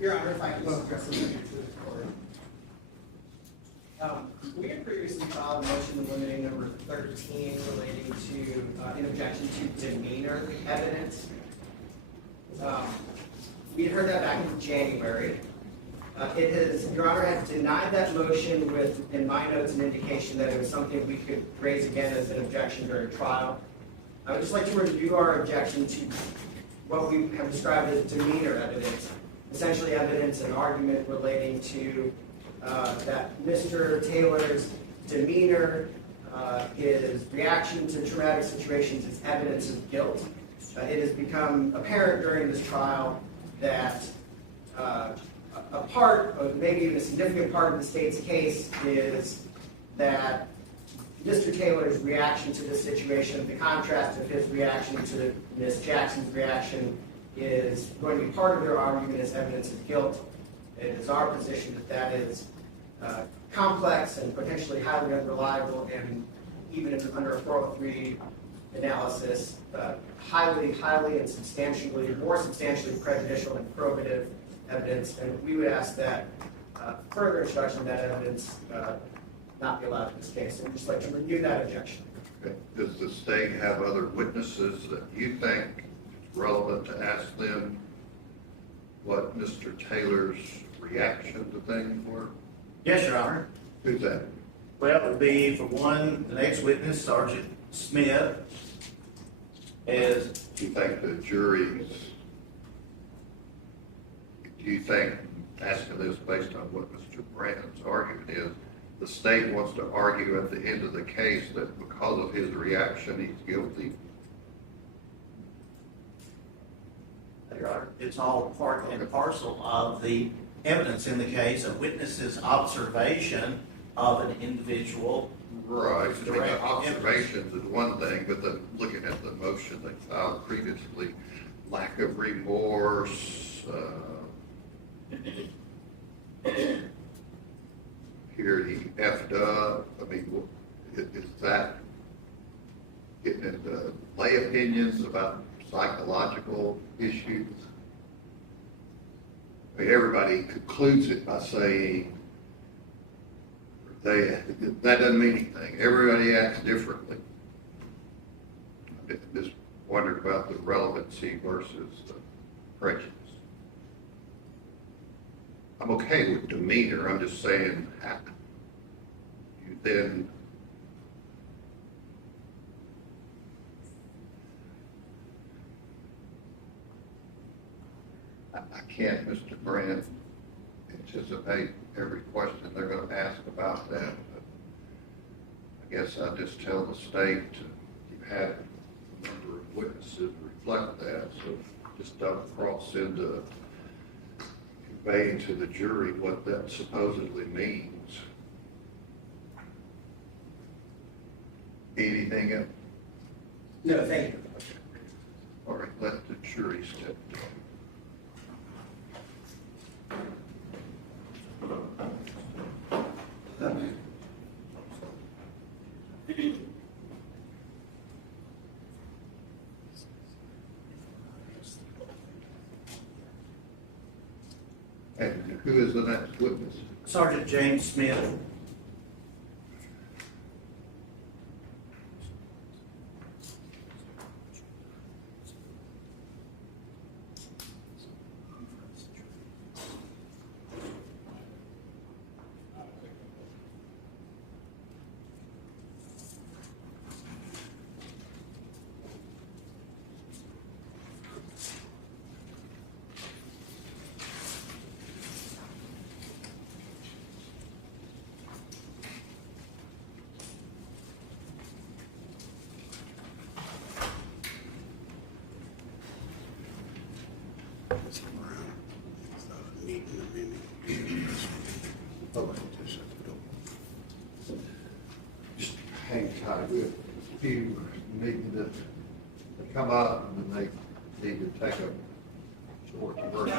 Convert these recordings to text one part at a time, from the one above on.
Your Honor, if I can address this to the court. We had previously filed a motion limiting number 13 relating to an objection to demeanor evidence. We had heard that back in January. Your Honor has denied that motion with, in my notes, an indication that it was something we could raise again as an objection during trial. I would just like to review our objection to what we have described as demeanor evidence, essentially evidence and argument relating to that Mr. Taylor's demeanor, his reaction to traumatic situations is evidence of guilt. It has become apparent during this trial that a part, or maybe even a significant part of the state's case is that Mr. Taylor's reaction to this situation, the contrast of his reaction to Ms. Jackson's reaction, is going to be part of their argument as evidence of guilt. It is our position that that is complex and potentially highly unreliable, and even under a 403 analysis, highly and substantially, more substantially prejudicial and probative evidence. And we would ask that further instruction of that evidence not be allowed in this case. And we'd just like to review that objection. Okay. Does the state have other witnesses that you think it's relevant to ask them what Mr. Taylor's reaction to things were? Yes, Your Honor. Who's that? Well, it would be, for one, the next witness, Sergeant Smith, as... Do you think the jury's... Do you think, asking this based on what Mr. Brandon's argument is, the state wants to argue at the end of the case that because of his reaction, he's guilty? Your Honor, it's all part and parcel of the evidence in the case, a witness's observation of an individual. Right. I mean, the observations is one thing, but then looking at the motion they filed previously, lack of remorse, here he effed up. I mean, is that getting into lay opinions about psychological issues? I mean, everybody concludes it by saying that doesn't mean anything. Everybody acts differently. I just wondered about the relevancy versus the prejudice. I'm okay with demeanor. I'm just saying, you then I can't, Mr. Brand, anticipate every question they're going to ask about that. But I guess I just tell the state to keep having a number of witnesses reflect that, so just don't cross into conveying to the jury what that supposedly means. Anything else? No, thank you. All right, let the jury step down. And who is the next witness? Sergeant James Smith. Just hang tight. We have a few needing to come up, and then they need to take a short break.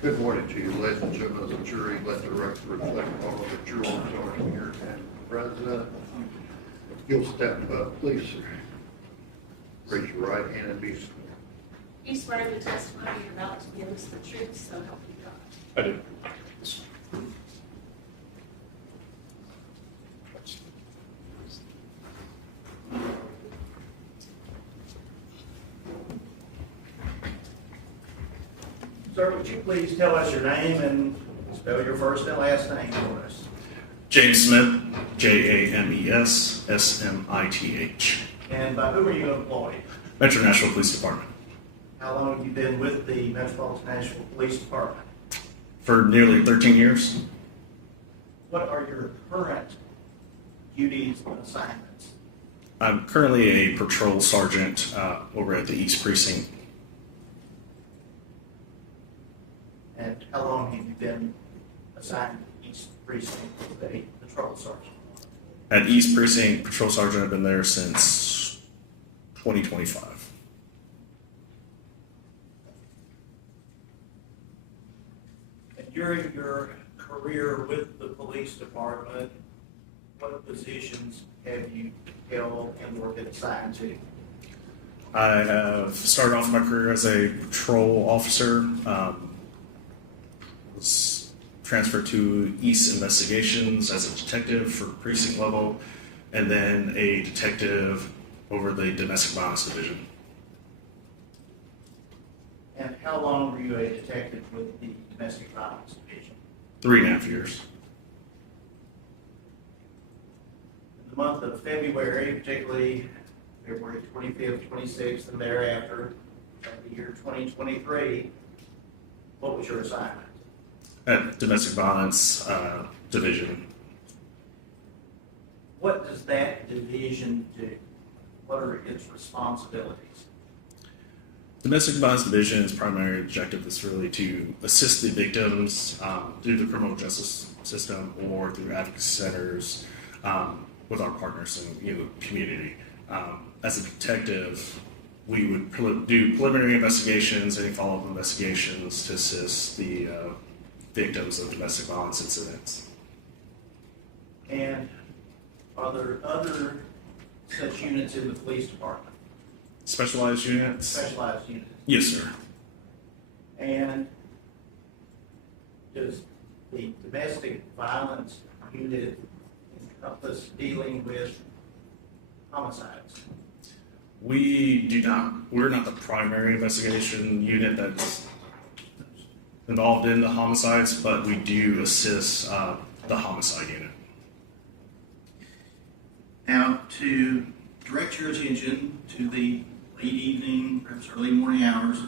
Good morning to you, ladies and gentlemen of the jury. Let the record reflect all of the jurors are here and present. You'll step up, please, sir. Raise your right hand and be sworn. You swear the testimony you're about to give us the truth, so help you God. I do. Sir, would you please tell us your name and spell your first and last name for us? James Smith, James, Smith. And by who are you employed? Metro Nashville Police Department. How long have you been with the Metropolitan Nashville Police Department? For nearly 13 years. What are your current duties and assignments? I'm currently a patrol sergeant over at the East Precinct. And how long have you been assigned to each precinct as a patrol sergeant? At East Precinct, patrol sergeant, I've been there since 2025. And during your career with the police department, what positions have you held and or been assigned to? I have started off my career as a patrol officer. Was transferred to East Investigations as a detective for precinct level, and then a detective over the Domestic Violence Division. And how long were you a detective with the Domestic Violence Division? 3.5 years. In the month of February, particularly February 25th, 26th, and thereafter, of the year 2023, what was your assignment? At Domestic Violence Division. What does that division do? What are its responsibilities? Domestic Violence Division's primary objective is really to assist the victims through the criminal justice system or through advocacy centers with our partners in the community. As a detective, we would do preliminary investigations, any follow-up investigations to assist the victims of domestic violence incidents. And are there other such units in the police department? Specialized units? Specialized units? Yes, sir. And does the domestic violence unit encompass dealing with homicides? We do not. We're not the primary investigation unit that's involved in the homicides, but we do assist the homicide unit. Now, to direct your attention to the late evening, perhaps early morning hours,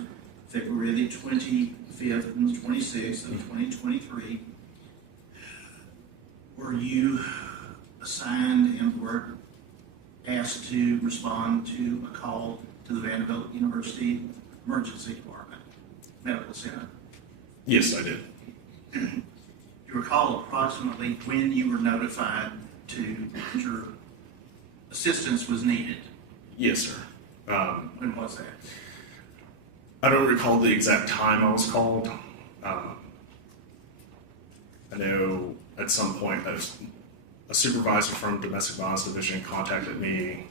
February the 25th and the 26th of 2023, were you assigned and were asked to respond to a call to the Vanderbilt University Emergency Department Medical Center? Yes, I did. You recall approximately when you were notified that your assistance was needed? Yes, sir. When was that? I don't recall the exact time I was called. I know at some point a supervisor from Domestic Violence Division contacted me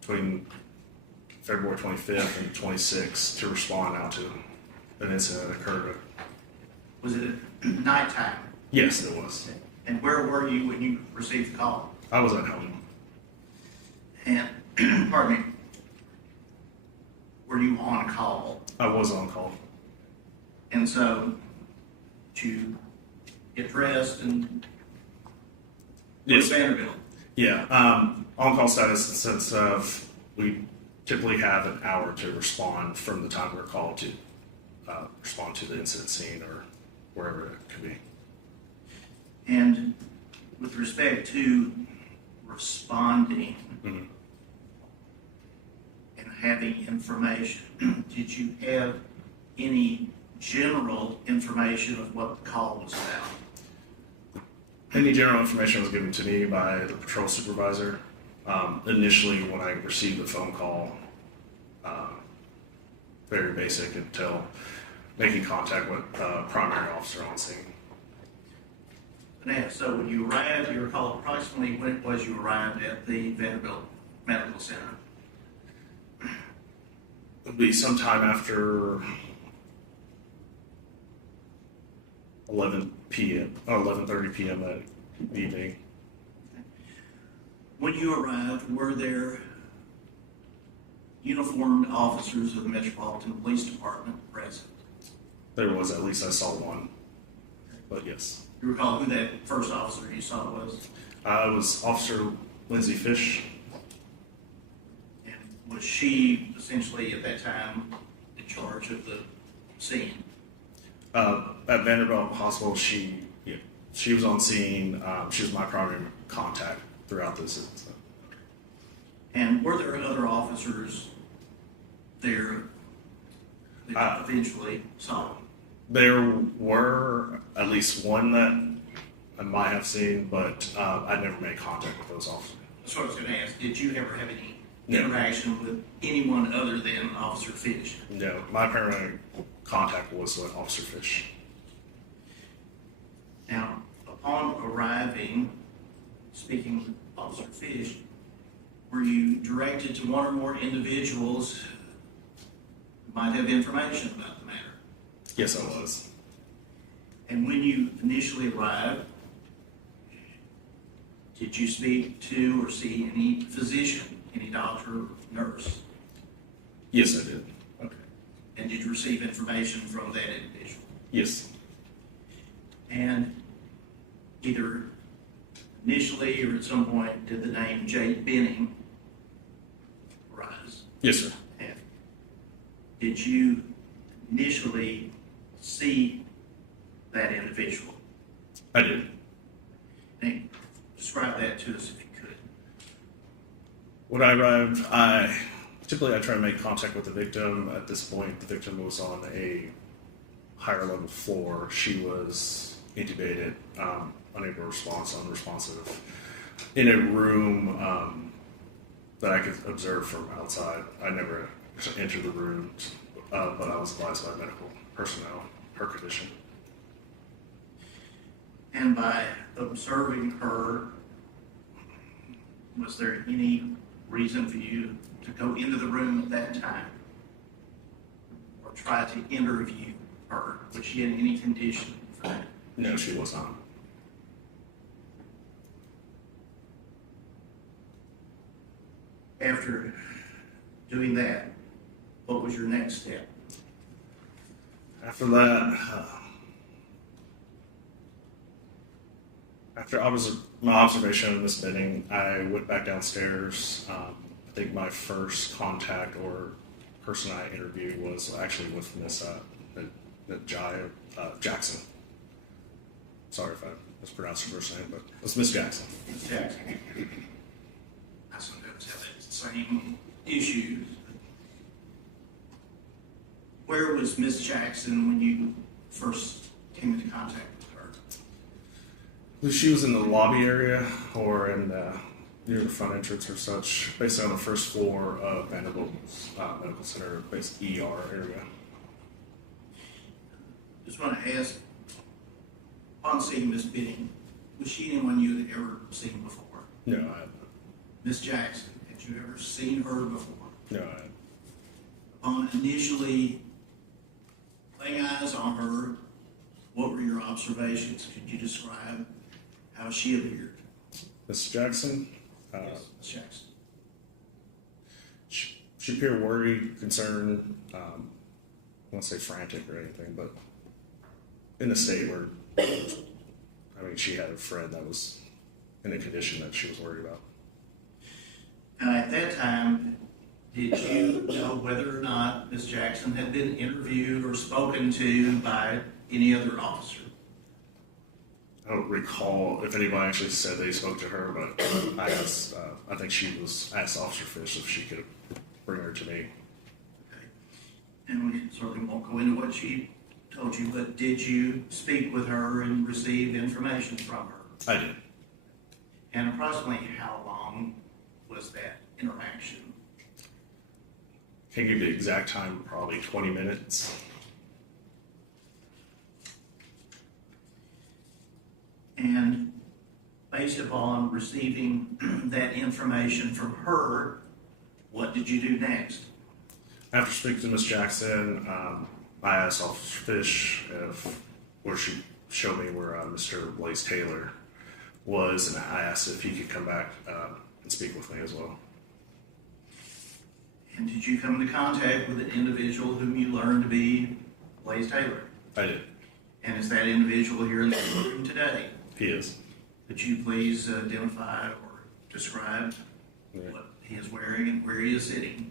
between February 25th and 26th to respond out to an incident that occurred. Was it at nighttime? Yes, it was. And where were you when you received the call? I was at home. And, pardon me, were you on call? I was on call. And so, to get dressed and go to Yes. Vanderbilt? Yeah. On-call status in the sense of we typically have an hour to respond from the time we're called to respond to the incident scene or wherever it could be. And with respect to responding Mm-hmm. and having information, did you have any general information of what the call was about? Any general information was given to me by the patrol supervisor. Initially, when I received the phone call, very basic until making contact with primary officer on scene. Now, so when you arrived, you recall approximately when it was you arrived at the Vanderbilt Medical Center? It'll be sometime after 11 p.m. or 11:30 p.m. that evening. When you arrived, were there uniformed officers of the Metropolitan Police Department present? There was, at least I saw one, but yes. You recall who that first officer you saw was? It was Officer Lindsay Fish. And was she essentially at that time in charge of the scene? At Vanderbilt Hospital, she was on scene. She was my primary contact throughout this incident. And were there other officers there that eventually saw him? There were at least one that I might have seen, but I never made contact with those officers. That's what I was going to ask. Did you ever have any No. interaction with anyone other than Officer Fish? No, my primary contact was with Officer Fish. Now, upon arriving, speaking with Officer Fish, were you directed to one or more individuals who might have information about the matter? Yes, I was. And when you initially arrived, did you speak to or see any physician, any doctor, or nurse? Yes, I did. Okay. And did you receive information from that individual? Yes. And either initially or at some point, did the name Jade Benning arise? Yes, sir. And did you initially see that individual? I did. And describe that to us if you could. When I arrived, I try to make contact with the victim. At this point, the victim was on a higher level floor. She was intubated, unable to respond, unresponsive, in a room that I could observe from outside. I never entered the room, but I was advised by medical personnel her condition. And by observing her, was there any reason for you to go into the room at that time or try to interview her? Was she in any condition for that? No, she was not. After doing that, what was your next step? After that, after my observation of Miss Benning, I went back downstairs. I think my first contact or person I interviewed was actually with Miss Nijaiha Jackson. Sorry if I mispronounced her first name, but it was Miss Jackson. Ms. Jackson. I sometimes have that same issue. Where was Miss Jackson when you first came into contact with her? She was in the lobby area or in near the front entrance or such, basically on the first floor of Vanderbilt Medical Center, based ER area. Just want to ask, upon seeing Miss Benning, was she anyone you had ever seen before? No, I haven't. Miss Jackson, had you ever seen her before? No, I haven't. Upon initially laying eyes on her, what were your observations? Could you describe how she appeared? Miss Jackson, Yes, Miss Jackson. she appeared worried, concerned, I won't say frantic or anything, but in a state where, she had a friend that was in a condition that she was worried about. At that time, did you know whether or not Miss Jackson had been interviewed or spoken to by any other officer? I don't recall if anybody actually said they spoke to her, but I asked, I think she was asked Officer Fish if she could bring her to me. Okay. And we certainly won't go into what she told you, but did you speak with her and receive information from her? I did. And approximately how long was that interaction? Can't give you the exact time, probably 20 minutes. based upon receiving that information from her, what did you do next? After speaking to Ms. Jackson, I asked Officer Fish where she showed me where Mr. Blaise Taylor was, and I asked if he could come back and speak with me as well. And did you come into contact with an individual whom you learned to be Blaise Taylor? I did. And is that individual here in the room today? He is. Could you please identify or describe what he is wearing and where he is sitting?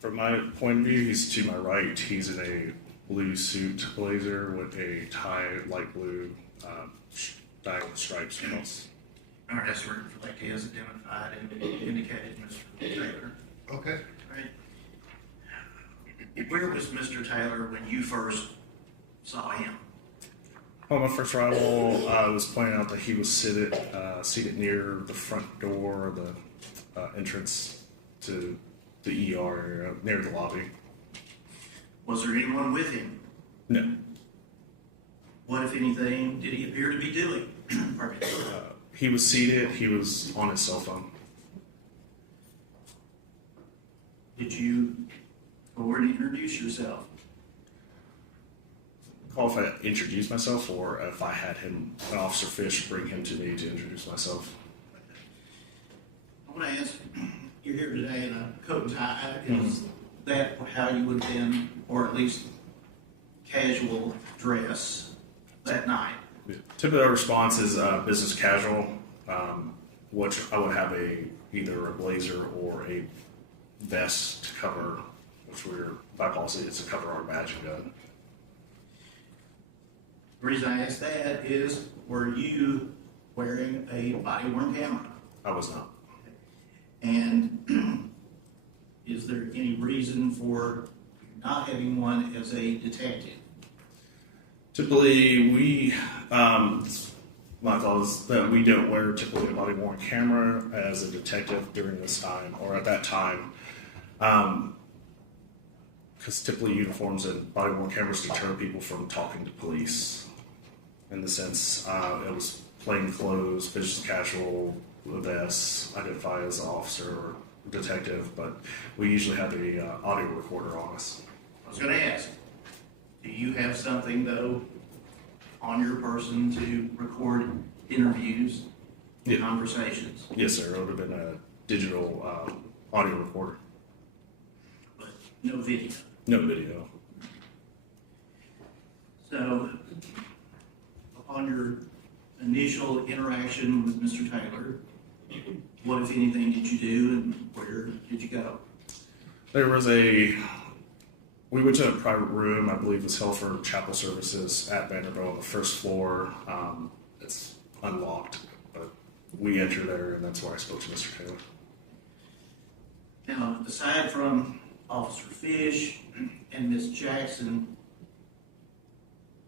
From my point of view, he's to my right. He's in a blue suit blazer with a tie, light blue, diagonal stripes across. All right, that's where he has identified and indicated Mr. Taylor. Okay. Right. Where was Mr. Taylor when you first saw him? On my first arrival, I was pointing out that he was seated near the front door, the entrance to the ER area, near the lobby. Was there anyone with him? No. What, if anything, did he appear to be doing? Pardon me. He was seated. He was on his cell phone. Did you go over and introduce yourself? Call if I introduced myself or if I had him, an Officer Fish, bring him to me to introduce myself. I want to ask, you're here today in a coat and tie. Is that how you would have been, or at least casual dress that night? Typically, our response is business casual, which I would have either a blazer or a vest to cover, which we're by policy is to cover our badge and gun. The reason I ask that is, were you wearing a body-worn camera? I was not. And is there any reason for not having one as a detective? Typically, my thought is that we don't wear typically a body-worn camera as a detective during this time or at that time, because typically uniforms and body-worn cameras deter people from talking to police. In the sense, it was plain clothes, business casual, vests, identify as an officer or detective, but we usually have the audio recorder on us. I was going to ask, do you have something, though, on your person to record interviews and conversations? Yes, sir. It would have been a digital audio recorder. But no video? No video. So, upon your initial interaction with Mr. Taylor, what, if anything, did you do and where did you go? We went to a private room, I believe it was held for chapel services at Vanderbilt on the first floor. It's unlocked, but we entered there and that's where I spoke to Mr. Taylor. Now, aside from Officer Fish and Ms. Jackson,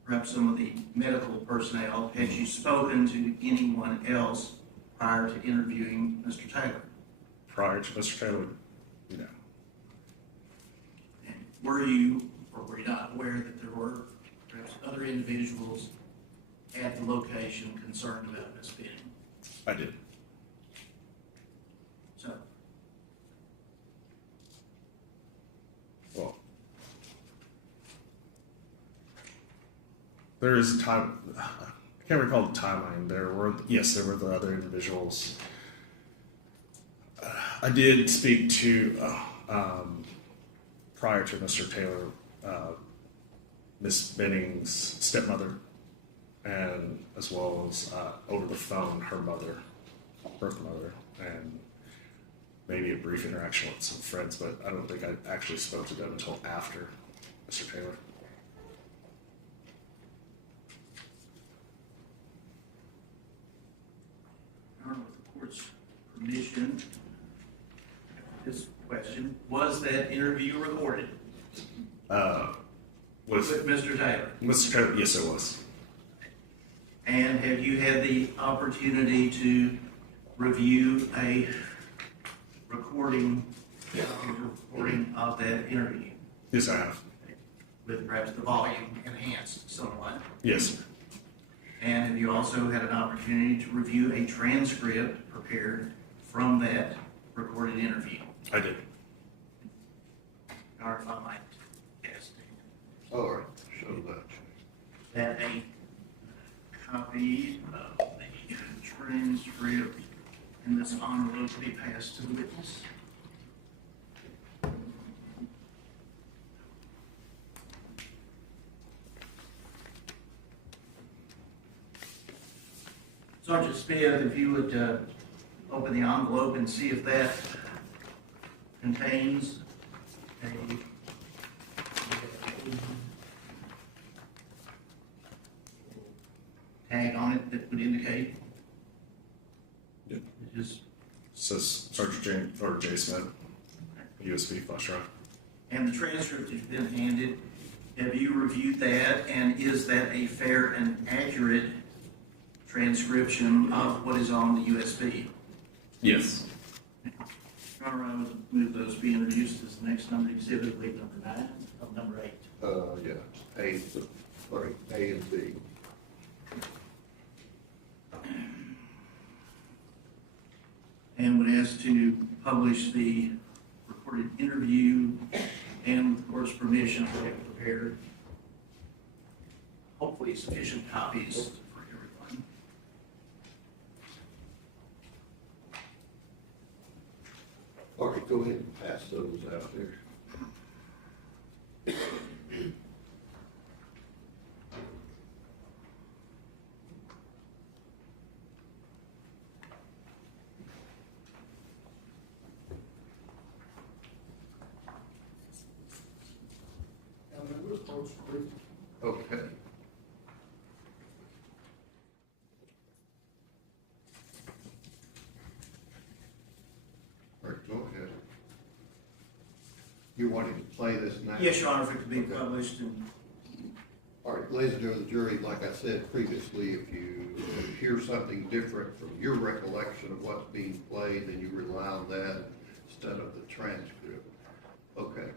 perhaps some of the medical personnel, had you spoken to anyone else prior to interviewing Mr. Taylor? Prior to Mr. Taylor, no. And were you, or were you not aware that there were perhaps other individuals at the location concerned about Ms. Benning? I did. So, Well, there is a time, I can't recall the timeline. There were the other individuals. I did speak to, prior to Mr. Taylor, Miss Benning's stepmother, and as well as over the phone, her birth mother, and maybe a brief interaction with some friends, but I don't think I actually spoke to them until after Mr. Taylor. with the court's permission, this question, was that interview recorded with Mr. Taylor? Mr. Taylor, yes, it was. And have you had the opportunity to review a recording of that interview Yes, I have. with perhaps the volume enhanced somewhat? Yes. And have you also had an opportunity to review a transcript prepared from that recorded interview? I did. Or if I might ask All right, show that. that a copy of the transcript in this envelope be passed to the witness. Sergeant Smith, if you would open the envelope and see if that contains a tag on it that would indicate. Yep. It just, Says Sergeant J. Smith, USB flash drive. and the transcript has been handed. Have you reviewed that, and is that a fair and accurate transcription of what is on the USB? Yes. All right, I would move those be introduced as the next number exhibit, I believe number 9, of number 8. Yeah, A and B. And would ask to publish the recorded interview and with the court's permission, we have prepared hopefully sufficient copies for everyone. All right, go ahead and pass those out there. Okay. All right, go ahead. You wanting to play this now? Yes, Your Honor, if it could be Okay. published and All right, ladies and gentlemen of the jury, like I said previously, if you hear something different from your recollection of what's being played, then you rely on that instead of the transcript. Okay.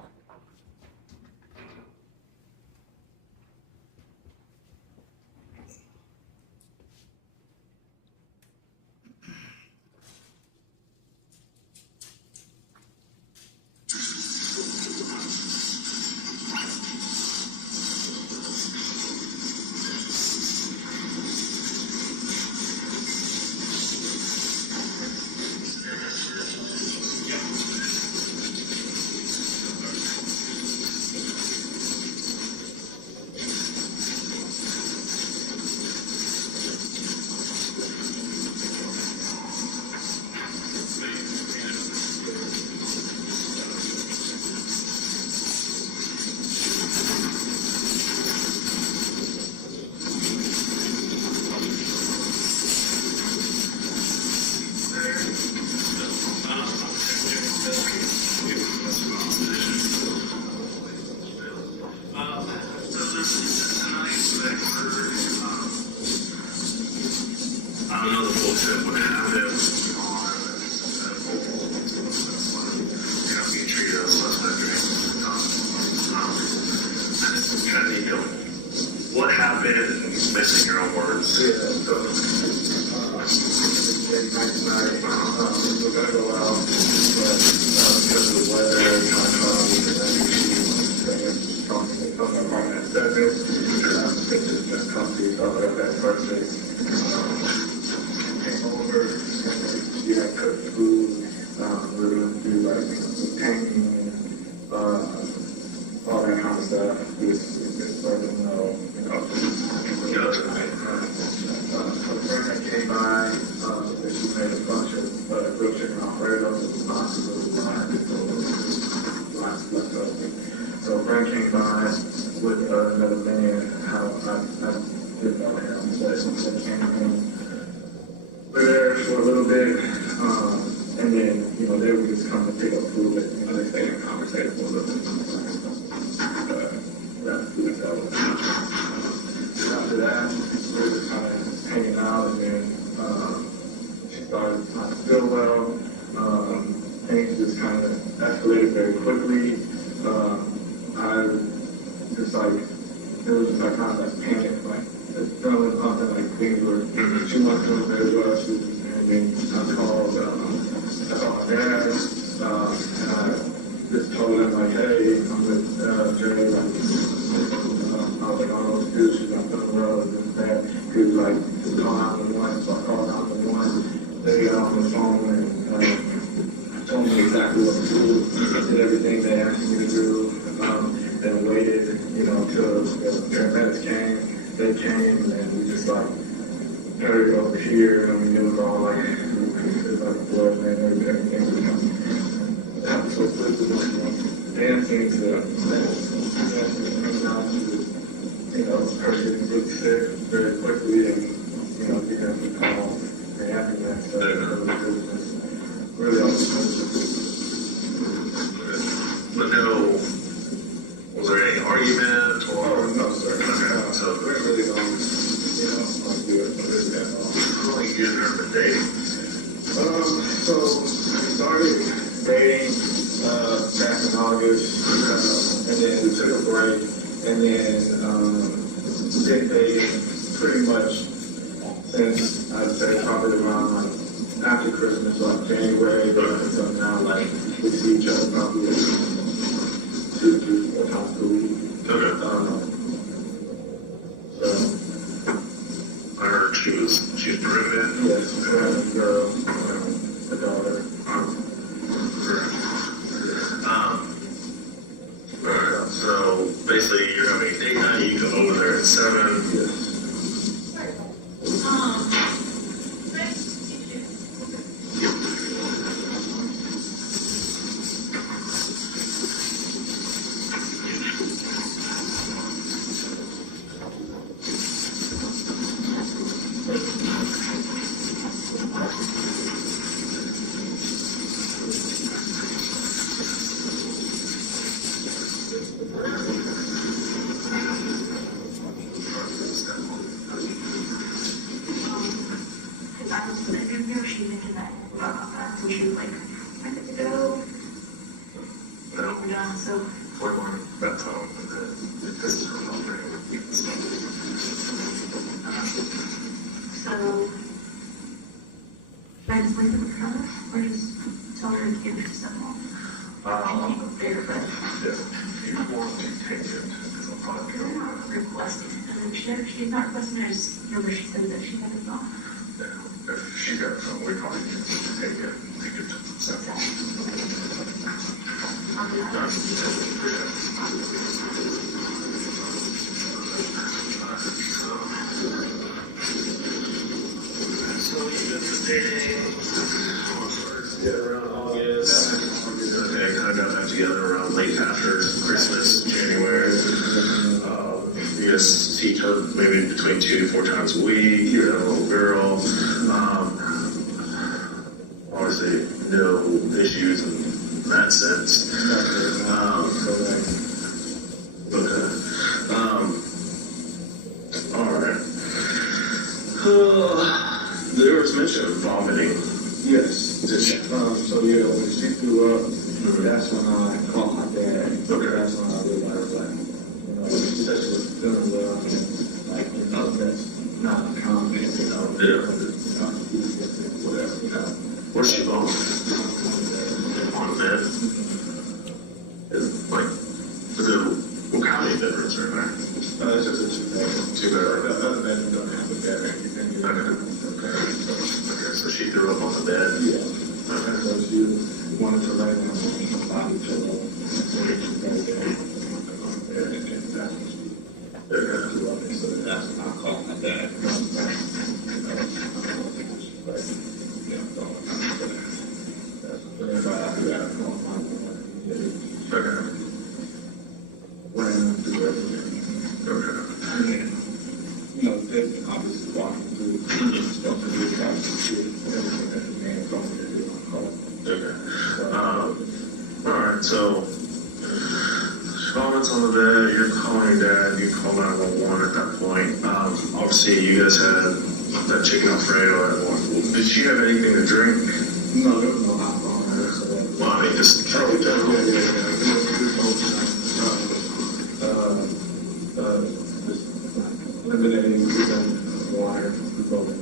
What happened, missing your own words? Yeah, so, night tonight, we're gonna go out, but, because of the weather, and then talking about that segment, pictures and companies, all of that person, came over, and we had cooked food, we were gonna do like some painting, all that kind of stuff, just let them know, Barrett came by, she made a bunch of grilled chicken alfredo, so Brent came by with another man, how I didn't know him, but he came in. We're there for a little bit, and then, they would just come and pick up food, and they stayed in conversation for a little bit. After that, we were just kind of hanging out, and then she started not to feel well. Things just kind of escalated very quickly. It was just like kind of like panic, like feeling something like things were too much for the glasses, and then I called my dad, and I just told him like, hey, I'm with Jade, like, I was like, oh, it's good, she's not feeling well, and that. He was like, just call 911, so I called 911. They got on the phone and told me exactly what to do. I did everything they asked me to do. Then waited, till the paramedics came. They came and we just like hurried over here. I mean, it was all like, it was like blood and everything was happened so quickly. Dancing to her getting really sick very quickly and, getting up the call and having that stuff. It was just really awesome. But no, was there any argument or? Oh, no, sir. Okay, so we really don't, do it at all. how long you and her been dating? So we started dating back in August, and then we took a break, and then been dating pretty much since I'd say probably around like after Christmas, like January, but until now, like we see each other probably 2 to 3 4 times per week. Okay. So I heard she was pregnant. yes, a girl, a daughter. Alright, so basically you're having a date night, you come over there at 7. Yes. She's not requesting her, she said that she had it wrong. If she got it from, we probably can take it to the sample. So you've been dating, around August. Okay, kind of got back together around late after Christmas, January. You guys see each other maybe between 2 to 4 times a week. You're a little girl. Obviously, no issues in that sense. Okay. All right. There was mention of vomiting. Yes. Did she? So yeah, when she threw up, that's when I called my dad. Okay. That's when I realized, like, she said she was feeling well, and like, that's not common, Yeah. Whatever, Where's she vomiting? On the bed? Like, how many bedrooms are there? It's just a 2-bedroom. 2-bedroom. Like, other bedrooms don't have a bed or anything. Okay, so she threw up on the bed? Yeah. Okay. So she wanted to lay down on her body pillow, and she laid down on the bed, and that's when she threw up. So that's when I called my dad. Obviously walking through stuff and everything that the man told me to do on call. Okay. Alright, so she vomits on the bed, you're calling your dad, you call 911 at that point. Obviously you guys had that chicken Alfredo at one. Did she have anything to drink? No, there was no alcohol in there, so that. Well, I mean, just Yeah. eliminating the water, the broken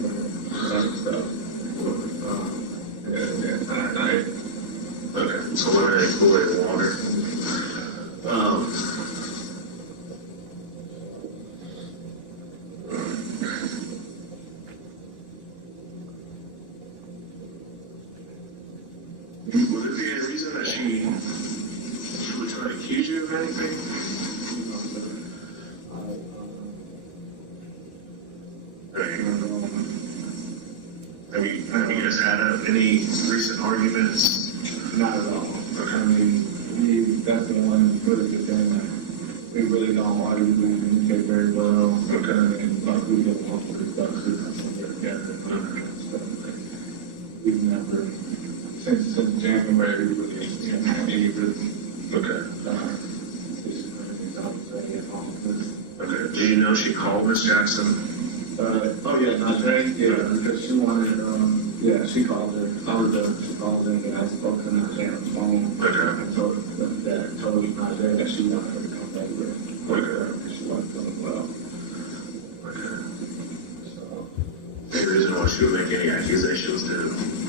stuff. Okay, so eliminating Kool-Aid water. Would there be any reason that she would try to accuse you of anything? Have you guys had any recent arguments? Not at all. Okay. I mean, that's the one really good thing. Like, we really don't argue. We communicate very well. Okay. And like we get along with stuff together. We've never, since January, we really haven't had any really. Okay. Okay. Do you know she called Miss Jackson? Oh yeah, Nijaiha, yeah, because she wanted, yeah, she called her. I was there, she called her, and I spoke to Nijaiha on the phone. Okay. And told Nijaiha that she wanted her to come back with. Okay. Because she wasn't feeling well. Okay. So, any reason why she would make any accusations to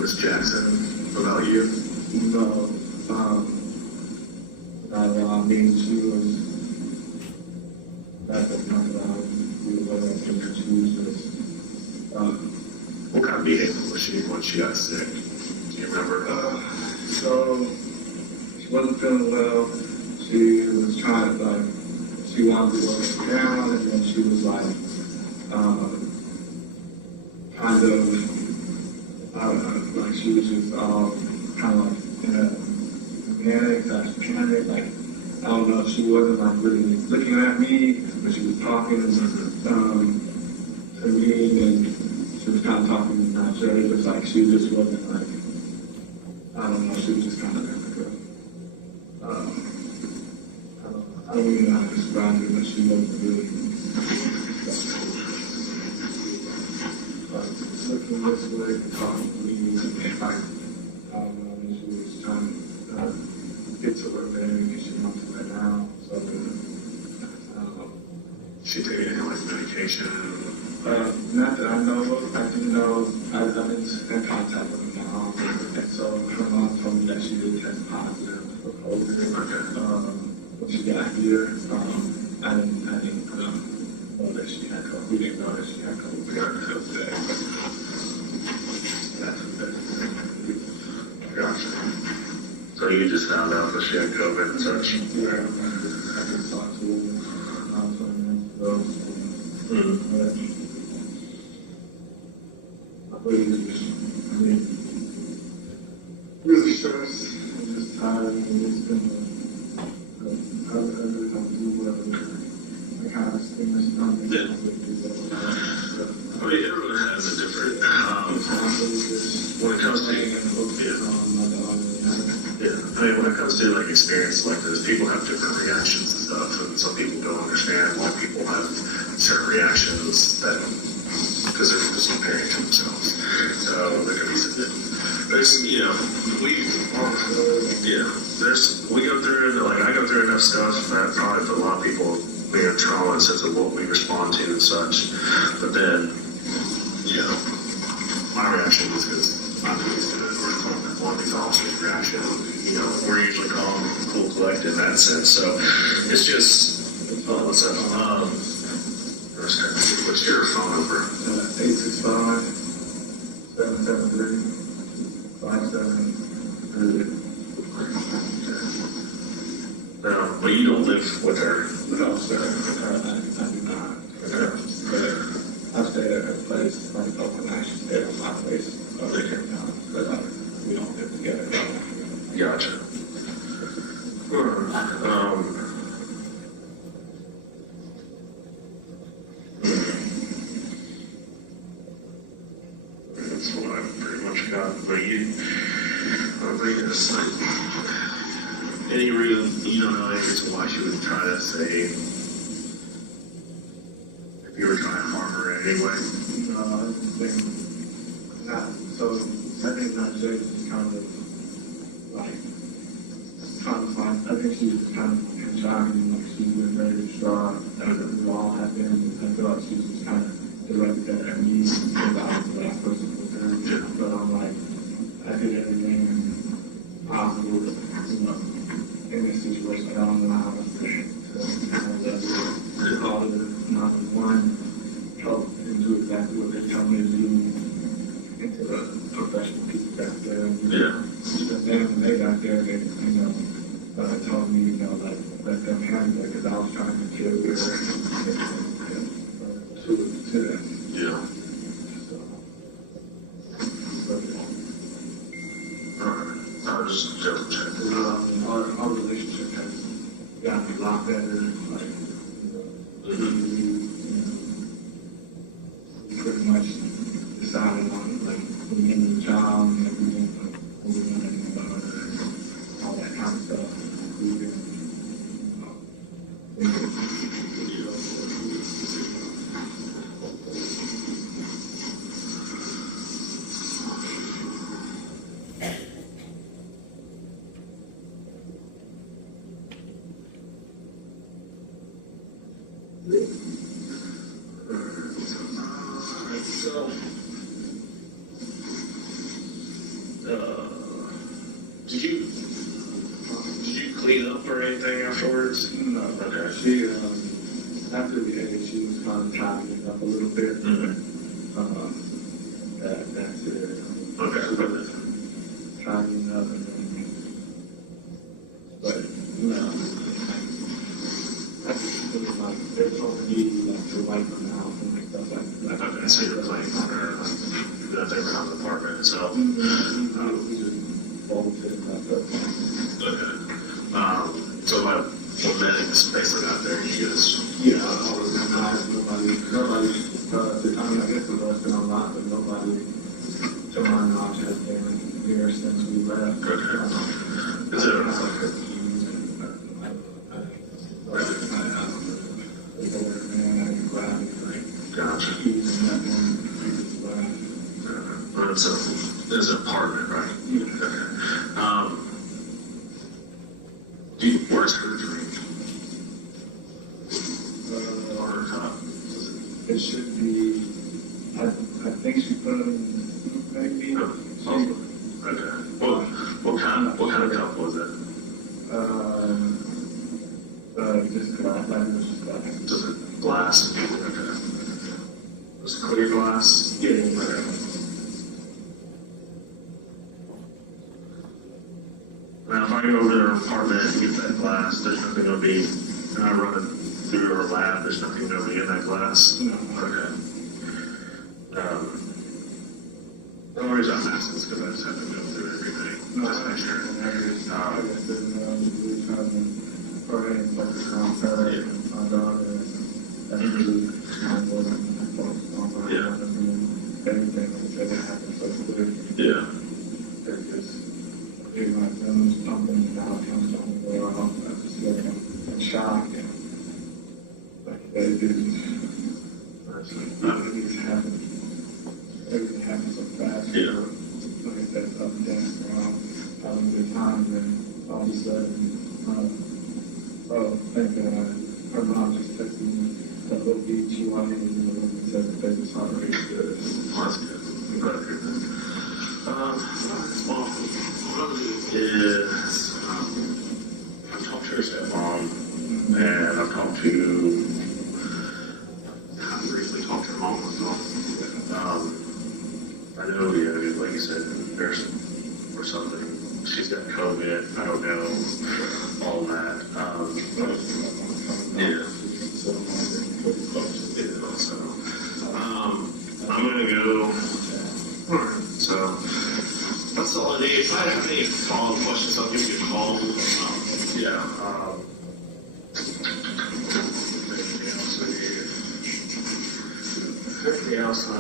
Miss Jackson about you? No, not at all. I mean, she was, that's not allowed. What kind of behavior was she when she got sick? Do you remember? So she wasn't feeling well. She was trying to she wanted to go down, and then she was like, kind of, I don't know, like she was just kind of like in a panic, like, I don't know, she wasn't like really looking at me, but she was talking to me, and she was kind of talking to Nijaiha, but like she just wasn't like, I don't know, she was just kind of like I don't even know how to describe it, but she wasn't really like looking this way, talking to me, and like, I don't know, and she was trying to get to her bed because she wanted to lay down, so she taking any like medication? Not that I know of. I do know I've been in contact with my mom, and so her mom told me that she did test positive for COVID. Okay. When she got here, I didn't know that she had COVID. We didn't know that she had COVID. We got until today. Gotcha. So you just found out that she had COVID and such? Yeah, I just talked to her 20 minutes ago. Really stressed. I'm just tired. It's been I really don't do well. I kind of stimulus numbers. Yeah. I mean, everyone has a different, when it comes to, I mean, when it comes to like experience like this, people have different reactions and stuff, and some people don't understand why people have certain reactions that, because they're just comparing to themselves. So there could be some, there's, you know, we go through, like I go through enough stuff that probably put a lot of people in trauma in the sense of what we respond to and such. But then, you know, my reaction is because I'm used to it, or one of these officers' reaction, you know, we're usually calm, cool, collected in that sense. So it's just, what's up? What's your phone number? 865-773-5730. No, but you don't live with her. No, sir. I do not. Okay. But I stayed at her place, like overnight. She stayed at my place other times, but we don't live together. Gotcha. That's what I've pretty much got. But you, I think it's like, any reason, you don't know any reason why she would try to say, if you were trying to harm her in any way? No, I think not. So I think Nijaiha is kind of like trying to find. I think she was kind of trying, like she's been very distraught. We all have been. I feel feel like she was kind of directed at me because I was the last person with her. But I'm like, I did everything possible, in this situation. I don't know how to call it 911, help and do exactly what they tell me to do into the professional people back there. But then when they got there, they, told me, like, let them handle it, because I was trying to kill her to them. Yeah. Alright. Just double check. Our relationship has gotten a lot better. Like, we pretty much decided on, like, the name of the child and everything, like, what we're going to do about it, all that kind of stuff. We've been, Did you clean up or anything afterwards? no, Okay. she, after the age, she was kind of tightening up a little bit. That's it. Okay. Tightening up and then, but, I just feel like there's only like to wipe them out and like stuff like that. Okay, so you're playing on her, that they were on the apartment itself. We just bolted it up. Okay. So when medics basically got there, you guys, All of them guys, nobody, I mean, I guess the door's been unlocked, but nobody, to my knowledge, has been here since we left. Okay. Is there, gotcha. So there's an apartment, right? Okay. Where's her drink? Or her cup? It should be, I think she put it in, maybe. Okay. What kind of cup was it? Just glass, I think it was just glass. Just a glass? Okay. Was it clear glass? Yeah. Okay. Now, if I go over to her apartment and get that glass, there's nothing going to be, and I run it through her lab, there's nothing going to be in that glass? No. Okay. The only reason I'm asking is because I just have to go through everything. No, Just make sure. I guess we're trying to pray and focus on her and my daughter and that's really kind of what I'm focused on right now. I mean, everything that happened so quick. Yeah. It's just, like them stumbling and out comes on the way off. I just look in shock and like they didn't. Everything happens so fast. Yeah. Like I said, up and down, having a good time, and all of a sudden, thank God, her mom just texted me the OB/GYN and said that they just already good. That's good. I'm glad to hear that. Well, what I'm going to do is, I've talked to her stepmom, and I've talked to, I briefly talked to her mom as well. I know, like you said, there's or something. She's got COVID. I don't know all that. Yeah. So, I'm gonna go. Alright, so that's all I need. If I have any follow-up questions, I'll give you a call. Anything else? I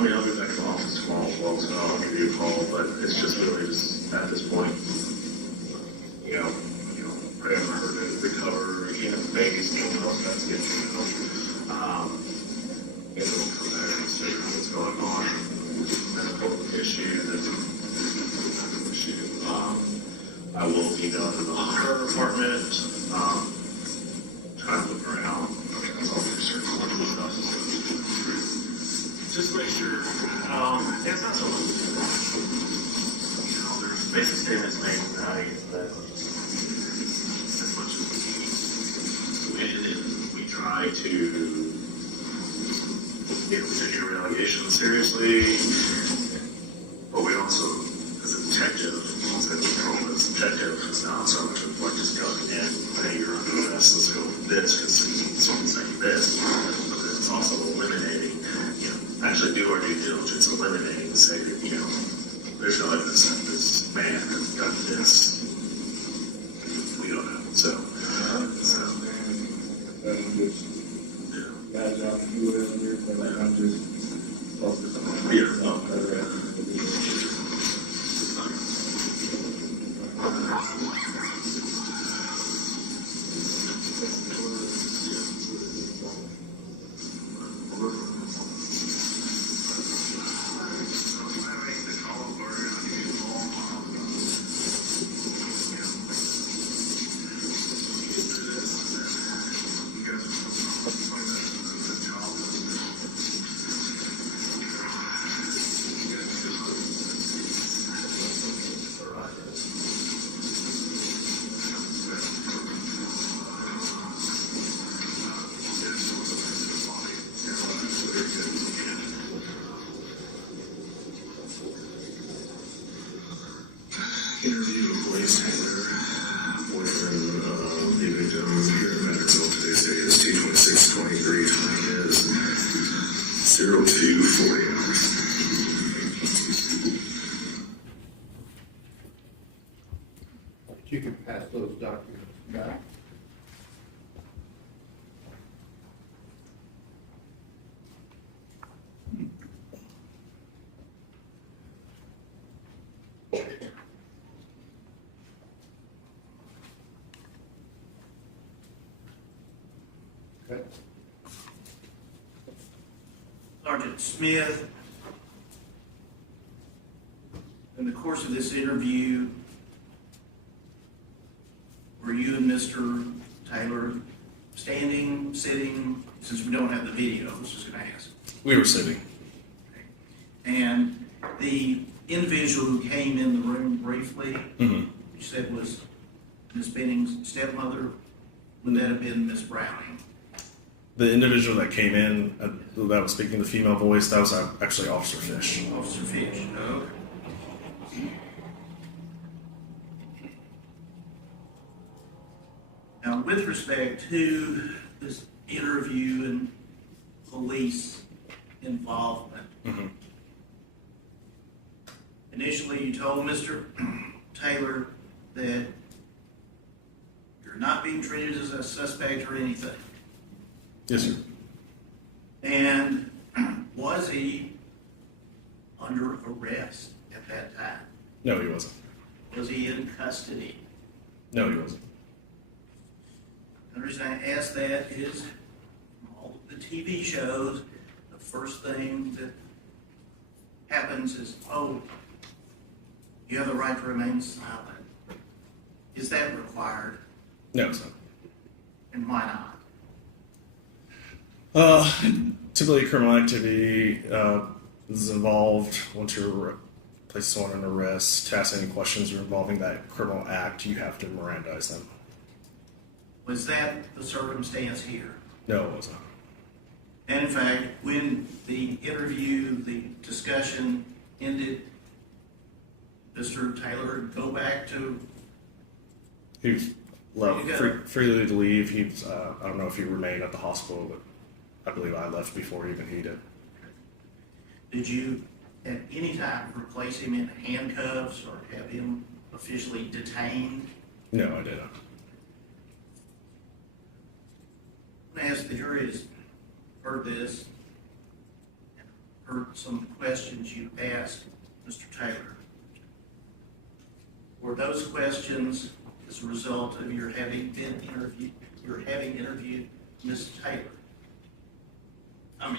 mean, I'll be back to the office tomorrow as well, so I'll give you a call. But it's just really just at this point, pray for her to recover. Baby's doing well, so that's good. And we'll from there and see what's going on. Medical issues and issue. I will email her apartment. Try to look around. I'll do certain stuff. just make sure, it's not so much, there's basic statements made in the as much as we can. And we try to, we take every allegation seriously, but we also, as a detective, also have to control this. Detective is not so much of like just going in, hey, you're under arrest, let's go with this, because someone's saying this, but it's also eliminating, actually do our due diligence, eliminating, say that, there's no evidence that this man has done this. We don't know. So. Interview with Blaise Taylor, boyfriend of the victim here in Vanderbilt. Today's date is 2/26/23. Time is 02:40 hours. You can pass those documents back. Okay. Sergeant Smith, in the course of this interview, were you and Mr. Taylor standing, sitting, since we don't have the video, I was just going to ask. We were sitting. And the individual who came in the room briefly, Mm-hmm. you said was Ms. Benning's stepmother, would that have been Ms. Browning? The individual that came in, that was speaking the female voice, that was actually Officer Fish. Officer Fish, okay. Now, with respect to this interview and police involvement, Mm-hmm. initially you told Mr. Taylor that you're not being treated as a suspect or anything. Yes, sir. And was he under arrest at that time? No, he wasn't. Was he in custody? No, he wasn't. The reason I ask that is from all of the TV shows, the first thing that happens is, oh, you have the right to remain silent. Is that required? No, it's not. And why not? Typically, criminal activity is involved once you're place someone in arrest. To ask any questions involving that criminal act, you have to Mirandize them. Was that the circumstance here? No, it wasn't. And in fact, when the interview, the discussion ended, Mr. Taylor go back to, He was There you go. freely to leave. He was, I don't know if he remained at the hospital, but I believe I left before even he did. did you at any time replace him in handcuffs or have him officially detained? No, I didn't. As the jury has heard this and heard some of the questions you asked Mr. Taylor, were those questions as a result of your having interviewed Ms. Taylor? I'm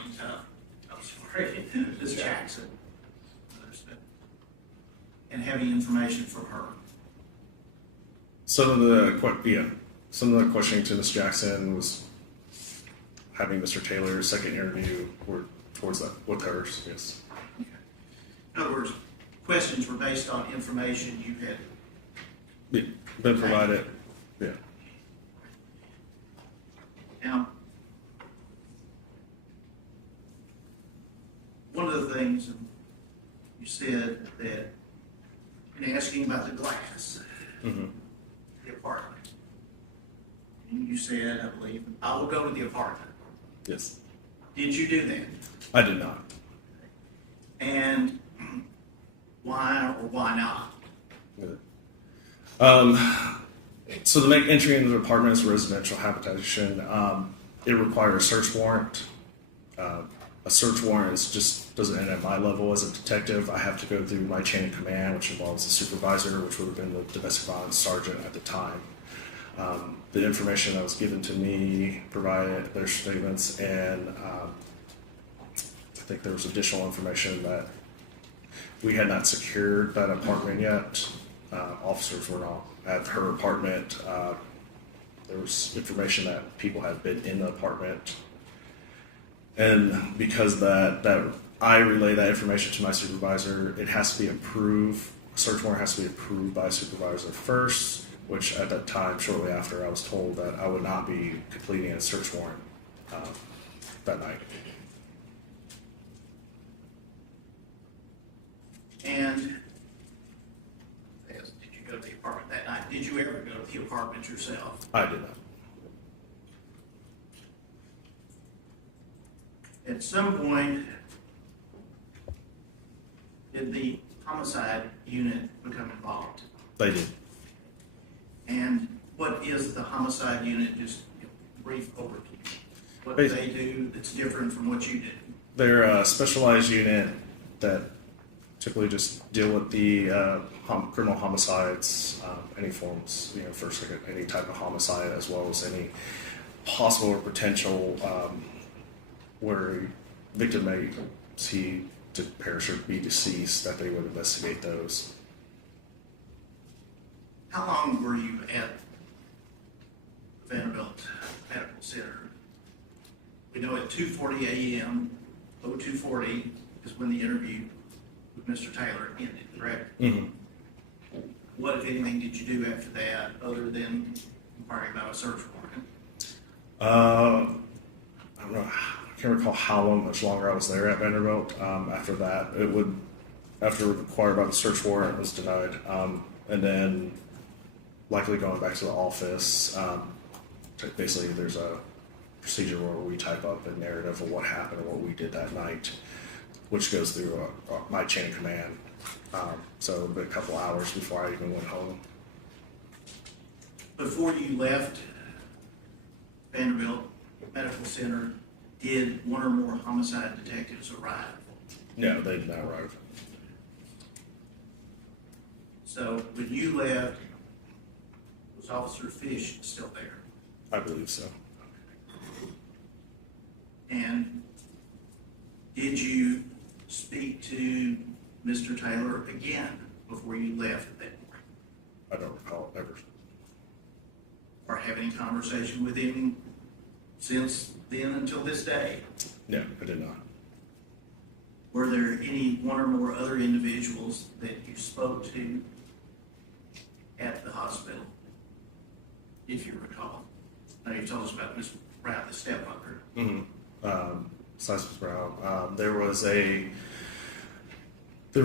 sorry, Ms. Jackson. And having information from her. Some of the questioning to Ms. Jackson was having Mr. Taylor's second interview were towards that with hers. Yes. In other words, questions were based on information you had. Yeah, been provided. Yeah. Now, one of the things you said that in asking about the glass, Mm-hmm. the apartment, and you said, I believe, I will go to the apartment. Yes. Did you do that? I did not. And why or why not? So to make entry into the apartment as a residential habitation, it requires a search warrant. A search warrant just doesn't end at my level as a detective. I have to go through my chain of command, which involves the supervisor, which would have been the domestic violence sergeant at the time. The information that was given to me provided their statements, and I think there was additional information that we had not secured that apartment yet. Officers were not at her apartment. There was information that people had been in the apartment. And because that I relay that information to my supervisor, it has to be approved. A search warrant has to be approved by a supervisor first, which at that time, shortly after, I was told that I would not be completing a search warrant that night. And yes, did you go to the apartment that night? Did you ever go to the apartment yourself? I did not. At some point, did the homicide unit become involved? They did. And what is the homicide unit? Just brief overview. What do they do that's different from what you do? They're a specialized unit that typically just deal with the criminal homicides, any forms, first, second, any type of homicide, as well as any possible or potential where a victim may see to perish or be deceased, that they would investigate those. How long were you at Vanderbilt Medical Center? We know at 2:40 a.m., 02:40 is when the interview with Mr. Taylor ended, correct? Mm-hmm. What, if anything, did you do after that other than inquiring about a search warrant? I don't know. I can't recall how much longer I was there at Vanderbilt. After that, after inquired about the search warrant, it was denied. And then likely going back to the office. Basically, there's a procedure where we type up a narrative of what happened and what we did that night, which goes through my chain of command. So it would have been a couple hours before I even went home. Before you left Vanderbilt Medical Center, did one or more homicide detectives arrive? No, they did not arrive. So when you left, was Officer Fish still there? I believe so. And did you speak to Mr. Taylor again before you left that morning? I don't recall ever. Or have any conversation with him since then until this day? No, I did not. Were there any one or more other individuals that you spoke to at the hospital, if you recall? Now, you told us about Ms. Brown, the stepmother. Mm-hmm. Besides Ms. Brown, there were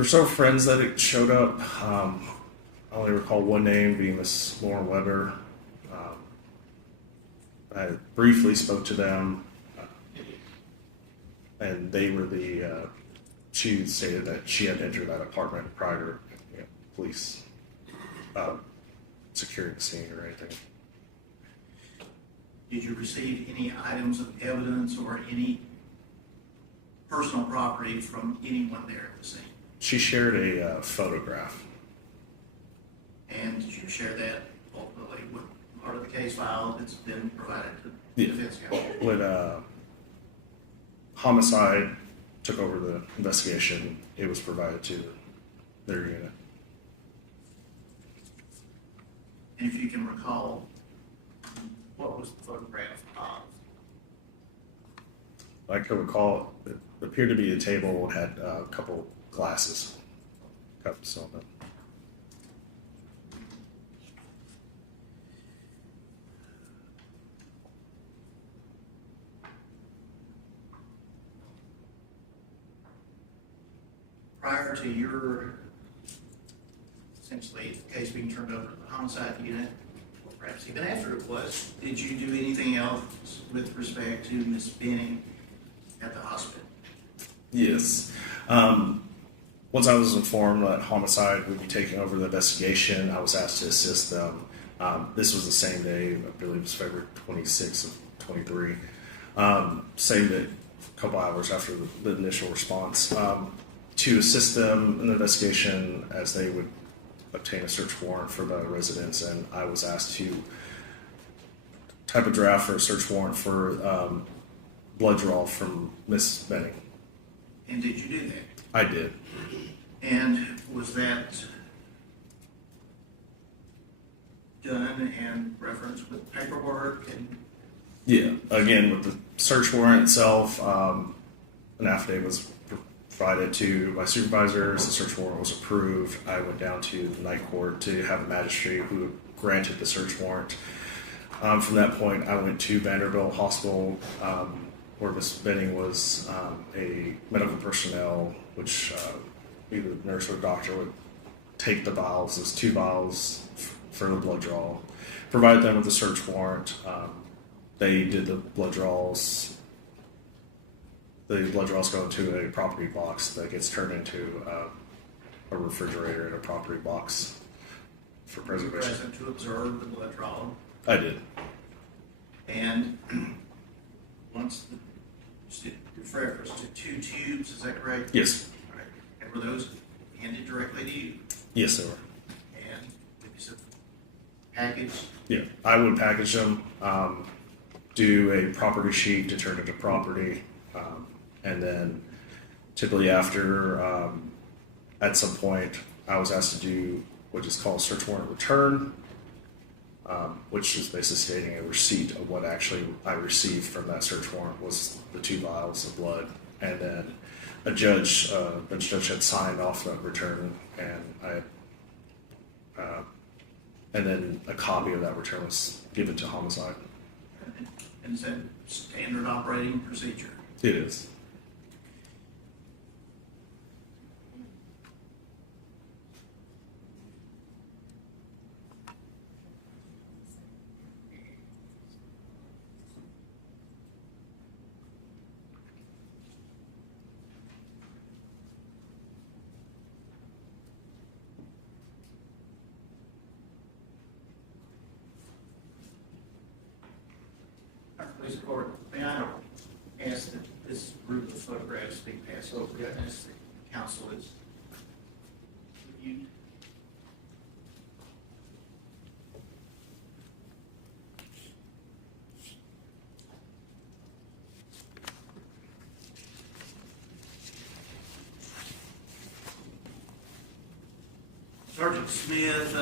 several friends that showed up. I only recall one name being Miss Lauren Weber. I briefly spoke to them, and they were she stated that she had entered that apartment prior to police securing the scene or anything. Did you receive any items of evidence or any personal property from anyone there at the scene? She shared a photograph. And did you share that ultimately with part of the case file that's been provided to the defense counsel? When homicide took over the investigation, it was provided to their unit. And if you can recall, what was the photograph of? I could recall, it appeared to be a table and had a couple glasses, cups on them. Prior to your, essentially, the case being turned over to the homicide unit, or perhaps even after it was, did you do anything else with respect to Ms. Benning at the hospital? Yes. Once I was informed that homicide would be taking over the investigation, I was asked to assist them. This was the same day, I believe it was February 26th of 23. Same day, a couple hours after the initial response. To assist them in the investigation as they would obtain a search warrant for the residence, and I was asked to type a draft for a search warrant for blood draw from Miss Benning. And did you do that? I did. And was that done in reference with paperwork and? Yeah, again, with the search warrant itself, an affidavit was provided to my supervisors, the search warrant was approved. I went down to the night court to have a magistrate who granted the search warrant. From that point, I went to Vanderbilt Hospital, where Ms. Benning was a medical personnel, which either the nurse or doctor would take the vials, those 2 vials for the blood draw, provided them with the search warrant. They did the blood draws. The blood draws go into a property box that gets turned into a refrigerator in a property box for Were you preservation. present to observe the blood draw? I did. And once the reference to 2 tubes, is that correct? Yes. All right. And were those handed directly to you? Yes, they were. And did you package? Yeah, I would package them, do a property sheet to turn into property, and then typically after, at some point, I was asked to do what is called a search warrant return, which is basically stating a receipt of what actually I received from that search warrant was the 2 vials of blood, and then a judge had signed off that return, and and then a copy of that return was given to homicide. And is that standard operating procedure? It is. Police Court, may I ask that this group of photographs be passed over as the council is reviewed? Sergeant Smith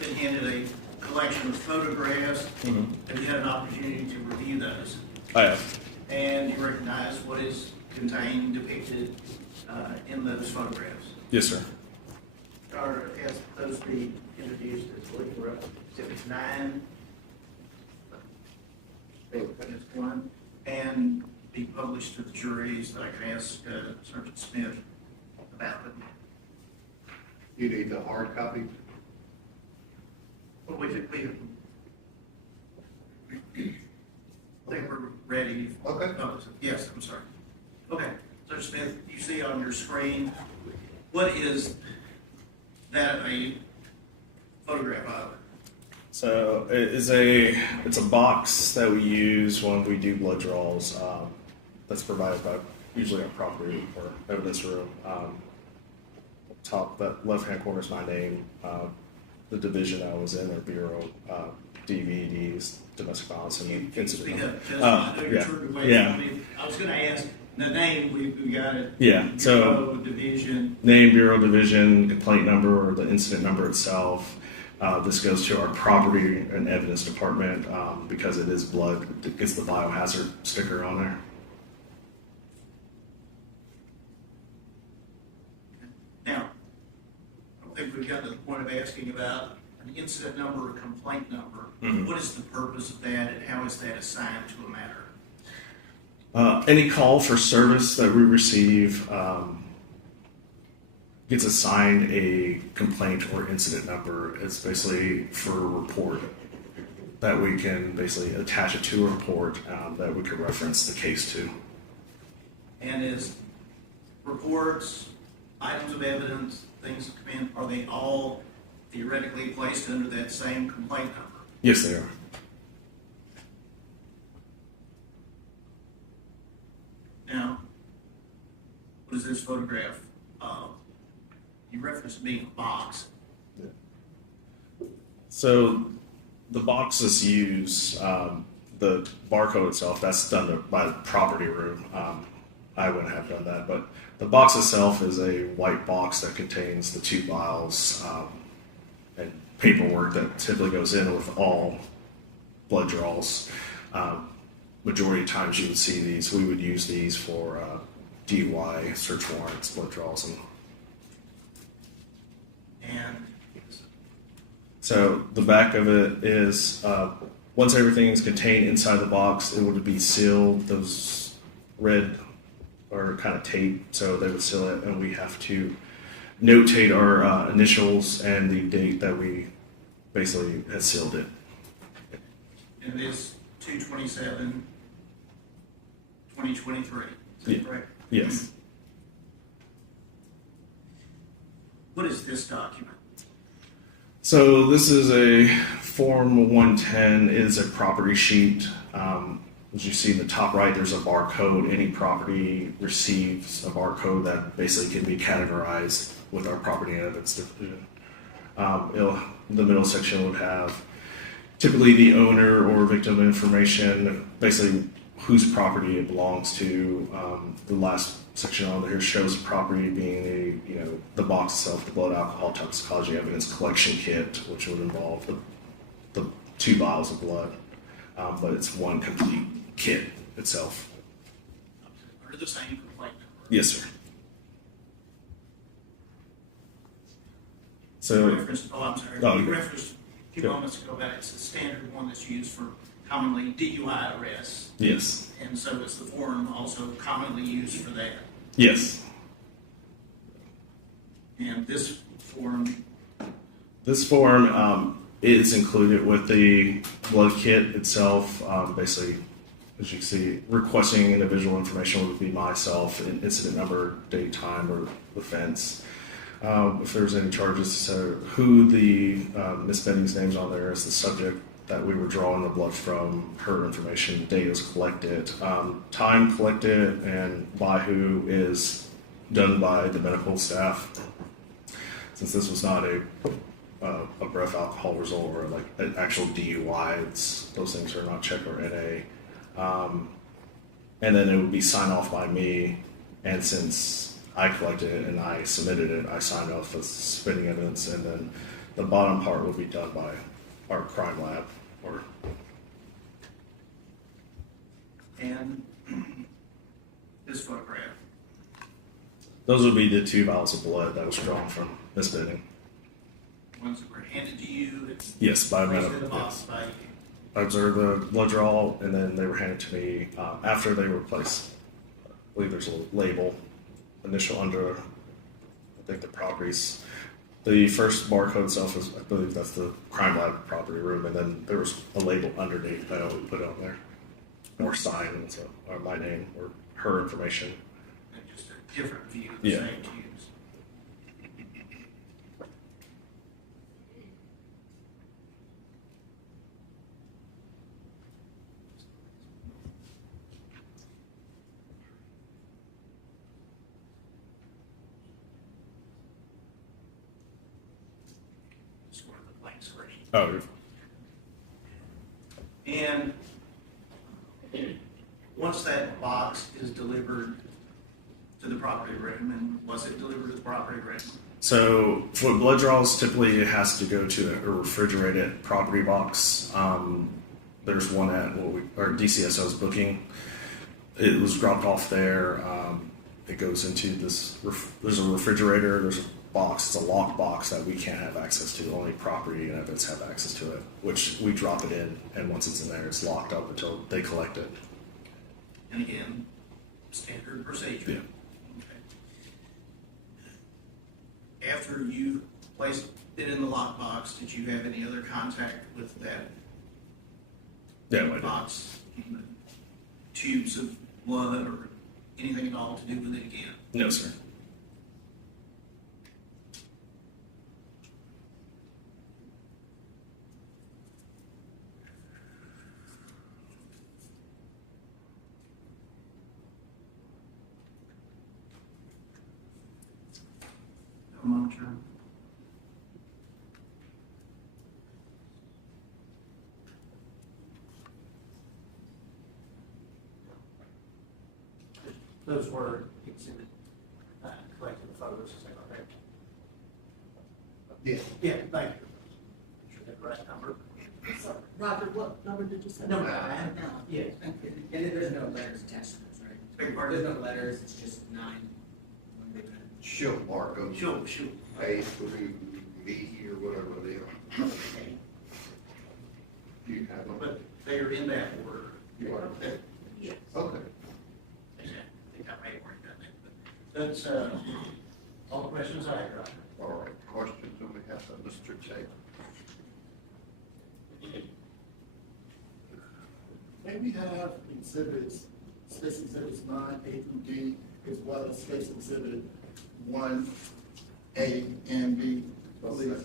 been handed a collection of photographs. Have you had an opportunity to review those? I have. And you recognize what is contained, depicted in those photographs? Yes, sir. Or has those be introduced as legal exhibit 9? Witness 1, and be published to the juries that I can ask Sergeant Smith about them. You need the hard copy? But we think we're ready. Okay. Oh, yes, I'm sorry. Okay, Sergeant Smith, you see on your screen, what is that a photograph of? So it's a box that we use when we do blood draws. That's provided by usually our property or evidence room. Top that left hand corner is my name. The division I was in, their bureau, DVDs, domestic violence, and incident. Speak up, just, Oh, I know you're yeah. turned away Yeah. from me. I was gonna ask, the name, we got it. Yeah, so Bureau, division. name, bureau, division, complaint number, or the incident number itself. This goes to our property and evidence department because it is blood. It gets the biohazard sticker on there. if we've gotten to the point of asking about an incident number or complaint number, what is the purpose of that and how is that assigned to a matter? Any call for service that we receive gets assigned a complaint or incident number. It's basically for a report that we can basically attach it to a report that we could reference the case to. And is reports, items of evidence, things that come in, are they all theoretically placed under that same complaint number? Yes, they are. Now, what is this photograph? You referenced being a box. So the boxes use the barcode itself. That's done by the property room. I wouldn't have done that, but the box itself is a white box that contains the 2 vials and paperwork that typically goes in with all blood draws. Majority of times you would see these. We would use these for DUI, search warrants, blood draws, And so the back of it is once everything is contained inside the box, it would be sealed. Those red are kind of tape, so they would seal it, and we have to notate our initials and the date that we basically had sealed it. it is 2/27/2023. Is that Yeah. correct? Yes. What is this document? So this is a Form 110. It is a property sheet. As you see in the top right, there's a barcode. Any property receives a barcode that basically can be categorized with our property and evidence division. The middle section would have typically the owner or victim information, basically whose property it belongs to. The last section on there shows the property being the box itself, the blood alcohol toxicology evidence collection kit, which would involve the 2 vials of blood, but it's one complete kit itself. Under the same complaint number? Yes, sir. You So referenced, I'm sorry. Oh, You okay. referenced a few moments ago that it's a standard one that's used for commonly DUI arrests. yes, And so is the form also commonly used for that? yes. And this form, This form is included with the blood kit itself. Basically, as you can see, requesting individual information would be myself, an incident number, date, time, or offense. If there's any charges, so who the Miss Benning's name's on there is the subject that we were drawing the blood from, her information, date was collected, time collected, and by who is done by the medical staff. Since this was not a breath alcohol result or like an actual DUI, those things are not checked or NA. And then it would be signed off by me, and since I collected it and I submitted it, I signed off as submitting evidence, and then the bottom part will be done by our crime lab. and this photograph. Those would be the 2 vials of blood that was drawn from Miss Benning. Ones that were handed to you, it's Yes, by placed in the medical. box by you. I observed the blood draw, and then they were handed to me after they were placed. I believe there's a label, initial under, I think the properties. The first barcode itself is, I believe that's the crime lab property room, and then there was a label underneath that I would put on there, or sign, so, or my name, or her information. And just a different view of the Yeah. same cues. Just one of the blank screen. Oh, And once that box is delivered to the property room, and was it delivered to the property room? so for blood draws, typically it has to go to a refrigerated property box. There's one at our DCSO's booking. It was dropped off there. It goes into this. There's a refrigerator. There's box. It's a locked box that we can't have access to. Only property and evidence have access to it, which we drop it in, and once it's in there, it's locked up until they collect it. And again, standard procedure. Yeah. Okay. After you placed it in the lockbox, did you have any other contact with that Yeah, I did. box? Tubes of blood or anything at all to do with it again? No, sir. No monitor. Those were exhibit, collecting the photos, is that correct? Yeah. Yeah, thank you. Make sure that right number. Roger, what number did you say? No, Yeah, and there's no letters attached to this, right? Beg your pardon? There's no letters, it's just 9. She'll mark them. Sure. A through B or whatever they are. You have them? But they are in that order. You are? Okay. Yes. Okay. I think I may have already done that, That's, all the questions I have, Roger. All right, questions on behalf of Mr. Taylor? May we have exhibits, space exhibits 9A through D, as well as space exhibit 1A and B, please?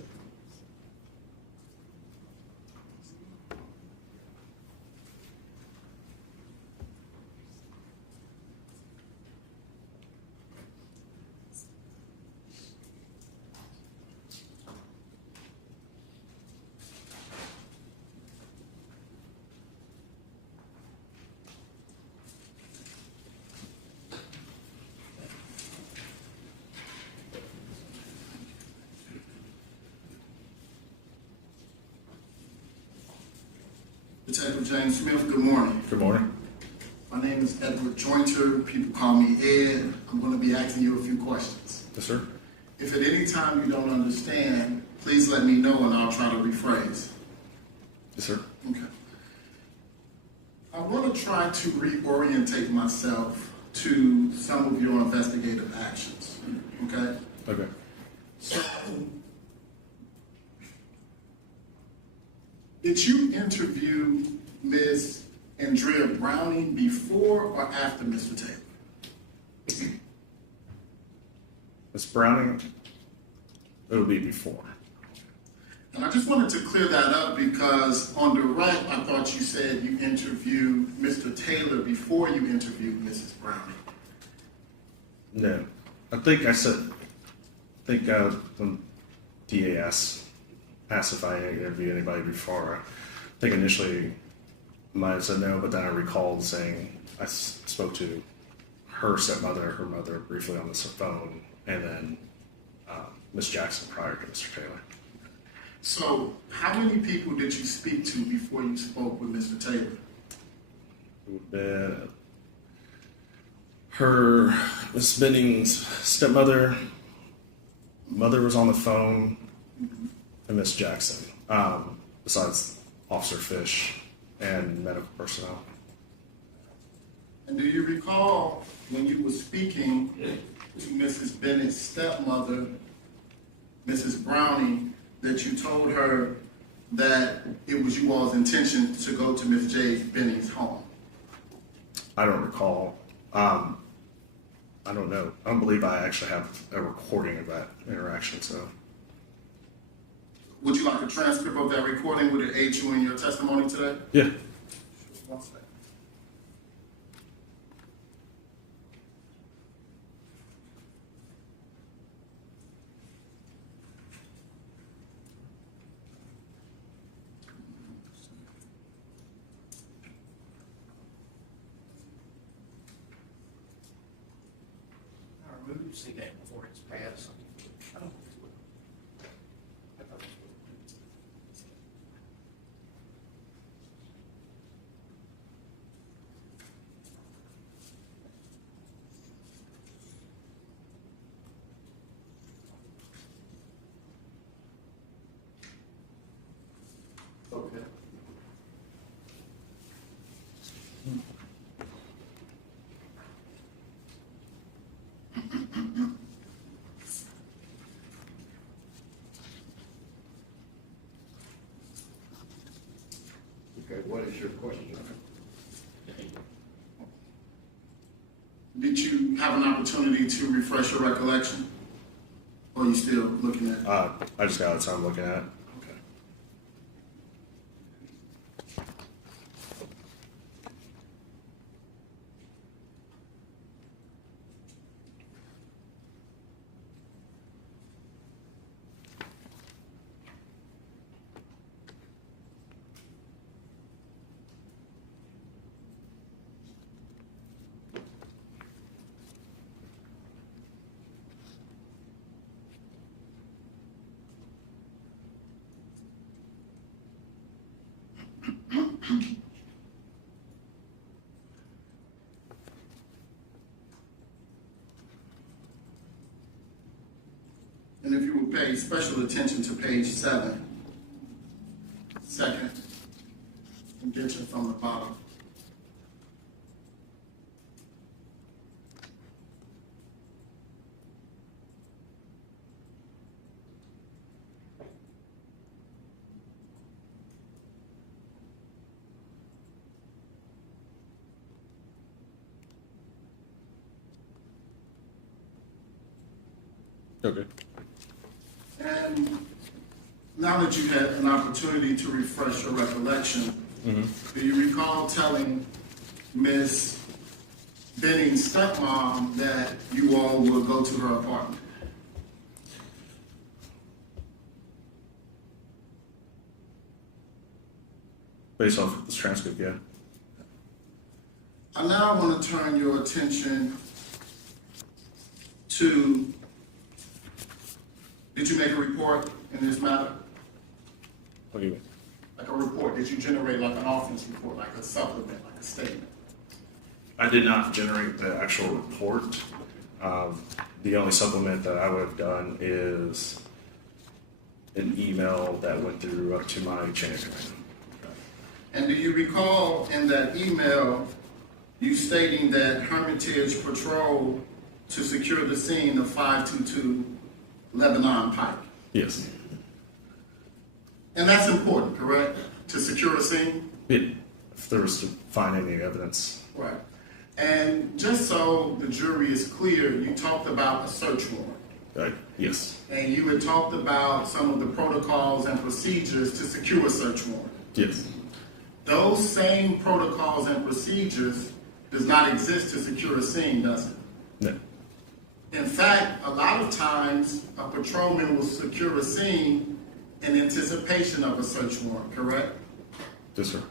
Detective James Smith, good morning. Good morning. My name is Edward Jointer. People call me Ed. I'm going to be asking you a few questions. Yes, sir. If at any time you don't understand, please let me know and I'll try to rephrase. Yes, sir. Okay. I want to try to reorientate myself to some of your investigative actions. Okay? Okay. So, did you interview Ms. Andrea Browning before or after Mr. Taylor? Miss Browning, it would be before. And I just wanted to clear that up because on the right, I thought you said you interviewed Mr. Taylor before you interviewed Mrs. Browning. No. I think when DA asked if I interviewed anybody before, I think initially I might have said no, but then I recalled saying I spoke to her stepmother, her mother briefly on the phone, and then Miss Jackson prior to Mr. Taylor. So how many people did you speak to before you spoke with Mr. Taylor? It would have been her, Miss Benning's stepmother, mother was on the phone, and Miss Jackson, besides Officer Fish and medical personnel. And do you recall when you were speaking to Mrs. Bennett's stepmother, Mrs. Browning, that you told her that it was you all's intention to go to Miss Jade Benning's home? I don't recall. I don't know. I don't believe I actually have a recording of that interaction, so. Would you like a transcript of that recording? Would it aid you in your testimony today? Yeah. One second. I remove see that before it's passed. finish your question. Did you have an opportunity to refresh your recollection? Or are you still looking at? I just got out of time looking at it. Okay. And if you would pay special attention to page 7, second indenture from the bottom. Okay. And now that you had an opportunity to refresh your recollection, do you recall telling Miss Benning's stepmom that you all would go to her apartment? Based off of this transcript, yeah. I now want to turn your attention to, did you make a report in this matter? What do you mean? Like a report, did you generate like an offense report, like a supplement, like a statement? I did not generate the actual report. The only supplement that I would have done is an email that went through up to my chain of command. And do you recall in that email, you stating that Hermitage Patrol to secure the scene of 522 Lebanon Pike? Yes. And that's important, correct? To secure a scene? If there was to find any evidence. Right. And just so the jury is clear, you talked about a search warrant. Yes. And you had talked about some of the protocols and procedures to secure a search warrant. Yes. Those same protocols and procedures does not exist to secure a scene, does it? No. In fact, a lot of times a patrolman will secure a scene in anticipation of a search warrant, correct? Yes, sir.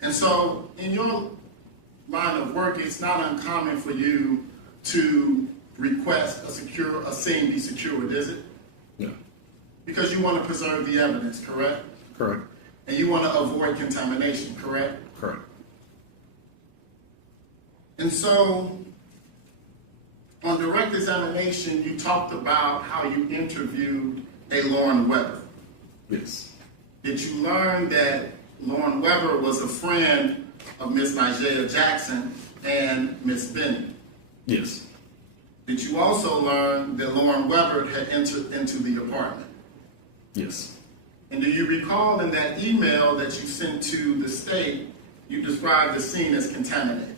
And so in your line of work, it's not uncommon for you to request a scene be secured, is it? No. Because you want to preserve the evidence, correct? Correct. And you want to avoid contamination, correct? Correct. And so on direct examination, you talked about how you interviewed a Lauren Weber. Yes. Did you learn that Lauren Weber was a friend of Miss Nijaiha Jackson and Miss Benning? Yes. Did you also learn that Lauren Weber had entered into the apartment? Yes. And do you recall in that email that you sent to the state, you described the scene as contaminated?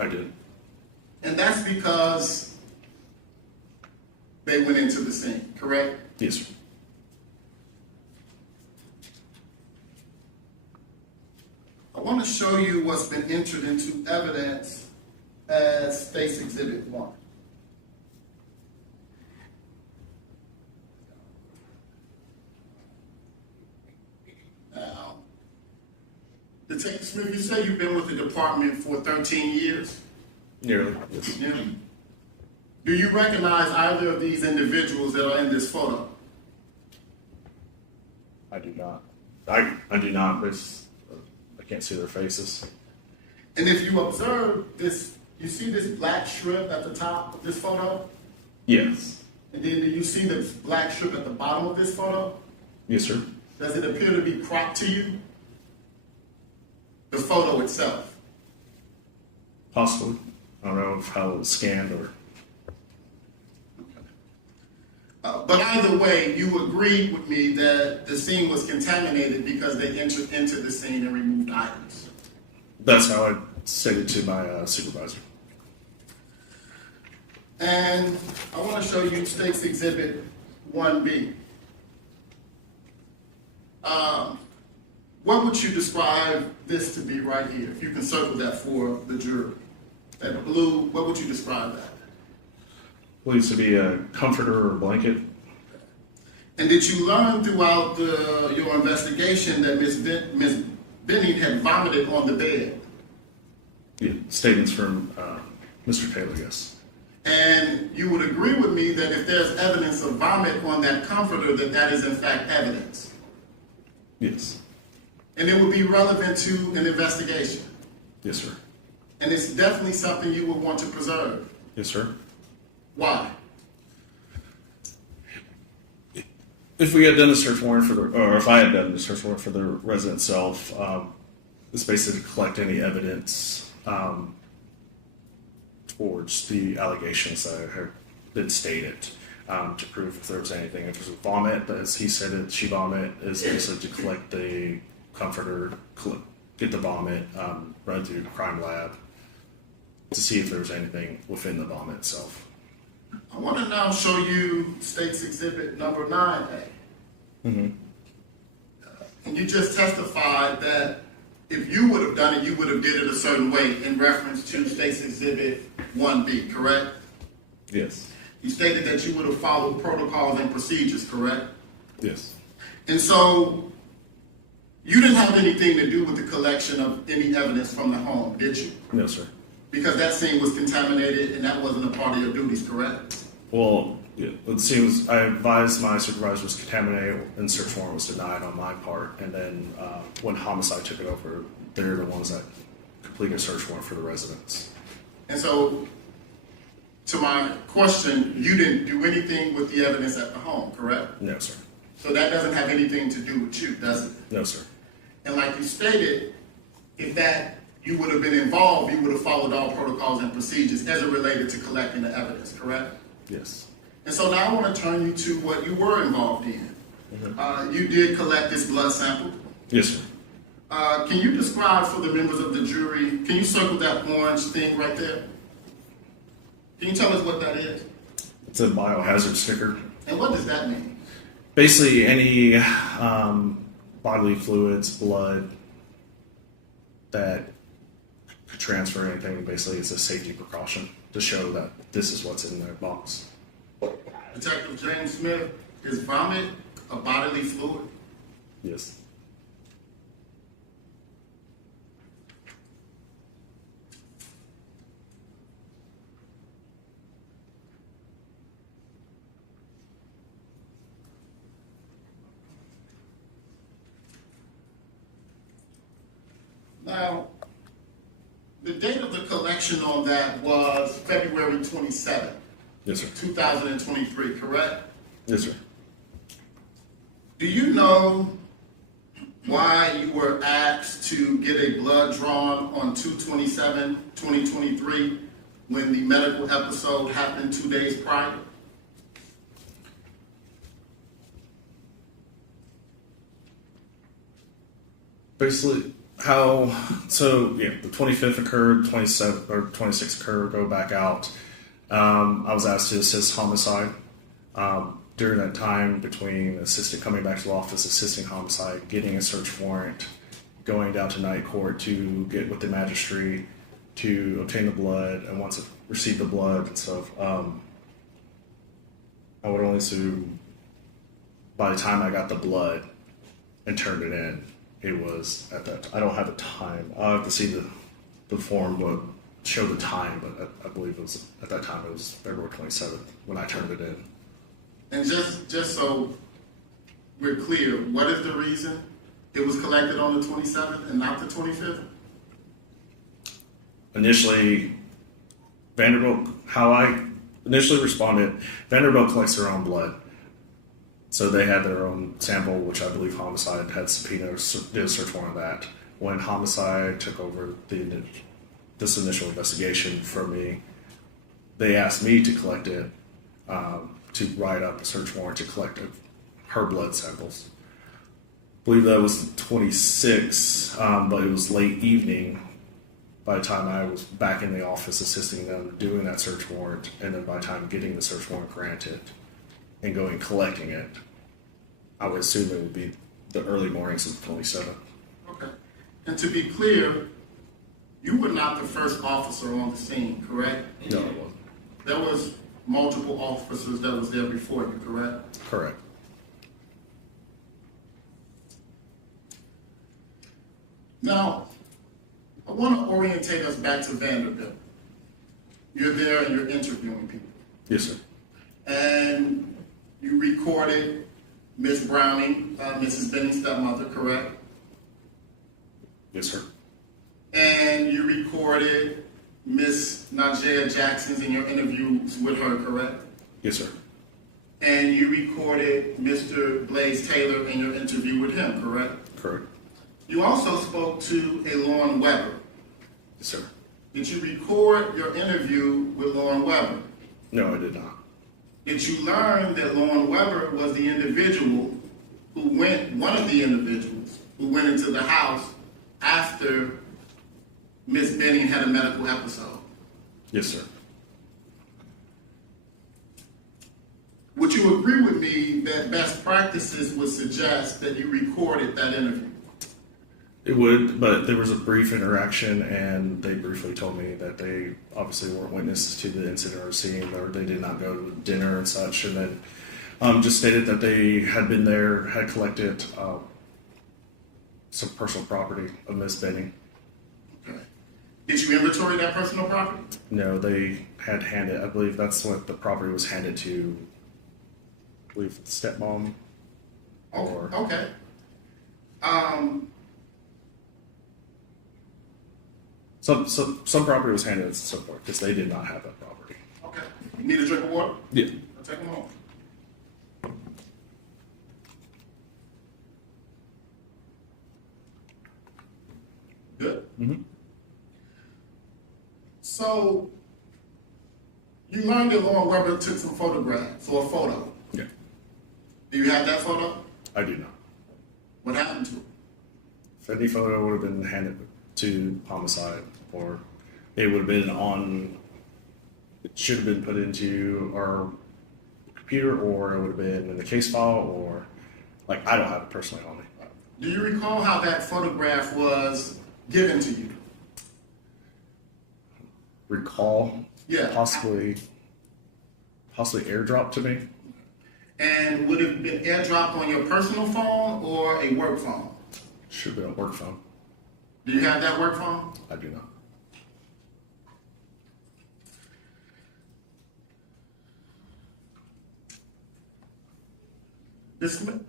I did. And that's because they went into the scene, correct? Yes, sir. I want to show you what's been entered into evidence as State's Exhibit 1. Now, Detective Smith, you say you've been with the department for 13 years? Nearly. Yes. Yeah. Do you recognize either of these individuals that are in this photo? I do not. I do not. I can't see their faces. And if you observe this, you see this black strip at the top of this photo? Yes. And then do you see the black strip at the bottom of this photo? Yes, sir. Does it appear to be cropped to you? The photo itself? Possibly. I don't know how it was scanned or. But either way, you agreed with me that the scene was contaminated because they entered into the scene and removed items. That's how I stated to my supervisor. And I want to show you State's Exhibit 1B. What would you describe this to be right here? If you can circle that for the jury. That blue, what would you describe that? Believed to be a comforter or blanket. And did you learn throughout your investigation that Ms. Benning had vomited on the bed? Yeah, statements from Mr. Taylor, yes. And you would agree with me that if there's evidence of vomit on that comforter, that that is in fact evidence? Yes. And it would be relevant to an investigation? Yes, sir. And it's definitely something you would want to preserve? Yes, sir. Why? If we had done a search warrant or if I had done a search warrant for the resident itself, it's basically to collect any evidence towards the allegations that have been stated, to prove if there was anything. If there's a vomit, as he said it, she vomit, is basically to collect the comforter, get the vomit, run through the crime lab to see if there's anything within the vomit itself. I want to now show you State's Exhibit number 9A. Mm-hmm. And you just testified that if you would have done it, you would have did it a certain way in reference to State's Exhibit 1B, correct? Yes. You stated that you would have followed protocols and procedures, correct? Yes. And so you didn't have anything to do with the collection of any evidence from the home, did you? No, sir. Because that scene was contaminated and that wasn't a part of your duties, correct? Well, yeah, it seems I advised my supervisor was contaminated and search warrant was denied on my part. And then when homicide took it over, they're the ones that completed a search warrant for the residents. And so, to my question, you didn't do anything with the evidence at the home, correct? No, sir. So that doesn't have anything to do with you, does it? No, sir. And like you stated, if that you would have been involved, you would have followed all protocols and procedures as it related to collecting the evidence, correct? Yes. And so now I want to turn you to what you were involved in. Mm-hmm. You did collect this blood sample. Yes, sir. Can you describe for the members of the jury, can you circle that orange thing right there? Can you tell us what that is? It's a biohazard sticker. And what does that mean? Basically, any bodily fluids, blood that could transfer anything, basically it's a safety precaution to show that this is what's in their box. Detective James Smith, is vomit a bodily fluid? Yes. Now, the date of the collection on that was February 27th, Yes, sir. 2023, correct? Yes, sir. Do you know why you were asked to get a blood drawn on 2/27/2023 when the medical episode happened 2 days prior? Basically, the 25th occurred, 27th or 26th occurred, go back out. I was asked to assist homicide. During that time between coming back to the office, assisting homicide, getting a search warrant, going down to night court to get with the magistrate to obtain the blood, and once I received the blood and stuff, I would only assume by the time I got the blood and turned it in, it was at that. I don't have a time. I'll have to see the form would show the time, but I believe it was at that time. It was February 27th when I turned it in. And just so we're clear, what is the reason it was collected on the 27th and not the 25th? Initially, how I initially responded, Vanderbilt collects their own blood. So they had their own sample, which I believe homicide had subpoenaed, did a search warrant on that. When homicide took over this initial investigation from me, they asked me to collect it. to write up a search warrant to collect her blood samples. I believe that was the 26th, but it was late evening by the time I was back in the office assisting them doing that search warrant, and then by the time getting the search warrant granted and going collecting it, I would assume it would be the early mornings of the 27th. Okay. And to be clear, you were not the first officer on the scene, correct? No, it wasn't. There was multiple officers that was there before you, correct? Correct. Now, I want to orientate us back to Vanderbilt. You're there and you're interviewing people. Yes, sir. And you recorded Miss Browning, Mrs. Benning's stepmother, correct? Yes, sir. And you recorded Miss Nijaiha Jackson's in your interviews with her, correct? Yes, sir. And you recorded Mr. Blaise Taylor in your interview with him, correct? Correct. You also spoke to a Lauren Weber. Yes, sir. Did you record your interview with Lauren Weber? No, I did not. Did you learn that Lauren Weber was the individual one of the individuals who went into the house after Miss Benning had a medical episode? Yes, sir. Would you agree with me that best practices would suggest that you recorded that interview? It would, but there was a brief interaction, and they briefly told me that they obviously weren't witnesses to the incident or scene, or they did not go to dinner and such, and then just stated that they had been there, had collected some personal property of Miss Benning. Okay. Did you inventory that personal property? No, they had handed, I believe that's what the property was handed to, I believe, the stepmom. Or, Okay. Some property was handed and so forth, because they did not have that property. Okay. You need a drink of water? Yeah. I'll take them home. Good? Mm-hmm. So, you learned that Lauren Weber took some photographs, or a photo. Yeah. Do you have that photo? I do not. What happened to it? If any photo would have been handed to homicide, or it would have been it should have been put into our computer, or it would have been in the case file, or I don't have it personally on me. Do you recall how that photograph was given to you? Recall? Yeah. Possibly airdropped to me. And would it have been airdropped on your personal phone or a work phone? Should be a work phone. Do you have that work phone? I do not.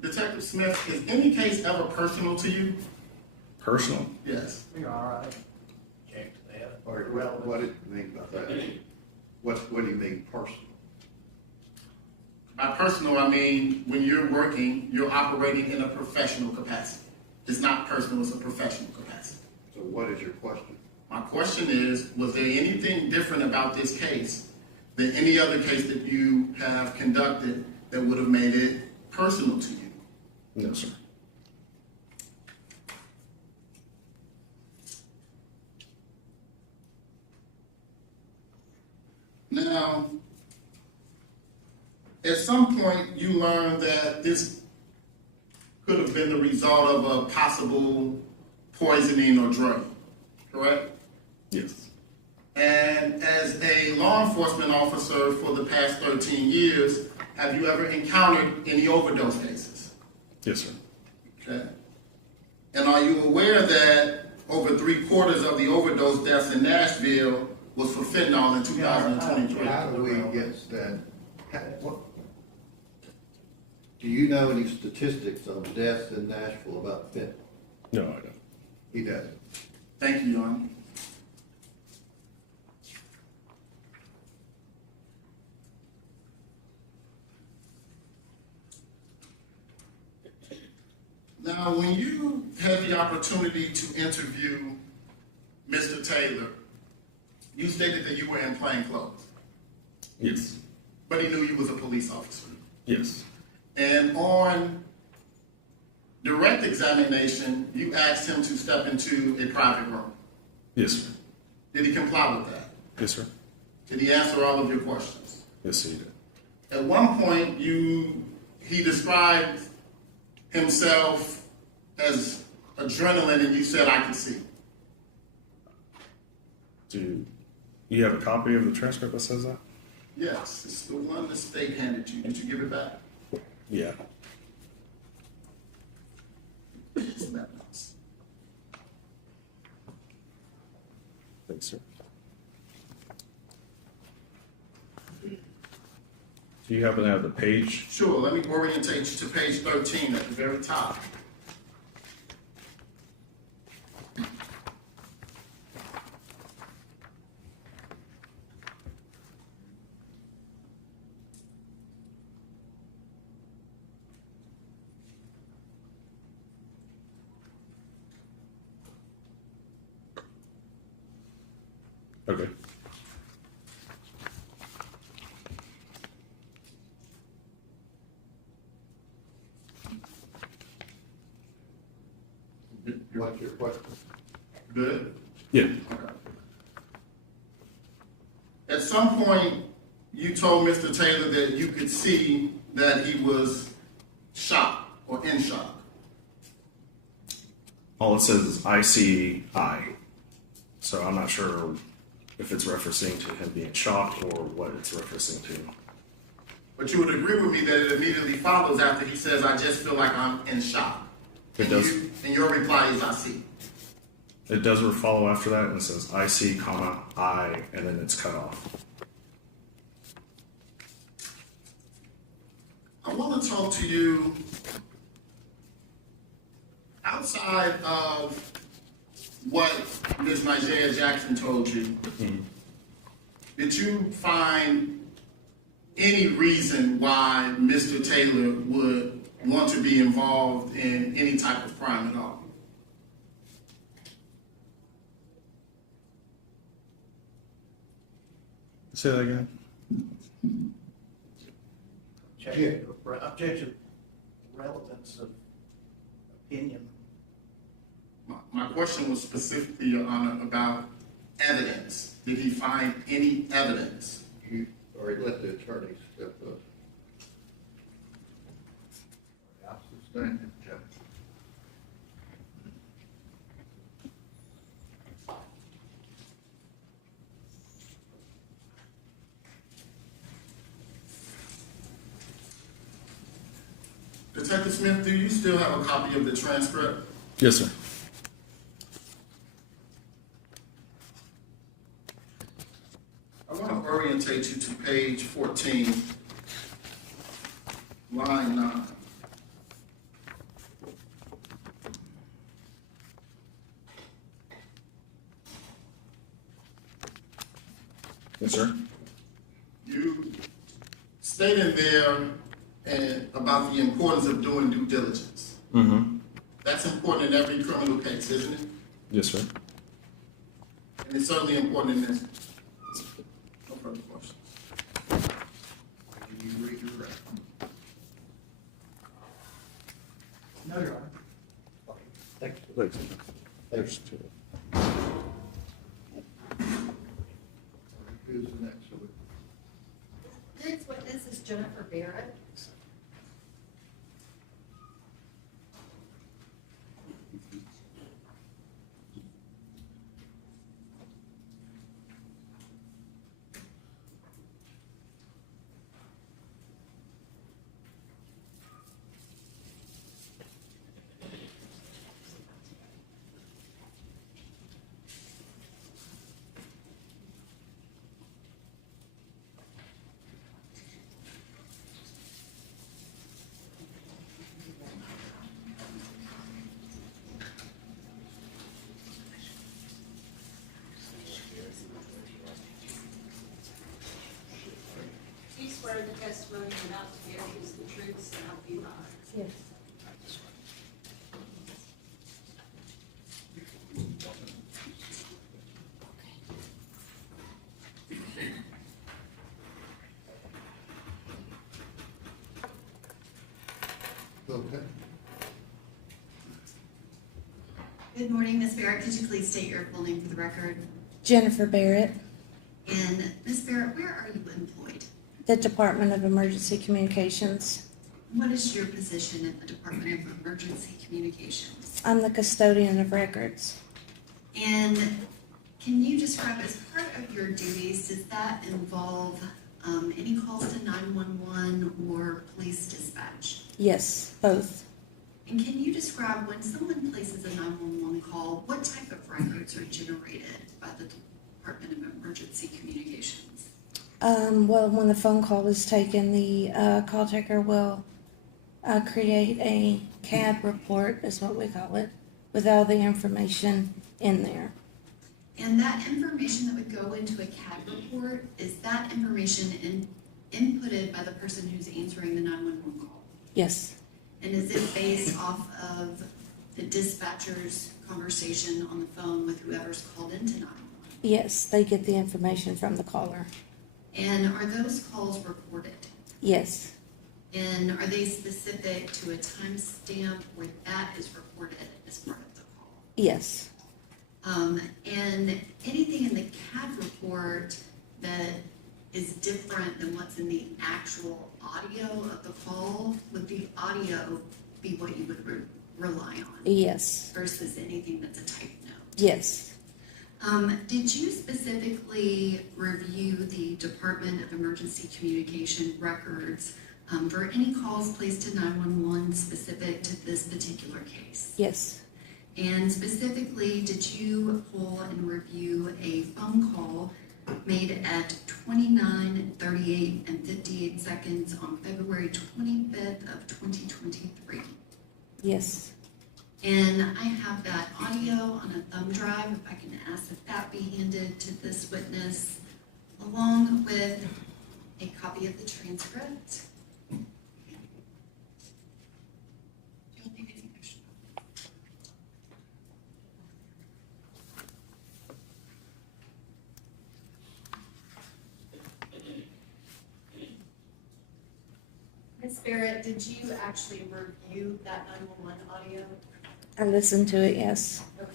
Detective Smith, is any case ever personal to you? Personal? Yes. You're all right. Check that. Or, well, what do you mean by that? What do you mean personal? By personal, I mean when you're working, you're operating in a professional capacity. It's not personal, it's a professional capacity. So what is your question? My question is, was there anything different about this case than any other case that you have conducted that would have made it personal to you? No, sir. Now, at some point you learned that this could have been the result of a possible poisoning or drug, correct? Yes. And as a law enforcement officer for the past 13 years, have you ever encountered any overdose cases? Yes, sir. Okay. And are you aware that over 3/4 of the overdose deaths in Nashville was for fentanyl in 2023? How do we get that? Do you know any statistics of deaths in Nashville about fentanyl? No, I don't. He doesn't. Thank you, Your Honor. Now, when you had the opportunity to interview Mr. Taylor, you stated that you were in plain clothes. Yes. But he knew you was a police officer. Yes. And on direct examination, you asked him to step into a private room. Yes, sir. Did he comply with that? Yes, sir. Did he answer all of your questions? Yes, he did. At one point, he described himself as adrenaline, and you said, I can see. Do you have a copy of the transcript that says that? Yes, it's the one the state handed you. Did you give it back? Yeah. Thanks, sir. Do you happen to have the page? Sure, let me orientate you to page 13 at the very top. Okay. What's your question? Good? Yeah. Okay. At some point, you told Mr. Taylor that you could see that he was shocked or in shock. All it says is I see I. So I'm not sure if it's referencing to him being shocked or what it's referencing to. But you would agree with me that it immediately follows after he says, I just feel like I'm in shock. It does. And your reply is, I see. It does follow after that and it says I see, comma, I, and then it's cut off. I want to talk to you outside of what Ms. Nijaiha Jackson told you. Mm-hmm. Did you find any reason why Mr. Taylor would want to be involved in any type of crime at all? Say that again. Objective relevance of opinion. My question was specifically, Your Honor, about evidence. Did he find any evidence? You already let the attorney step up. I'll sustain it, Jeff. Detective Smith, do you still have a copy of the transcript? Yes, sir. I want to orientate you to page 14, line 9. Yes, sir. You stated there about the importance of doing due diligence. Mm-hmm. That's important in every criminal case, isn't it? Yes, sir. And it's certainly important in this. No further questions. Can you read your record? No, Your Honor. Okay, thank you. Thanks. There's two. Who's the next one? Next witness is Jennifer Barrett. Do you swear the testimony you're about to give is the truth, so help you God? Yes. Okay. Good morning, Ms. Barrett. Could you please state your full name for the record? Jennifer Barrett, And Ms. Barrett, where are you employed? the Department of Emergency Communications. What is your position at the Department of Emergency Communications? I'm the custodian of records. And can you describe, as part of your duties, does that involve any calls to 911 or police dispatch? Yes, both. And can you describe, when someone places a 911 call, what type of records are generated by the Department of Emergency Communications? Well, when the phone call is taken, the call taker will create a CAD report, is what we call it, with all the information in there. And that information that would go into a CAD report, is that information inputted by the person who's answering the 911 call? Yes, And is it based off of the dispatcher's conversation on the phone with whoever's called into 911? yes, they get the information from the caller. And are those calls recorded? Yes, And are they specific to a timestamp where that is recorded as part of the call? yes, And anything in the CAD report that is different than what's in the actual audio of the call, would the audio be what you would rely on yes, versus anything that's a type note? yes. Did you specifically review the Department of Emergency Communication records for any calls placed to 911 specific to this particular case? Yes, And specifically, did you pull and review a phone call made at 29:38 and 58 seconds on February 25th of 2023? yes, And I have that audio on a thumb drive, if I can ask that that be handed to this witness, along with a copy of the transcript. Ms. Barrett, did you actually review that 911 audio? I listened to it, yes. Okay.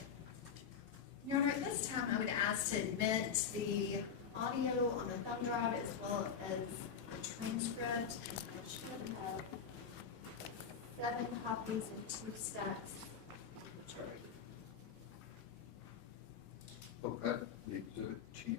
Your Honor, at this time, I would ask to admit the audio on the thumb drive as well as the transcript. I should have 7 copies and 2 stacks. Okay, the exhibit 10.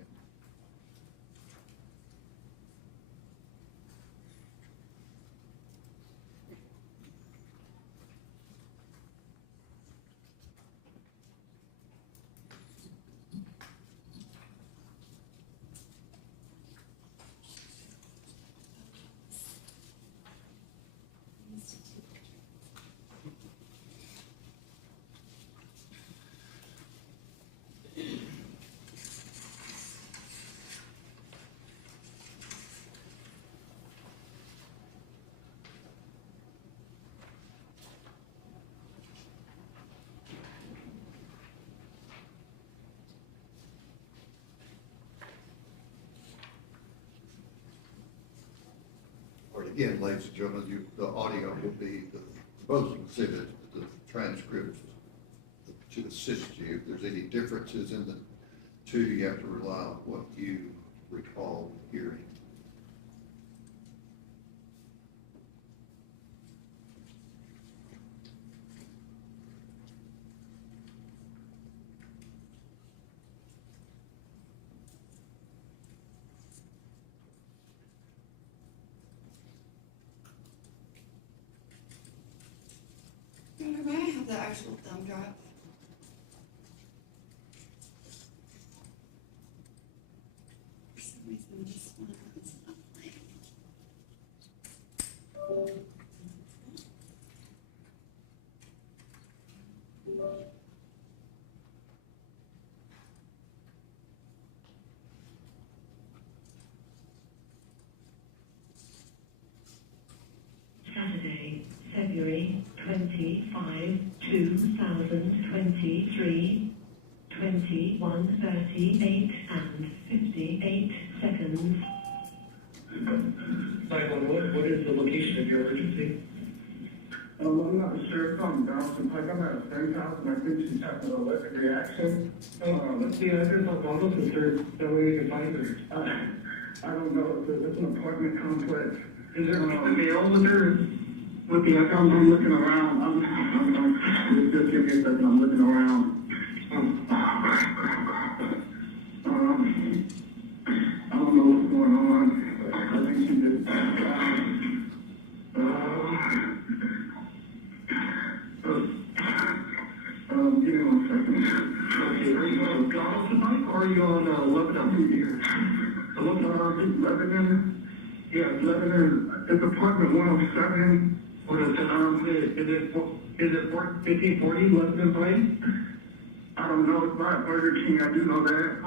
All right, again, ladies and gentlemen, the audio will be the proposed exhibit, the transcript to assist you. If there's any differences in the two, you have to rely on what you recall hearing. Your Honor, may I have the actual thumb drive? For some reason, this one is not playing. Saturday, February 25, 2023, 21:38 and 58 seconds. 911, what is the location of your emergency? I'm not sure if I'm bouncing, like I'm at a friend's house and I think she's having an allergic reaction. Let's see, I just don't know if there's no way you can find her. I don't know, it's an apartment complex. Is there a male with her? With the, I'm looking around, just give me a second, I'm looking around. I don't know what's going on. I think she just, give me 1 second. Okay, are you on Donald tonight, or are you on Lebanon here? Lebanon? Yeah, Lebanon, it's apartment 107. Is it 1540 Lebanon Place? I don't know, it's by Burger King, I do know that.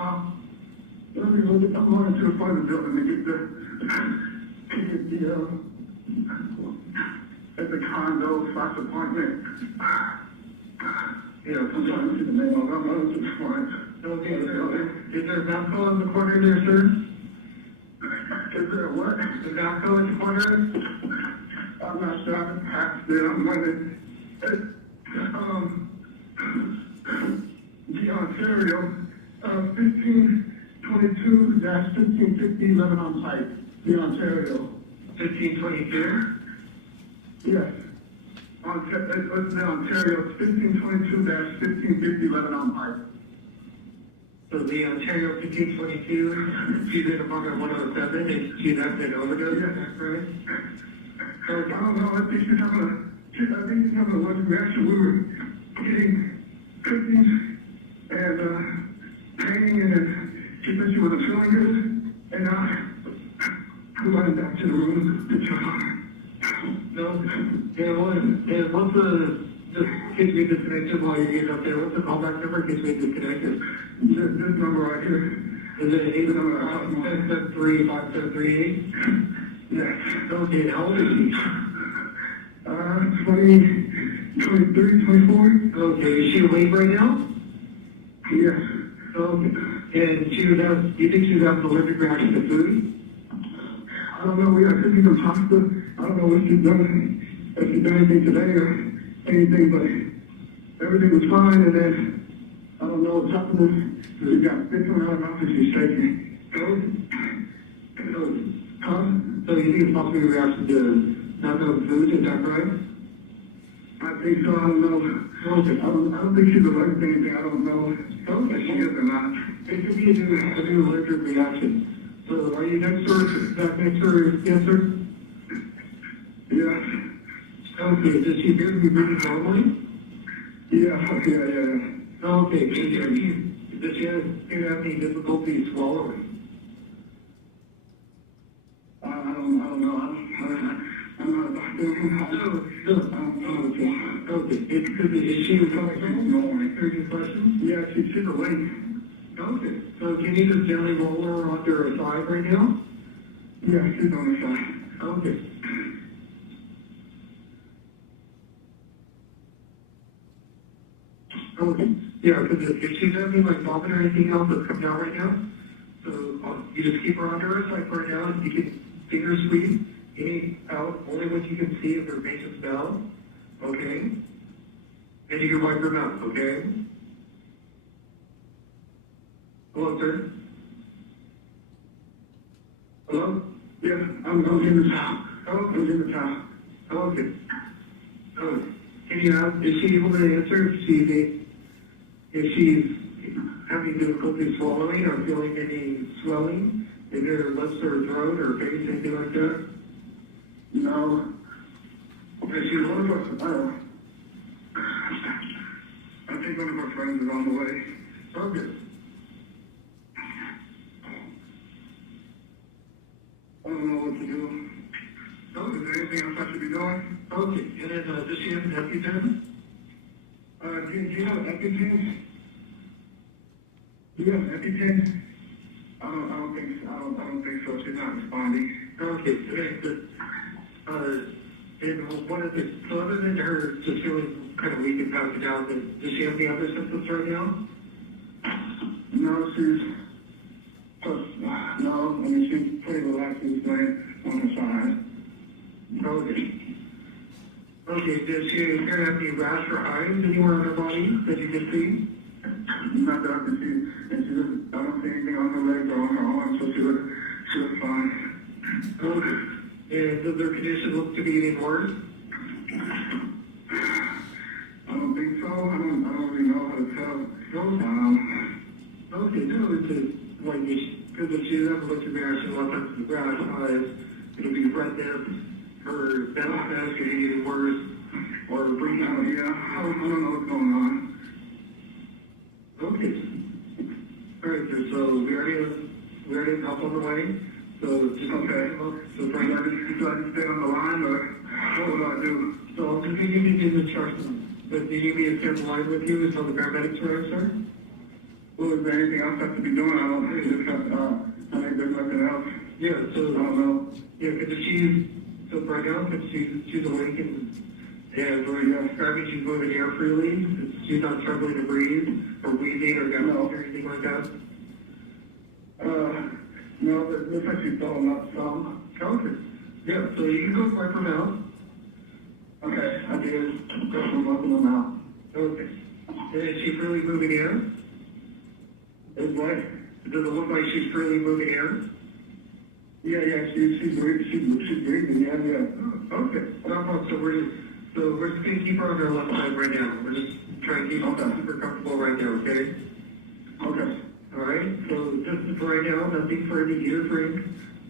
Let me look at, I'm going to the front of the building to get the, it's a condo slash apartment. Yeah, sometimes I see the name of it, I'm going to the front. Okay, is there a Valco in the corner there, sir? Is there a what? The Valco in the corner? I'm not sure, I've been past there, I'm running. The Ontario, 1522-1550 Lebanon Pike, the Ontario. 1522? Yes. It's the Ontario, 1522-1550 Lebanon Pike. So the Ontario 1522, she's in apartment 107, and she's having an overdose, is that correct? So I don't know, I think she's having a allergic reaction. We were getting cookies and painting, and she said she wasn't feeling good, and we went back to the room to check on her. No, and what's the, just in case we disconnected while you're getting up there, what's the callback number in case we disconnected? This number right here. Is it 873-5738? Yes. Okay, how old is she? 23, 24. Okay, is she awake right now? Yes. Okay. And she would have, do you think she would have an allergic reaction to food? I don't know, I couldn't even talk to her. I don't know what she's done, if she's done anything today or anything, but everything was fine, and then, I don't know what's happened. She got spit coming out of her mouth and she's shaking. So you think it's possibly a reaction to not knowing food, is that right? I think so, I don't know. Okay. I don't think she's allergic to anything, I don't know if she is or not. It could be a new allergic reaction. So are you next door, that next door, yes sir? Yes. Okay, does she appear to be breathing normally? Yeah. Okay, does she have any difficulty swallowing? I don't know. I'm not a doctor. Okay. Is she recovering normally? Any questions? Yeah, she's awake. Okay. So can you just gently roll her onto her side right now? Yeah, she's on her side. Okay. Okay. Yeah, because if she's having like vomit or anything else that's coming out right now, so you just keep her under her side right now, and you can finger squeeze any out, only what you can see if her face is smell, okay? And you can wipe her mouth, okay? Hello, sir? Hello? Yeah, I'm in the towel. Oh, I'm in the towel. Oh, okay. Oh, can you ask, is she able to answer if she's having difficulty swallowing or feeling any swelling in her lips or throat or face, anything like that? No. Okay, she's one of our, I think one of our friends is on the way. Okay. I don't know what to do. No, is there anything else I should be doing? Okay, and then, does she have an EpiPen? Do you have an EpiPen? Do you have an EpiPen? I don't think so. She's not responding. Okay, good. And what is it? So other than her just feeling kind of weak and passing out, does she have any other symptoms right now? No, no, I mean, she's pretty relaxed, she's laying on her side. Okay. Okay, does she appear to have any rash or hives anywhere on her body that you can see? Not that I can see, and I don't see anything on her legs or on her arms, so she looks fine. Okay. And does her condition look to be getting worse? I don't think so. I don't really know how to tell. Okay, no, it's just whitish. Because if she doesn't look to be actually lots of rash, eyes, it'll be redness. Her belly fat could be getting worse. Or breathing. I don't know what's going on. Okay. All right, so we already have help on the way. So just okay. So do I just stay on the line, or what do I do? So I'll continue to do the instructions. But do you need me to stay on the line with you until the paramedics arrive, sir? Well, is there anything else I have to be doing? I don't think I think there's nothing else. Yeah, so I don't know. Yeah, because so right now, since she's awake and we're describing she's moving air freely, she's not struggling to breathe or wheezing or gasping or anything like that. No, it looks like she's throwing up some. Okay. Yeah, so you can go wipe her mouth. Okay, I did. Go from wiping her mouth. Okay. And is she freely moving air? Is what? Does it look like she's freely moving air? Yeah, she's breathing, yeah. Oh, okay. No problem. So we're just gonna keep her on her left side right now. We're just trying to keep her super comfortable right now, okay? Okay. All right, so just for right now, nothing for any ear drink.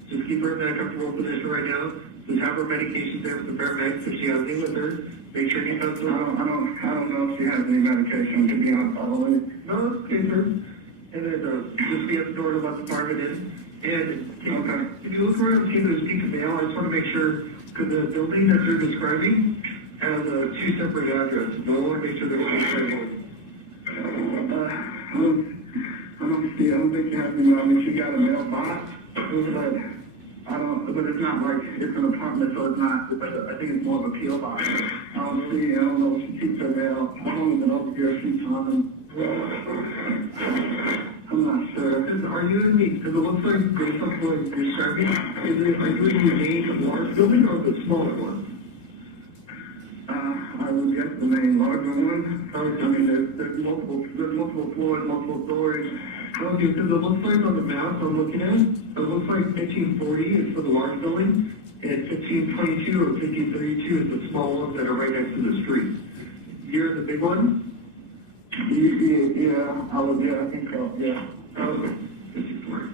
Just keep her in that comfortable position right now. Just have her medications there for the paramedics if she has any with her. Make sure you touch them. I don't know if she has any medication, to be honest, I don't. No, it's okay, sir. And then just be at the door to let the fireman in. And if you look around and see there's peak of mail, I just want to make sure, because the building that you're describing has two separate addresses. So I want to make sure they're all the same one. I don't think she has any. I mean, she got a mailbox, but it's not like it's an apartment, so it's not. I think it's more of a PO box. I don't know if she keeps her mail. I don't even know if you're a few times. I'm not sure. Are you in the? Because it looks like based on what you're describing, are you in the main large building or the smaller one? I would guess the main larger one. I mean, there's multiple floors, multiple stories. Okay, because it looks like on the map I'm looking at, it looks like 1540 is for the large building, and 1522 or 1532 is the small ones that are right next to the street. You're the big one? Yeah, I think so, yeah. Okay, 1540.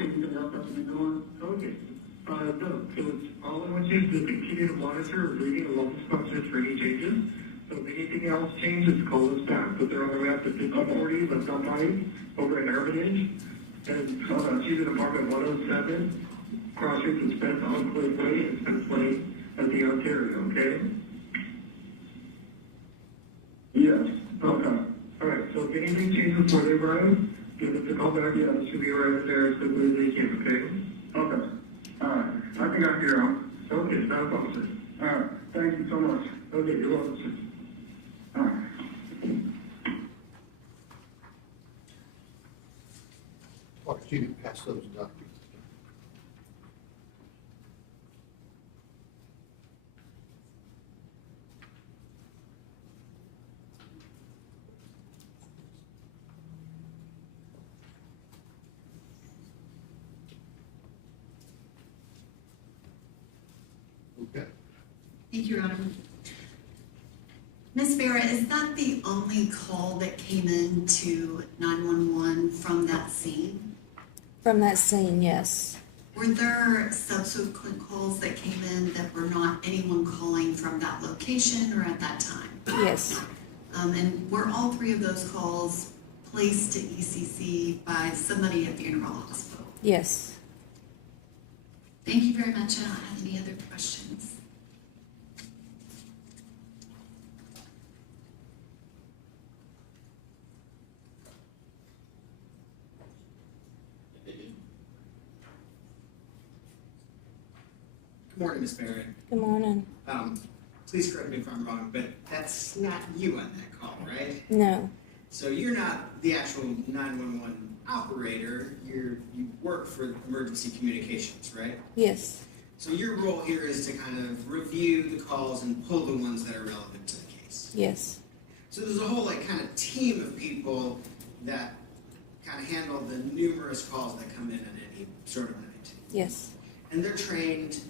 Anything else that we doing? Okay. No, so it's all I want you to continue to monitor breathing along the sponsors for any changes. So if anything else changes, call us back. But they're on the way up to 1540, left on Pike, over in Hermitage. And she's in apartment 107, cross streets and Spence on Cliff Way and Spence Way at the Ontario, okay? Yes. Okay. All right, so if anything changes before they arrive, give us a call back. Yeah, they should be arriving there as quickly as they can, okay? Okay. All right. I think I hear them. Okay, not a problem, sir. All right. Thank you so much. Okay, you're welcome, sir. All right. Clark, you can pass those documents. Okay. Thank you, Your Honor. Ms. Barrett, is that the only call that came in to 911 from that scene? From that scene, yes. Were there subsequent calls that came in that were not anyone calling from that location or at that time? Yes. And were all three of those calls placed to ECC by somebody at Funeral Hospital? Yes. Thank you very much. I don't have any other questions. Good morning, Ms. Barrett. Good morning. Please correct me if I'm wrong, but that's not you on that call, right? No. So you're not the actual 911 operator, you work for emergency communications, right? Yes. So your role here is to kind of review the calls and pull the ones that are relevant to the case. Yes. So there's a whole kind of team of people that kind of handle the numerous calls that come in at any sort of night. Yes. And they're trained,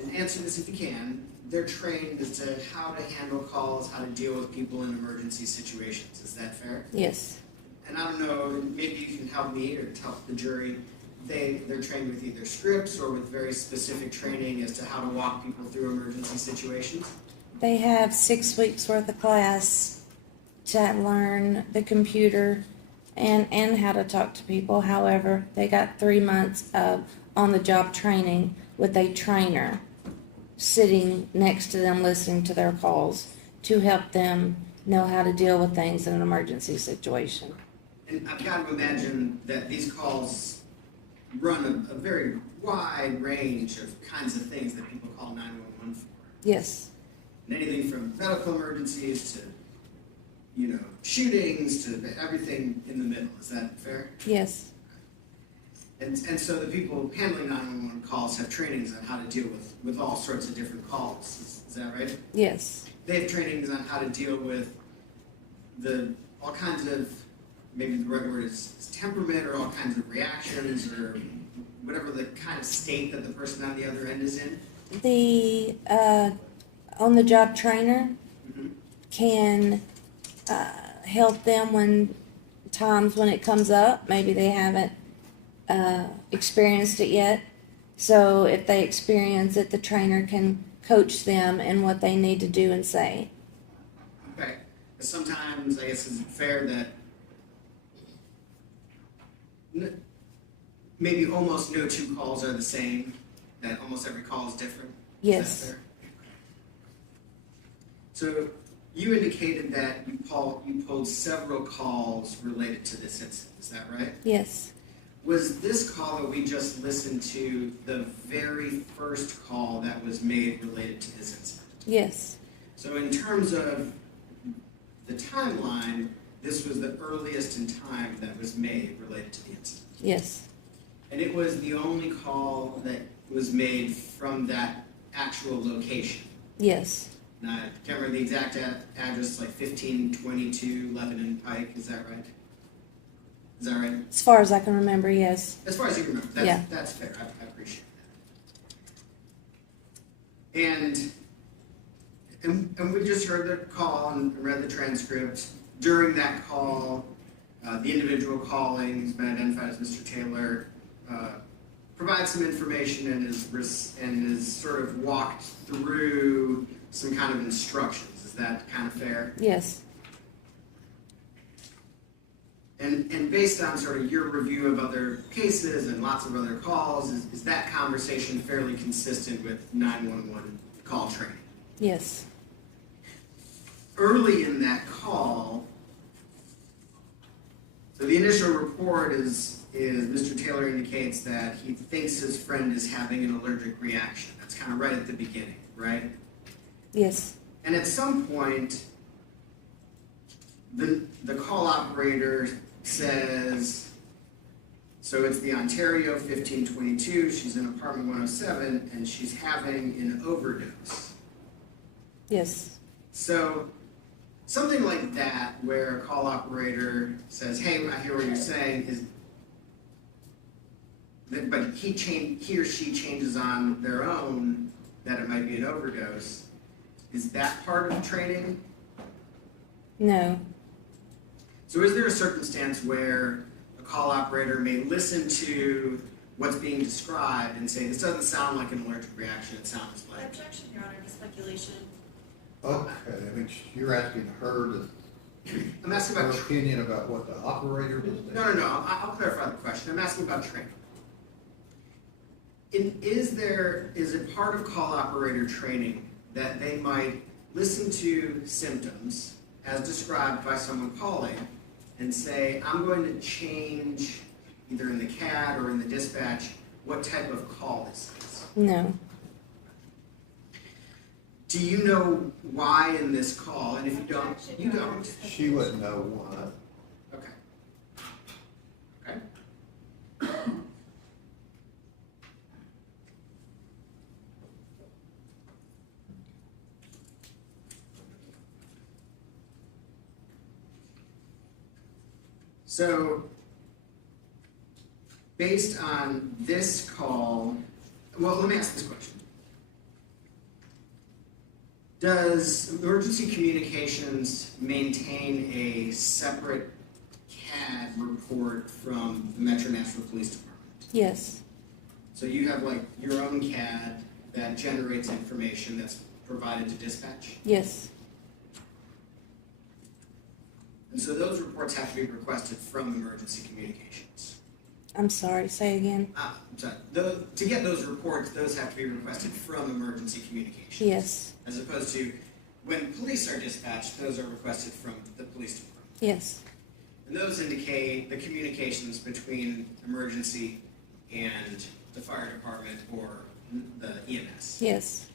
and answer this if you can, they're trained as to how to handle calls, how to deal with people in emergency situations. Is that fair? Yes. And I don't know, maybe you can help me or help the jury. They're trained with either scripts or with very specific training as to how to walk people through emergency situations. They have 6 weeks worth of class to learn the computer and how to talk to people. However, they got 3 months of on-the-job training with a trainer sitting next to them listening to their calls to help them know how to deal with things in an emergency situation. And I've got to imagine that these calls run a very wide range of kinds of things that people call 911 for. Yes. And anything from medical emergencies to, shootings to everything in the middle. Is that fair? Yes. And so the people handling 911 calls have trainings on how to deal with all sorts of different calls. Is that right? Yes. They have trainings on how to deal with all kinds of, maybe the right word is temperament, or all kinds of reactions, or whatever the kind of state that the person on the other end is in. The on-the-job trainer can help them when it comes up. Maybe they haven't experienced it yet. So if they experience it, the trainer can coach them in what they need to do and say. Okay. Sometimes, I guess, is it fair that maybe almost no two calls are the same, that almost every call is different? Yes. Is that fair? So you indicated that you pulled several calls related to this incident. Is that right? Yes. Was this call that we just listened to the very first call that was made related to this incident? Yes. So in terms of the timeline, this was the earliest in time that was made related to the incident? Yes. And it was the only call that was made from that actual location? Yes. And I can't remember the exact address, like 1522 Lebanon Pike, is that right? Is that right? As far as I can remember, yes. As far as you remember, that's fair. I appreciate that. And we just heard the call and read the transcript. During that call, the individual calling, who's been identified as Mr. Taylor, provides some information and is sort of walked through some kind of instructions. Is that kind of fair? Yes. And based on sort of your review of other cases and lots of other calls, is that conversation fairly consistent with 911 call training? Yes. Early in that call, so the initial report is Mr. Taylor indicates that he thinks his friend is having an allergic reaction. That's kind of right at the beginning, right? Yes. And at some point, the call operator says, so it's the Ontario 1522, she's in apartment 107, and she's having an overdose. Yes. So something like that, where a call operator says, hey, I hear what you're saying, but he or she changes on their own that it might be an overdose. Is that part of the training? No. So is there a circumstance where a call operator may listen to what's being described and say, this doesn't sound like an allergic reaction, it sounds like... Objection, Your Honor, to speculation. Okay, I mean, you're asking her I'm asking her about... opinion about what the operator was doing? No, I'll clarify the question. I'm asking about training. Is it part of call operator training that they might listen to symptoms as described by someone calling and say, I'm going to change, either in the CAD or in the dispatch, what type of call this is? No. Do you know why in this call? And if you don't, you don't. She wouldn't know why. Okay. Okay. So, based on this call, well, let me ask this question. Does emergency communications maintain a separate CAD report from the Metro Nashville Police Department? Yes. So you have like your own CAD that generates information that's provided to dispatch? Yes. And so those reports have to be requested from emergency communications. I'm sorry, say again. Sorry. To get those reports, those have to be requested from emergency communications. Yes. As opposed to when police are dispatched, those are requested from the police department. Yes. And those indicate the communications between emergency and the fire department or the EMS. Yes.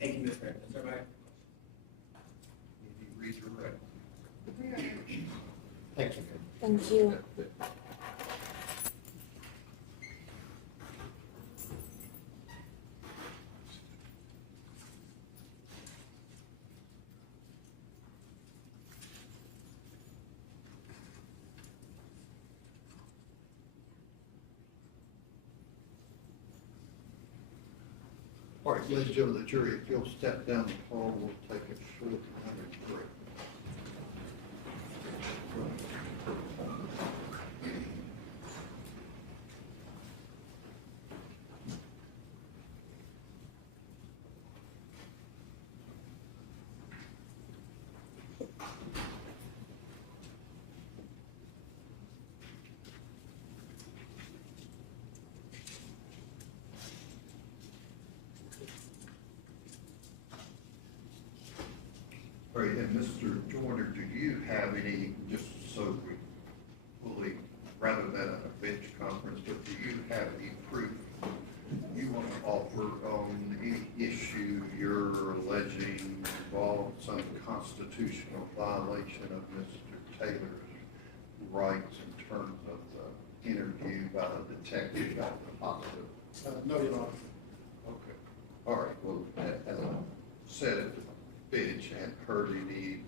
Thank you, Ms. Barrett. Is that right? You redirect. Thank you. Thank you. All right, ladies and gentlemen of the jury, if you'll step down the hall, we'll take a short 100 break. All right, and Mr. Joyner, do you have any, just so we fully, rather than a bench conference, but do you have any proof you want to offer on any issue you're alleging involved some constitutional violation of Mr. Taylor's rights in terms of the interview by the detective at the hospital? No, Your Honor. Okay, all right, well, as I said at the bench, I hadn't heard any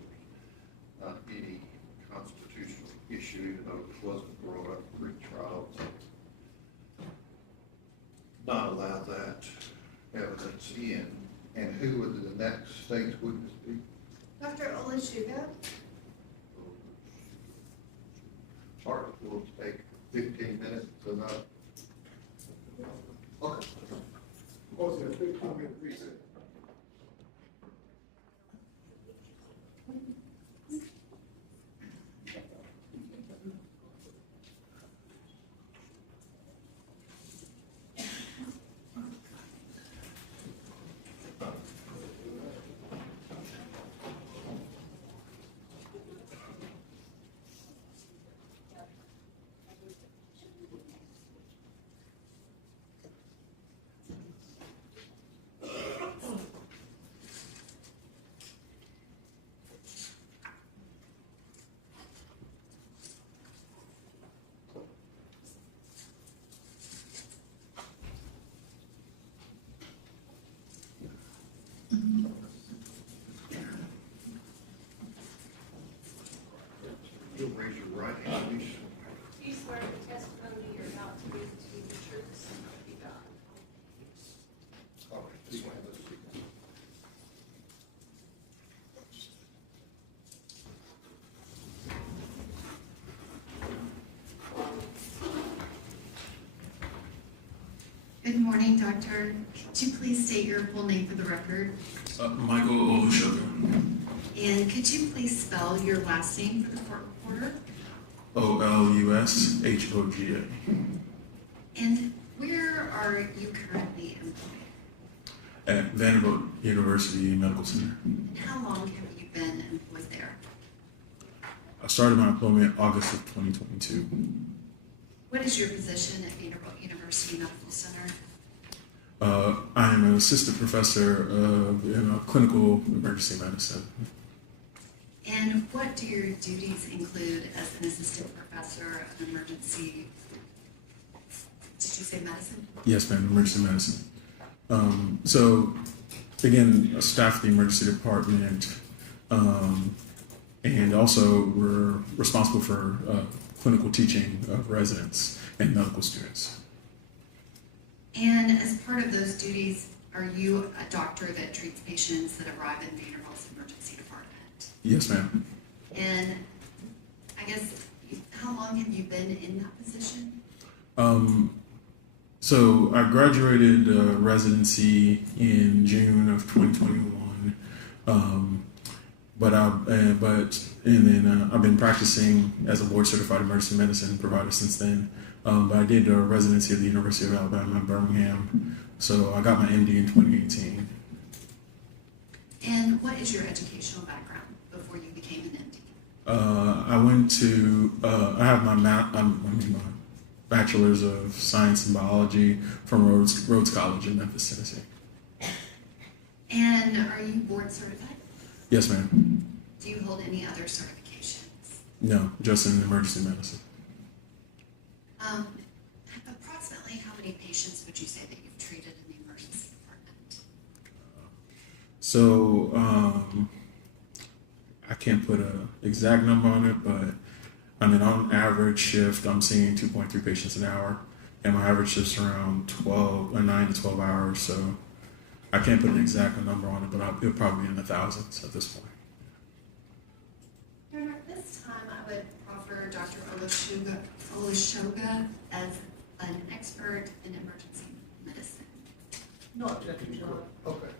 constitutional issue, even though it wasn't brought up pre-trial. Not allow that evidence in. And who would the next state's witness be? Dr. Olushoga? All right, we'll take 15 minutes enough. Okay. Was it a 15-minute recess? You'll raise your right hand, please. Do you swear the testimony you're about to give to be the truth, so help you God? All right, this way, let's see. Good morning, Doctor. Could you please state your full name for the record? Michael Olushoga. And could you please spell your last name for the court reporter? Olushoga. And where are you currently employed? at Vanderbilt University Medical Center. How long have you been employed there? I started my employment August of 2022. What is your position at Vanderbilt University Medical Center? I am an assistant professor in clinical emergency medicine. And what do your duties include as an assistant professor of emergency, did you say medicine? Yes, ma'am, emergency medicine. So, again, a staff of the emergency department, and also we're responsible for clinical teaching of residents and medical students. And as part of those duties, are you a doctor that treats patients that arrive in Vanderbilt's emergency department? Yes, ma'am. And I guess, how long have you been in that position? So I graduated residency in June of 2021, I've been practicing as a board certified emergency medicine provider since then. But I did a residency at the University of Alabama in Birmingham, so I got my MD in 2018. And what is your educational background before you became an MD? I have my bachelor's of science in biology from Rhodes College in Memphis, Tennessee. And are you board certified? Yes, ma'am. Do you hold any other certifications? No, just in emergency medicine. Approximately how many patients would you say that you've treated in the emergency department? So, I can't put an exact number on it, but I mean, on average shift, I'm seeing 2.3 patients an hour, and my average shift's around 9 to 12 hours, so I can't put an exact number on it, but it'll probably be in the thousands at this point. Your Honor, at this time, I would offer Dr. Olushoga as an expert in emergency medicine. No objection, Your Honor. Okay.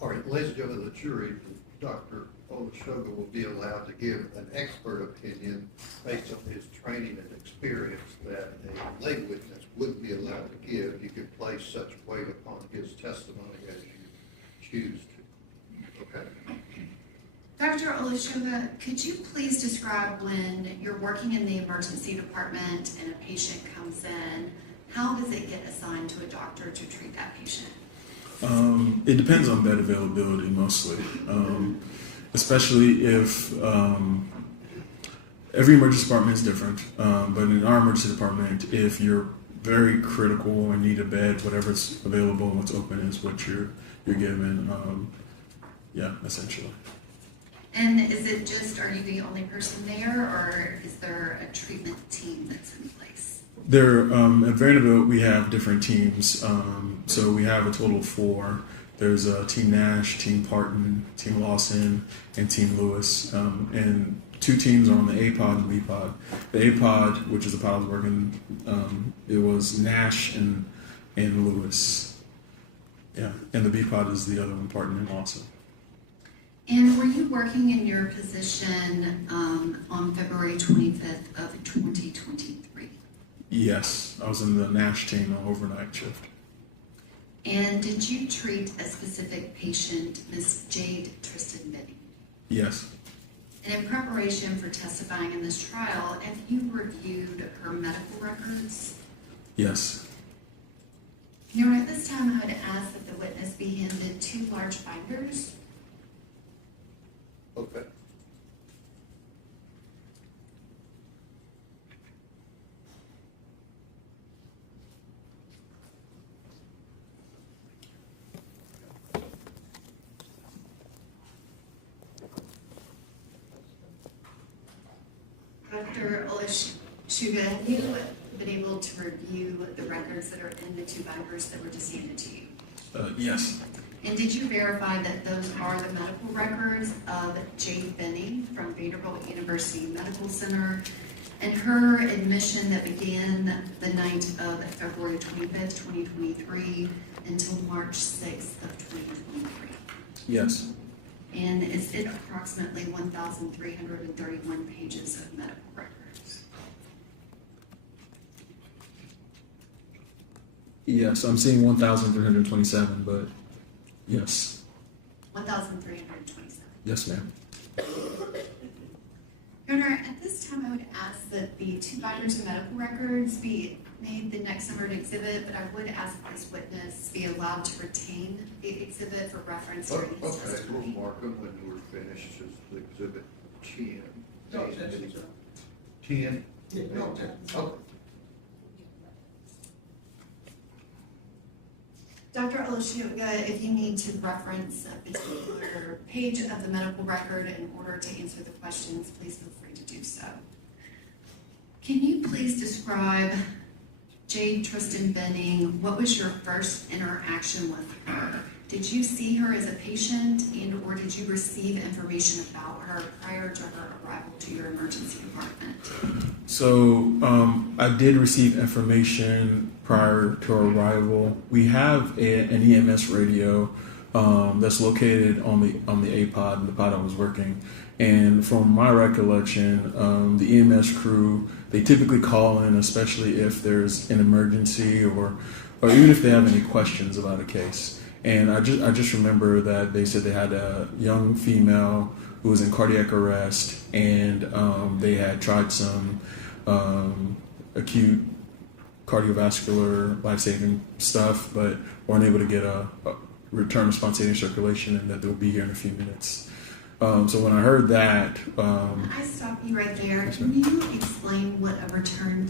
All right, ladies and gentlemen of the jury, Dr. Olushoga will be allowed to give an expert opinion based on his training and experience that a lay witness wouldn't be allowed to give. You can place such weight upon his testimony as you choose to. Okay. Dr. Olushoga, could you please describe when you're working in the emergency department and a patient comes in, how does it get assigned to a doctor to treat that patient? It depends on bed availability mostly, especially if every emergency department is different. But in our emergency department, if you're very critical and need a bed, whatever's available and what's open is what you're given. Yeah, essentially. And is it just, are you the only person there, or is there a treatment team that's in place? There, at Vanderbilt, we have different teams. So we have a total of 4. There's Team Nash, Team Parton, Team Lawson, and Team Lewis. And 2 teams are on the A pod and B pod. The A pod, which is the pod I was working, it was Nash and Lewis. Yeah, and the B pod is the other one, Parton and Lawson. And were you working in your position on February 25th of 2023? Yes, I was in the Nash team on overnight shift. And did you treat a specific patient, Miss Jade Benning? Yes. And in preparation for testifying in this trial, have you reviewed her medical records? Yes. Your Honor, at this time, I would ask that the witness be handed 2 large binders. Okay. Dr. Olushoga, have you been able to review the records that are in the 2 binders that were just handed to you? Yes. And did you verify that those are the medical records of Jade Benning from Vanderbilt University Medical Center and her admission that began the night of February 25th, 2023 until March 6th of 2023? Yes. And is it approximately 1,331 pages of medical records? Yes, I'm seeing 1,327, but Yes. 1,327. Yes, ma'am. Your Honor, at this time, I would ask that the 2 binders of medical records be made the next numbered exhibit, but I would ask that this witness be allowed to retain the exhibit for reference during his Okay, we'll testimony. mark them when we're finished, as the exhibit 10. No, 10? Yeah, no, Okay. Dr. Olushoga, if you need to reference a particular page of the medical record in order to answer the questions, please feel free to do so. Can you please describe Jade Tristan Benning? What was your first interaction with her? Did you see her as a patient and or did you receive information about her prior to her arrival to your emergency department? So I did receive information prior to our arrival. We have an EMS radio that's located on the A pod, the pod I was working. And from my recollection, the EMS crew, they typically call in, especially if there's an emergency or even if they have any questions about a case. And I just remember that they said they had a young female who was in cardiac arrest, and they had tried some acute cardiovascular life-saving stuff, but weren't able to get a return of spontaneous circulation, and that they'll be here in a few minutes. So when I heard that, I stop you right there. Can you explain what a return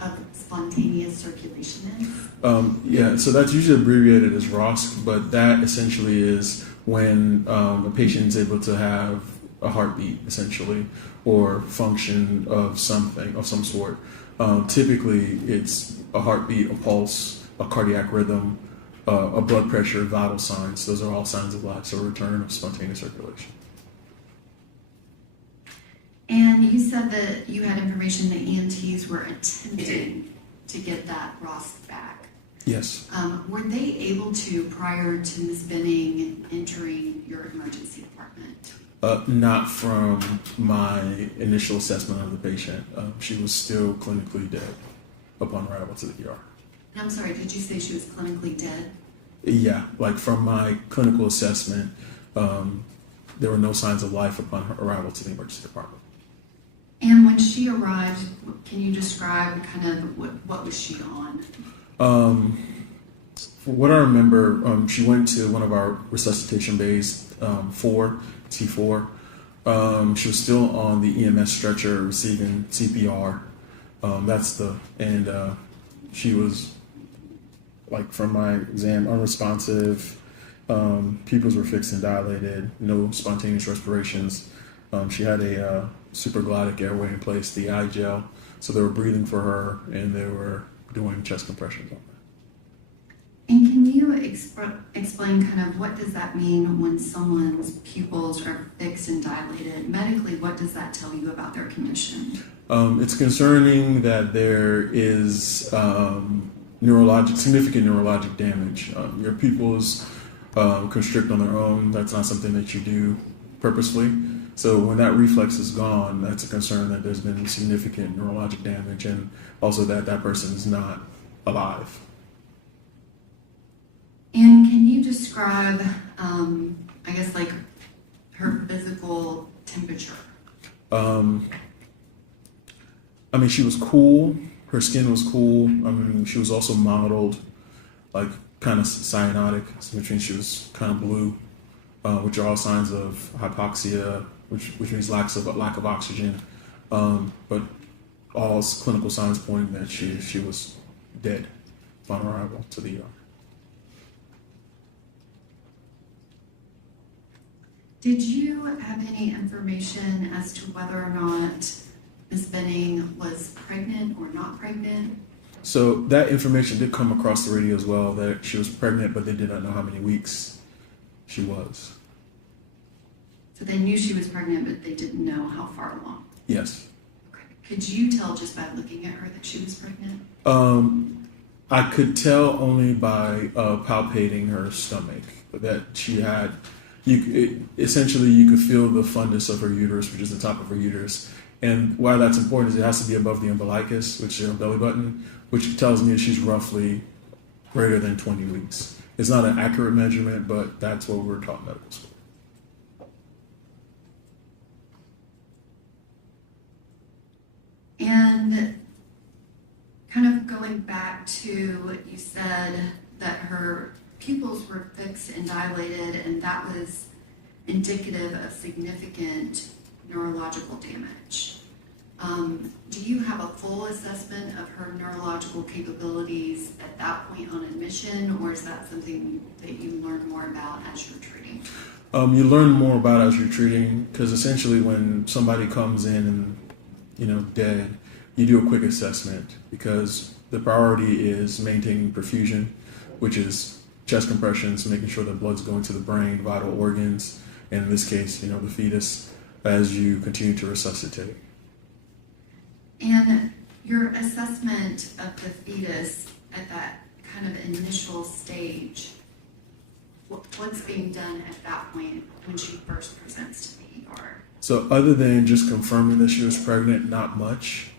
of spontaneous circulation is? Yeah, so that's usually abbreviated as ROSC, but that essentially is when a patient is able to have a heartbeat, essentially, or function of something, of some sort. Typically, it's a heartbeat, a pulse, a cardiac rhythm, a blood pressure, vital signs. Those are all signs of life, so a return of spontaneous circulation. And you said that you had information that EMTs were attempting to get that ROSC back. Yes. Were they able to prior to Ms. Benning entering your emergency department? Not from my initial assessment of the patient. She was still clinically dead upon arrival to the ER. And I'm sorry, did you say she was clinically dead? Yeah, like from my clinical assessment, there were no signs of life upon her arrival to the emergency department. And when she arrived, can you describe kind of what was she on? From what I remember, she went to one of our resuscitation bays, T4. She was still on the EMS stretcher receiving CPR. She was, like from my exam, unresponsive. Pupils were fixed and dilated, no spontaneous respirations. She had a supraglottic airway in place, the eye gel, so they were breathing for her and they were doing chest compressions on her. And can you explain kind of what does that mean when someone's pupils are fixed and dilated? Medically, what does that tell you about their condition? It's concerning that there is significant neurologic damage. Your pupils constrict on their own. That's not something that you do purposefully. So when that reflex is gone, that's a concern that there's been significant neurologic damage and also that that person is not alive. And can you describe, I guess, like her physical temperature? I mean, she was cool. Her skin was cool. I mean, she was also mottled, like kind of cyanotic, which means she was kind of blue, which are all signs of hypoxia, which means lack of oxygen. But all clinical signs pointing that she was dead upon arrival to the ER. Did you have any information as to whether or not Ms. Benning was pregnant or not pregnant? So that information did come across the radio as well, that she was pregnant, but they did not know how many weeks she was. So they knew she was pregnant, but they didn't know how far along? Yes. Okay. Could you tell just by looking at her that she was pregnant? I could tell only by palpating her stomach that she had, essentially you could feel the fundus of her uterus, which is the top of her uterus. And why that's important is it has to be above the umbilicus, which is her belly button, which tells me that she's roughly greater than 20 weeks. It's not an accurate measurement, but that's what we're taught in medical school. And kind of going back to, you said that her pupils were fixed and dilated, and that was indicative of significant neurological damage. Do you have a full assessment of her neurological capabilities at that point on admission, or is that something that you learn more about as you're treating? You learn more about as you're treating, because essentially when somebody comes in and, dead, you do a quick assessment, because the priority is maintaining perfusion, which is chest compressions, making sure that blood's going to the brain, vital organs, and in this case, the fetus, as you continue to resuscitate. And your assessment of the fetus at that kind of initial stage, what's being done at that point when she first presents to the ER? So other than just confirming that she was pregnant, not much.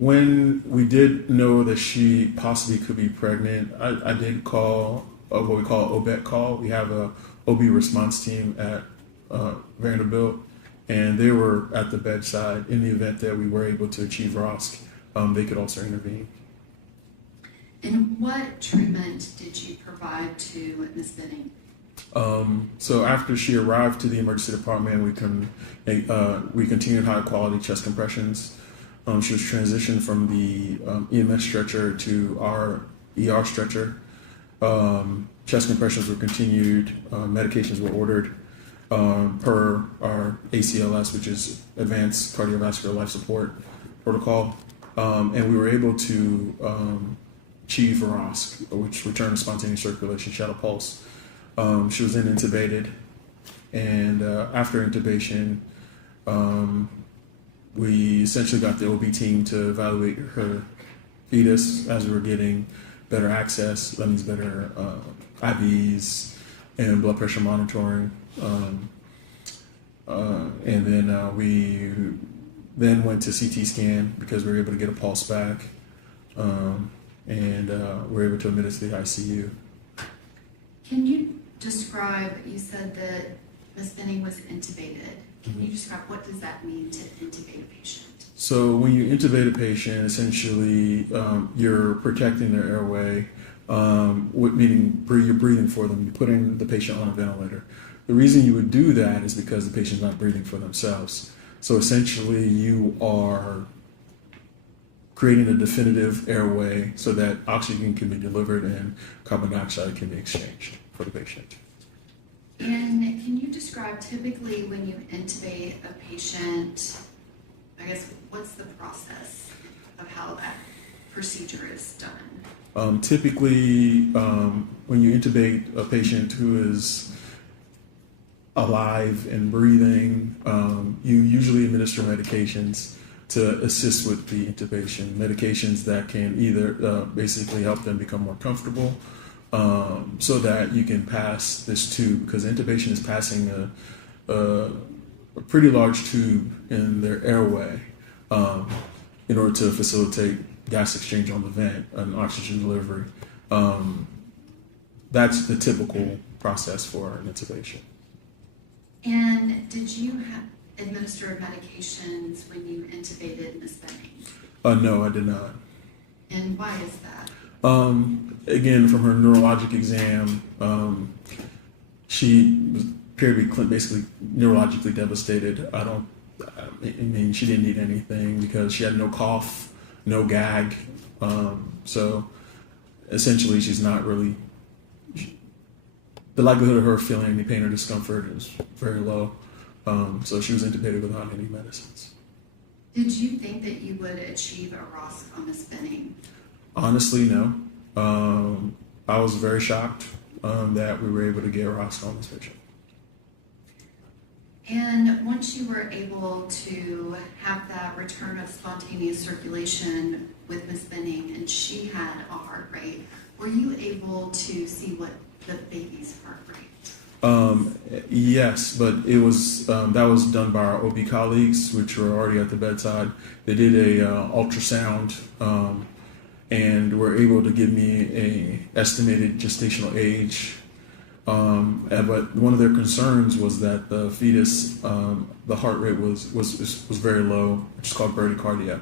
When we did know that she possibly could be pregnant, I did call what we call OBET call. We have a OB response team at Vanderbilt, and they were at the bedside in the event that we were able to achieve ROSC. They could also intervene. And what treatment did you provide to Ms. Benning? So after she arrived to the emergency department, we continued high quality chest compressions. She was transitioned from the EMS stretcher to our ER stretcher. Chest compressions were continued. Medications were ordered per our ACLS, which is Advanced Cardiovascular Life Support Protocol. And we were able to achieve ROSC, which return to spontaneous circulation. She had a pulse. She was then intubated, and after intubation, we essentially got the OB team to evaluate her fetus as we were getting better access. That means better IVs and blood pressure monitoring. And then we then went to CT scan because we were able to get a pulse back, and we were able to admit it to the ICU. Can you describe, you said that Ms. Benning was intubated. Can you describe what does that mean to intubate a patient? So when you intubate a patient, essentially you're protecting their airway, meaning you're breathing for them. You're putting the patient on a ventilator. The reason you would do that is because the patient's not breathing for themselves. So essentially you are creating a definitive airway so that oxygen can be delivered and carbon dioxide can be exchanged for the patient. And can you describe typically when you intubate a patient, I guess, what's the process of how that procedure is done? Typically, when you intubate a patient who is alive and breathing, you usually administer medications to assist with the intubation. Medications that can either basically help them become more comfortable, so that you can pass this tube, because intubation is passing a pretty large tube in their airway in order to facilitate gas exchange on the vent and oxygen delivery. That's the typical process for an intubation. And did you administer medications when you intubated Ms. Benning? No, I did not. And why is that? Again, from her neurologic exam, she appeared to be basically neurologically devastated. I mean, she didn't need anything because she had no cough, no gag. So essentially, she's not really, the likelihood of her feeling any pain or discomfort is very low. So she was intubated without any medicines. Did you think that you would achieve a ROSC on Ms. Benning? Honestly, no. I was very shocked that we were able to get ROSC on this patient. And once you were able to have that return of spontaneous circulation with Ms. Benning and she had a heart rate, were you able to see what the baby's heart rate? Yes, but it was that was done by our OB colleagues, which were already at the bedside. They did a ultrasound, and were able to give me a estimated gestational age. But one of their concerns was that the fetus, the heart rate was very low, which is called bradycardia,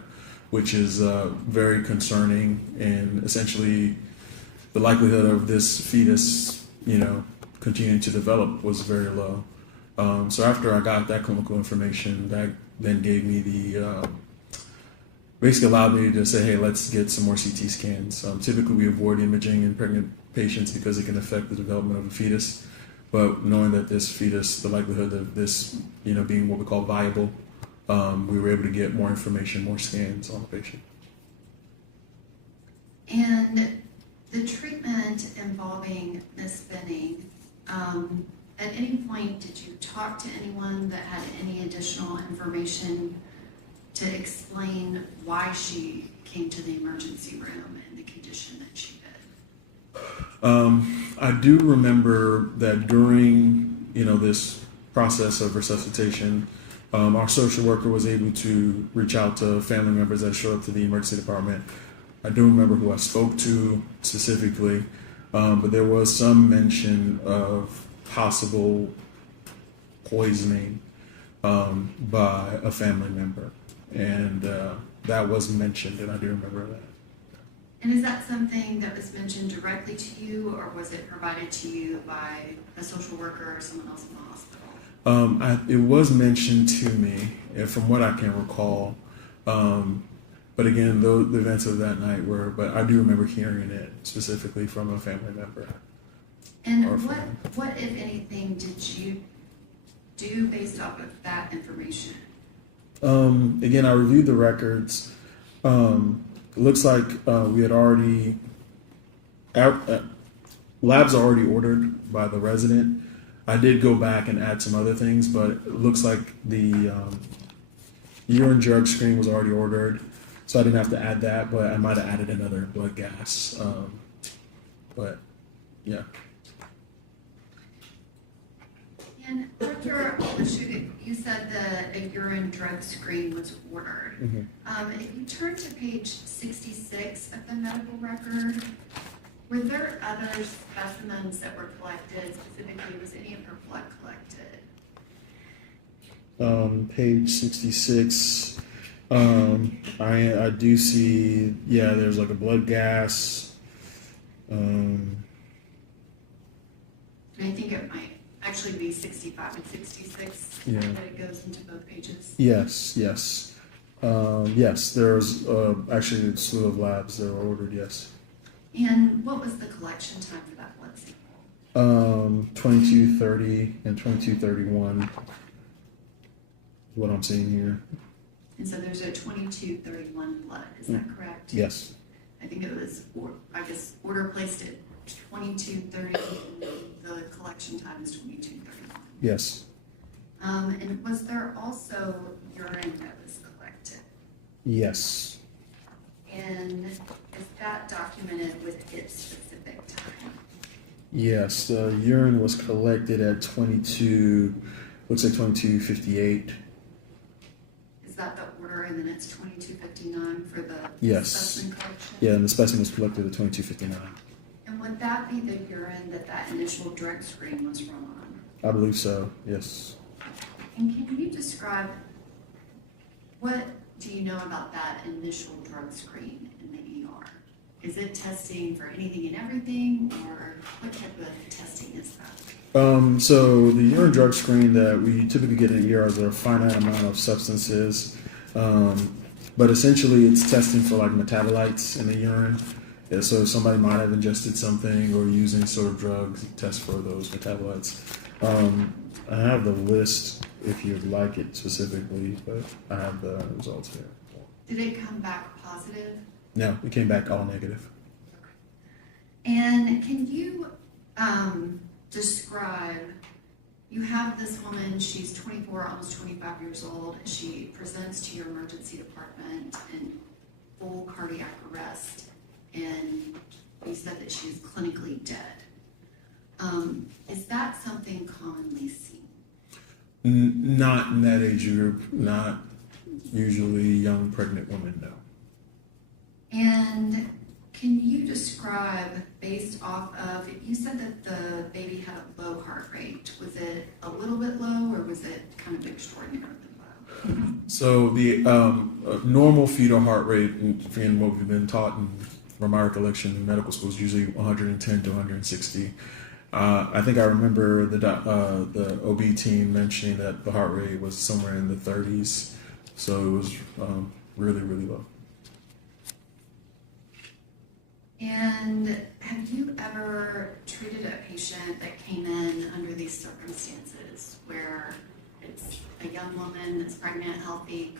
which is very concerning, and essentially the likelihood of this fetus, continuing to develop was very low. So after I got that clinical information, that then gave me basically allowed me to say, hey, let's get some more CT scans. Typically we avoid imaging in pregnant patients because it can affect the development of a fetus. But knowing that this fetus, the likelihood of this, being what we call viable, we were able to get more information, more scans on the patient. And the treatment involving Miss Benning, at any point did you talk to anyone that had any additional information to explain why she came to the emergency room and the condition that she did? I do remember that during, this process of resuscitation, our social worker was able to reach out to family members that showed up to the emergency department. I do remember who I spoke to specifically, but there was some mention of possible poisoning by a family member, and that was mentioned, and I do remember that. And is that something that was mentioned directly to you, or was it provided to you by a social worker or someone else in the hospital? It was mentioned to me, from what I can recall. But again, the events of that night but I do remember hearing it specifically from a family member. And what, if anything, did you do based off of that information? Again, I reviewed the records. It looks like we had already, labs are already ordered by the resident. I did go back and add some other things, but it looks like the urine drug screen was already ordered, so I didn't have to add that, but I might have added another blood gas. But yeah. And Dr. Olushoga, you said that a urine drug screen was ordered. Mm-hmm. If you turn to page 66 of the medical record, were there other specimens that were collected? Specifically, was any of her blood collected? Page 66. I do see, there's like a blood gas. And I think it might actually be 65 and 66, Yeah. that it goes into both pages. Yes. Yes, there's actually a slew of labs that were ordered, yes. And what was the collection time for that blood sample? 2230 and 2231 is what I'm seeing here. And so there's a 2231 blood, is that correct? Yes. I think it was, order placed at 2230, and the collection time is 2231. Yes. And was there also urine that was collected? Yes. And is that documented with its specific time? Yes, the urine was collected at 2258. Is that the order, and then it's 2259 for the Yes. specimen collection? Yeah, and the specimen was collected at 2259. And would that be the urine that initial drug screen was run on? I believe so, yes. And can you describe, what do you know about that initial drug screen in the ER? Is it testing for anything and everything, or what type of testing is that? So the urine drug screen that we typically get in ER is a finite amount of substances, but essentially it's testing for like metabolites in the urine. Yeah, so if somebody might have ingested something or using sort of drugs, test for those metabolites. I have the list if you'd like it specifically, but I have the results here. Did it come back positive? No, it came back all negative. And can you describe, you have this woman, she's 24, almost 25 years old. She presents to your emergency department in full cardiac arrest, and you said that she's clinically dead. Is that something commonly seen? Not in that age group, not usually young pregnant women, no. And Can you describe, based off of, you said that the baby had a low heart rate. Was it a little bit low or was it kind of extraordinarily low? So the normal fetal heart rate, and what we've been taught from our recollection in medical school, is usually 110 to 160. I think I remember the OB team mentioning that the heart rate was somewhere in the 30s, so it was really, really low. And have you ever treated a patient that came in under these circumstances where it's a young woman that's pregnant, healthy,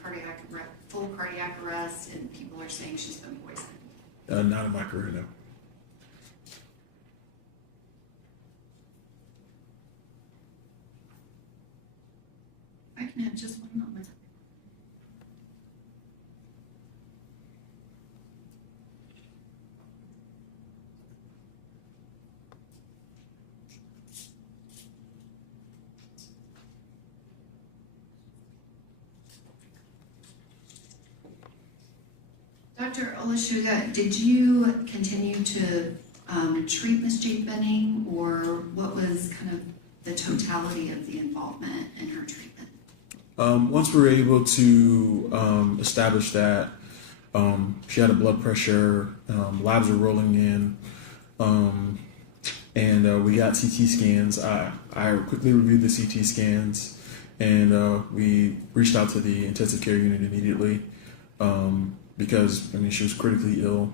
full cardiac arrest, and people are saying she's been poisoned? Not in my career, no. I can have just one moment. Dr. Olushoga, did you continue to treat Ms. Jade Benning, or what was kind of the totality of the involvement in her treatment? Once we were able to establish that she had a blood pressure, labs were rolling in, and we got CT scans. I quickly reviewed the CT scans, and we reached out to the intensive care unit immediately because, she was critically ill.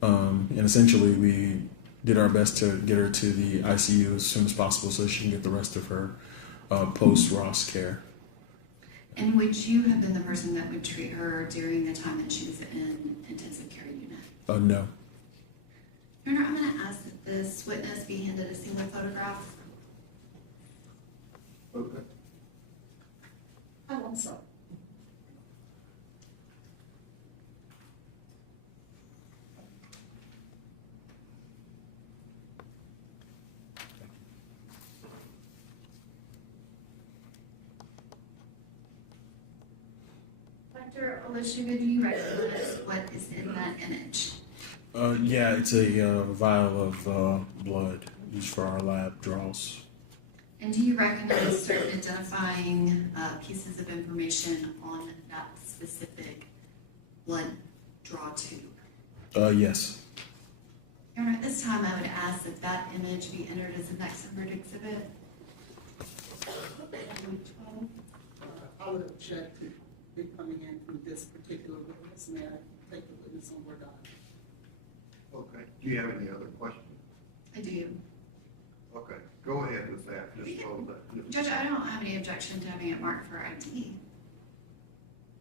And essentially, we did our best to get her to the ICU as soon as possible so she can get the rest of her post-Ross care. And would you have been the person that would treat her during the time that she was in intensive care unit? No. Your Honor, I'm going to ask that this witness be handed a single photograph. Okay. Oh, I'm sorry. Dr. Olushoga, do you recognize what is in that image? Yeah, it's a vial of blood used for our lab draws. And do you recognize certain identifying pieces of information on that specific blood draw tube? Yes. Your Honor, at this time I would ask that that image be entered as an exhibit exhibit. I would object to it coming in from this particular witness. May I take the witness on board? Okay. Do you have any other questions? I do. Okay. Go ahead with that. Just so that. Judge, I don't have any objection to having it marked for ID.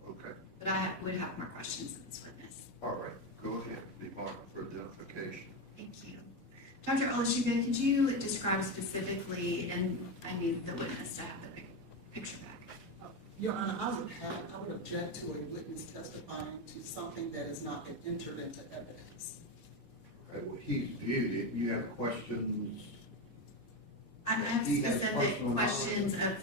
Okay. But I would have more questions of this witness. All right. Go ahead. Be marked for identification. Thank you. Dr. Olushoga, could you describe specifically, and I need the witness to have the picture back. Your Honor, I would object to a witness testifying to something that has not been entered into evidence. Okay, well, he's viewed it. You have questions? I have specific questions of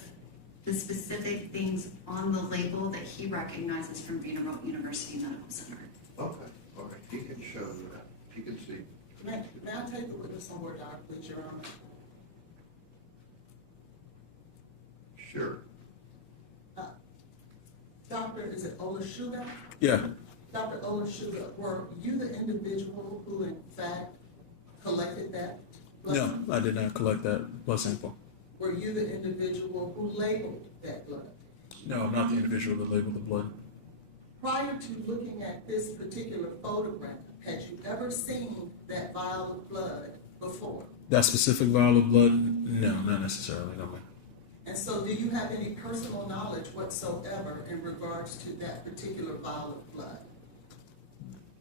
the specific things on the label that he recognizes from Vanderbilt University Medical Center. Okay, all right. He can show that. He can see. May I take the witness on board, Doctor, please, Your Honor? Sure. Doctor, is it Olushoga? Yeah. Dr. Olushoga, were you the individual who in fact collected that blood? No, I did not collect that blood sample. Were you the individual who labeled that blood? No, I'm not the individual that labeled the blood. Prior to looking at this particular photograph, had you ever seen that vial of blood before? That specific vial of blood? No, not necessarily, no, ma'am. And so do you have any personal knowledge whatsoever in regards to that particular vial of blood?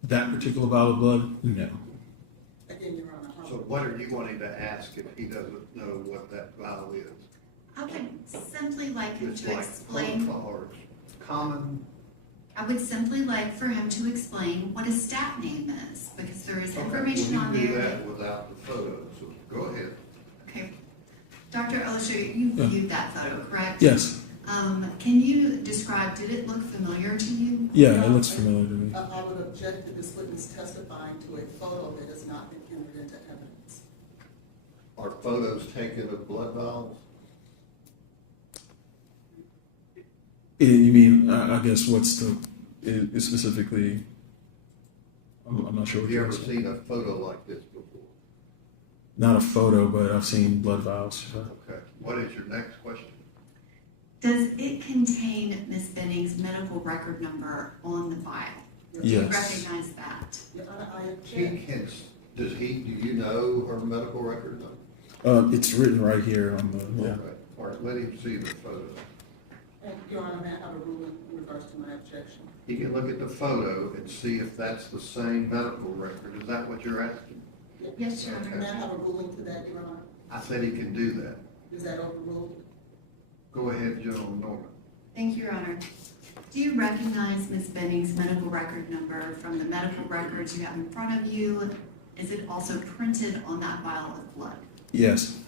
That particular vial of blood? No. Again, Your Honor. So what are you wanting to ask if he doesn't know what that vial is? I would simply like him Just to like explain. phone calls, common. I would simply like for him to explain what his stat name is, because there is Okay, information well, on you do there. that without the photo, so go ahead. Okay. Dr. Olushoga, you viewed that photo, correct? Yes. Can you describe, did it look familiar to you? Yeah, it looks familiar to me. I would object to this witness testifying to a photo that has not been entered into evidence. Are photos taken of blood vials? You mean, I guess, what's the, specifically, I'm not sure what Have you you're ever saying. seen a photo like this before? Not a photo, but I've seen blood vials. Okay, what is your next question? Does it contain Ms. Benning's medical record number on the vial? Do you Yes. recognize that? Do you know her medical record number? It's written right here on the, yeah. Okay, all right, let him see the photo. And Your Honor, may I have a ruling in regards to my objection? He can look at the photo and see if that's the same medical record. Is that what you're asking? Yes, Your Honor. May I have a ruling to that, Your Honor? I said he can do that. Is that overruled? Go ahead, General Norman. Thank you, Your Honor. Do you recognize Ms. Benning's medical record number from the medical records you have in front of you? Is it also printed on that vial of blood? Yes.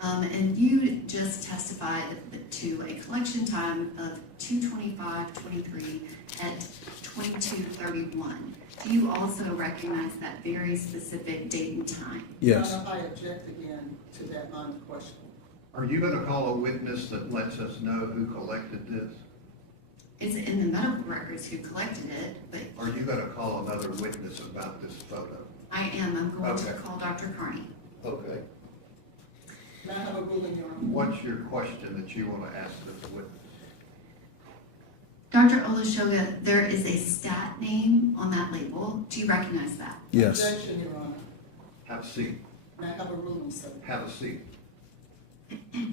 And you just testified to a collection time of 2/25/23 at 22:31. Do you also recognize that very specific date and time? Yes. Your Honor, I object again to that line of questioning. Are you going to call a witness that lets us know who collected this? It's in the medical records who collected it, but Are you going to call another witness about this photo? I am. I'm going to Okay. call Dr. Carney. Okay. May I have a ruling, Your Honor? What's your question that you want to ask this witness? Dr. Olushoga, there is a stat name on that label. Do you recognize that? Yes. Objection, Your Honor. Have a seat. May I have a ruling, sir? Have a seat.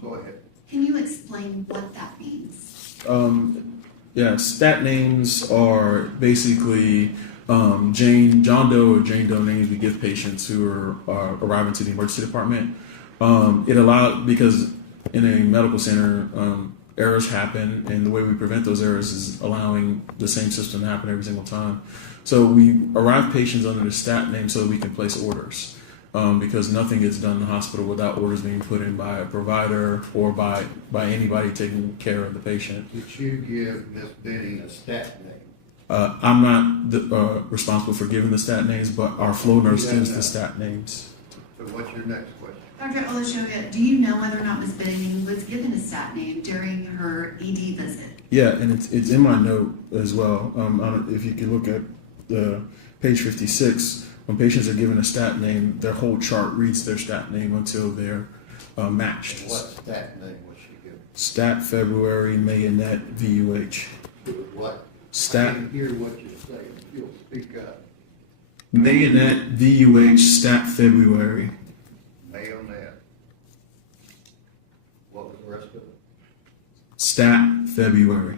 Go ahead. Can you explain what that means? Yeah, stat names are basically John Doe or Jane Doe names we give patients who are arriving to the emergency department. It allowed, because in a medical center, errors happen, and the way we prevent those errors is allowing the same system to happen every single time. So we arrive patients under the stat name so that we can place orders. Because nothing gets done in the hospital without orders being put in by a provider or by anybody taking care of the patient. Did you give Ms. Benning a stat name? I'm not responsible for giving the stat names, but our flow nurse gives the stat names. So what's your next question? Dr. Olushoga, do you know whether or not Ms. Benning was given a stat name during her ED visit? Yeah, and it's in my note as well. If you can look at the page 56, when patients are given a stat name, their whole chart reads their stat name until they're matched. What stat name was she given? Stat February, Mayonet, VUH. What? Stat. I didn't hear what you say. You'll speak up. Mayonet, VUH, Stat February. Mayonet. What was the rest of it? Stat February.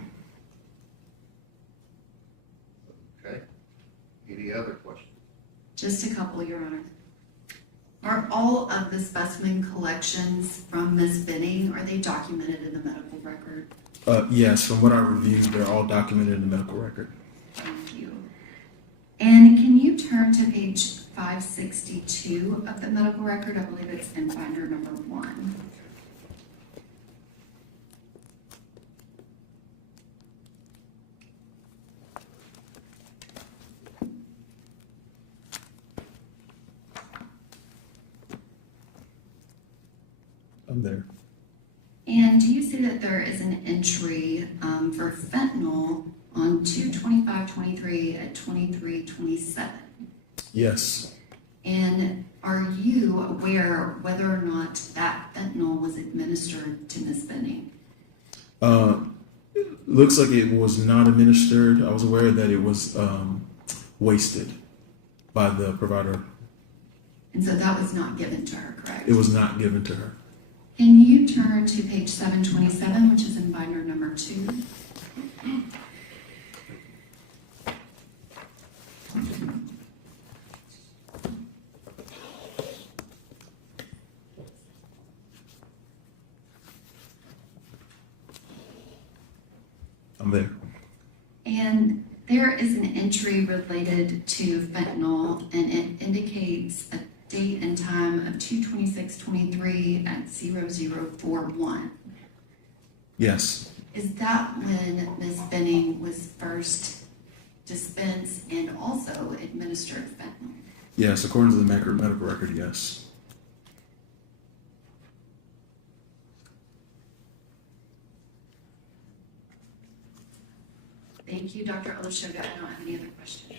Okay. Any other questions? Just a couple, Your Honor. Are all of the specimen collections from Ms. Benning, are they documented in the medical record? Yes, from what I reviewed, they're all documented in the medical record. Thank you. And can you turn to page 562 of the medical record? I believe it's in binder number 1. I'm there. And do you see that there is an entry for fentanyl on 2/25/23 at 23:27? Yes. And are you aware whether or not that fentanyl was administered to Ms. Benning? Looks like it was not administered. I was aware that it was wasted by the provider. And so that was not given to her, correct? It was not given to her. Can you turn to page 727, which is in binder number 2? I'm there. And there is an entry related to fentanyl, and it indicates a date and time of 2/26/23 at 0041. Yes. Is that when Ms. Benning was first dispensed and also administered fentanyl? Yes, according to the medical record, yes. Thank you, Dr. Olushoga. I don't have any other questions.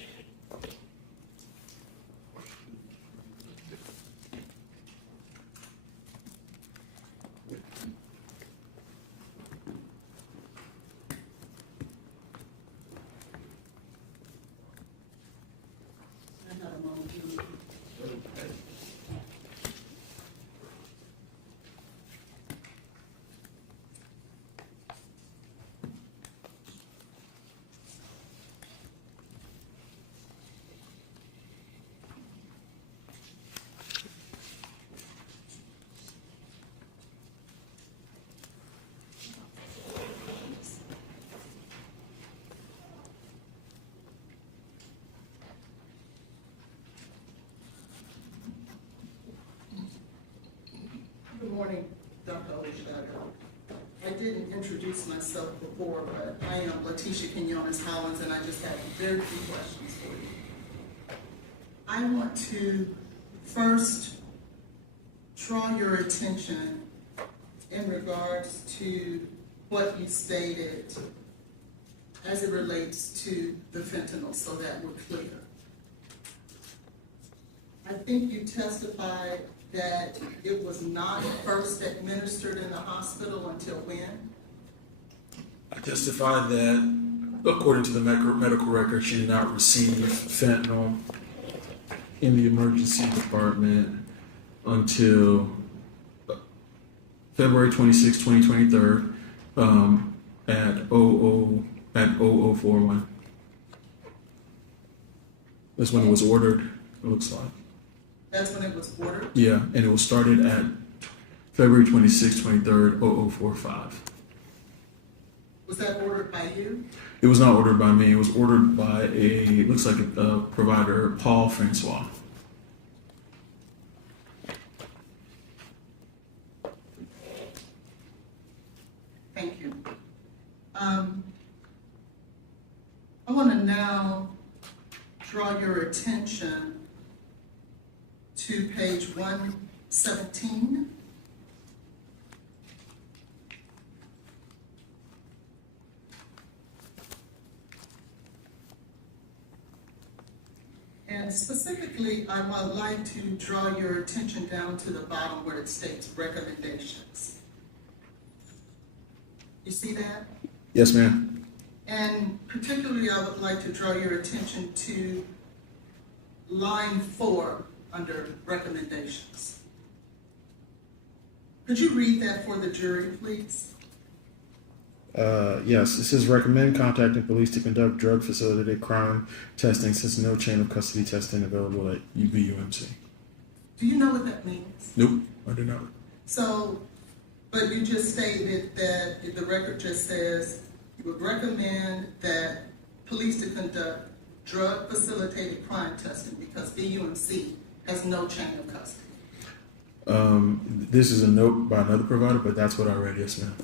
Good morning, Dr. Olushoga. I didn't introduce myself before, but I am Letitia Quinones Hollins, and I just have very few questions for you. I want to first draw your attention in regards to what you stated as it relates to the fentanyl, so that we're clear. I think you testified that it was not first administered in the hospital until when? I testified that, according to the medical record, she did not receive fentanyl in the emergency department until February 26, 2023, at 0041. That's when it was ordered, it looks like. That's when it was ordered? Yeah, and it was started at February 26, 23rd, 0045. Was that ordered by you? It was not ordered by me. It was ordered by it looks like a provider, Paul Francois. Thank you. I want to now draw your attention to page 117. And specifically, I would like to draw your attention down to the bottom where it states recommendations. You see that? Yes, ma'am. And particularly, I would like to draw your attention to line 4 under recommendations. Could you read that for the jury, please? Yes, it says recommend contacting police to conduct drug facilitated crime testing since no chain of custody testing available at UBUMC. Do you know what that means? Nope, I do not. So, but you just stated that the record just says you would recommend that police to conduct drug facilitated crime testing because BUMC has no chain of custody. This is a note by another provider, but that's what I read, yes, ma'am.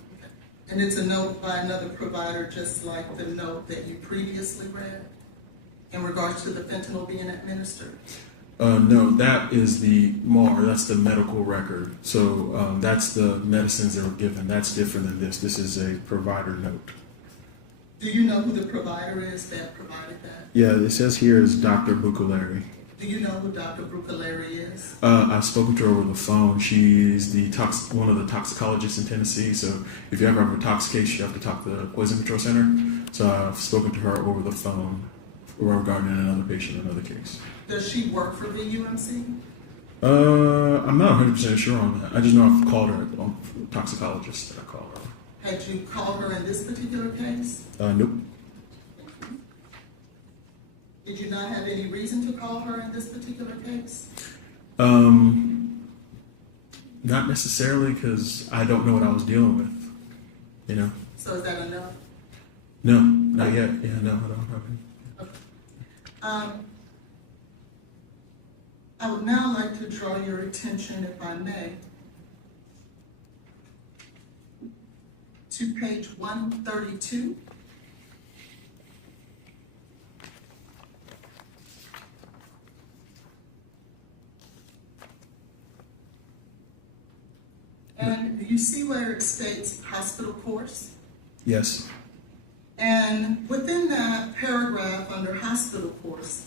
And it's a note by another provider, just like the note that you previously read in regards to the fentanyl being administered? No, that is the MAR, that's the medical record. So that's the medicines that were given. That's different than this. This is a provider note. Do you know who the provider is that provided that? Yeah, it says here is Dr. Bucalari. Do you know who Dr. Bucalari is? I've spoken to her over the phone. She's the one of the toxicologists in Tennessee. So if you ever have a tox case, you have to talk to the Poison Control Center. So I've spoken to her over the phone regarding another patient, another case. Does she work for the UMC? I'm not 100% sure on that. I just know I've called her, toxicologist that I call her. Had you called her in this particular case? Nope. Did you not have any reason to call her in this particular case? Not necessarily, because I don't know what I was dealing with, you know? So is that enough? No, not yet. Yeah, no, I don't have any. Okay. I would now like to draw your attention, if I may, to page 132. And you see where it states hospital course? Yes. And within that paragraph under hospital course,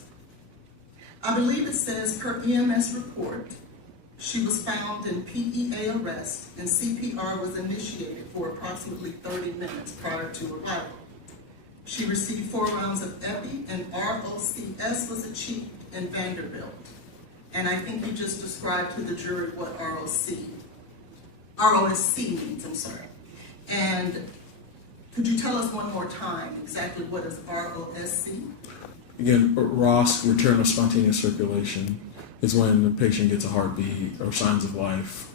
I believe it says per EMS report, she was found in PEA arrest and CPR was initiated for approximately 30 minutes prior to arrival. She received 4 rounds of epi and ROCS was achieved in Vanderbilt. And I think you just described to the jury what ROSC means, I'm sorry. And could you tell us one more time exactly what is ROSC? Again, ROS, return of spontaneous circulation, is when the patient gets a heartbeat or signs of life.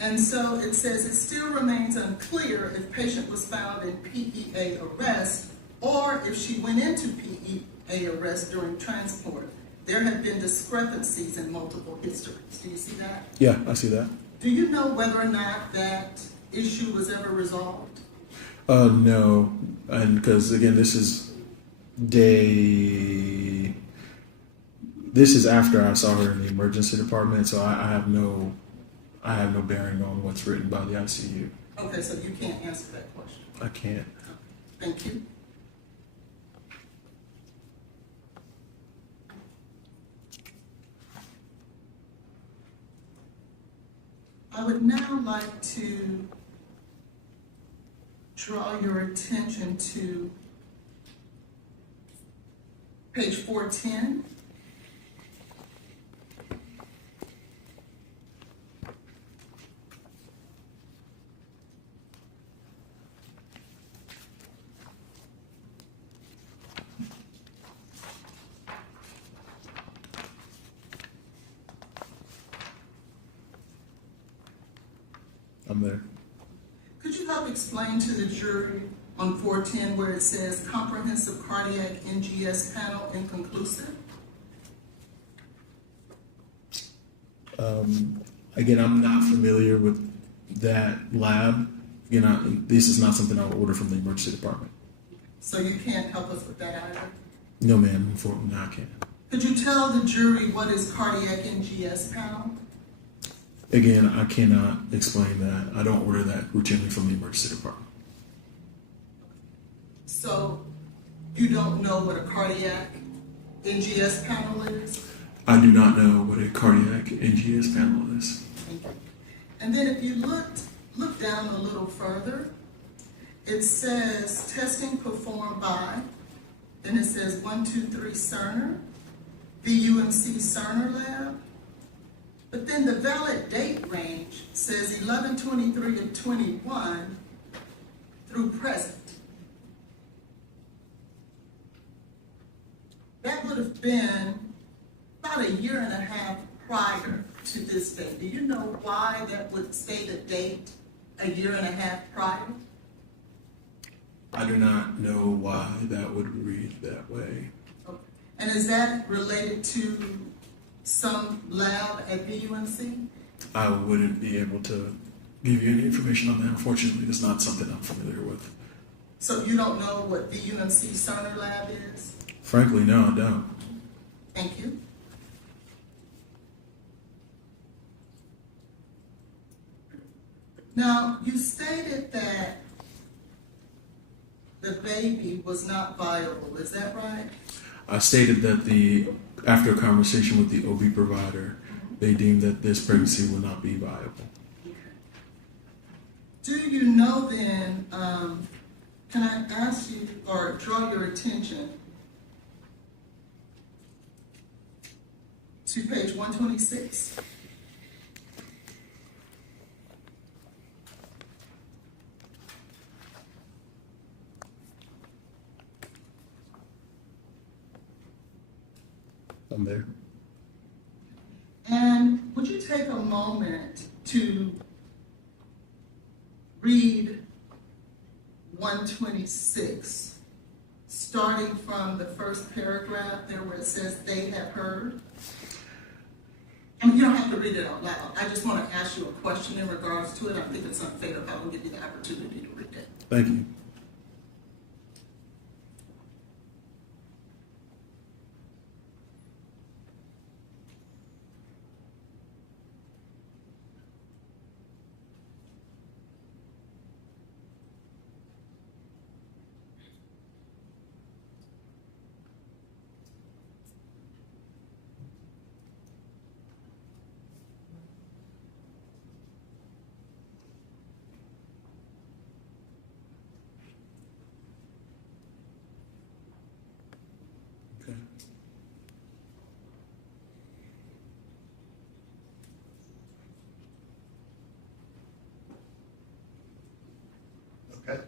And so it says it still remains unclear if patient was found in PEA arrest or if she went into PEA arrest during transport. There have been discrepancies in multiple histories. Do you see that? Yeah, I see that. Do you know whether or not that issue was ever resolved? No, and because again, this is after I saw her in the emergency department, so I have no bearing on what's written by the ICU. Okay, so you can't answer that question. I can't. Thank you. I would now like to draw your attention to page 410. I'm there. Could you help explain to the jury on 410 where it says comprehensive cardiac NGS panel inconclusive? Again, I'm not familiar with that lab. Again, this is not something I would order from the emergency department. So you can't help us with that either? No, ma'am. Unfortunately, I can't. Could you tell the jury what is cardiac NGS panel? Again, I cannot explain that. I don't order that routinely from the emergency department. So you don't know what a cardiac NGS panel is? I do not know what a cardiac NGS panel is. Thank you. And then if you look down a little further, it says testing performed by, then it says 123 Cerner, VUMC Cerner Lab. But then the valid date range says 11/23 of 21 through present. That would have been about a year and a half prior to this date. Do you know why that would state a date a year and a half prior? I do not know why that would read that way. Okay. And is that related to some lab at VUMC? I wouldn't be able to give you any information on that. Unfortunately, it's not something I'm familiar with. So you don't know what VUMC Cerner Lab is? Frankly, no, I don't. Thank you. Now, you stated that the baby was not viable, is that right? I stated that after a conversation with the OB provider, they deemed that this pregnancy would not be viable. Do you know then, can I ask you or draw your attention to page 126? I'm there. And would you take a moment to read 126, starting from the first paragraph there where it says they have heard? I mean, you don't have to read it out loud. I just want to ask you a question in regards to it. I think it's unfair if I don't give you the opportunity to read it. Thank you. Okay.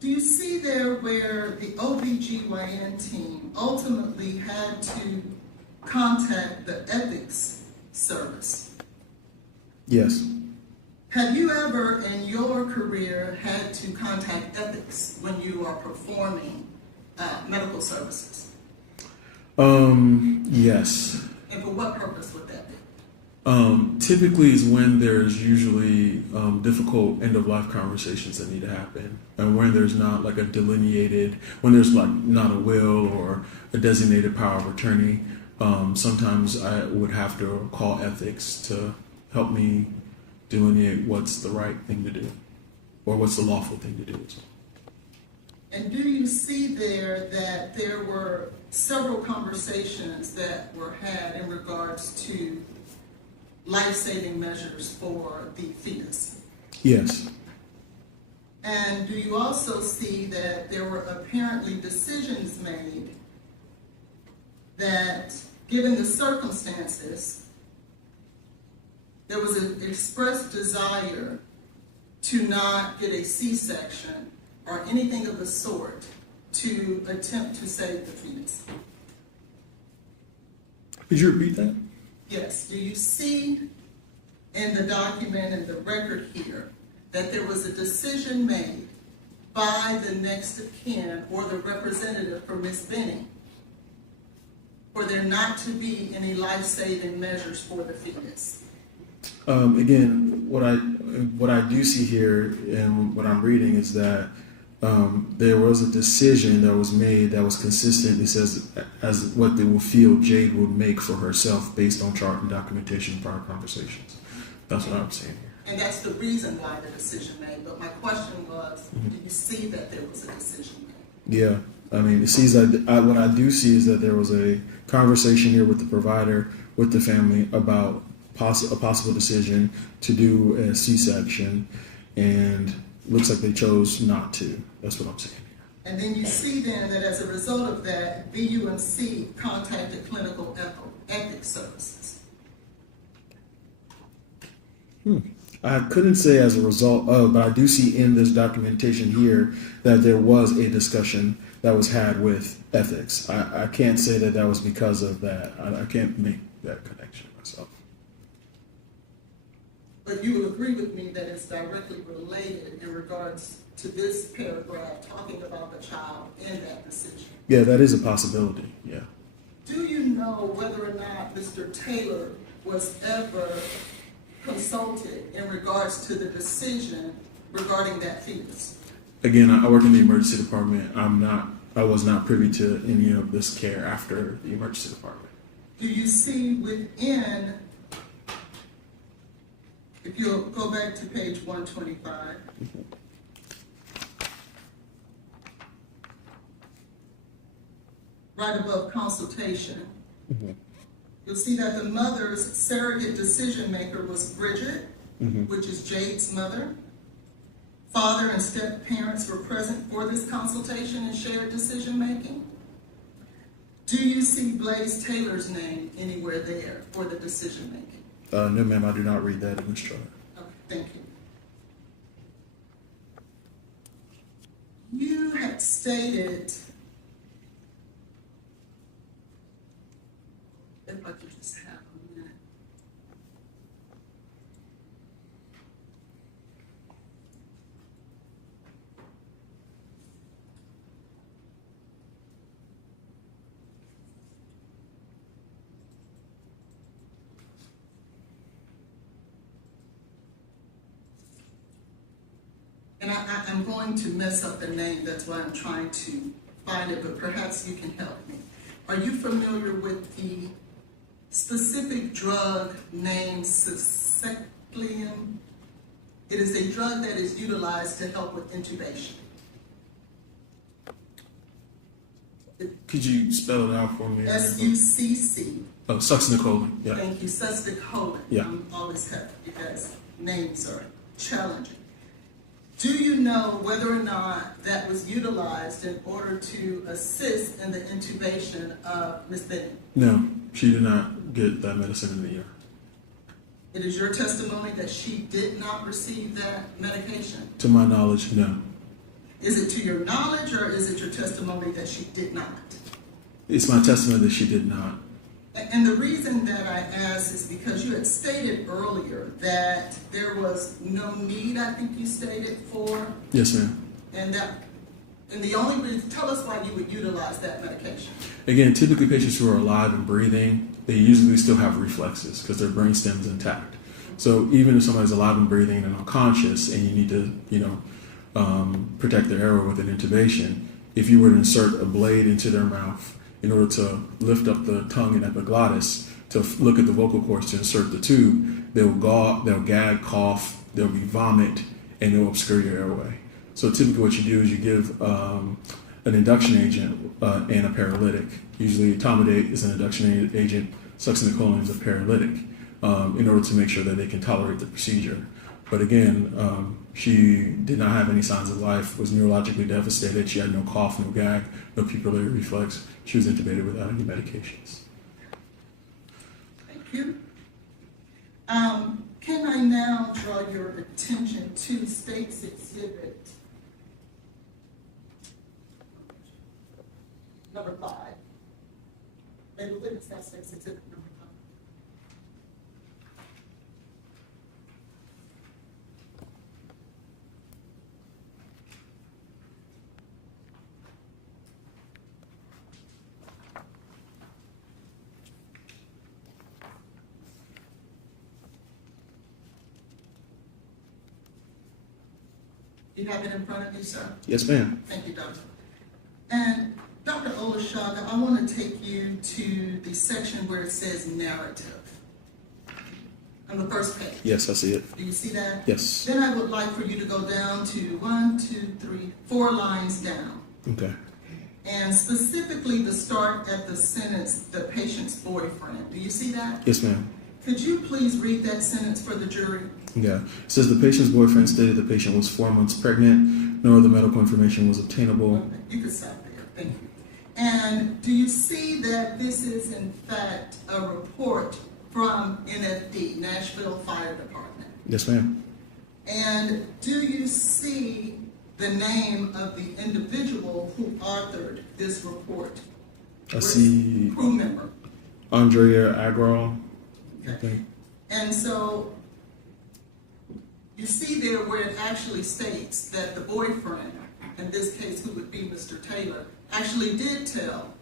Do you see there where the OBGYN team ultimately had to contact the ethics service? Yes. Have you ever in your career had to contact ethics when you are performing medical services? Yes. And for what purpose would that be? Typically is when there's usually difficult end-of-life conversations that need to happen, and when there's not like a delineated, when there's like not a will or a designated power of attorney. Sometimes I would have to call ethics to help me delineate what's the right thing to do, or what's the lawful thing to do as well. And do you see there that there were several conversations that were had in regards to life-saving measures for the fetus? Yes. And do you also see that there were apparently decisions made that, given the circumstances, there was an expressed desire to not get a C-section or anything of the sort to attempt to save the fetus? Could you repeat that? Yes. Do you see in the document and the record here that there was a decision made by the next of kin or the representative for Ms. Benning for there not to be any life-saving measures for the fetus? Again, what I do see here and what I'm reading is that there was a decision that was made that was consistent. It says as what they will feel Jade would make for herself based on chart and documentation prior conversations. That's what I'm saying here. And that's the reason why the decision made. But my question was, do you see that there was a decision made? Yeah, I mean, it sees that what I do see is that there was a conversation here with the provider, with the family about a possible decision to do a C-section, and looks like they chose not to. That's what I'm saying. And then you see then that as a result of that, VUMC contacted clinical ethics services. I couldn't say as a result of, but I do see in this documentation here that there was a discussion that was had with ethics. I can't say that that was because of that. I can't make that connection myself. But you will agree with me that it's directly related in regards to this paragraph talking about the child in that decision. Yeah, that is a possibility, yeah. Do you know whether or not Mr. Taylor was ever consulted in regards to the decision regarding that fetus? Again, I work in the emergency department. I was not privy to any of this care after the emergency department. Do you see within, if you'll go back to page 125, right above consultation, you'll see that the mother's surrogate decision maker was Bridget, which is Jade's mother. Father and step parents were present for this consultation and shared decision making. Do you see Blaise Taylor's name anywhere there for the decision making? No, ma'am, I do not read that in this chart. Okay, thank you. You had stated, if I could just have a minute. and I'm going to mess up the name, that's why I'm trying to find it, but perhaps you can help me. Are you familiar with the specific drug named Succinylcholine? It is a drug that is utilized to help with intubation. Could you spell it out for me? SUCC. Oh, succinylcholine. Yeah. Thank you, succinylcholine. Yeah. I'm always happy because names are challenging. Do you know whether or not that was utilized in order to assist in the intubation of Ms. Benning? No, she did not get that medicine in the ear. It is your testimony that she did not receive that medication? To my knowledge, no. Is it to your knowledge, or is it your testimony that she did not? It's my testimony that she did not. And the reason that I ask is because you had stated earlier that there was no need, I think you stated, for. Yes, ma'am. And the only reason, tell us why you would utilize that medication. Again, typically patients who are alive and breathing, they usually still have reflexes because their brain stem is intact. So even if somebody's alive and breathing and unconscious, and you need to, protect their airway with an intubation, if you were to insert a blade into their mouth in order to lift up the tongue and epiglottis to look at the vocal cords to insert the tube, they'll gag, cough, there'll be vomit, and it'll obscure your airway. So typically what you do is you give an induction agent and a paralytic. Usually etomidate is an induction agent, succinylcholine is a paralytic, in order to make sure that they can tolerate the procedure. But again, she did not have any signs of life, was neurologically devastated. She had no cough, no gag, no pupillary reflex. She was intubated without any medications. Thank you. Can I now draw your attention to State's Exhibit number 5? May the witness have State's Exhibit number 5? You have it in front of you, sir? Yes, ma'am. Thank you, Doctor. And Dr. Olushoga, I want to take you to the section where it says narrative. On the first page. Yes, I see it. Do you see that? Yes. Then I would like for you to go down to 4 lines down. Okay. And specifically to start at the sentence, the patient's boyfriend. Do you see that? Yes, ma'am. Could you please read that sentence for the jury? Yeah. It says the patient's boyfriend stated the patient was 4 months pregnant. No other medical information was obtainable. Okay. You can stop there. Thank you. And do you see that this is in fact a report from NFD, Nashville Fire Department? Yes, ma'am. And do you see the name of the individual who authored this report? I see crew member. Andrea Agrawal. Okay. And so you see there where it actually states that the boyfriend, in this case who would be Mr. Taylor, actually did tell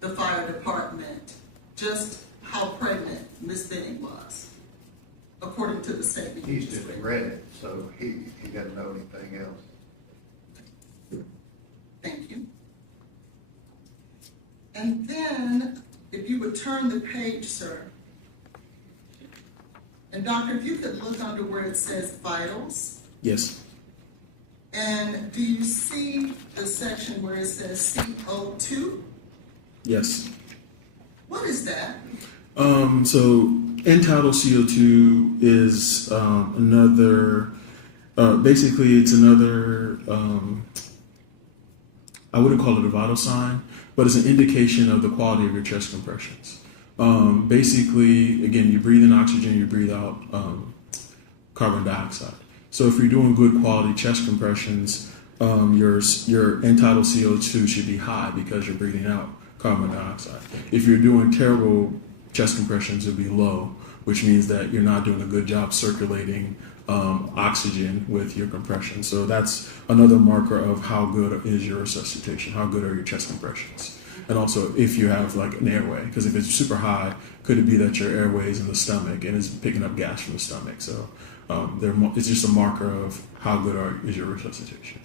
the fire department just how pregnant Miss Benning was, according to the statement. He's just read it, so he doesn't know anything else. Thank you. And then, if you would turn the page, sir. And doctor, if you could look under where it says vitals. Yes. And do you see the section where it says CO2? Yes. What is that? So end-tidal CO2 is another, basically it's another, I wouldn't call it a vital sign, but it's an indication of the quality of your chest compressions. Basically, again, you breathe in oxygen, you breathe out carbon dioxide. So if you're doing good quality chest compressions, your end-tidal CO2 should be high because you're breathing out carbon dioxide. If you're doing terrible chest compressions, it'll be low, which means that you're not doing a good job circulating oxygen with your compression. So that's another marker of how good is your resuscitation, how good are your chest compressions. And also if you have like an airway, because if it's super high, could it be that your airway is in the stomach and is picking up gas from the stomach? So it's just a marker of how good is your resuscitation.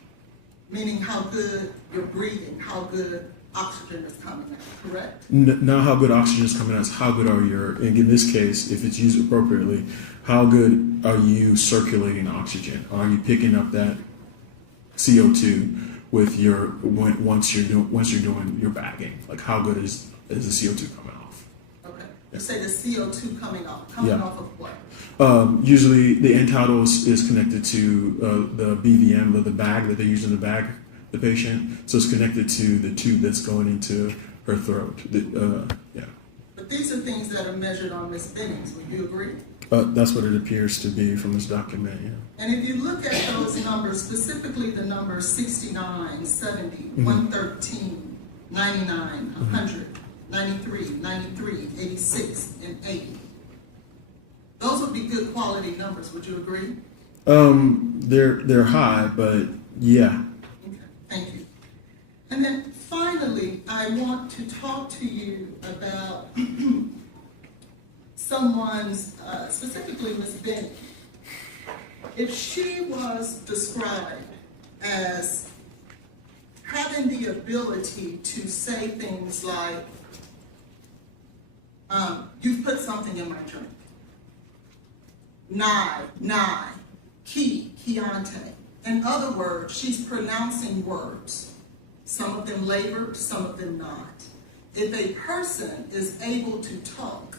Meaning how good you're breathing, how good oxygen is coming out, correct? Not how good oxygen is coming out, it's how good are your, and in this case, if it's used appropriately, how good are you circulating oxygen? Are you picking up that CO2 with your, once you're doing your bagging? Like how good is the CO2 coming off? Okay. You say the CO2 coming off off of what? Usually the end tidal is connected to the BVM, the bag that they use in the bag, the patient. So it's connected to the tube that's going into her throat. Yeah. But these are things that are measured on Ms. Benning's. Would you agree? That's what it appears to be from this document, yeah. And if you look at those numbers, specifically the numbers 69, 70, 113, 99, 100, 93, 93, 86, and 80, those would be good quality numbers. Would you agree? They're high, but yeah. Okay, thank you. And then finally, I want to talk to you about someone's, specifically Ms. Benning. If she was described as having the ability to say things like, you've put something in my drink. Nye, Keontae. In other words, she's pronouncing words. Some of them labored, some of them not. If a person is able to talk,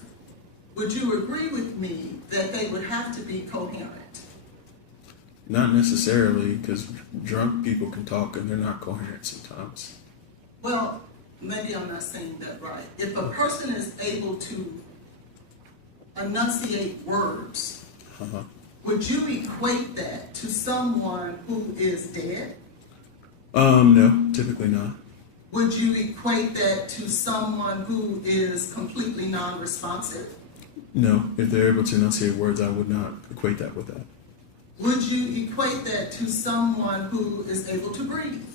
would you agree with me that they would have to be coherent? Not necessarily, because drunk people can talk and they're not coherent sometimes. Well, maybe I'm not saying that right. If a person is able to enunciate words, would you equate that to someone who is dead? No, typically not. Would you equate that to someone who is completely non-responsive? No, if they're able to enunciate words, I would not equate that with that. Would you equate that to someone who is able to breathe?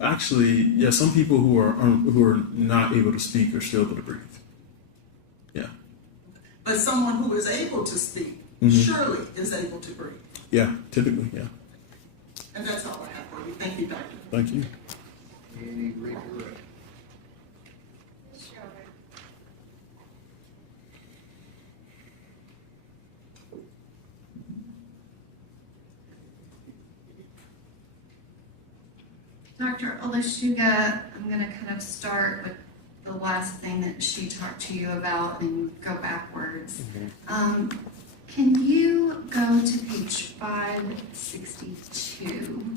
Actually, yeah, some people who are not able to speak are still able to breathe. Yeah. But someone who is able to speak surely is able to breathe. Yeah, typically, yeah. And that's all I have for you. Thank you, Doctor. Thank you. Any redirect? Dr. Olushoga, I'm going to kind of start with the last thing that she talked to you about and go backwards. Can you go to page 562?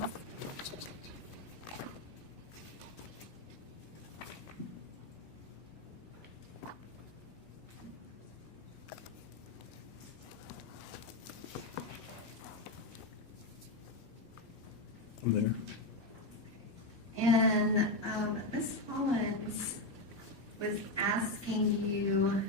I'm there. And Ms. Collins was asking you,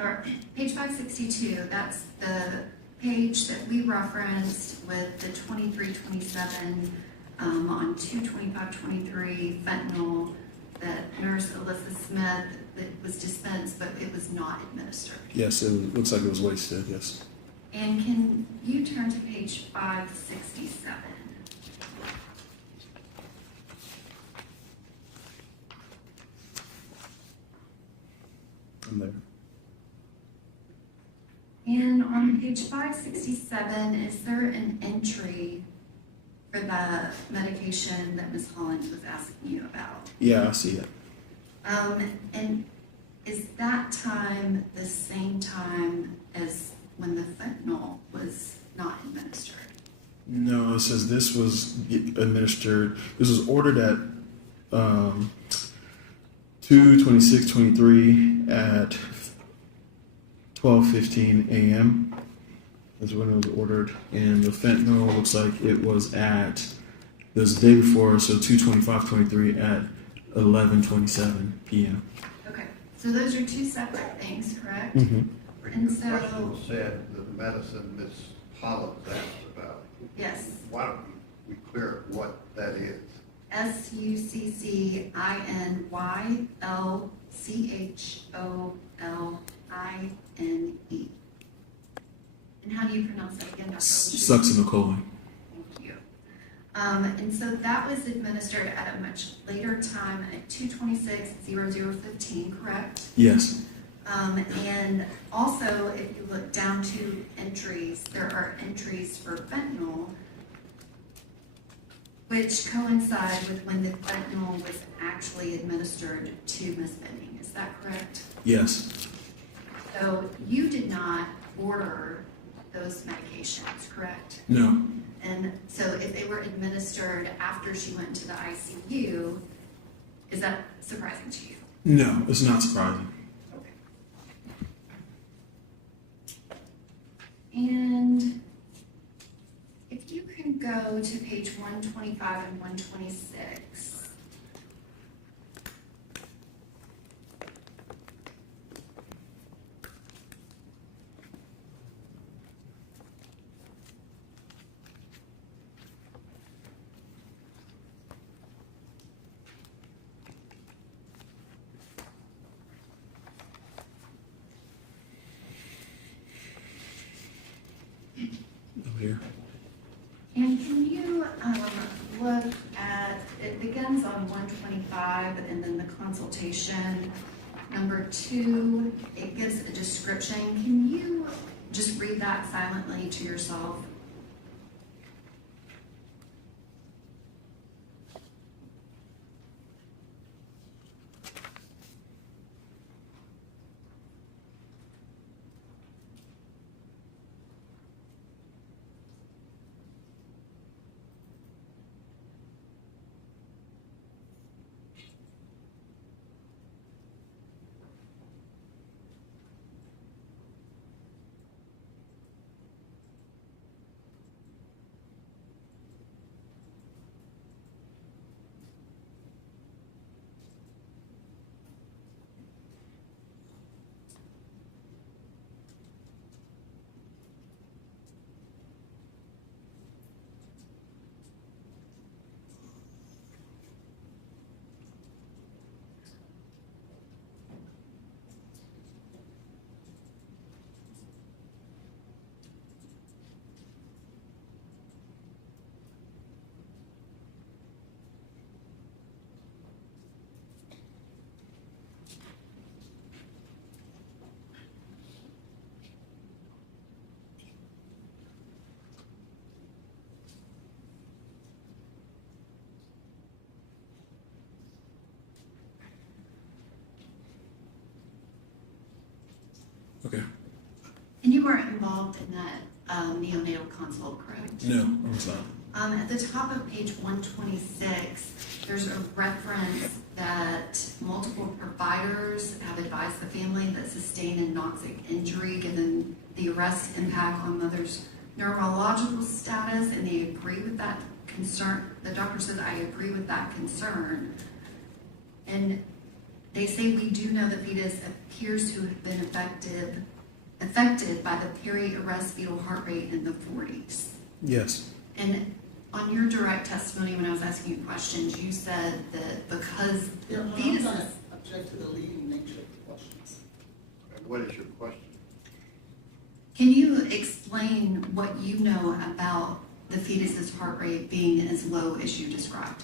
or page 562, that's the page that we referenced with the 2327 on 22523 fentanyl that Nurse Alyssa Smith, that was dispensed, but it was not administered. Yes, looks like it was wasted, yes. And can you turn to page 567? I'm there. And on page 567, is there an entry for the medication that Ms. Collins was asking you about? Yeah, I see it. And is that time the same time as when the fentanyl was not administered? No, it says this was administered, this was ordered at 2/26/23 at 12:15 a.m. That's when it was ordered. And the fentanyl looks like it was the day before, so 2/25/23 at 11:27 p.m. Okay, so those are two separate things, correct? Mm-hmm. And The so, question said the medicine Ms. Collins asked about. yes. Why don't we clear what that is? SUCCINYLCHOLINE. And how do you pronounce that again, Dr. Succinylcholine. Thank you. And so that was administered at a much later time at 2/26/0015, correct? Yes. And also, if you look down to entries, there are entries for fentanyl, which coincide with when the fentanyl was actually administered to Ms. Benning. Is that correct? Yes. So you did not order those medications, correct? No. And so if they were administered after she went to the ICU, is that surprising to you? No, it's not surprising. And if you can go to page 125 and 126. Over here. And can you look at, it begins on 125 and then the consultation. Number 2, it gives a description. Can you just read that silently to yourself? Okay. And you weren't involved in that neonatal consult, correct? No, I was not. At the top of page 126, there's a reference that multiple providers have advised the family that sustained a anoxic injury given the arrest impact on mother's neurological status, and they agree with that concern. The doctor said, I agree with that concern. And they say we do know the fetus appears to have been affected by the peri-arrest fetal heart rate in the 40s. Yes. And on your direct testimony, when I was asking you questions, you said that because I'm going fetuses... to object to the leading nature of the questions. And what is your question? Can you explain what you know about the fetus's heart rate being as low as you described?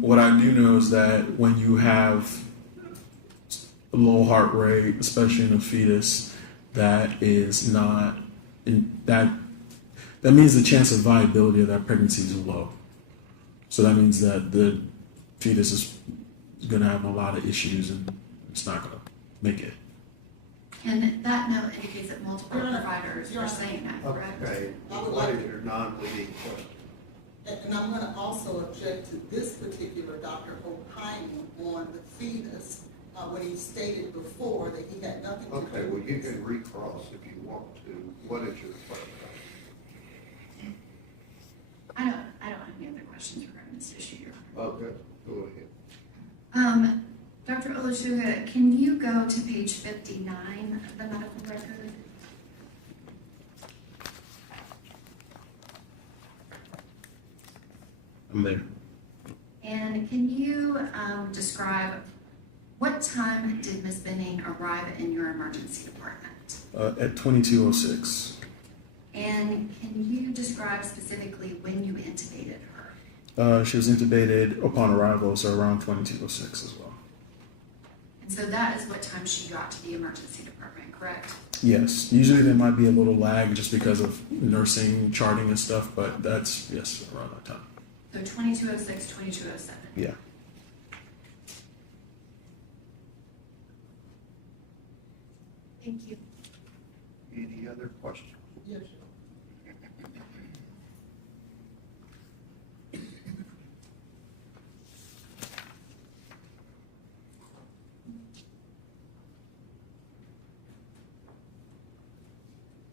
What I do know is that when you have a low heart rate, especially in a fetus, that is not that means the chance of viability of that pregnancy is low. So that means that the fetus is going to have a lot of issues and it's not going to make it. And that note indicates that multiple providers are saying that, correct? Okay, what is your non-leading question? And I'm going to also object to this particular doctor opining on the fetus when he stated before that he had nothing to do with Okay, well, you this. can recross if you want to. What is your question? I don't have any other questions regarding this issue, Your Honor. Okay, go ahead. Dr. Olushoga, can you go to page 59 of the medical record? I'm there. And can you describe what time did Ms. Benning arrive in your emergency department? At 22:06. And can you describe specifically when you intubated her? She was intubated upon arrival, so around 22:06 as well. And so that is what time she got to the emergency department, correct? Yes. Usually there might be a little lag just because of nursing, charting and stuff, but that's, yes, around that time. So 22:06, 22:07. Yeah. Thank you. Any other questions? Yes.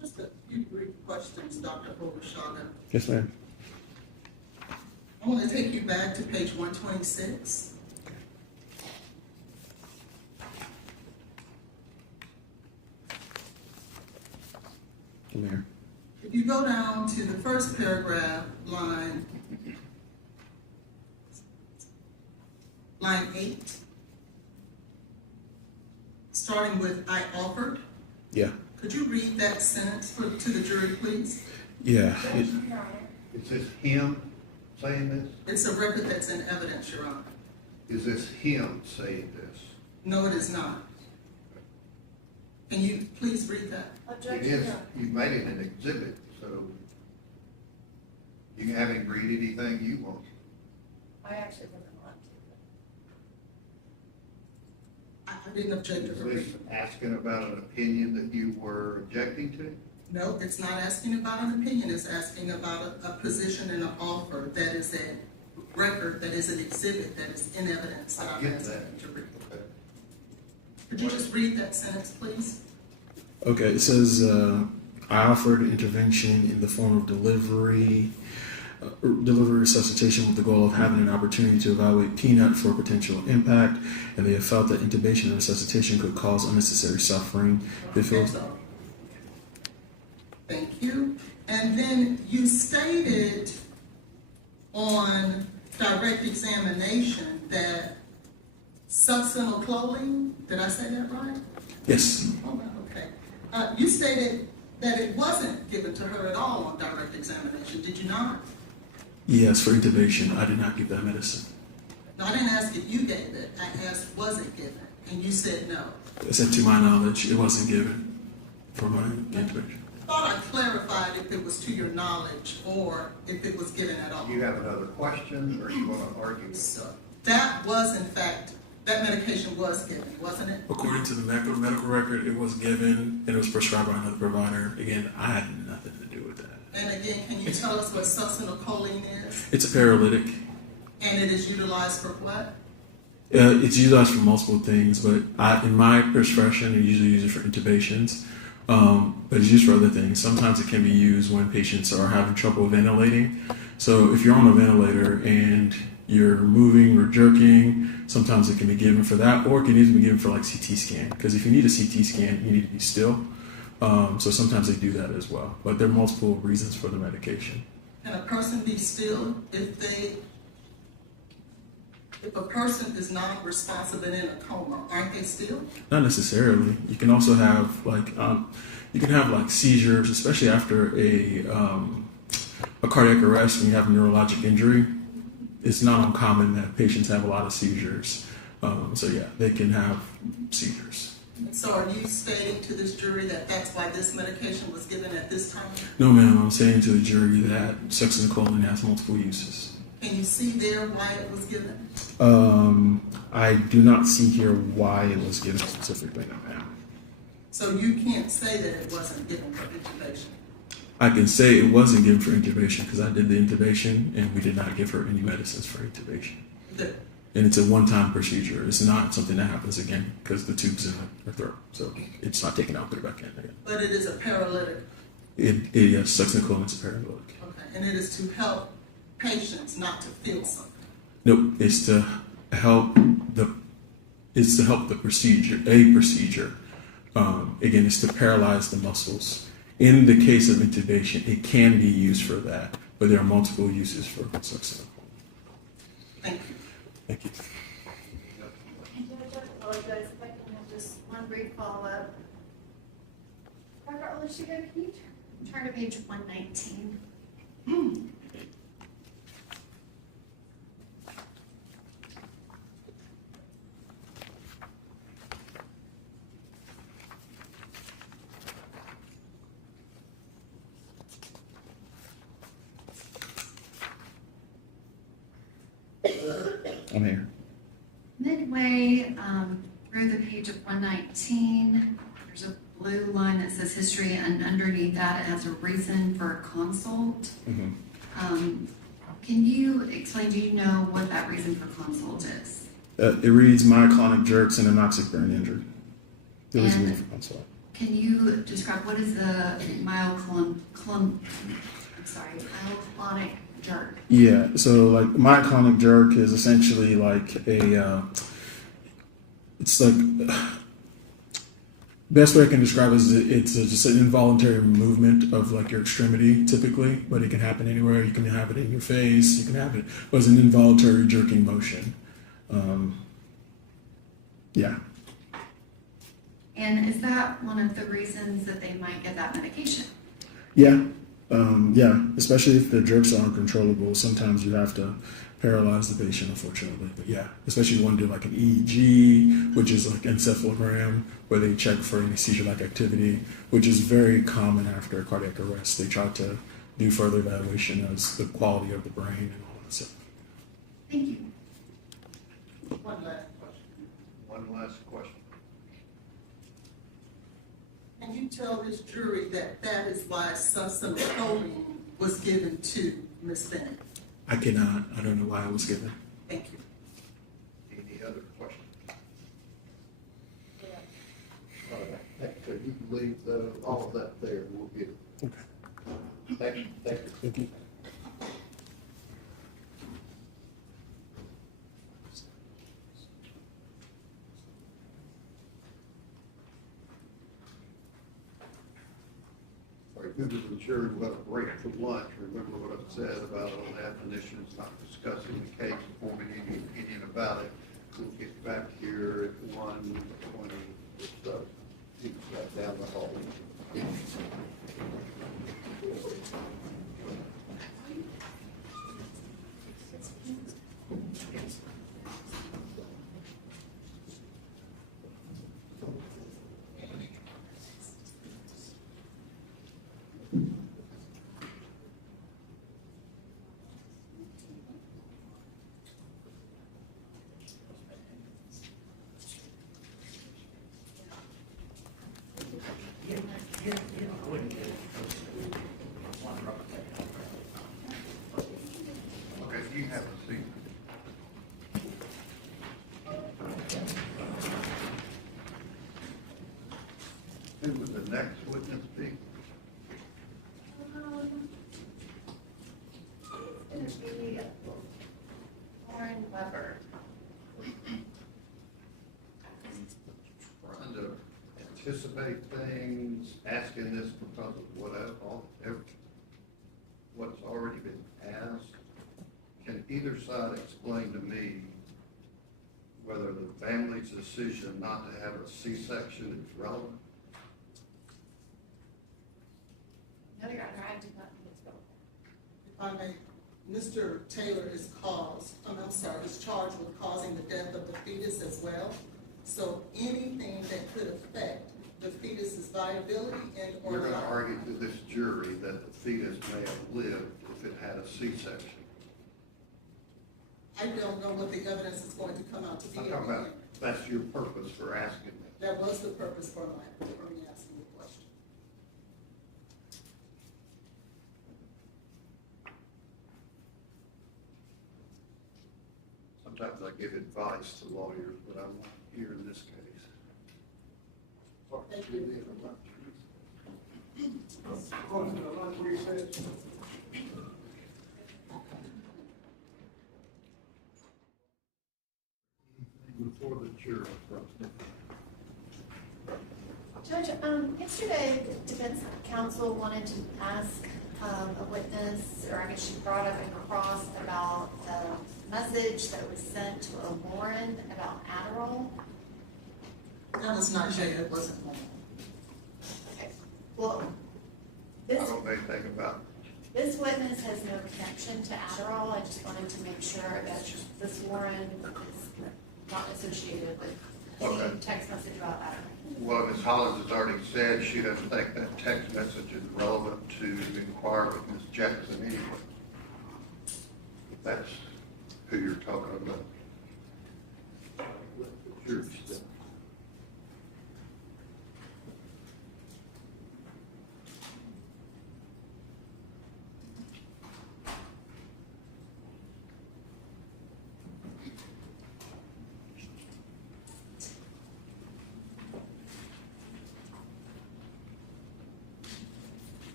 Just a few brief questions, Dr. Olushoga. Yes, ma'am. I want to take you back to page 126. I'm here. If you go down to the first paragraph, line 8, starting with "I offered." Yeah. Could you read that sentence to the jury, please? Yeah. Is this him saying this? It's a record that's in evidence, Your Honor. Is this him saying this? No, it is not. Can you please read that? It is, you made it an exhibit, so you can have him read anything you want. I actually wouldn't want to. I didn't object to Is her this reading. asking about an opinion that you were objecting to? No, it's not asking about an opinion. It's asking about a position and an offer that is a record, that is an exhibit, that is in evidence that I I'm get asking that. you to read. Okay. Could you just read that sentence, please? Okay, it says, I offered intervention in the form of delivery resuscitation with the goal of having an opportunity to evaluate Peanut for potential impact, and they have felt that intubation and resuscitation could cause unnecessary suffering. They feel. Thank you. And then you stated on direct examination that succinylcholine, did I say that right? Yes. Oh, okay. You stated that it wasn't given to her at all on direct examination, did you not? Yes, for intubation, I did not give that medicine. No, I didn't ask if you gave it. I asked, was it given? And you said no. I said, to my knowledge, it wasn't given for my intubation. I thought I clarified if it was to your knowledge or if it was given at all. Do you have another question, or you want to argue? So that was, in fact, that medication was given, wasn't it? According to the medical record, it was given and it was prescribed by another provider. Again, I had nothing to do with that. And again, can you tell us what succinylcholine is? It's a paralytic. And it is utilized for what? It's utilized for multiple things, but in my profession, I usually use it for intubations. But it's used for other things. Sometimes it can be used when patients are having trouble ventilating. So if you're on a ventilator and you're moving or jerking, sometimes it can be given for that, or it can even be given for like CT scan. Because if you need a CT scan, you need to be still. So sometimes they do that as well. But there are multiple reasons for the medication. Can a person be still if a person is non-responsive and in a coma, aren't they still? Not necessarily. You can also have seizures, especially after a cardiac arrest when you have a neurologic injury. It's not uncommon that patients have a lot of seizures. So yeah, they can have seizures. So are you stating to this jury that that's why this medication was given at this time? No, ma'am. I'm saying to the jury that succinylcholine has multiple uses. Can you see there why it was given? I do not see here why it was given specifically, no, ma'am. So you can't say that it wasn't given for intubation? I can say it wasn't given for intubation because I did the intubation and we did not give her any medicines for intubation. Good. And it's a one-time procedure. It's not something that happens again because the tube's in her throat. So it's not taken out, put it back in again. But it is a paralytic. Yes, succinylcholine is a paralytic. Okay, and it is to help patients not to feel something. Nope, it's to help the procedure, again, it's to paralyze the muscles. In the case of intubation, it can be used for that, but there are multiple uses for succinylcholine. Thank you. And Judge, I apologize if I can have just one brief follow-up. Dr. Olushoga, can you turn to page 119? I'm here. Midway through the page of 119, there's a blue line that says history, and underneath that it has a reason for a consult. Can you explain, do you know what that reason for consult is? It reads myoclonic jerks and anoxic burn injury. There was a reason for consult. Can you describe what is the myoclonic jerk? Yeah, so like myoclonic jerk is essentially like it's like, best way I can describe it is it's just an involuntary movement of like your extremity typically, but it can happen anywhere. You can have it in your face, you can have it, but it's an involuntary jerking motion. Yeah. And is that one of the reasons that they might get that medication? Yeah. Yeah, especially if the jerks are uncontrollable. Sometimes you have to paralyze the patient, unfortunately. But yeah, especially if you want to do like an EEG, which is like encephalogram, where they check for any seizure-like activity, which is very common after a cardiac arrest. They try to do further evaluation of the quality of the brain and all that stuff. Thank you. One last question. One last question. Can you tell this jury that that is why succinylcholine was given to Ms. Benning? I cannot. I don't know why it was given. Thank you. Any other questions? So you can leave all of that there, we'll get it. Okay. Thank you. Thank you. Thank you. Members of the jury, we'll have a break for lunch. Remember what I've said about all definitions, not discussing the case, forming any opinion about it. We'll get back here at 1:20. Keep that down the hall. Okay, you have a seat. Who would the next witness be? It's going to be Lauren Weber. Trying to anticipate things, asking this because of what's already been asked. Can either side explain to me whether the family's decision not to have a C-section is relevant? No, Your Honor, I do not think it's relevant. If I may, Mr. Taylor is charged with causing the death of the fetus as well. So anything that could affect the fetus's viability and or You're going to life. argue to this jury that the fetus may have lived if it had a C-section. I don't know what the evidence is going to come out to be. I'm talking about, that's your purpose for asking me. That was the purpose for me asking the question. Sometimes I give advice to lawyers, but I'm not here in this case. Thank you. Before the jury. Judge, yesterday, the defense counsel wanted to ask a witness, or I guess she brought up in Recross about the message message that was sent to Lauren about Adderall. That was Nijaiha, it wasn't mine. Okay. Well, I this, don't know anything about this witness has no connection to Adderall. I just wanted to make sure that this Lauren is not associated with any Okay. text message about Adderall. Well, Ms. Hollins has already said she doesn't think that text message is relevant to inquire with Ms. Jackson anyway. If that's who you're talking about. Sure.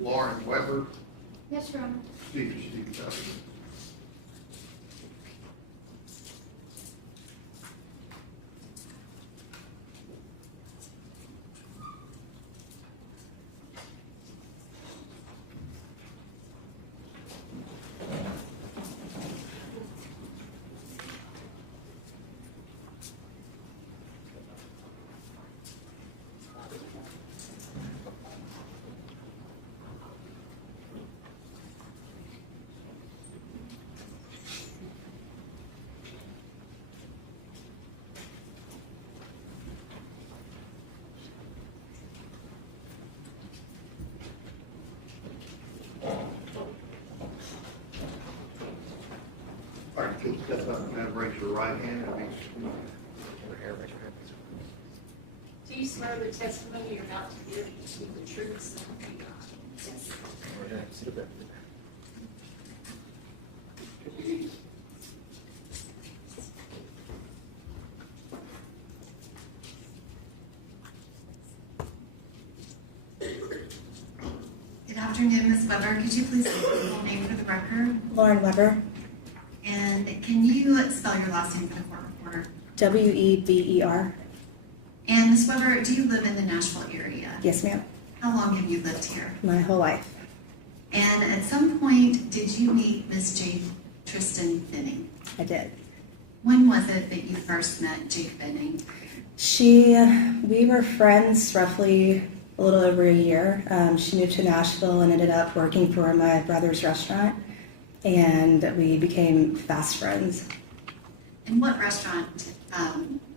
Lauren Weber, Yes, Your Honor. Steve Duffy. All right, if you'll step up and raise your right hand and be sworn. Do you swear the testimony you're about to give to speak the truth? So help you God? Yes. Good afternoon, Ms. Weber. Could you please state your full name for the record? Lauren Weber, And can you spell your last name for the court reporter? Weber. And Ms. Weber, do you live in the Nashville area? Yes, ma'am. How long have you lived here? My whole life. And at some point, did you meet Ms. Jade Benning? I did. When was it that you first met Jade Benning? We were friends roughly a little over a year. She moved to Nashville and ended up working for my brother's restaurant, and we became fast friends. And what restaurant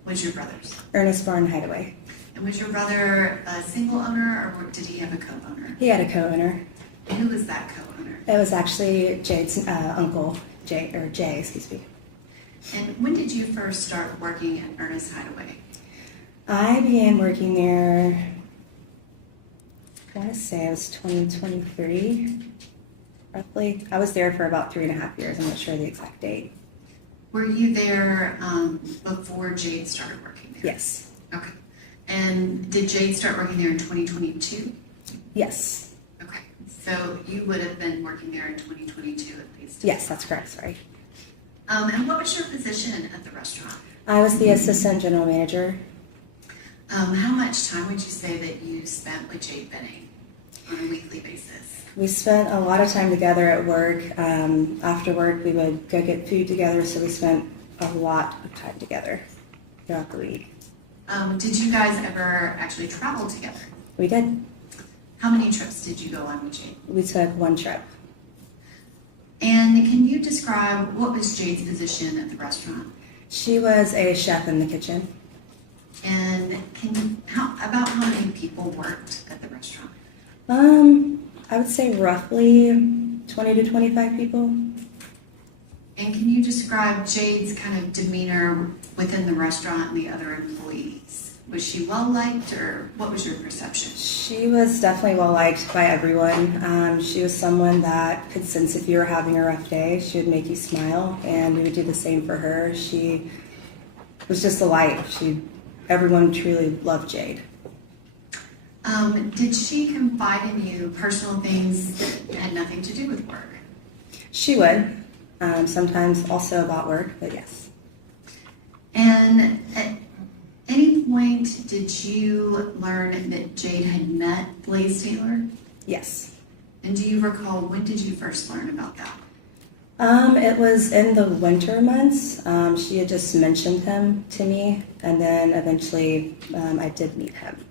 was your brother's? Ernest Barn Hideaway. And was your brother a single owner, or did he have a co-owner? He had a co-owner. And who was that co-owner? It was actually Jade's uncle, Jay, excuse me. And when did you first start working at Ernest Hideaway? I began working there, I want to say it was 2023, roughly. I was there for about 3.5 years. I'm not sure the exact date. Were you there before Jade started working there? Yes. Okay. And did Jade start working there in 2022? Yes. Okay. So you would have been working there in 2022 at least? Yes, that's correct. Sorry. And what was your position at the restaurant? I was the assistant general manager. How much time would you say that you spent with Jade Benning on a weekly basis? We spent a lot of time together at work. After work, we would go get food together, so we spent a lot of time together throughout the week. Did you guys ever actually travel together? We did. How many trips did you go on with Jade? We took one trip. And can you describe what was Jade's position at the restaurant? She was a chef in the kitchen. And about how many people worked at the restaurant? I would say roughly 20 to 25 people. And can you describe Jade's kind of demeanor within the restaurant and the other employees? Was she well liked, or what was your perception? She was definitely well liked by everyone. She was someone that could sense if you were having a rough day. She would make you smile, and we would do the same for her. She was just a light. Everyone truly loved Jade. Did she confide in you personal things that had nothing to do with work? She would. Sometimes also about work, but yes. And at any point, did you learn that Jade had met Blaise Taylor? Yes. And do you recall, when did you first learn about that? It was in the winter months. She had just mentioned him to me, and then eventually I did meet him.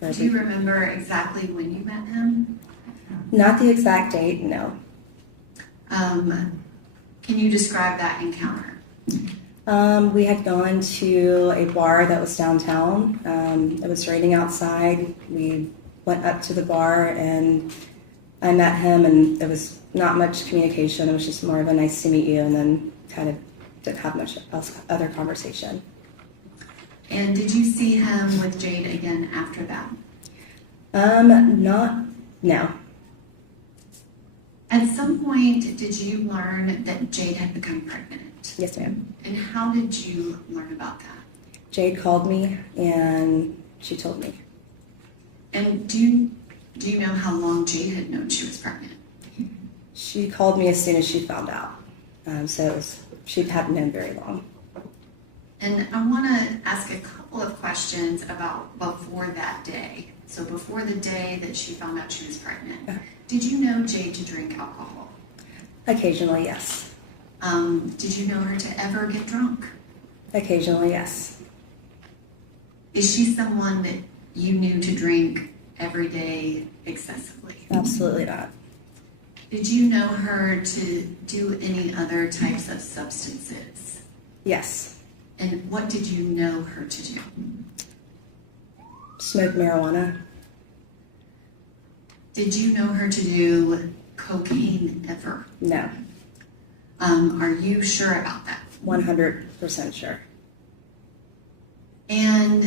Do you remember exactly when you met him? Not the exact date, no. Can you describe that encounter? We had gone to a bar that was downtown. It was raining outside. We went up to the bar and I met him, and there was not much communication. It was just more of a nice to meet you, and then kind of didn't have much else, other conversation. And did you see him with Jade again after that? No. At some point, did you learn that Jade had become pregnant? Yes, ma'am. And how did you learn about that? Jade called me and she told me. And do you know how long Jade had known she was pregnant? She called me as soon as she found out. She hadn't known very long. And I want to ask a couple of questions about before that day. So before the day that she found out she was pregnant, did you know Jade to drink alcohol? Occasionally, yes. Did you know her to ever get drunk? Occasionally, yes. Is she someone that you knew to drink every day excessively? Absolutely not. Did you know her to do any other types of substances? Yes. And what did you know her to do? Smoke marijuana. Did you know her to do cocaine ever? No. Are you sure about that? 100% sure. And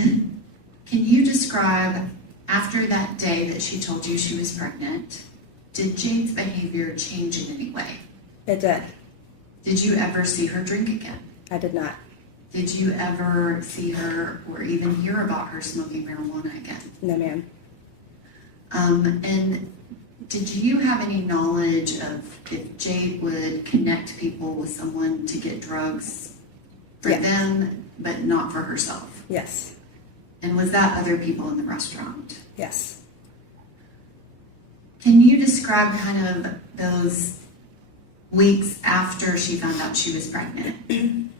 can you describe, after that day that she told you she was pregnant, did Jade's behavior change in any way? It did. Did you ever see her drink again? I did not. Did you ever see her or even hear about her smoking marijuana again? No, ma'am. And did you have any knowledge of if Jade would connect people with someone to get drugs for them, but not for herself? Yes. And was that other people in the restaurant? Yes. Can you describe kind of those weeks after she found out she was pregnant?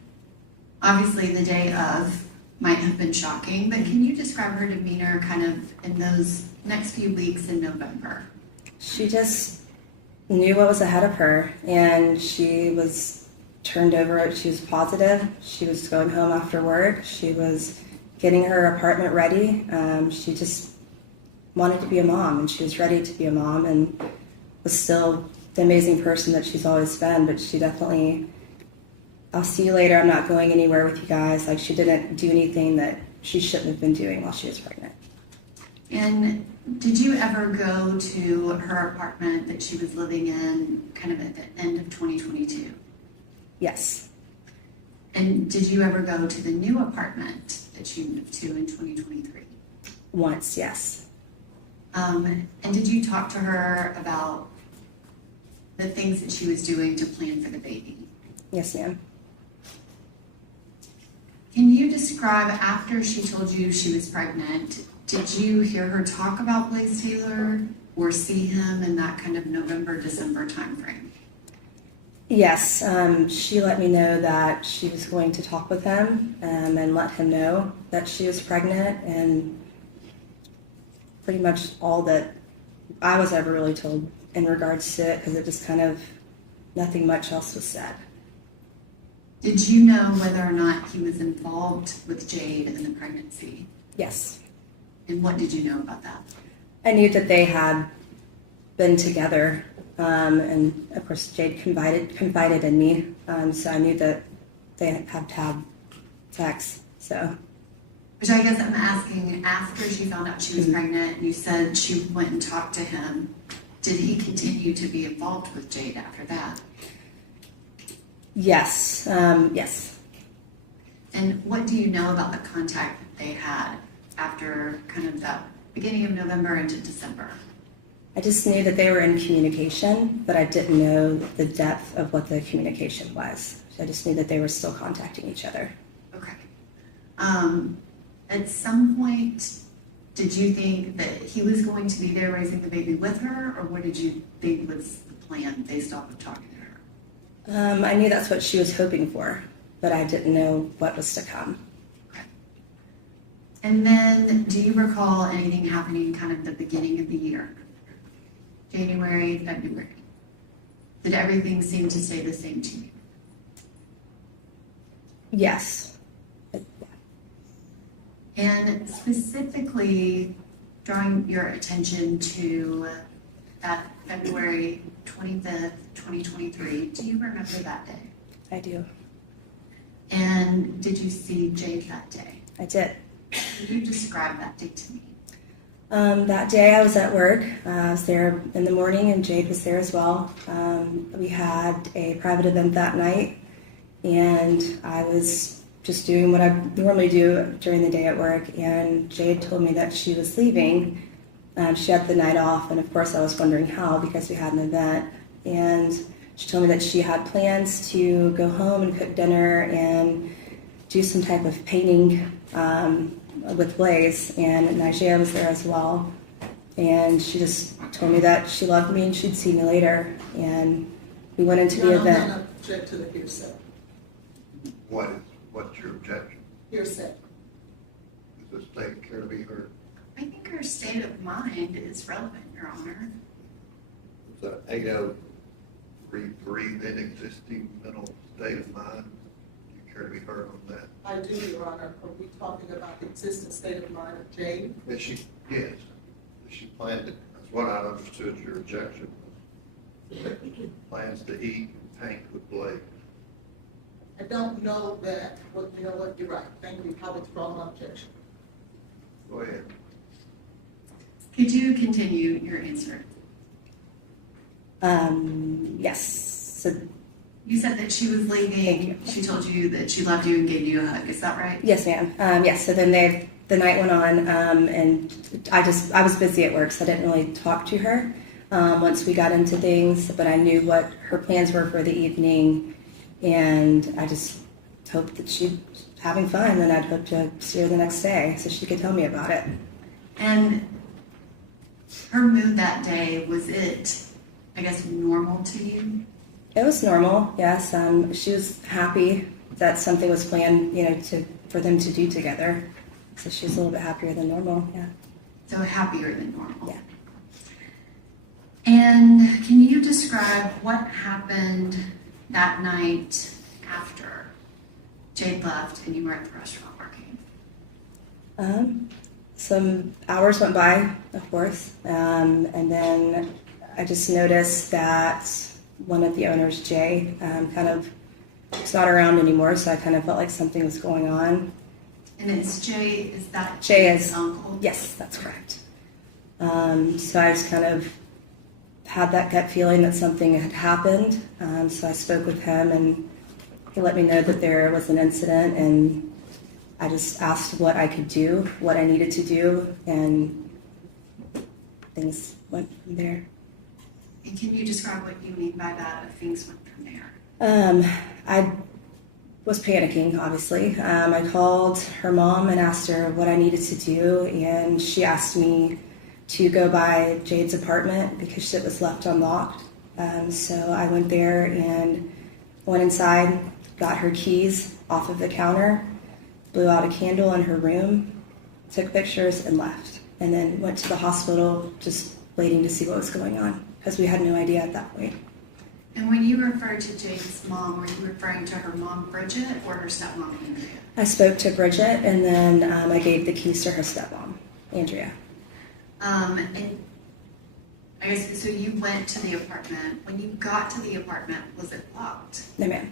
Obviously, the day of might have been shocking, but can you describe her demeanor kind of in those next few weeks in November? She just knew what was ahead of her, and she was turned over. She was positive. She was going home after work. She was getting her apartment ready. She just wanted to be a mom, and she was ready to be a mom, and was still the amazing person that she's always been. But she definitely, I'll see you later, I'm not going anywhere with you guys. Like, she didn't do anything that she shouldn't have been doing while she was pregnant. And did you ever go to her apartment that she was living in kind of at the end of 2022? Yes. And did you ever go to the new apartment that you moved to in 2023? Once, yes. And did you talk to her about the things that she was doing to plan for the baby? Yes, ma'am. Can you describe, after she told you she was pregnant, did you hear her talk about Blaise Taylor or see him in that kind of November, December timeframe? Yes, she let me know that she was going to talk with him and let him know that she was pregnant, and pretty much all that I was ever really told in regards to it, because it just kind of, nothing much else was said. Did you know whether or not he was involved with Jade in the pregnancy? Yes. And what did you know about that? I knew that they had been together, and of course Jade confided in me, so I knew that they had to have sex. So, which I guess I'm asking, after she found out she was pregnant, you said she went and talked to him. Did he continue to be involved with Jade after that? Yes, yes. And what do you know about the contact that they had after kind of that beginning of November into December? I just knew that they were in communication, but I didn't know the depth of what the communication was. So I just knew that they were still contacting each other. Okay. At some point, Did you think that he was going to be there raising the baby with her, or what did you think was the plan based off of talking to her? I knew that's what she was hoping for, but I didn't know what was to come. And then, do you recall anything happening kind of the beginning of the year? January, February? Did everything seem to stay the same to you? Yes. And specifically, drawing your attention to that February 25th, 2023, do you remember that day? I do. And did you see Jade that day? I did. Can you describe that day to me? That day I was at work. I was there in the morning and Jade was there as well. We had a private event that night and I was just doing what I normally do during the day at work, and Jade told me that she was leaving. She had the night off, and of course I was wondering how, because we had an event. And she told me that she had plans to go home and cook dinner and do some type of painting with Blaise, and Nijaiha was there as well. And she just told me that she loved me and she'd see me later. And we went into the event. I'm not object to the hearsay. What's your objection? Hearsay. Does the state care to be heard? I think her state of mind is relevant, Your Honor. Is that 8033 then existing mental state of mind? Do you care to be heard on that? I do, Your Honor. Are we talking about the existing state of mind of Jade? Yes. She planned it. That's what I understood your objection was. Plans to eat and paint with Blaise. I don't know that, well, you know what, you're right. Thank you. I'll withdraw my objection. Go ahead. Could you continue your answer? Yes. So, you said that she was leaving. She told you that she loved you and gave you a hug. Is that right? yes, ma'am. Yes. So then the night went on, and I was busy at work, so I didn't really talk to her once we got into things. But I knew what her plans were for the evening, and I just hoped that she'd having fun, and I'd hope to see her the next day so she could tell me about it. And her mood that day, was it, I guess, normal to you? It was normal, yes. She was happy that something was planned, for them to do together. So she was a little bit happier than normal, yeah. So happier than normal. Yeah. And can you describe what happened that night after Jade left and you were at the restaurant working? Some hours went by, of course, and then I just noticed that one of the owners, Jay, was not around anymore, so I kind of felt like something was going on. And is that Jay's uncle? Yes, that's correct. So I just kind of had that gut feeling that something had happened. So I spoke with him, and he let me know that there was an incident, and I just asked what I could do, what I needed to do, and things went from there. And can you describe what you mean by that, if things went from there? I was panicking, obviously. I called her mom and asked her what I needed to do, and she asked me to go by Jade's apartment because it was left unlocked. So I went there and went inside, got her keys off of the counter, blew out a candle in her room, took pictures, and left. And then went to the hospital just waiting to see what was going on because we had no idea at that point. And when you referred to Jade's mom, were you referring to her mom, Bridget, or her stepmom, Andrea? I spoke to Bridget, and then I gave the keys to her stepmom, Andrea. And I guess, so you went to the apartment. When you got to the apartment, was it locked? No, ma'am.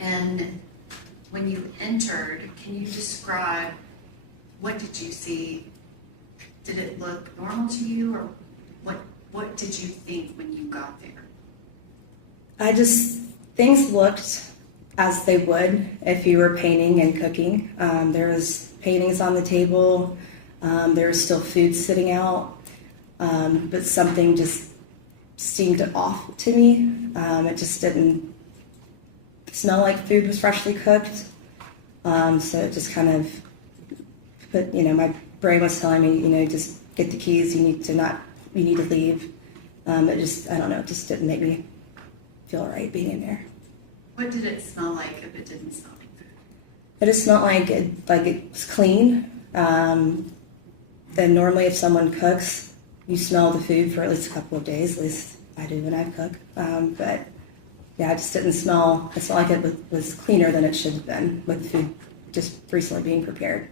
And when you entered, can you describe, what did you see? Did it look normal to you, or what did you think when you got there? Things looked as they would if you were painting and cooking. There was paintings on the table. There was still food sitting out. But something just seemed off to me. It just didn't smell like food was freshly cooked. So it just kind of put, my brain was telling me, you know, just get the keys. You need to leave. It just, I don't know, it just didn't make me feel right being in there. What did it smell like if it didn't smell like food? It just smelled like it was clean. And normally if someone cooks, you smell the food for at least a couple of days. At least I do when I cook. But yeah, it just didn't smell. It smelled like it was cleaner than it should have been with the food just recently being prepared.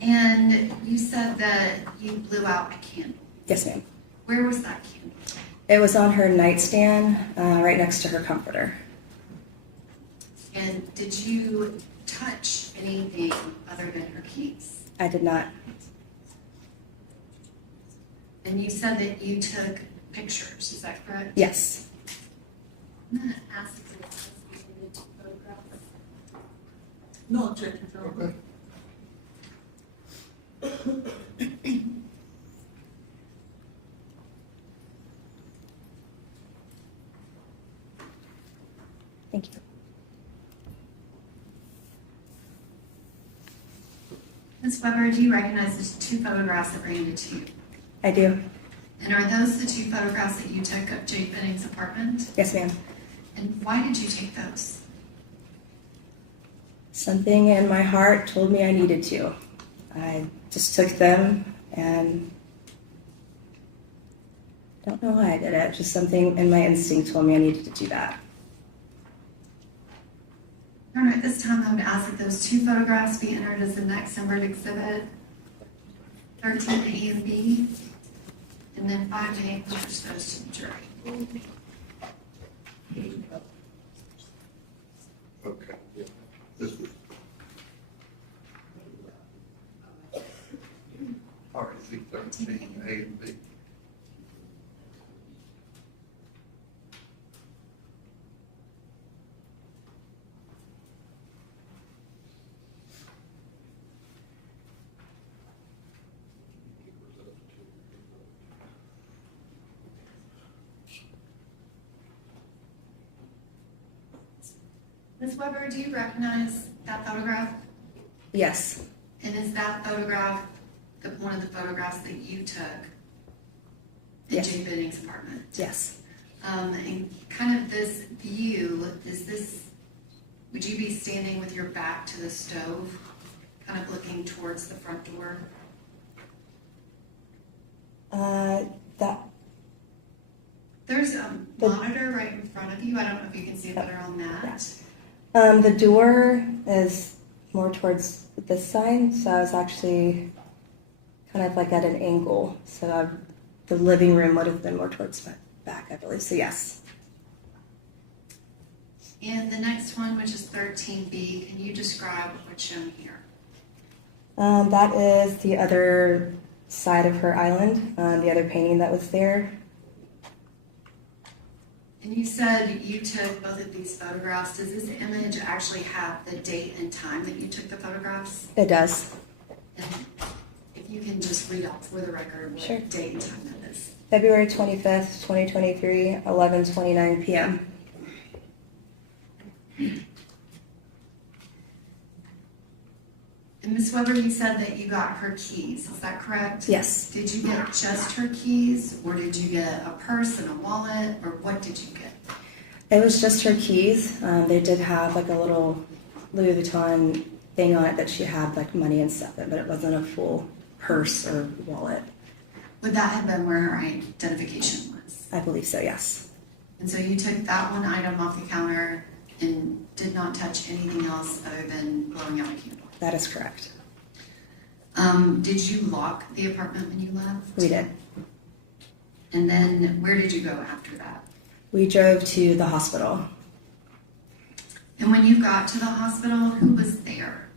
And you said that you blew out a candle. Yes, ma'am. Where was that candle? It was on her nightstand, right next to her comforter. And did you touch anything other than her keys? I did not. And you said that you took pictures, is that correct? Yes. I'm going to ask if it's associated to photographs. No objection, Joe. Okay. Thank you. Ms. Weber, do you recognize the two photographs that were handed to you? I do. And are those the two photographs that you took of Jade Benning's apartment? Yes, ma'am. And why did you take those? Something in my heart told me I needed to. I just took them and I don't know why I did it. Just something in my instinct told me I needed to do that. All right, this time I would ask that those two photographs be entered as the next numbered exhibit, 13A and B, and then 5A pushes those to the jury. Okay. This is. All right, C13, A and B. Ms. Weber, do you recognize that photograph? Yes. And is that photograph one of the photographs that you took in Yes. Jade Benning's apartment? Yes. And kind of this view, would you be standing with your back to the stove, kind of looking towards the front door? That. There's a monitor right in front of you. I don't know if you can see it better on that. The door is more towards this side, so I was actually kind of like at an angle. So the living room would have been more towards my back, I believe. So yes. And the next one, which is 13B, can you describe what's shown here? That is the other side of her island, the other painting that was there. And you said you took both of these photographs. Does this image actually have the date and time that you took the photographs? It does. And if you can just read out for the record what Sure. date and time that is. February 25th, 2023, 11:29 p.m. And Ms. Weber, you said that you got her keys. Is that correct? Yes. Did you get just her keys, or did you get a purse and a wallet, or what did you get? It was just her keys. They did have like a little Louis Vuitton thing on it that she had like money and stuff in, but it wasn't a full purse or wallet. Would that have been where her identification was? I believe so, yes. And so you took that one item off the counter and did not touch anything else other than blowing out a candle? That is correct. Did you lock the apartment when you left? We did. And then where did you go after that? We drove to the hospital. And when you got to the hospital, who was there?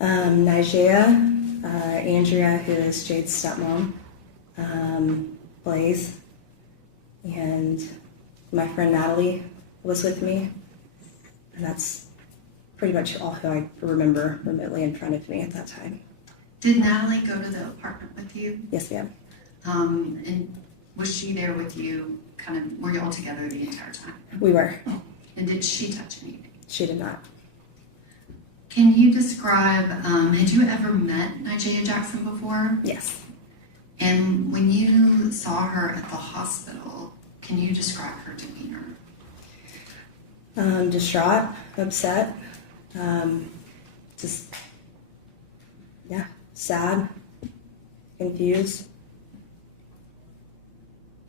Nijaiha, Andrea, who is Jade's stepmom, Blaise, and my friend Natalie was with me. And that's pretty much all who I remember remotely in front of me at that time. Did Natalie go to the apartment with you? Yes, ma'am. And was she there with you, were you all together the entire time? We were. And did she touch anything? She did not. Can you describe, had you ever met Nijaiha Jackson before? Yes. And when you saw her at the hospital, can you describe her demeanor? Distraught, upset, sad, confused.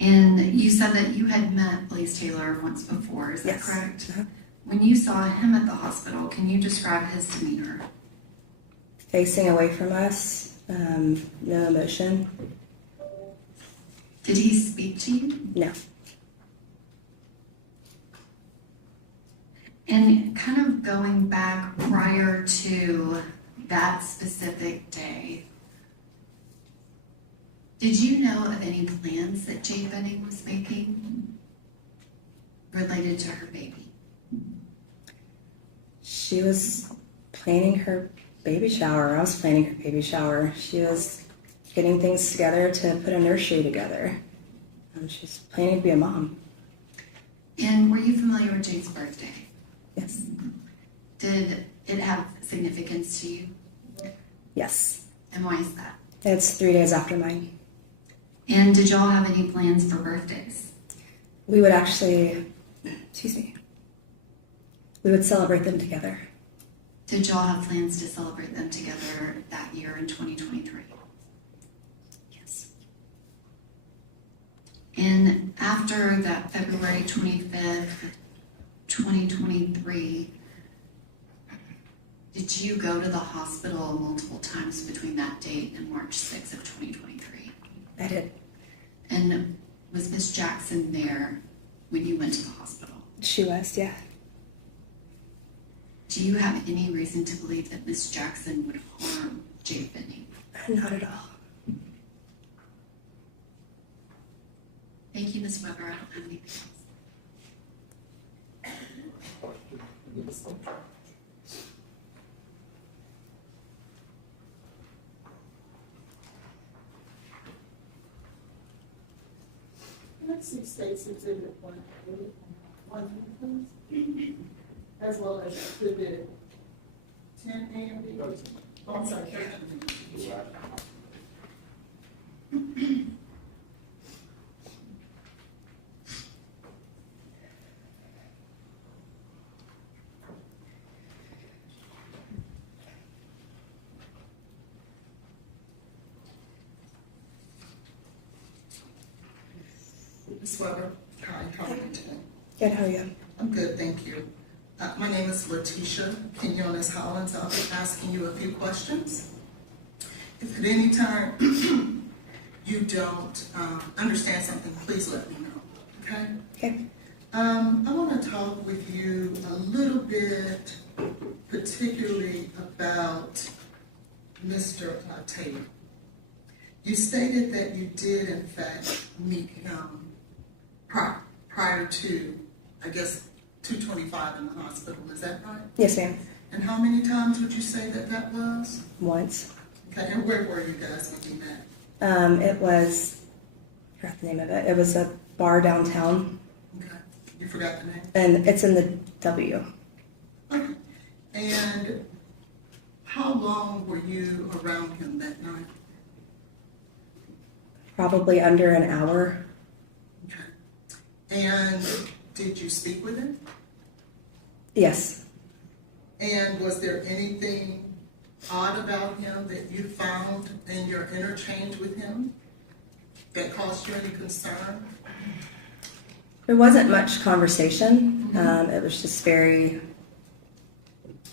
And you said that you had met Blaise Taylor once before, is that Yes. correct? Uh-huh. When you saw him at the hospital, can you describe his demeanor? Facing away from us, no emotion. Did he speak to you? No. And kind of going back prior to that specific day, did you know of any plans that Jade Benning was making related to her baby? She was planning her baby shower. I was planning her baby shower. She was getting things together to put a nursery together. She's planning to be a mom. And were you familiar with Jade's birthday? Yes. Did it have significance to you? Yes. And why is that? It's 3 days after mine. And did y'all have any plans for birthdays? We would we would celebrate them together. Did y'all have plans to celebrate them together that year in 2023? Yes. And after that February 25th, 2023, did you go to the hospital multiple times between that date and March 6th of 2023? I did. And was Miss Jackson there when you went to the hospital? She was, yeah. Do you have any reason to believe that Miss Jackson would harm Jade Benning? Not at all. Thank you, Ms. Weber. I don't have anything else. Let's see State's Exhibit 1, please, as well as Exhibit 10A and B. Oh, I'm sorry, 13. Ms. Weber, hi, how are you today? Good, how are you? I'm good, thank you. My name is Letitia Quinones Hollins. I'll be asking you a few questions. If at any time you don't understand something, please let me know, okay? Okay. I want to talk with you a little bit, particularly about Mr. Taylor. You stated that you did, in fact, meet him prior to, I guess, 225 in the hospital. Is that right? Yes, ma'am. And how many times would you say that that was? Once. Okay, and where were you guys when you met? It was, I forgot the name of it. It was a bar downtown. Okay, you forgot the name? And it's in the W. Okay. And how long were you around him that night? Probably under an hour. Okay. And did you speak with him? Yes. And was there anything odd about him that you found in your interchange with him that caused you any concern? There wasn't much conversation. It was just very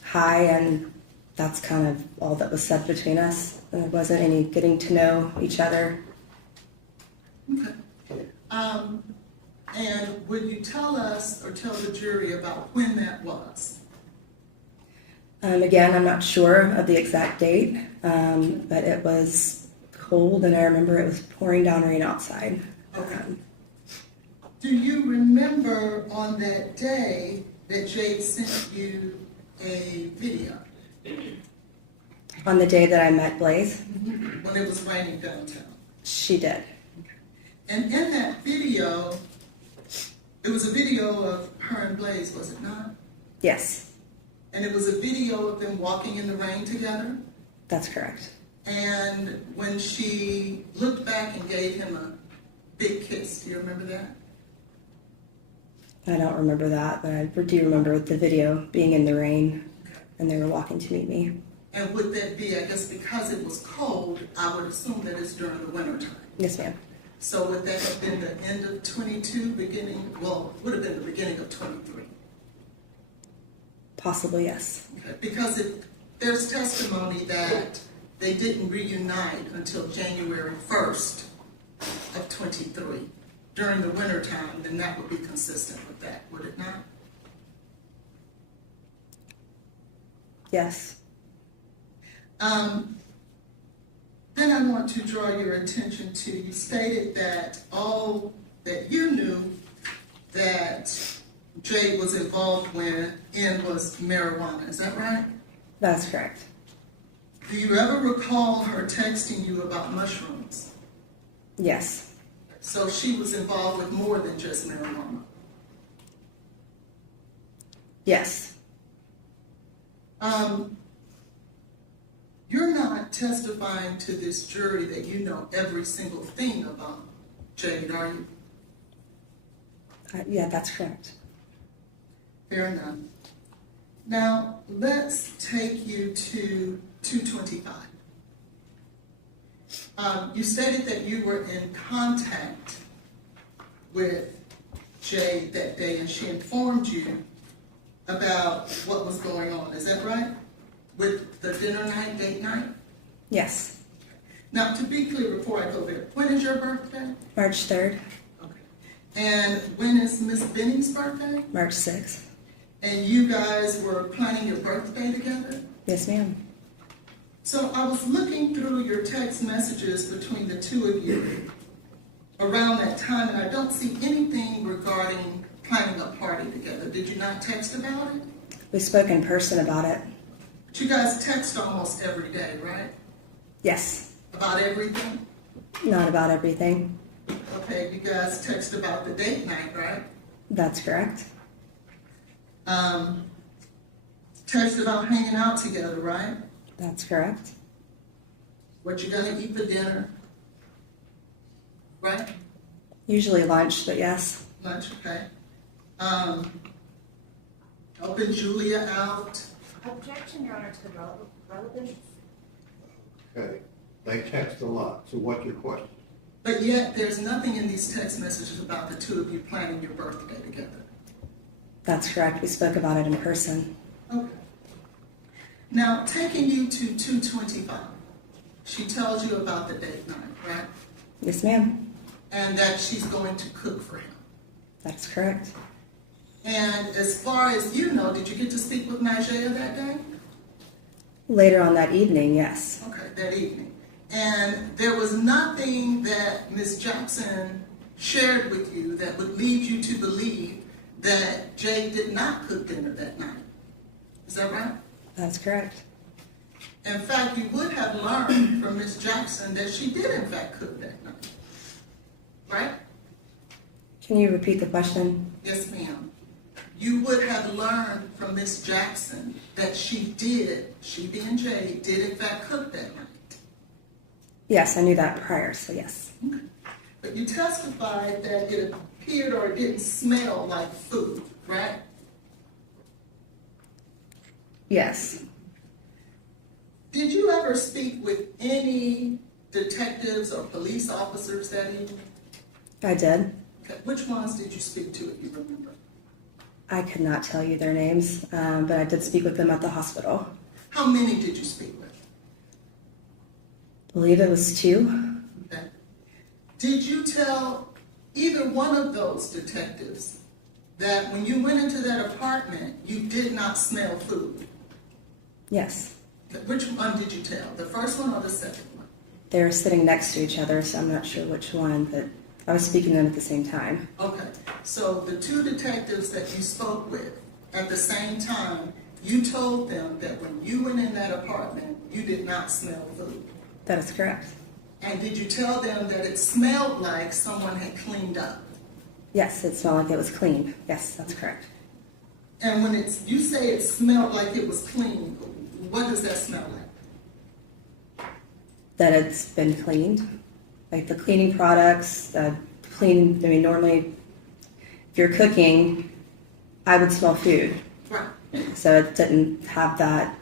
high, and that's kind of all that was said between us. There wasn't any getting to know each other. Okay. And would you tell us or tell the jury about when that was? Again, I'm not sure of the exact date, but it was cold, and I remember it was pouring down rain outside. Okay. Do you remember on that day that Jade sent you a video? On the day that I met Blaise? When it was raining downtown? She did. And in that video, it was a video of her and Blaise, was it not? Yes. And it was a video of them walking in the rain together? That's correct. And when she looked back and gave him a big kiss, do you remember that? I don't remember that, but I do remember the video being in the rain and they were walking to meet me. And would that be, I guess because it was cold, I would assume that it's during the winter time. Yes, ma'am. So would that have been the end of 22, would have been the beginning of 23? Possibly, yes. Okay. Because there's testimony that they didn't reunite until January 1st of 23 during the winter time, then that would be consistent with that, would it not? Yes. Then I want to draw your attention to, you stated that all that you knew that Jade was involved in was marijuana, is that right? That's correct. Do you ever recall her texting you about mushrooms? Yes. So she was involved with more than just marijuana? Yes. You're not testifying to this jury that you know every single thing about Jade, are you? Yeah, that's correct. Fair enough. Now, let's take you to 225. You stated that you were in contact with Jade that day and she informed you about what was going on. Is that right? With the dinner night, date night? Yes. Now, to be clear before I go there, when is your birthday? March 3rd. Okay. And when is Miss Benning's birthday? March 6th. And you guys were planning your birthday together? Yes, ma'am. So I was looking through your text messages between the two of you around that time, and I don't see anything regarding planning a party together. Did you not text about it? We spoke in person about it. But you guys text almost every day, right? Yes. About everything? Not about everything. Okay, you guys text about the date night, right? That's correct. Text about hanging out together, right? That's correct. What you're gonna eat for dinner, right? Usually lunch, but yes. Lunch, okay. Helping Julia out. Objection, Your Honor, to the relevance. Okay, they text a lot, so what's your question? But yet, there's nothing in these text messages about the two of you planning your birthday together. That's correct. We spoke about it in person. Okay. Now, taking you to 225, she tells you about the date night, right? Yes, ma'am. And that she's going to cook for him. That's correct. And as far as you know, did you get to speak with Nijaiha that day? Later on that evening, yes. Okay, that evening. And there was nothing that Ms. Jackson shared with you that would lead you to believe that Jade did not cook dinner that night. Is that right? That's correct. In fact, you would have learned from Ms. Jackson that she did in fact cook that night. Right? Can you repeat the question? Yes, ma'am. You would have learned from Ms. Jackson that she being Jade, did in fact cook that night. Yes, I knew that prior, so yes. Okay. But you testified that it appeared or it didn't smell like food, right? Yes. Did you ever speak with any detectives or police officers that evening? I did. Okay. Which ones did you speak to, if you remember? I could not tell you their names, but I did speak with them at the hospital. How many did you speak with? I believe it was 2. Okay. Did you tell either one of those detectives that when you went into that apartment, you did not smell food? Yes. Okay. Which one did you tell? The first one or the second one? They were sitting next to each other, so I'm not sure which one, but I was speaking to them at the same time. Okay. So the 2 detectives that you spoke with at the same time, you told them that when you went in that apartment, you did not smell food. That is correct. And did you tell them that it smelled like someone had cleaned up? Yes, it smelled like it was clean. Yes, that's correct. And when you say it smelled like it was clean, what does that smell like? That it's been cleaned. Like the cleaning products, normally if you're cooking, I would smell food. Right. So it didn't have that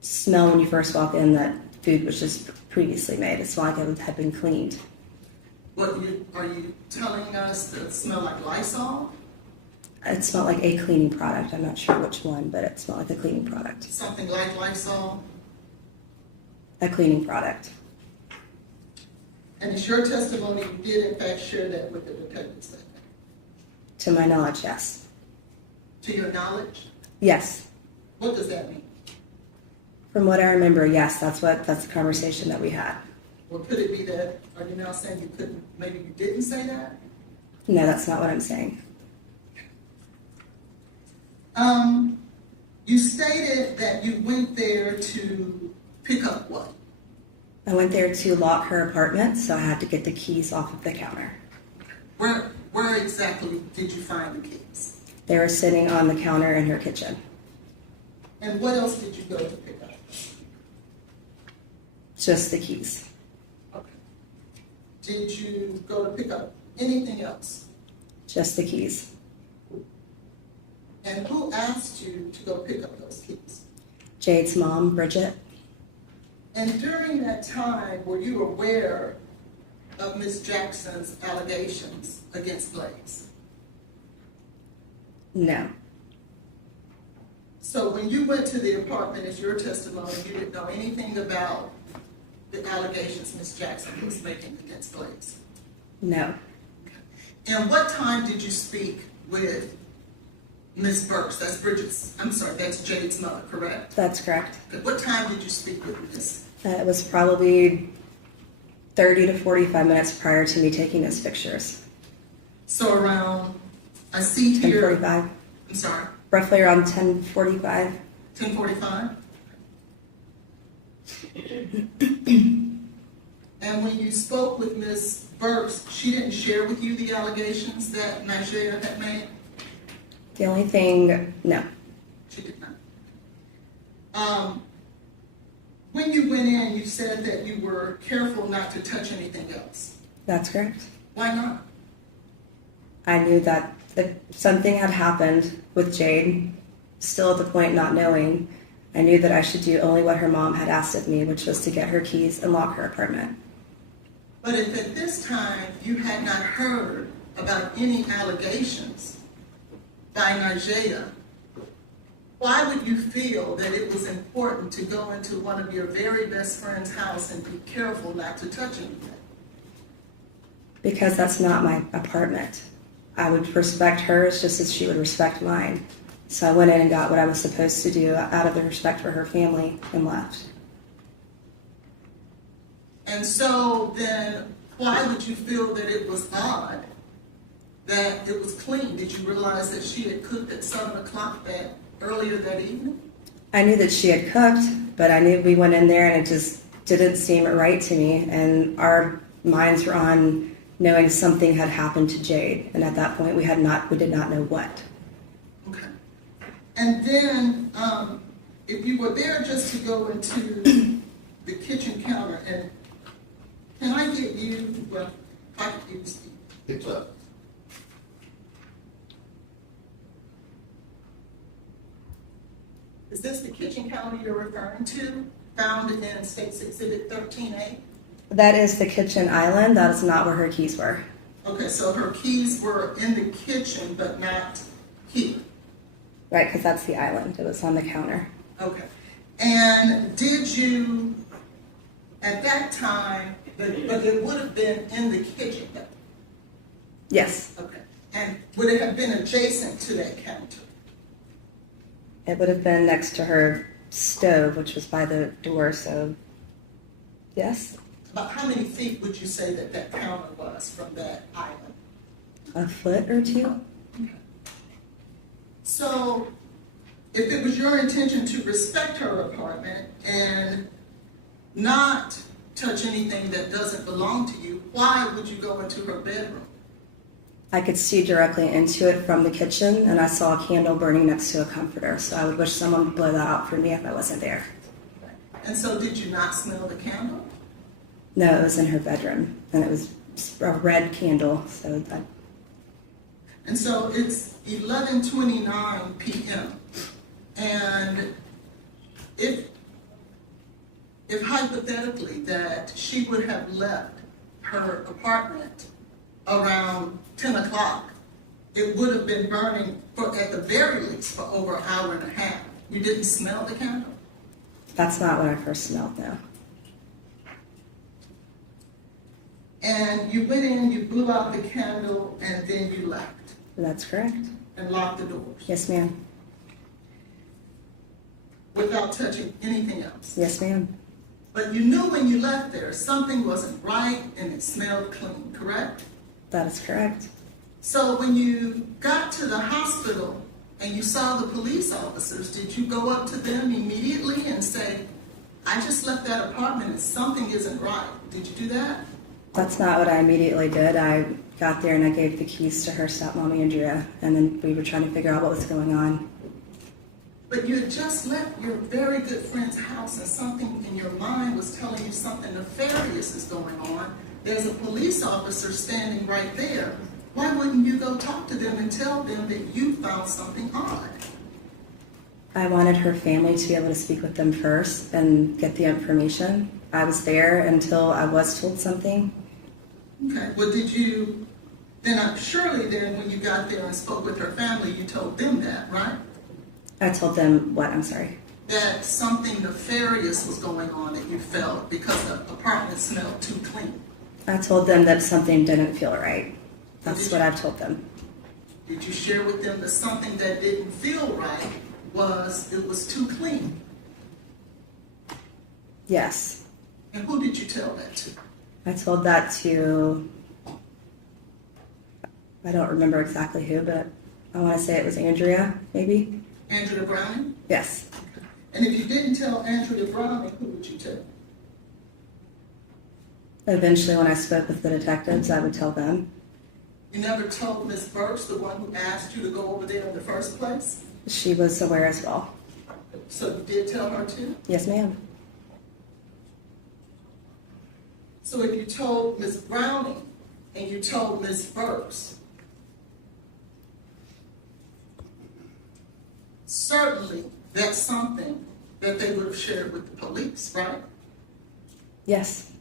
smell when you first walk in that food was just previously made. It smelled like it had been cleaned. Are you telling us that it smelled like Lysol? It smelled like a cleaning product. I'm not sure which one, but it smelled like a cleaning product. Something like Lysol? A cleaning product. And it's your testimony you did in fact share that with the detectives that day? To my knowledge, yes. To your knowledge? Yes. What does that mean? From what I remember, yes, that's the conversation that we had. Well, could it be that, are you now saying you couldn't, maybe you didn't say that? No, that's not what I'm saying. You stated that you went there to pick up what? I went there to lock her apartment, so I had to get the keys off of the counter. Where exactly did you find the keys? They were sitting on the counter in her kitchen. And what else did you go to pick up? Just the keys. Okay. Did you go to pick up anything else? Just the keys. And who asked you to go pick up those keys? Jade's mom, Bridget. And during that time, were you aware of Ms. Jackson's allegations against Blaise? No. So when you went to the apartment, as your testimony, you didn't know anything about the allegations Ms. Jackson was making against Blaise? No. And what time did you speak with Ms. Burks? That's Jade's mother, correct? That's correct. Okay. What time did you speak with Ms.? It was probably 30 to 45 minutes prior to me taking those pictures. So around, I see here. 10:45. I'm sorry. Roughly around 10:45. 10:45? And when you spoke with Ms. Burks, she didn't share with you the allegations that Nijaiha had made? The only thing, no. She did not. When you went in, you said that you were careful not to touch anything else. That's correct. Why not? I knew that something had happened with Jade, still at the point not knowing. I knew that I should do only what her mom had asked of me, which was to get her keys and lock her apartment. But if at this time you had not heard about any allegations by Nijaiha, why would you feel that it was important to go into one of your very best friend's house and be careful not to touch anything? Because that's not my apartment. I would respect hers just as she would respect mine. So I went in and got what I was supposed to do out of the respect for her family and left. And so then why would you feel that it was odd that it was clean? Did you realize that she had cooked at 7 o'clock earlier that evening? I knew that she had cooked, but I knew we went in there and it just didn't seem right to me. And our minds were on knowing something had happened to Jade. And at that point, we did not know what. Okay. And then if you were there just to go into the kitchen counter, and can I get you, well, I could use you. It's up. Is this the kitchen counter you're referring to, found in State's Exhibit 13A? That is the kitchen island. That is not where her keys were. Okay, so her keys were in the kitchen, but not here. Right, because that's the island. It was on the counter. Okay. And did you, at that time, but it would have been in the kitchen, though? Yes. Okay. And would it have been adjacent to that counter? It would have been next to her stove, which was by the door, so yes. About how many feet would you say that that counter was from that island? A foot or two. Okay. So, if it was your intention to respect her apartment and not touch anything that doesn't belong to you, why would you go into her bedroom? I could see directly into it from the kitchen, and I saw a candle burning next to a comforter. So I would wish someone would blow that out for me if I wasn't there. And so did you not smell the candle? No, it was in her bedroom, and it was a red candle. So that. And so it's 11:29 p.m. And if hypothetically that she would have left her apartment around 10 o'clock, it would have been burning for, at the very least, for over an hour and a half. You didn't smell the candle? That's not what I first smelled, no. And you went in, you blew out the candle, and then you left. That's correct. And locked the doors. Yes, ma'am. Without touching anything else. Yes, ma'am. But you knew when you left there, something wasn't right and it smelled clean, correct? That is correct. So when you got to the hospital and you saw the police officers, did you go up to them immediately and say, I just left that apartment and something isn't right? Did you do that? That's not what I immediately did. I got there and I gave the keys to her stepmom, Andrea, and then we were trying to figure out what was going on. But you had just left your very good friend's house and something in your mind was telling you something nefarious is going on. There's a police officer standing right there. Why wouldn't you go talk to them and tell them that you found something odd? I wanted her family to be able to speak with them first and get the information. I was there until I was told something. Okay, well did you, then surely then when you got there and spoke with her family, you told them that, right? I told them what? I'm sorry. That something nefarious was going on that you felt because the apartment smelled too clean. I told them that something didn't feel right. That's what I've told them. Did you share with them that something that didn't feel right was it was too clean? Yes. And who did you tell that to? I told that to, I don't remember exactly who, but I want to say it was Andrea, maybe. Andrea Browning? Yes. And if you didn't tell Andrea Browning, who would you tell? Eventually, when I spoke with the detectives, I would tell them. You never told Miss Burks, the one who asked you to go over there in the first place? She was aware as well. So you did tell her too? Yes, ma'am. So if you told Miss Browning and you told Miss Burks, certainly that's something that they would have shared with the police, right? Yes.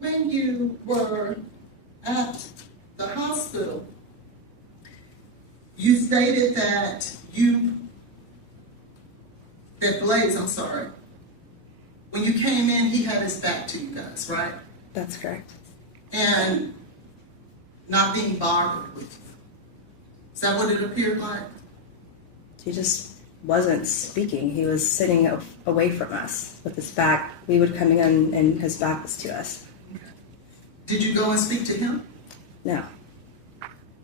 When you were at the hospital, you stated that Blaise, I'm sorry, when you came in, he had his back to you guys, right? That's correct. And not being bothered with you. Is that what it appeared like? He just wasn't speaking. He was sitting away from us with his back. We would come in and his back was to us. Okay. Did you go and speak to him? No.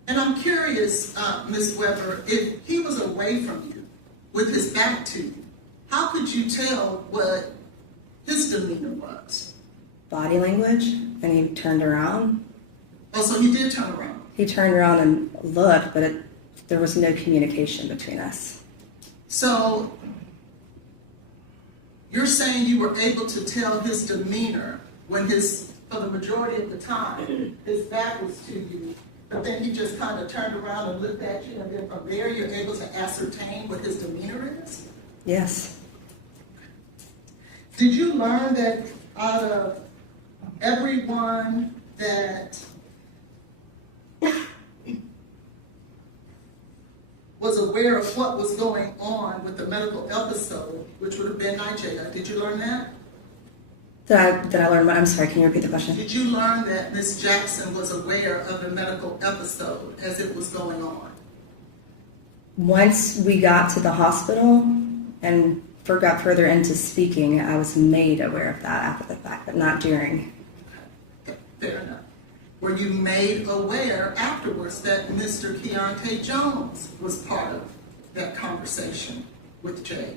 And I'm curious, Ms. Weber, if he was away from you with his back to you, how could you tell what his demeanor was? Body language, and he turned around. Oh, so he did turn around? He turned around and looked, but there was no communication between us. So you're saying you were able to tell his demeanor when for the majority of the time, his back was to you, but then he just kind of turned around and looked at you, and then from there you're able to ascertain what his demeanor is? Yes. Did you learn that out of everyone that was aware of what was going on with the medical episode, which would have been Nijaiha, did you learn that? Did I learn? I'm sorry, can you repeat the question? Did you learn that Ms. Jackson was aware of the medical episode as it was going on? Once we got to the hospital and got further into speaking, I was made aware of that after the fact, but not during. Fair enough. Were you made aware afterwards that Mr. Keontae Jones was part of that conversation with Jade?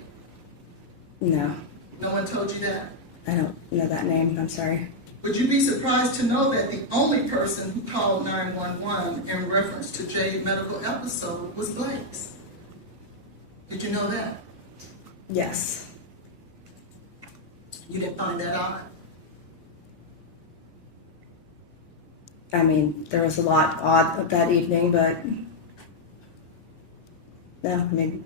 No, No one told you that? I don't know that name. I'm sorry. Would you be surprised to know that the only person who called 911 in reference to Jade medical episode was Blaise? Did you know that? Yes. You didn't find that odd? I mean, there was a lot odd that evening, but no, I mean,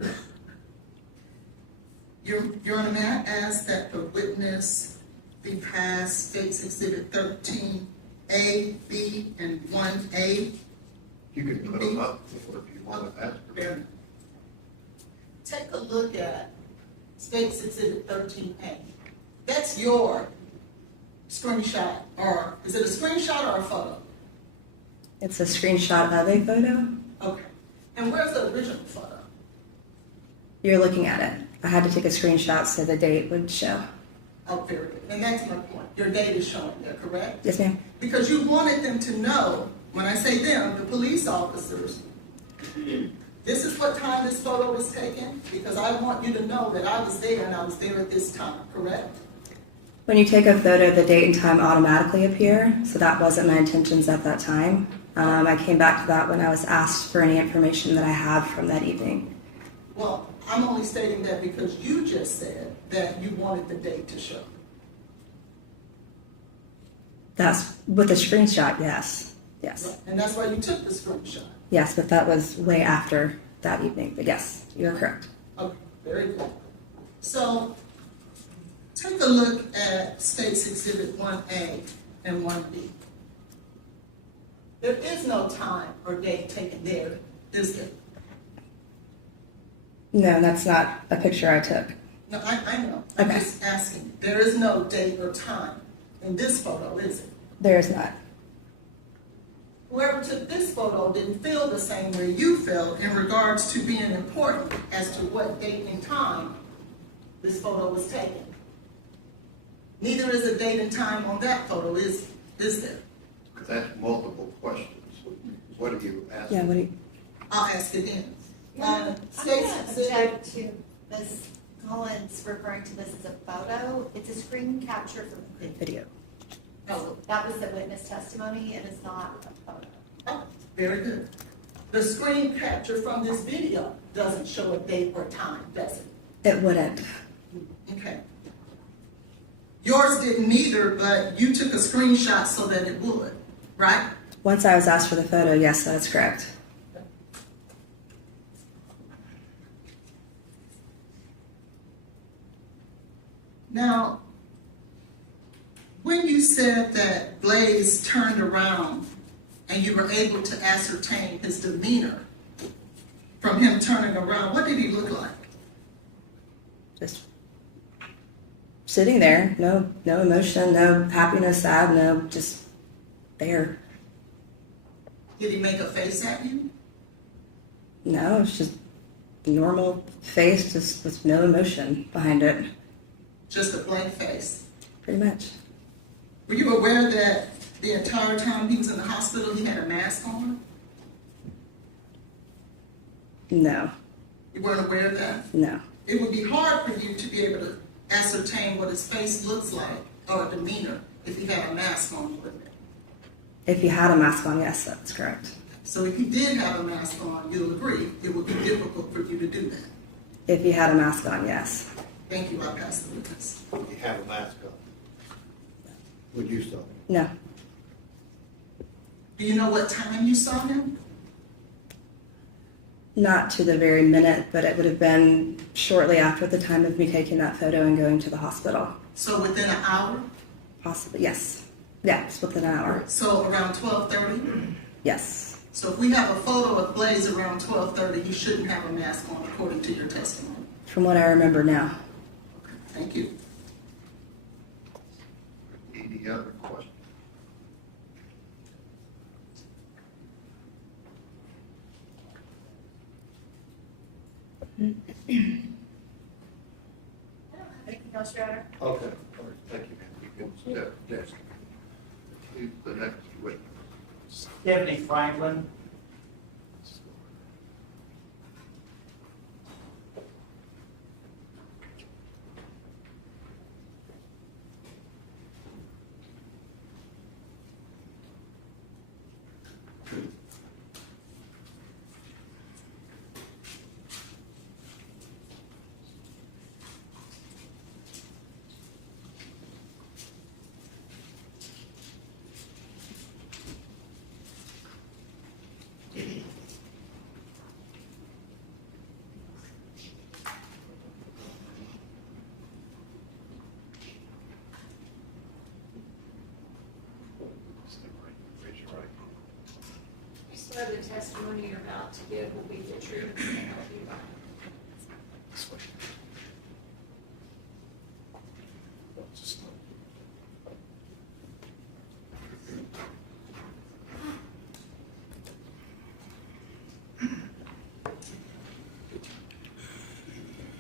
Your Honor, may I ask that the witness be passed State's Exhibit 13A, B, and 1A? You can put them up if you want to ask them. Take a look at State's Exhibit 13A. That's your screenshot, or is it a screenshot or a photo? it's a screenshot of a photo. Okay. And where's the original photo? You're looking at it. I had to take a screenshot so the date would show. Oh, very good. And that's my point. Your date is showing there, correct? Yes, ma'am. Because you wanted them to know, when I say them, the police officers, this is what time this photo was taken, because I want you to know that I was there and I was there at this time, correct? When you take a photo, the date and time automatically appear, so that wasn't my intentions at that time. I came back to that when I was asked for any information that I had from that evening. Well, I'm only stating that because you just said that you wanted the date to show. That's with the screenshot, yes. Yes. Right. And that's why you took the screenshot. Yes, but that was way after that evening. But yes, you're correct. Okay, very good. So, take a look at State's Exhibit 1A and 1B. There is no time or date taken there, is there? No, that's not a picture I took. No, I know. I'm Okay. just asking. There is no date or time in this photo, is it? There is not. Whoever took this photo didn't feel the same way you felt in regards to being important as to what date and time this photo was taken. Neither is a date and time on that photo, is there? That's multiple questions. What are you asking? Yeah, what do you? I'll ask again. I'm State's going to Exhibit, object to Ms. Collins referring to this as a photo. It's a screen capture from the Video. Oh, that was the witness testimony, and it's not a photo. oh, very good. The screen capture from this video doesn't show a date or time, does it? It wouldn't. Okay. Yours didn't either, but you took a screenshot so that it would, right? Once I was asked for the photo, yes, that's correct. Now, when you said that Blaise turned around and you were able to ascertain his demeanor from him turning around, what did he look like? Just sitting there, no emotion, no happy, no sad, no, just there. Did he make a face at you? No, it's just normal face, just with no emotion behind it. Just a blank face? Pretty much. Were you aware that the entire time he was in the hospital, he had a mask on? No. You weren't aware of that? No. It would be hard for you to be able to ascertain what his face looks like or demeanor if he had a mask on with it. If you had a mask on, yes, that's correct. So if he did have a mask on, you'll agree it would be difficult for you to do that. If you had a mask on, yes. Thank you, I pass the witness. You have a mask on. Would you saw? No. Do you know what time you saw him? Not to the very minute, but it would have been shortly after the time of me taking that photo and going to the hospital. So within an hour? Possibly, yes. Yes, within an hour. So around 12:30? Yes. So if we have a photo of Blaise around 12:30, he shouldn't have a mask on according to your testimony. From what I remember now. Thank you. Any other questions? Anything else, Your Honor? Okay, all right, thank you, ma'am. You can step down. To the next witness. Stephanie Franklin. give will be the truth and help you God.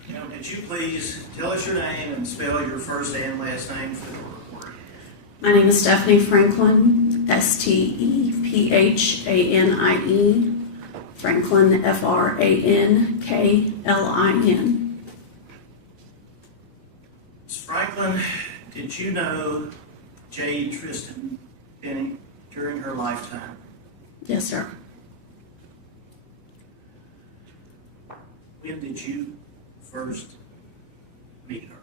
Now, could you please tell us your name and spell your first and last name for the report? My name is Stephanie Franklin, Stephanie, Franklin, Franklin. Ms. Franklin, did you know Jade Benning during her lifetime? Yes, sir. When did you first meet her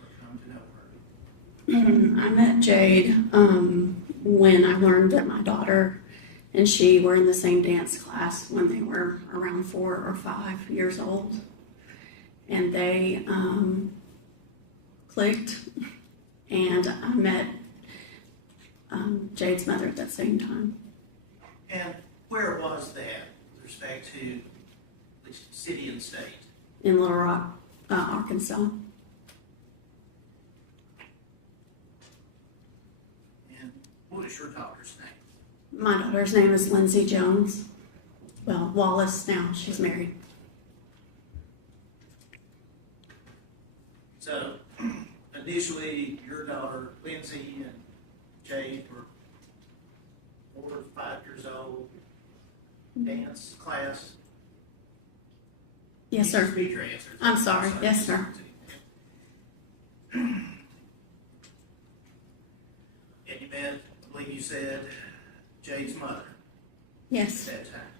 or come to know her? I met Jade when I learned that my daughter and she were in the same dance class when they were around 4 or 5 years old. And they clicked, and I met Jade's mother at that same time. And where was that with respect to the city and state? In Little Rock, Arkansas. And what is your daughter's name? My daughter's name is Lindsay Jones. Well, Wallace now. She's married. So, initially, your daughter, Lindsay, and Jade were 4 or 5 years old, dance class. Yes, sir. Repeat your answer. I'm sorry. Yes, sir. And you met, I believe you said, Jade's mother. Yes. At that time.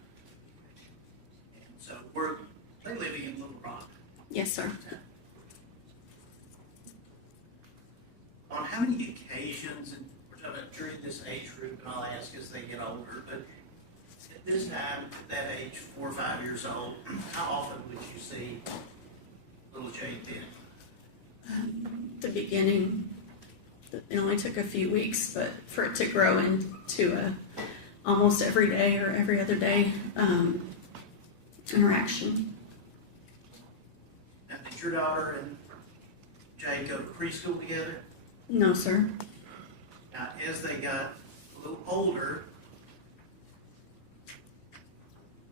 And so, were they living in Little Rock? Yes, sir. On how many occasions, and we're talking about during this age group, and I'll ask as they get older, but at this time, at that age, 4 or 5 years old, how often would you see little Jade Benning? The beginning, it only took a few weeks, but for it to grow into a almost every day or every other day interaction. Now, did your daughter and Jade go to preschool together? No, sir. Now, as they got a little older,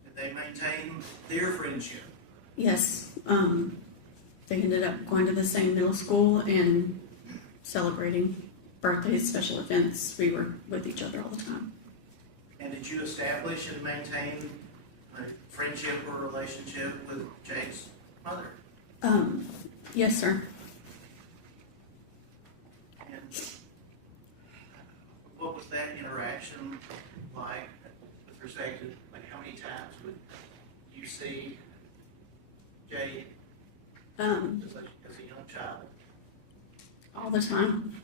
did they maintain their friendship? Yes. They ended up going to the same middle school and celebrating birthdays, special events. We were with each other all the time. And did you establish and maintain a friendship or relationship with Jade's mother? Yes, sir. And what was that interaction like with respect to, like, how many times would you see Jade as a young child? All the time.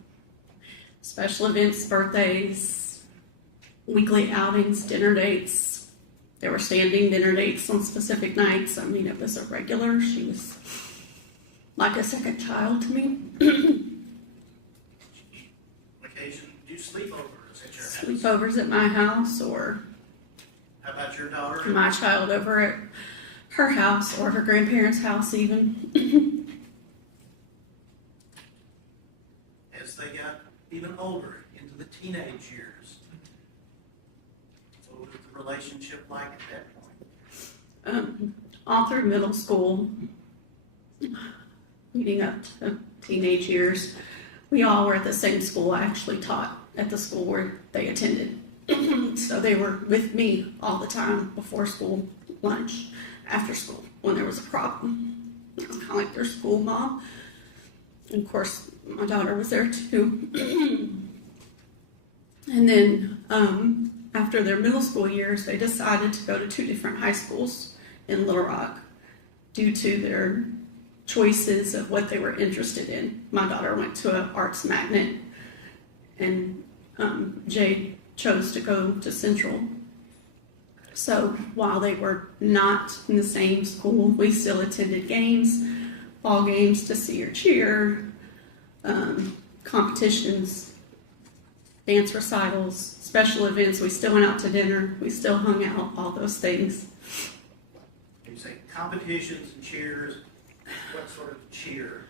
Special events, birthdays, weekly outings, dinner dates. There were standing dinner dates on specific nights. I mean, it was a regular. She was like a second child to me. Occasion, do sleepovers at your house? Sleepovers at my house, or How about your daughter? my child over at her house or her grandparents' house even. As they got even older, into the teenage years, what was the relationship like at that point? All through middle school, leading up to teenage years, we all were at the same school. I actually taught at the school where they attended. So they were with me all the time, before school, lunch, after school, when there was a problem. I was kind of like their school mom. And of course, my daughter was there too. And then after their middle school years, they decided to go to 2 different high schools in Little Rock due to their choices of what they were interested in. My daughter went to an arts magnet, and Jade chose to go to Central. So while they were not in the same school, we still attended games, ball games to see or cheer, competitions, dance recitals, special events. We still went out to dinner. We still hung out, all those things. You say competitions and cheers. What sort of cheer?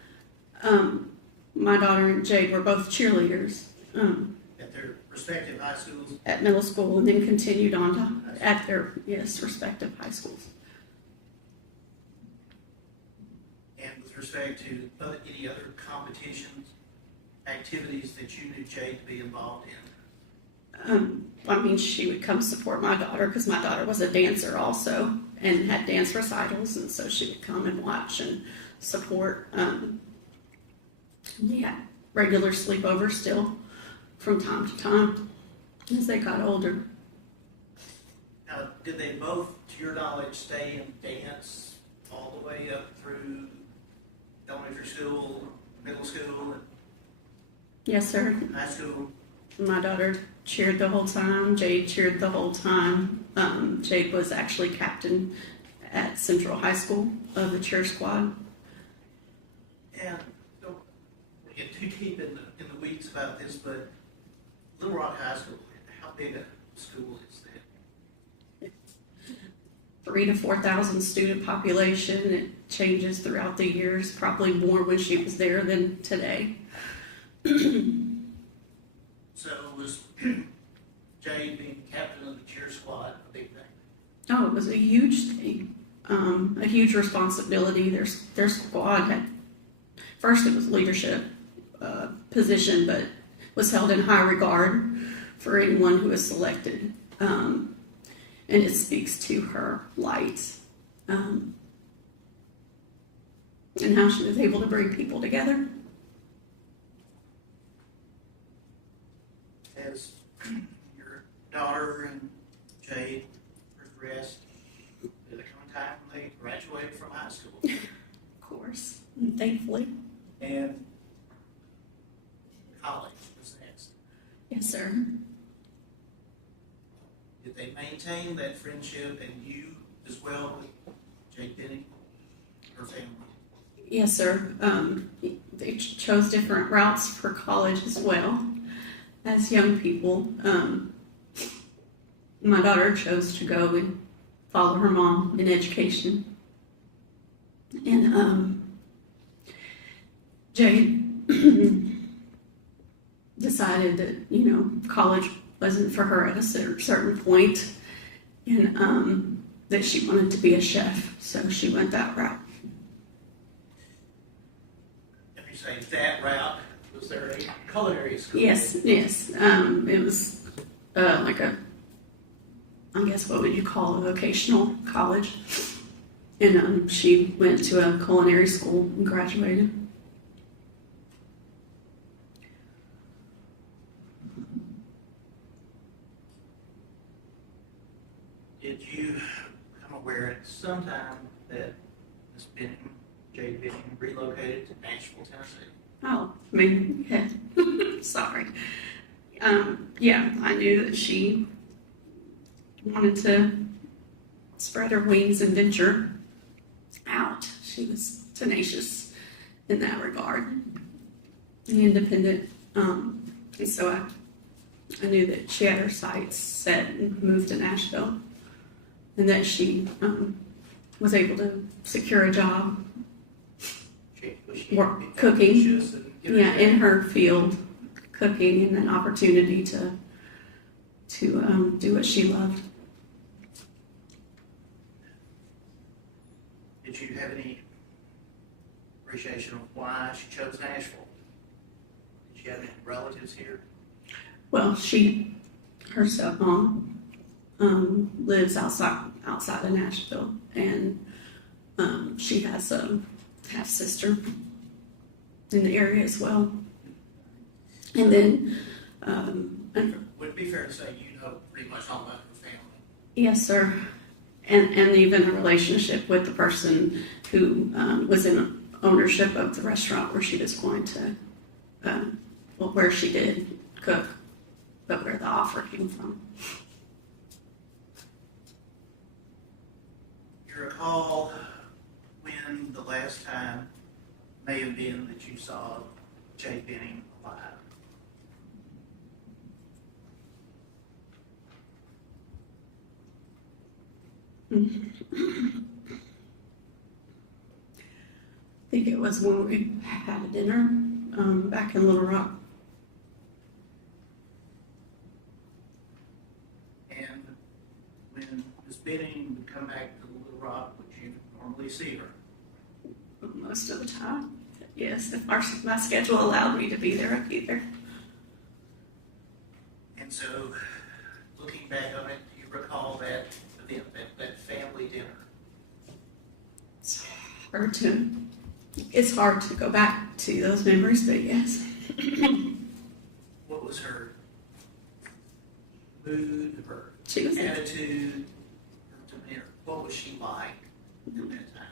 My daughter and Jade were both cheerleaders At their respective high schools? at middle school, and then continued on to at their respective high schools. And with respect to any other competitions, activities that you knew Jade to be involved in? I mean, she would come support my daughter because my daughter was a dancer also and had dance recitals, and so she would come and watch and support. Yeah, regular sleepovers still from time to time as they got older. Now, did they both, to your knowledge, stay in dance all the way up through elementary school, middle school, and Yes, sir. high school? My daughter cheered the whole time. Jade cheered the whole time. Jade was actually captain at Central High School of the cheer squad. And don't get too deep in the weeds about this, but Little Rock High School, how big a school is that? 3,000 to 4,000 student population. It changes throughout the years, probably more when she was there than today. So was Jade being captain of the cheer squad a big thing? Oh, it was a huge thing, a huge responsibility. Their squad had, first it was leadership position, but was held in high regard for anyone who was selected. And it speaks to her light and how she was able to bring people together. As your daughter and Jade progressed, did there come a time when they graduated from high school? Of course, thankfully. And college was next. Yes, sir. Did they maintain that friendship and you as well with Jade Benning, her family? Yes, sir. They chose different routes for college as well. As young people, my daughter chose to go and follow her mom in education. And Jade decided that, college wasn't for her at a certain point, and that she wanted to be a chef, so she went that route. If you say that route, was there a culinary school? Yes. It was like I guess what would you call a vocational college. And she went to a culinary school and graduated. Did you become aware at some time that Ms. Benning, Jade Benning, relocated to Nashville, Tennessee? Oh, I mean, yeah. Sorry. Yeah, I knew that she wanted to spread her wings and venture out. She was tenacious in that regard, and independent. And so I knew that she had her sights set and moved to Nashville, and that she was able to secure a job work cooking, in her field, cooking, and an opportunity to do what she loved. Did you have any appreciation of why she chose Nashville? Did she have any relatives here? Well, her stepmom lives outside of Nashville, and she has a half sister in the area as well. And then, would it be fair to say you know pretty much all about her family? yes, sir, and even a relationship with the person who was in ownership of the restaurant where she was going to, where she did cook, but where the offer came from. You recall when the last time may have been that you saw Jade Benning alive? I think it was when we had a dinner back in Little Rock. And when Ms. Benning would come back to Little Rock, would you normally see her? Most of the time, yes. If my schedule allowed me to be there, I'd be there. And so, looking back on it, do you recall that event, that family dinner? It's hard to go back to those memories, but yes. What was her mood, her She was attitude, her demeanor? What was she like at that time?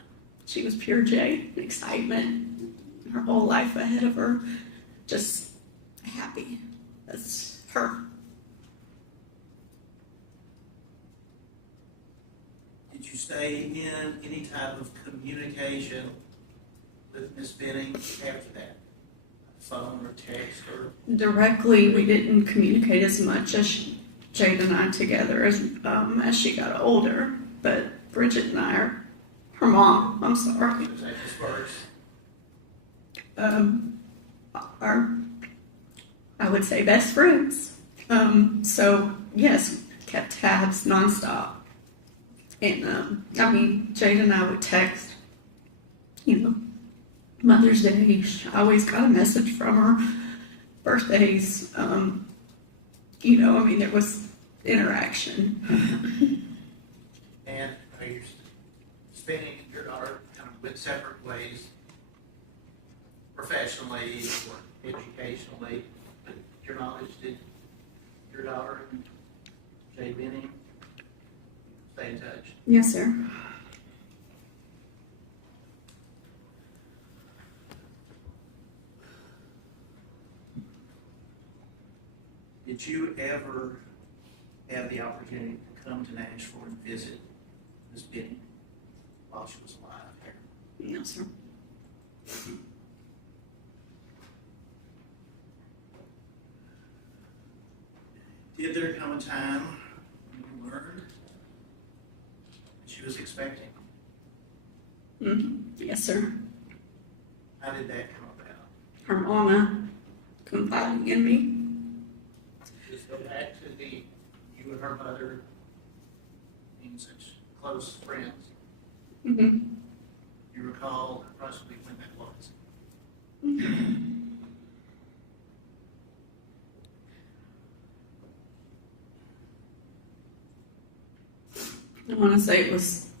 She was pure Jade, excitement, her whole life ahead of her, just happy. That's her. Did you stay in any type of communication with Ms. Benning after that? Phone or text or? Directly, we didn't communicate as much as Jade and I together as she got older, but Bridget and I are her mom, I'm sorry. Are, I would say, best friends. So, yes, kept tabs nonstop. And, I mean, Jade and I would text, Mother's Day, I always got a message from her. Birthdays, I mean, there was interaction. And you're spending your daughter kind of went separate ways, professionally or educationally. But your knowledge, did your daughter and Jade Benning stay in touch? Yes, sir. Did you ever have the opportunity to come to Nashville and visit Ms. Benning while she was alive there? No, sir. Did there come a time when you learned that she was expecting? Yes, sir. How did that come about? Her mama confiding in me. Just go back to you and her mother being such close friends. Mm-hmm. You recall approximately when that was? I want to say it was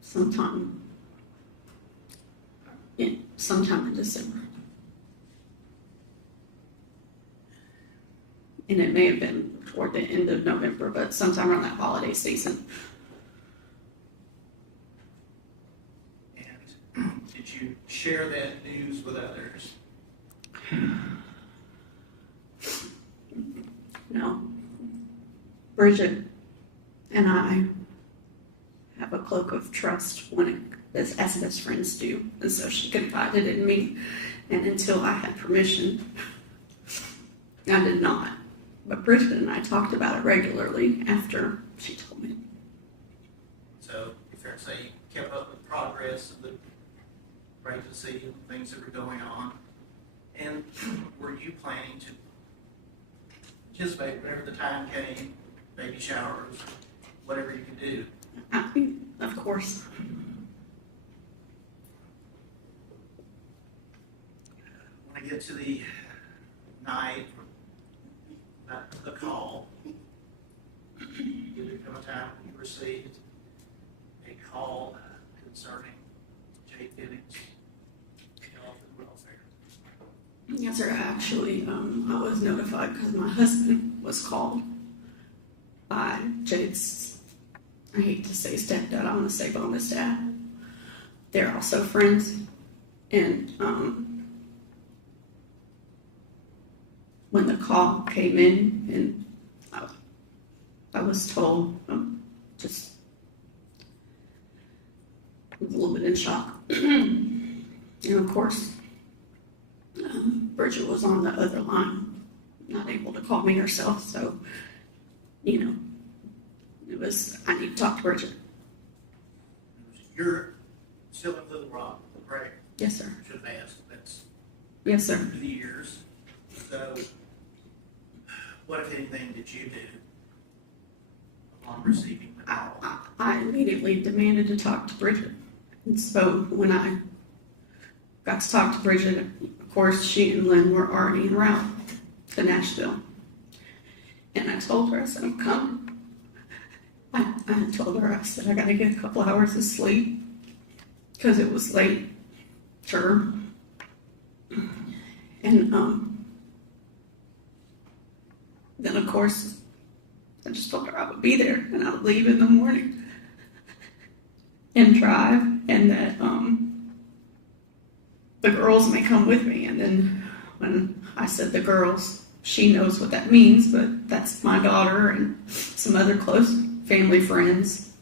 sometime in December. And it may have been toward the end of November, but sometime around that holiday season. And did you share that news with others? No. Bridget and I have a cloak of trust as best friends do. And so she confided in me. And until I had permission, I did not. But Bridget and I talked about it regularly after she told me. So, if fair to say, you kept up with progress of the pregnancy and things that were going on. And were you planning to participate whenever the time came, baby showers, whatever you could do? I mean, of course. When I get to the night, the call, did there come a time when you received a call concerning Jade Benning's health and welfare? Yes, sir. Actually, I was notified because my husband was called by Jade's, I hate to say stepdad, I want to say bonus dad. They're also friends. And when the call came in, and I was told, just was a little bit in shock. And of course, Bridget was on the other line, not able to call me herself, so, it was, I need to talk to Bridget. You're still in Little Rock, correct? Yes, sir. Should have asked. That's Yes, sir. through the years. So, what, if anything, did you do upon receiving the call? I immediately demanded to talk to Bridget. And so when I got to talk to Bridget, of course, she and Lynn were already en route to Nashville. And I told her, I said, I'm coming. I told her, I said, I got to get a couple hours of sleep because it was late. Sure. And then, of course, I just told her I would be there and I would leave in the morning and drive, and that the girls may come with me. And then when I said the girls, she knows what that means, but that's my daughter and some other close family friends.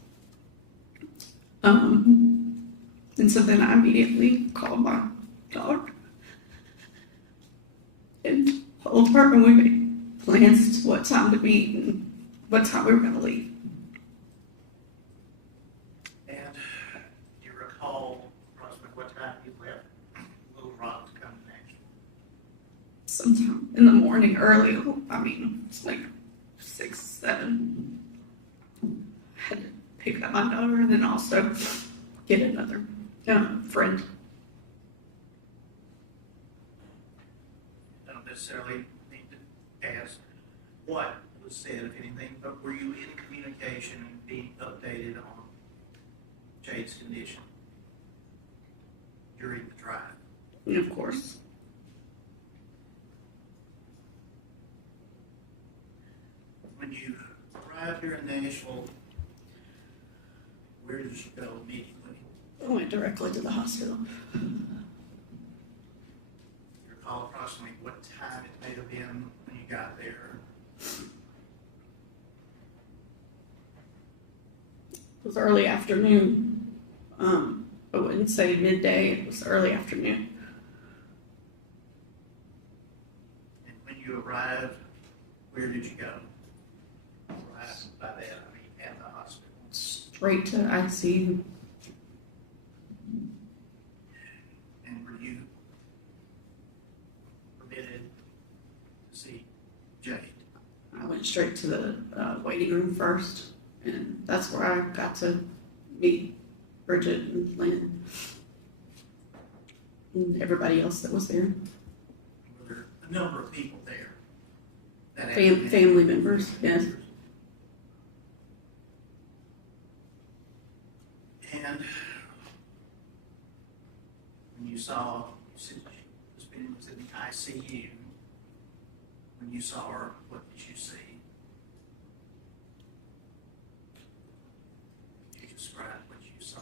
And so then I immediately called my daughter and told her, and we made plans to what time to meet and what time we were going to leave. And do you recall approximately what time you left Little Rock to come to Nashville? Sometime in the morning, early. I mean, it's like 6, 7. I had to pick up my daughter and then also get another friend. I don't necessarily need to ask what was said, if anything, but were you in communication and being updated on Jade's condition during the drive? And of course. When you arrived here in Nashville, where did you go immediately? I went directly to the hospital. Do you recall approximately what time it may have been when you got there? It was early afternoon. I wouldn't say midday, it was early afternoon. And when you arrived, where did you go? Arrived by that, I mean, at the hospital. Straight to ICU. And were you permitted to see Jade? I went straight to the waiting room first, and that's where I got to meet Bridget and Lynn and everybody else that was there. Were there a number of people there? That Family members, yes. And when you saw, you said she was in the ICU. When you saw her, what did you see? Could you describe what you saw?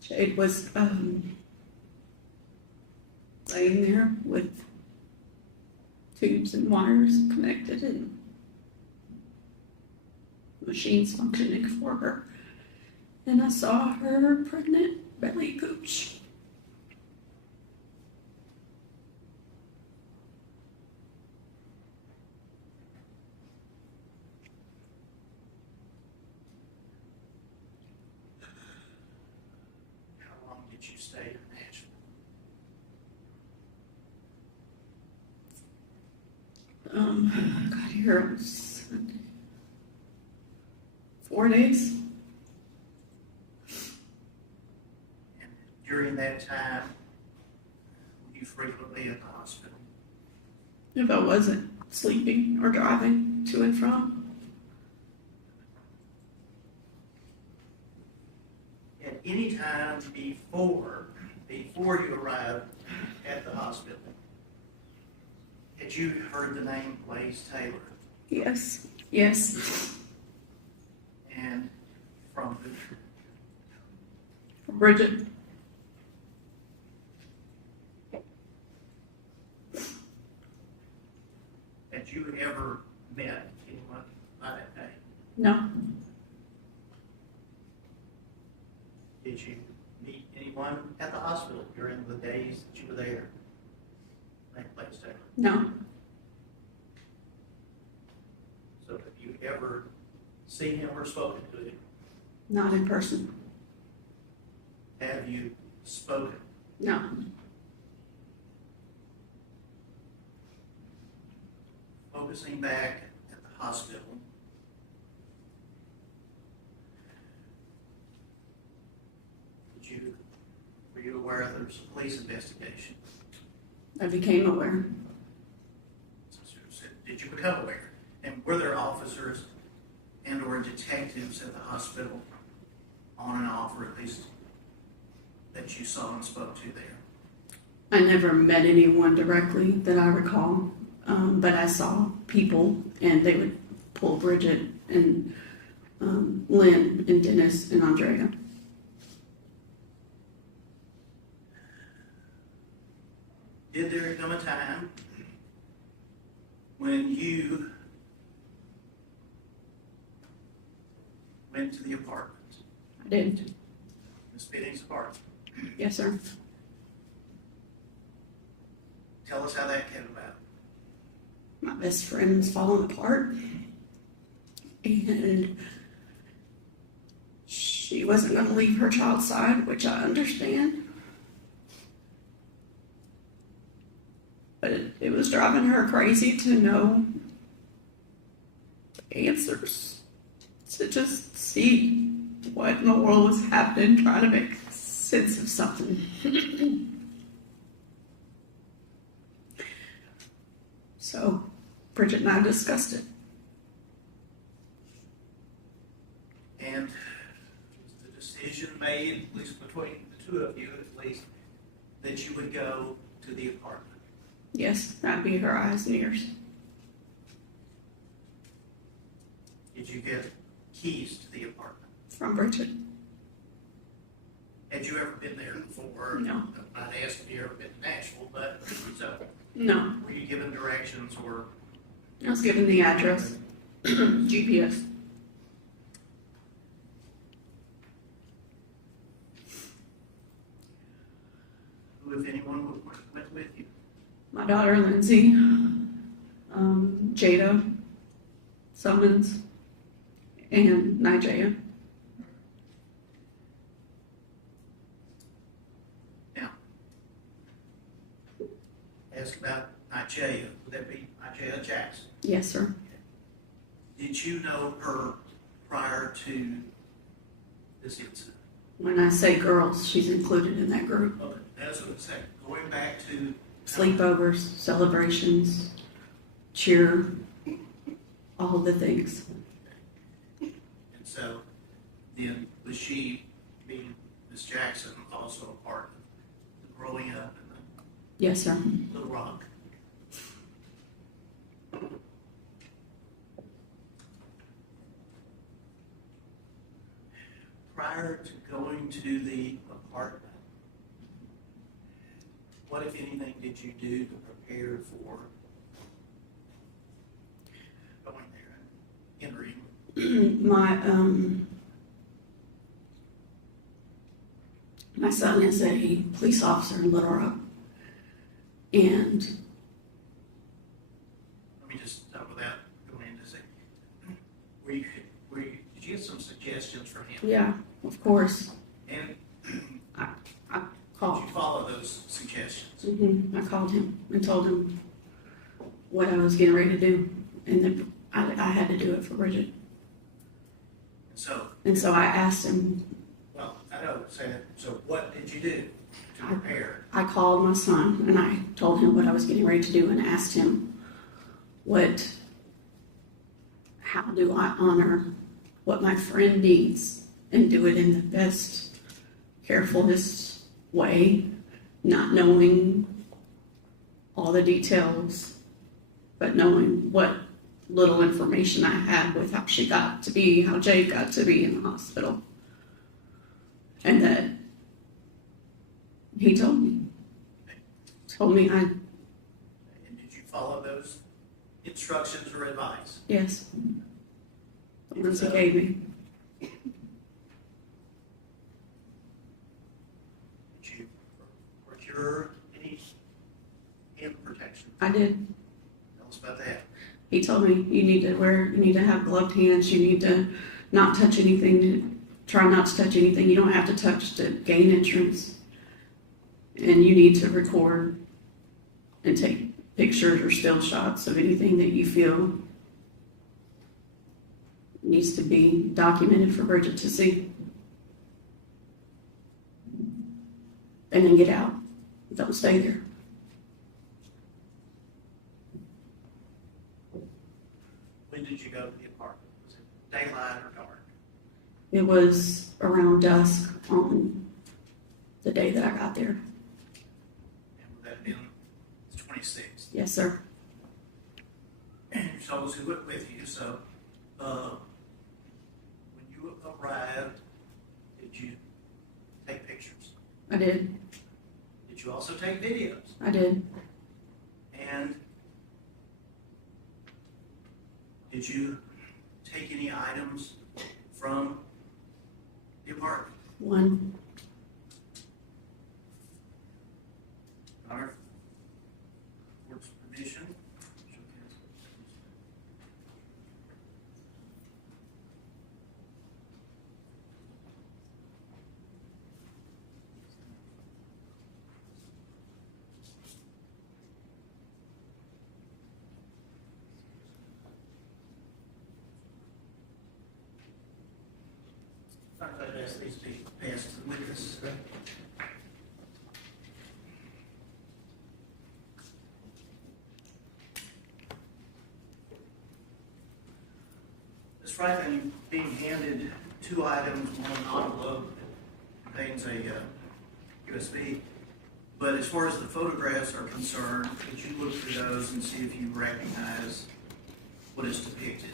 Jade was laying there with tubes and wires connected and machines functioning for her. And I saw her pregnant belly gooch. How long did you stay in Nashville? I got here on Sunday. 4 days. And during that time, were you frequently at the hospital? If I wasn't sleeping or driving to and from. At any time before you arrived at the hospital, had you heard the name Blaise Taylor? Yes. Yes. And from who? From Bridget. Had you ever met anyone by that name? No. Did you meet anyone at the hospital during the days that you were there? Named Blaise Taylor? No. So have you ever seen him or spoken to him? Not in person. Have you spoken? No. Focusing back at the hospital, were you aware there was a police investigation? I became aware. Did you become aware? And were there officers and or detectives at the hospital on and off, or at least that you saw and spoke to there? I never met anyone directly that I recall, but I saw people, and they would pull Bridget and Lynn and Dennis and Andrea. Did there come a time when you went to the apartment? I did. Miss Benning's apartment? Yes, sir. Tell us how that came about. My best friend was falling apart, and she wasn't going to leave her child's side, which I understand. But it was driving her crazy to know answers, to just see what in the world was happening, trying to make sense of something. So Bridget and I discussed it. And was the decision made, at least between the two of you at least, that you would go to the apartment? Yes, that'd be her eyes and ears. Did you get keys to the apartment? From Bridget. Had you ever been there before? No. I'd ask if you ever been to Nashville, but so. No. Were you given directions or? I was given the address, GPS. Who, if anyone, went with you? My daughter Lindsay, Jada, Summons, and Nijaiha. Now, ask about Nijaiha. Would that be Nijaiha Jackson? Yes, sir. Did you know her prior to this incident? When I say girls, she's included in that group. Okay, that's what I'm saying. Going back to Sleepovers, celebrations, cheer, all the things. And so, then was she, being Miss Jackson, also a part of the growing up in the Yes, sir. Little Rock? Prior to going to the apartment, what, if anything, did you do to prepare for going there and entering? My son is a police officer in Little Rock, and Let me just, without going into say, did you get some suggestions from him? yeah, of course, And I did called. you follow those suggestions? I called him and told him what I was getting ready to do, and then I had to do it for Bridget. And so I asked him. Well, I know, say that. So what did you do to prepare? I called my son and I told him what I was getting ready to do and asked him how do I honor what my friend needs and do it in the best, carefulest way, not knowing all the details, but knowing what little information I had with how she got to be, how Jade got to be in the hospital. And that he told me I, And did you follow those instructions or advice? yes, the ones he gave me. Did you procure any hand protection? I did. Tell us about that. He told me you need to have gloved hands, you need to not touch anything, try not to touch anything you don't have to touch to gain entrance. And you need to record and take pictures or still shots of anything that you feel needs to be documented for Bridget to see. And then get out. Don't stay there. When did you go to the apartment? Was it daylight or dark? It was around dusk on the day that I got there. And would that have been the 26th? Yes, sir. And you told us who went with you, so when you arrived, did you take pictures? I did. Did you also take videos? I did. And did you take any items from the apartment? One. Our court's permission. I'd ask these to be passed to the witness. Ms. Franklin, you're being handed two items, one envelope that contains a USB. But as far as the photographs are concerned, could you look through those and see if you recognize what is depicted?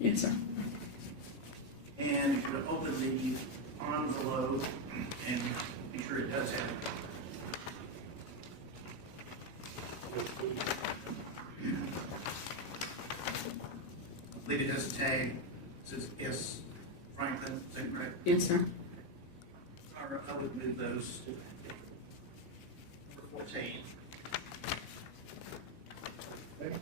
Yes, sir. And you would open the envelope and be sure it does have I believe it has a tag. It says S. Franklin, is that correct? Yes, sir. I would move those to number 14. Okay.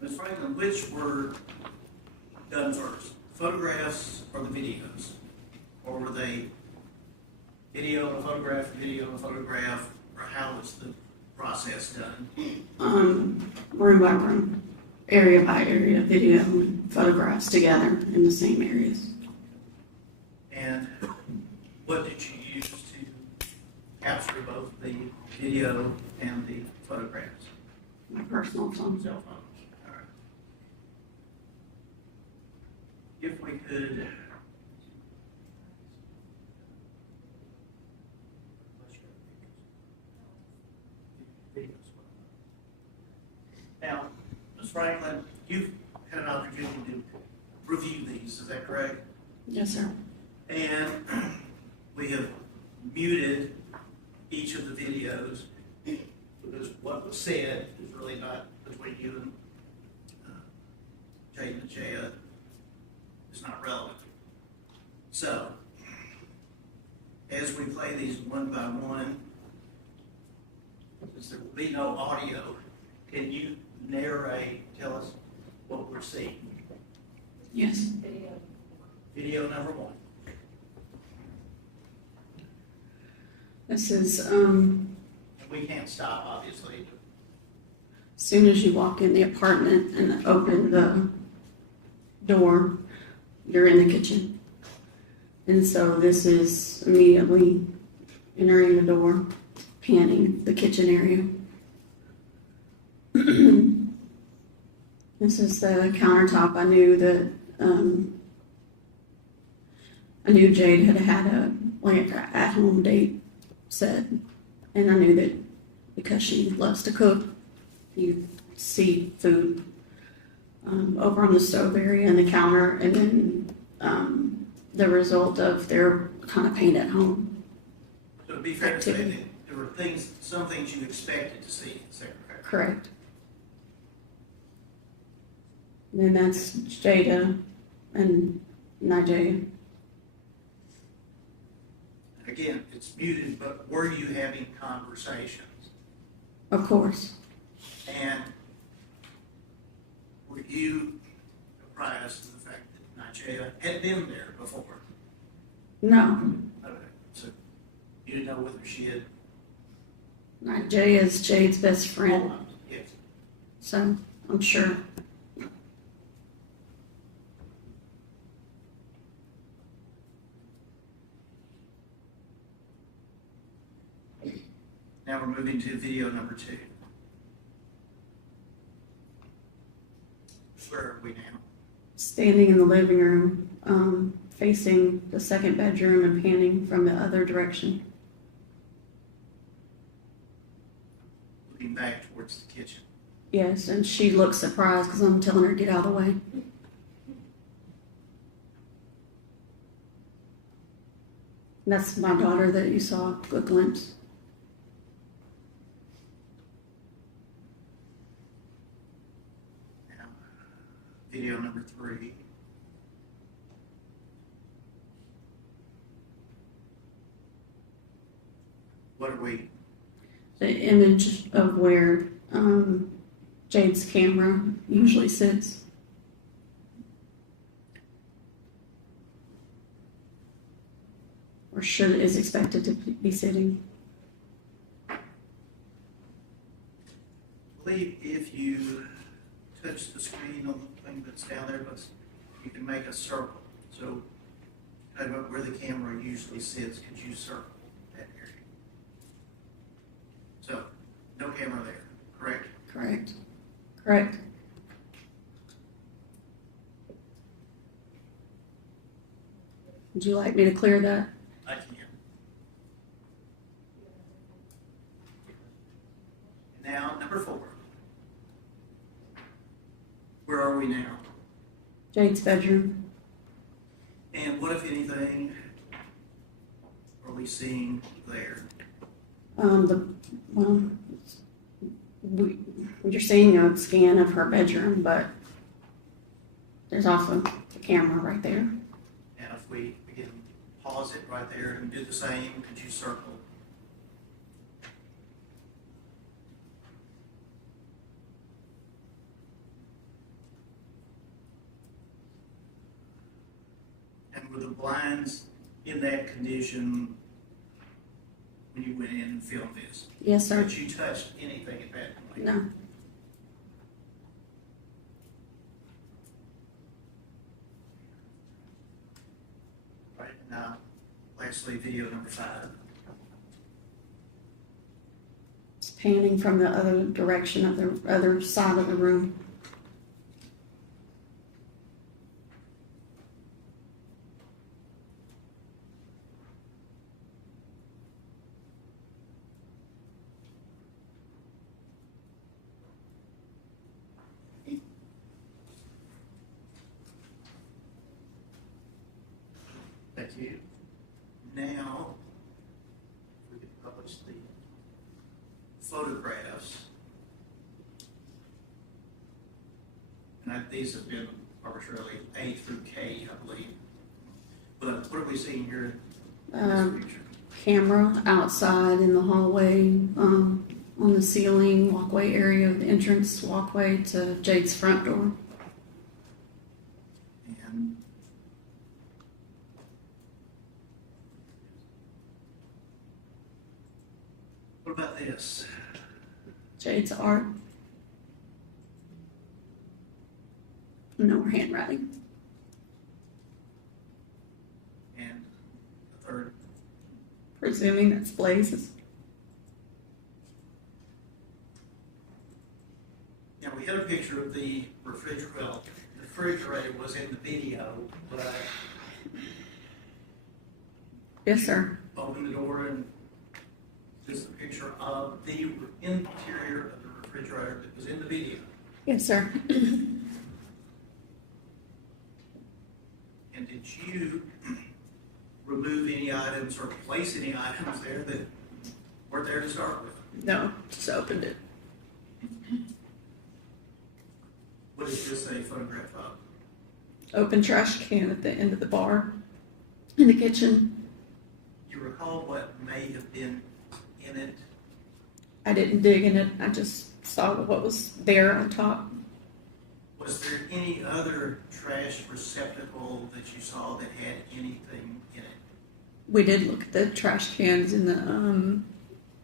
Ms. Franklin, which were done first? Photographs or the videos? Or were they video and a photograph, or how was the process done? Room by room, area by area, video and photographs together in the same areas. And what did you use to capture both the video and the photographs? My personal phone. Cell phones. All right. If we could. Now, Ms. Franklin, you've had an opportunity to review these, is that correct? Yes, sir. And we have muted each of the videos because what was said is really not between you and Jade and Nijaiha. It's not relevant. So, as we play these one by one, since there will be no audio, can you narrate, tell us what we're seeing? Yes. Video number one. This is, We can't stop, obviously. as soon as you walk in the apartment and open the door, you're in the kitchen. And so this is immediately entering the door, panning the kitchen area. This is the countertop. I knew Jade had like an at-home date set, and I knew that because she loves to cook, you see food over on the stove area and the counter, and then the result of their kind of paint at home. So it'd be fair to say that there were some things you expected to see, is that correct? Correct. And then that's Jada and Nijaiha. Again, it's muted, but were you having conversations? Of course. And were you apprised of the fact that Nijaiha had been there before? No. Okay, so you didn't know whether she had. Nijaiha is Jade's best friend. Yes. So I'm sure. Now we're moving to video number 2. Where are we now? Standing in the living room, facing the second bedroom and panning from the other direction. Looking back towards the kitchen. Yes, and she looks surprised because I'm telling her to get out of the way. That's my daughter that you saw a glimpse. Now, video number 3. What are we? The image of where Jade's camera usually sits. Or is expected to be sitting. I believe if you touch the screen on the thing that's down there, but you can make a circle. So, talking about where the camera usually sits, could you circle that area? So, no camera there, correct? Correct. Correct. Would you like me to clear that? I can. Now, number 4. Where are we now? Jade's bedroom. And what, if anything, are we seeing there? You're seeing a scan of her bedroom, but there's also the camera right there. And if we again pause it right there and do the same, could you circle? And were the blinds in that condition when you went in and filmed this? Yes, sir. Did you touch anything at that point? No. Right, now, lastly, video number 5. It's panning from the other direction of the other side of the room. Thank you. Now, we can publish the photographs. And these have been arbitrarily A through K, I believe. But what are we seeing here in this picture? Camera outside in the hallway, on the ceiling, walkway area of the entrance walkway to Jade's front door. And what about this? Jade's art. No handwriting. And the third. Presuming that's Blaise's. Now, we had a picture of the refrigerator. Well, the refrigerator was in the video, but Yes, sir. Open the door and just a picture of the interior of the refrigerator that was in the video. Yes, sir. And did you remove any items or place any items there that weren't there to start with? No, just opened it. What is this a photograph of? Open trash can at the end of the bar in the kitchen. You recall what may have been in it? I didn't dig in it. I just saw what was there on top. Was there any other trash receptacle that you saw that had anything in it? We did look at the trash cans in the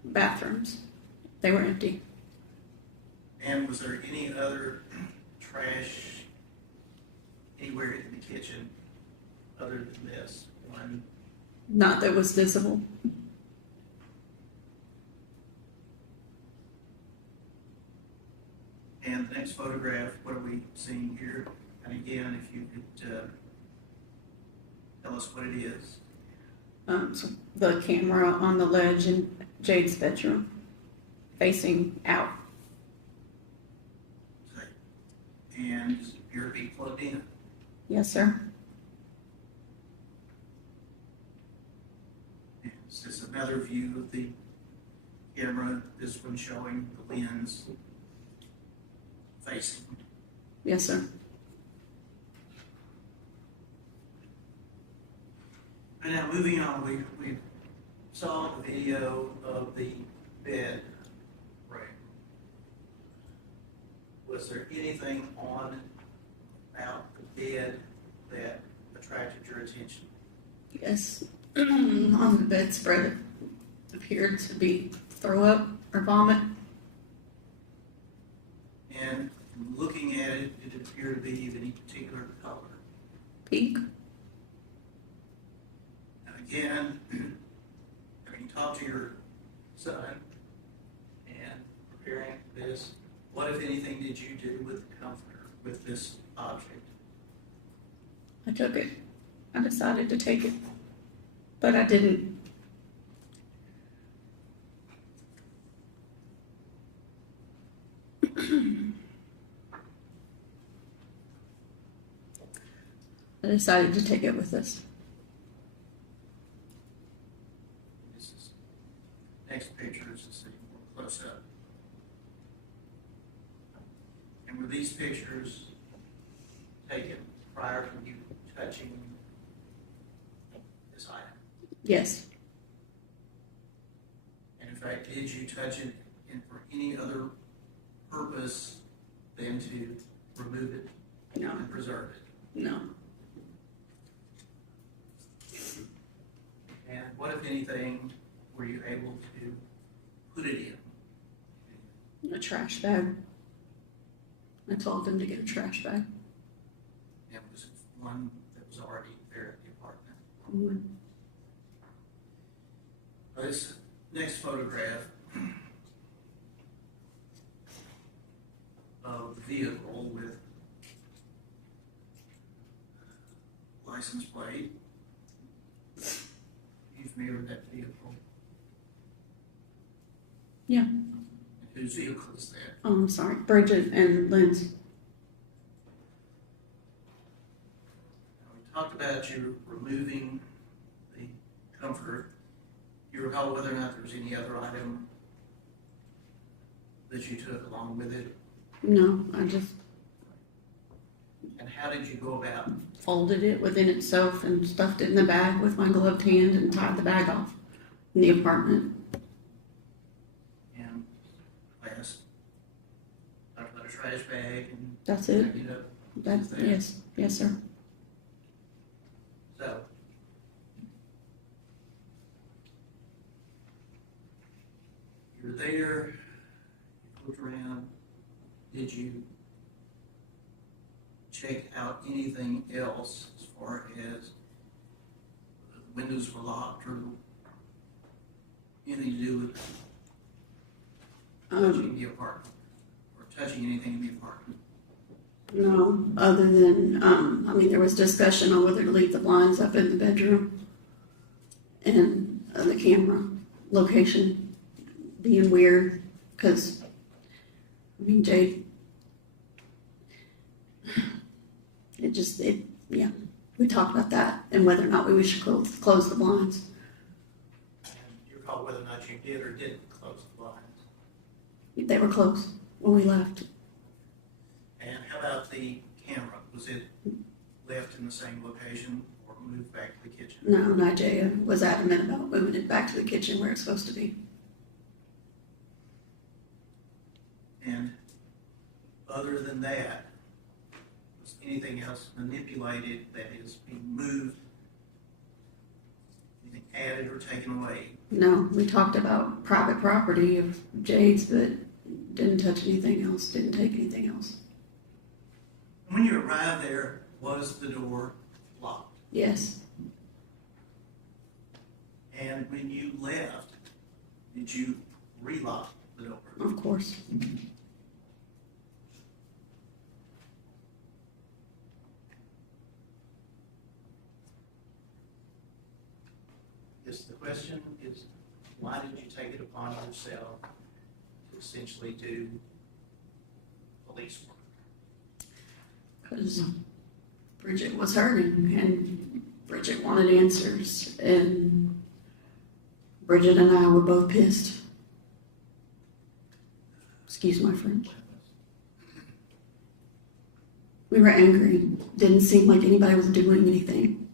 bathrooms. They were empty. And was there any other trash anywhere in the kitchen other than this one? Not that was visible. And the next photograph, what are we seeing here? And again, if you could tell us what it is. So the camera on the ledge in Jade's bedroom, facing out. And does it appear to be plugged in? Yes, sir. And is this another view of the camera? This one showing the lens facing. Yes, sir. And now moving on, we saw the video of the bed. Right. Was there anything on about the bed that attracted your attention? Yes. On the bedspread, it appeared to be throw up or vomit. And looking at it, did it appear to be of any particular color? Pink. And again, having talked to your son and preparing this, what, if anything, did you do with the comforter, with this object? I took it. I decided to take it, but I didn't. I decided to take it with us. This is next picture is to see more close up. And were these pictures taken prior to you touching this item? Yes. And in fact, did you touch it for any other purpose than to remove it No. and preserve it? No. And what, if anything, were you able to put it in? A trash bag. I told them to get a trash bag. And was it one that was already there at the apartment? Mm-hmm. This next photograph of the vehicle with license plate. Are you familiar with that vehicle? Yeah. And whose vehicle is that? Oh, I'm sorry. Bridget and Lynn's. Now, we talked about you removing the comforter. Do you recall whether or not there was any other item that you took along with it? No, I just And how did you go about? folded it within itself and stuffed it in the bag with my gloved hand and tied the bag off in the apartment. And last, talked about a trash bag and. That's it. You know, That's yes, yes, sir. So. You were there, you looked around, did you check out anything else as far as the windows were locked or anything to do with touching the apartment or touching anything in the apartment? No, other than, there was discussion on whether to leave the blinds up in the bedroom. and the camera location being weird, because, I mean, Jade, yeah, we talked about that and whether or not we should close the blinds. And you recall whether or not you did or didn't close the blinds? They were closed when we left. And how about the camera? Was it left in the same location or moved back to the kitchen? No, Nijaiha was adamant about moving it back to the kitchen where it's supposed to be. And other than that, was anything else manipulated that is being moved, anything added or taken away? No, we talked about private property of Jade's, but didn't touch anything else, didn't take anything else. When you arrived there, was the door locked? Yes. And when you left, did you relock the door? Of course. Yes, the question is, why did you take it upon yourself to essentially do police work? Because Bridget was hurting and Bridget wanted answers, and Bridget and I were both pissed. Excuse my French. We were angry. Didn't seem like anybody was doing anything.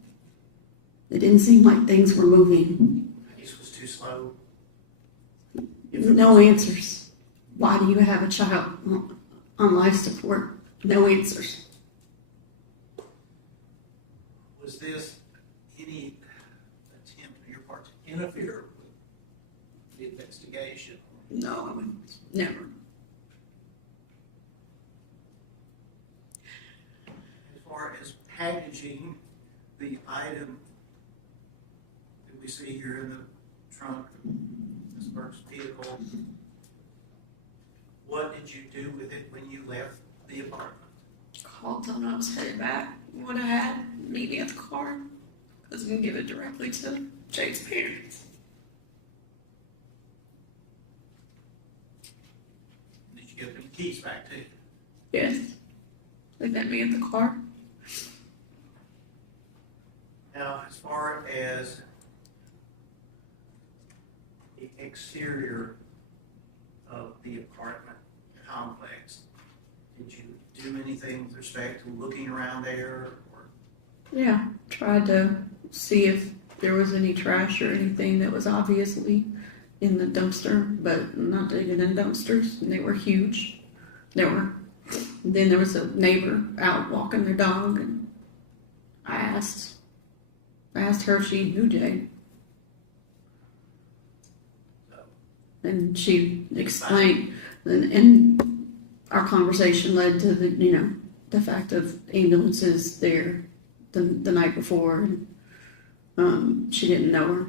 It didn't seem like things were moving. The case was too slow. No answers. Why do you have a child on life support? No answers. Was this any attempt on your part to interfere with the investigation? No, never. As far as packaging the item that we see here in the trunk of Ms. Burke's vehicle, what did you do with it when you left the apartment? Called till I was headed back. What I had, meet me at the car. I was going to give it directly to Jade's parents. Did you give them the keys back to you? Yes. They met me at the car. Now, as far as the exterior of the apartment complex, did you do anything with respect to looking around there? Or? Yeah, tried to see if there was any trash or anything that was obviously in the dumpster, but not digging in dumpsters. And they were huge. Then there was a neighbor out walking their dog, and I asked her if she knew Jade. And she explained, and our conversation led to the fact of ambulances there the night before, and she didn't know her.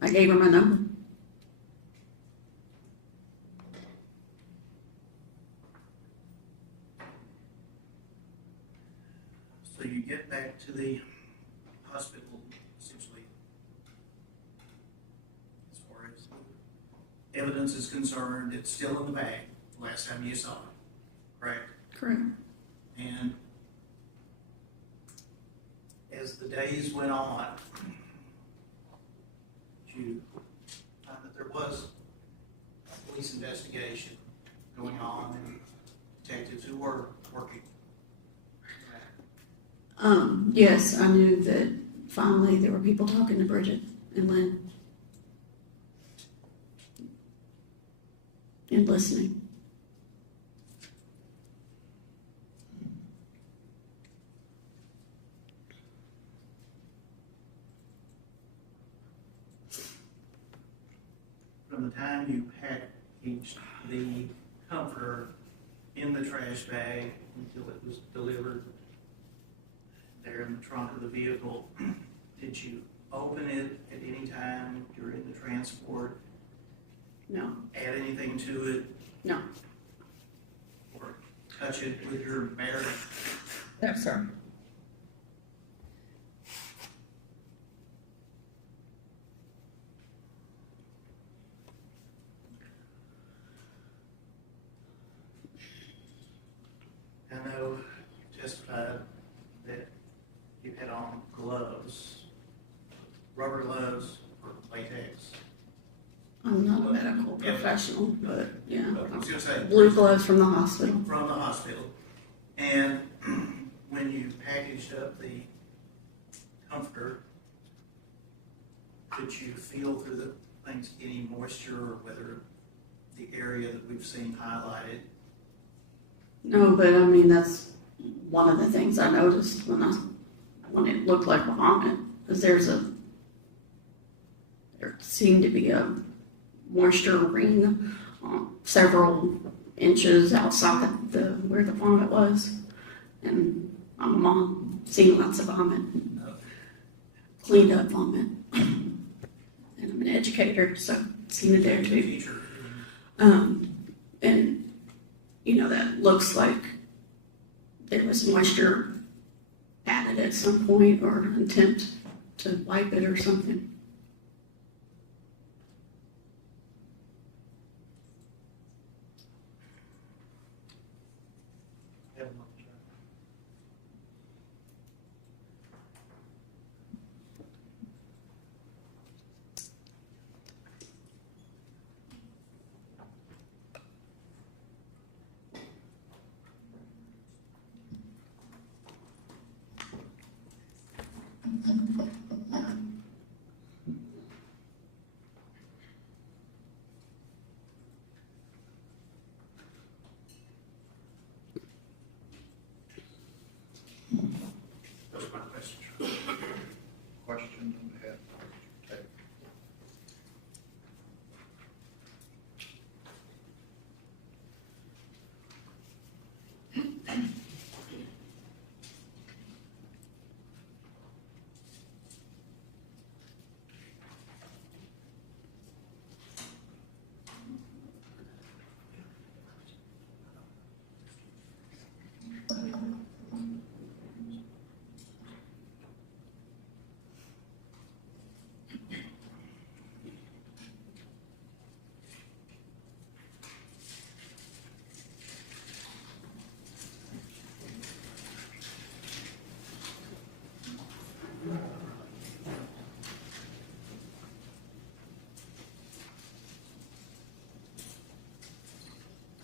I gave her my number. So you get back to the hospital, essentially, as far as evidence is concerned, it's still in the bag the last time you saw it, correct? Correct. And as the days went on, did you find that there was a police investigation going on and detectives who were working? Yes, I knew that finally there were people talking to Bridget and Lynn and listening. From the time you packaged the comforter in the trash bag until it was delivered there in the trunk of the vehicle, did you open it at any time during the transport? No. Add anything to it? No. Or touch it with your Barrett? No, sir. rubber gloves or latex? I'm not a medical professional, but yeah. I was gonna say. Blue gloves from the hospital. From the hospital. And when you packaged up the comforter, could you feel through the things any moisture or whether the area that we've seen highlighted? No, but I mean, that's one of the things I noticed when it looked like vomit, because there seemed to be a moisture ring several inches outside where the vomit was. And I'm a mom, seen lots of vomit, cleaned up vomit. And I'm an educator, so I've seen it there too. And you know, that looks like there was moisture added at some point or an attempt to wipe it or something. Those are my questions. Questions on behalf of Mr. Taylor?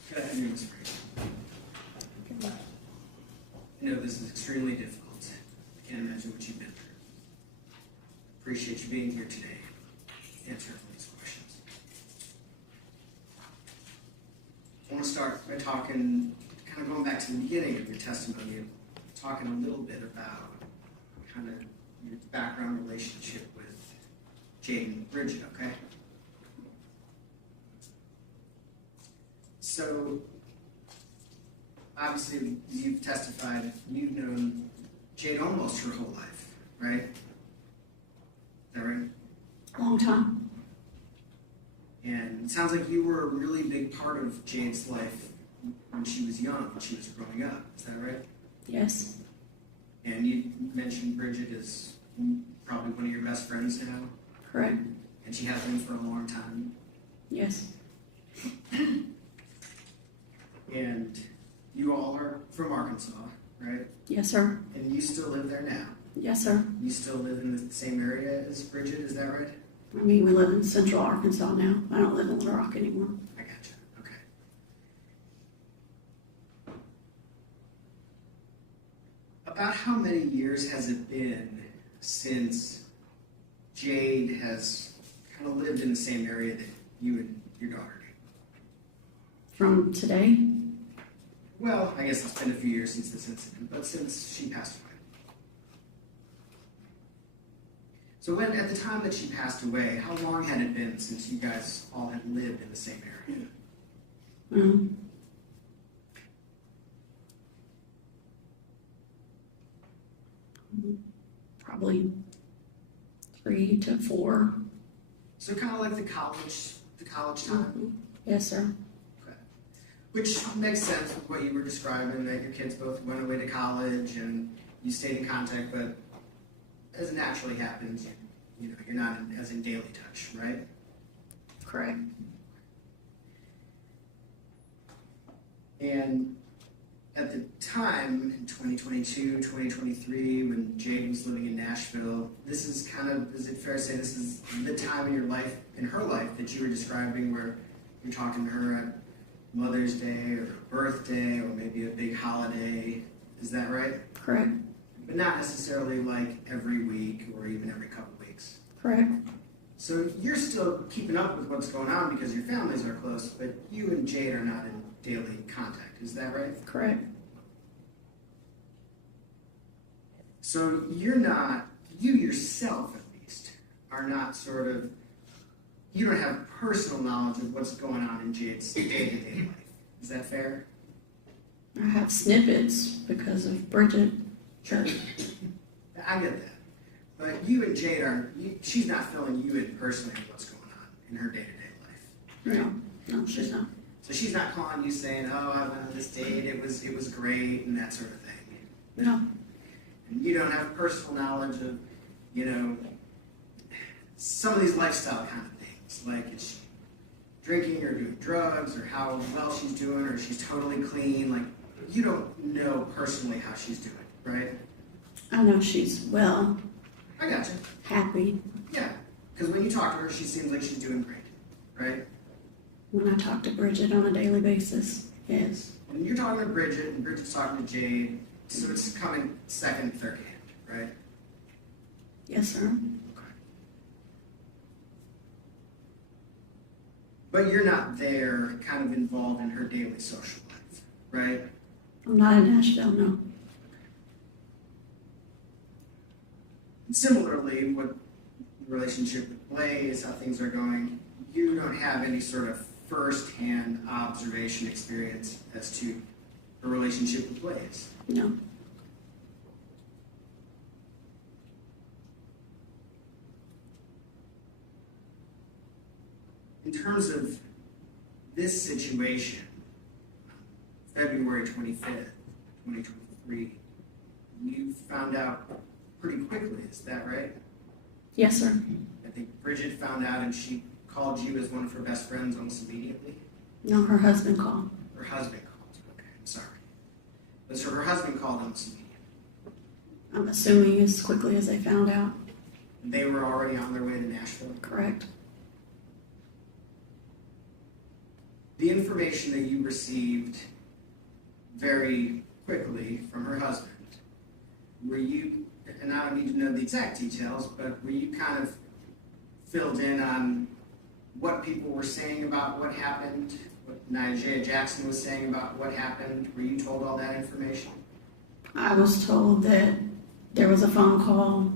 Good afternoon, Ms. Brady. I know this is extremely difficult. I can't imagine what you've been through. Appreciate you being here today, answering all these questions. I want to start by talking, kind of going back to the beginning of your testimony, talking a little bit about kind of your background relationship with Jade and Bridget, okay? So, obviously, you've testified, you've known Jade almost her whole life, right? Is that right? Long time. And it sounds like you were a really big part of Jade's life when she was young, when she was growing up. Is that right? Yes. And you mentioned Bridget is probably one of your best friends now? Correct. And she has been for a long time? Yes. And you all are from Arkansas, right? Yes, sir. And you still live there now? Yes, sir. You still live in the same area as Bridget, is that right? I mean, we live in central Arkansas now. I don't live in Little Rock anymore. I gotcha, okay. About how many years has it been since Jade has kind of lived in the same area that you and your daughter do? From today? Well, I guess it's been a few years since this incident, but since she passed away. So when, at the time that she passed away, how long had it been since you guys all had lived in the same area? Probably 3 to 4. So kind of like the college time? Yes, sir. Okay. Which makes sense with what you were describing, that your kids both went away to college and you stayed in contact, but as naturally happens, you know, you're not as in daily touch, right? Correct. And at the time, in 2022, 2023, when Jade was living in Nashville, this is kind of, is it fair to say this is the time in your life, in her life, that you were describing where you're talking to her at Mother's Day or her birthday or maybe a big holiday? Is that right? Correct. But not necessarily like every week or even every couple weeks. Correct. So you're still keeping up with what's going on because your families are close, but you and Jade are not in daily contact. Is that right? Correct. So you're not, you yourself at least, are not sort of, you don't have personal knowledge of what's going on in Jade's day-to-day life. Is that fair? I have snippets because of Bridget. Sure. I get that. But you and Jade are, she's not filling you in personally on what's going on in her day-to-day life. Right? No, she's not. So she's not calling you saying, oh, I went on this date, it was great, and that sort of thing. No. And you don't have personal knowledge of, you know, some of these lifestyle kind of things, like is she drinking or doing drugs, or how well she's doing, or she's totally clean. Like, you don't know personally how she's doing, right? I know she's well. I gotcha. Happy. Yeah, because when you talk to her, she seems like she's doing great, right? When I talk to Bridget on a daily basis, yes. When you're talking to Bridget, and Bridget's talking to Jade, so it's coming second, third hand, right? Yes, sir. Okay. But you're not there kind of involved in her daily social life, right? I'm not in Nashville, no. And similarly, what the relationship with Blaise, how things are going, you don't have any sort of first-hand observation experience as to her relationship with Blaise. No. In terms of this situation, February 25th, 2023, you found out pretty quickly, is that right? Yes, sir. I think Bridget found out and she called you as one of her best friends almost immediately. No, her husband called. Her husband called. Okay, I'm sorry. But so her husband called almost immediately. I'm assuming as quickly as they found out. They were already on their way to Nashville? Correct. The information that you received very quickly from her husband, were you, and I don't need to know the exact details, but were you kind of filled in on what people were saying about what happened, what Nijaiha Jackson was saying about what happened? Were you told all that information? I was told that there was a phone call.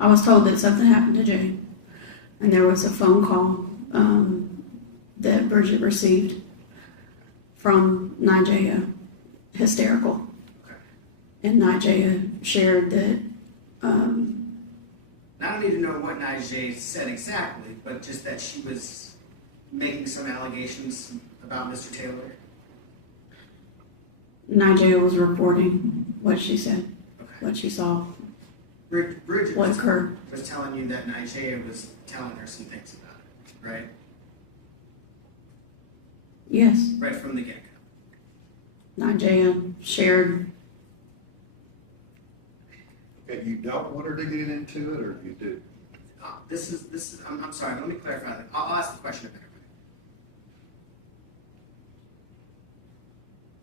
I was told that something happened to Jay, and there was a phone call that Bridget received from Nijaiha, hysterical. Okay. And Nijaiha shared that. I don't need to know what Nijaiha said exactly, but just that she was making some allegations about Mr. Taylor. Nijaiha was reporting what she said, Okay. what she saw, Bridget what occurred. was telling you that Nijaiha was telling her some things about it, right? Yes. Right from the get-go. Nijaiha shared. And you don't want her to get into it, or you do? This is, I'm sorry, let me clarify that. I'll ask the question a better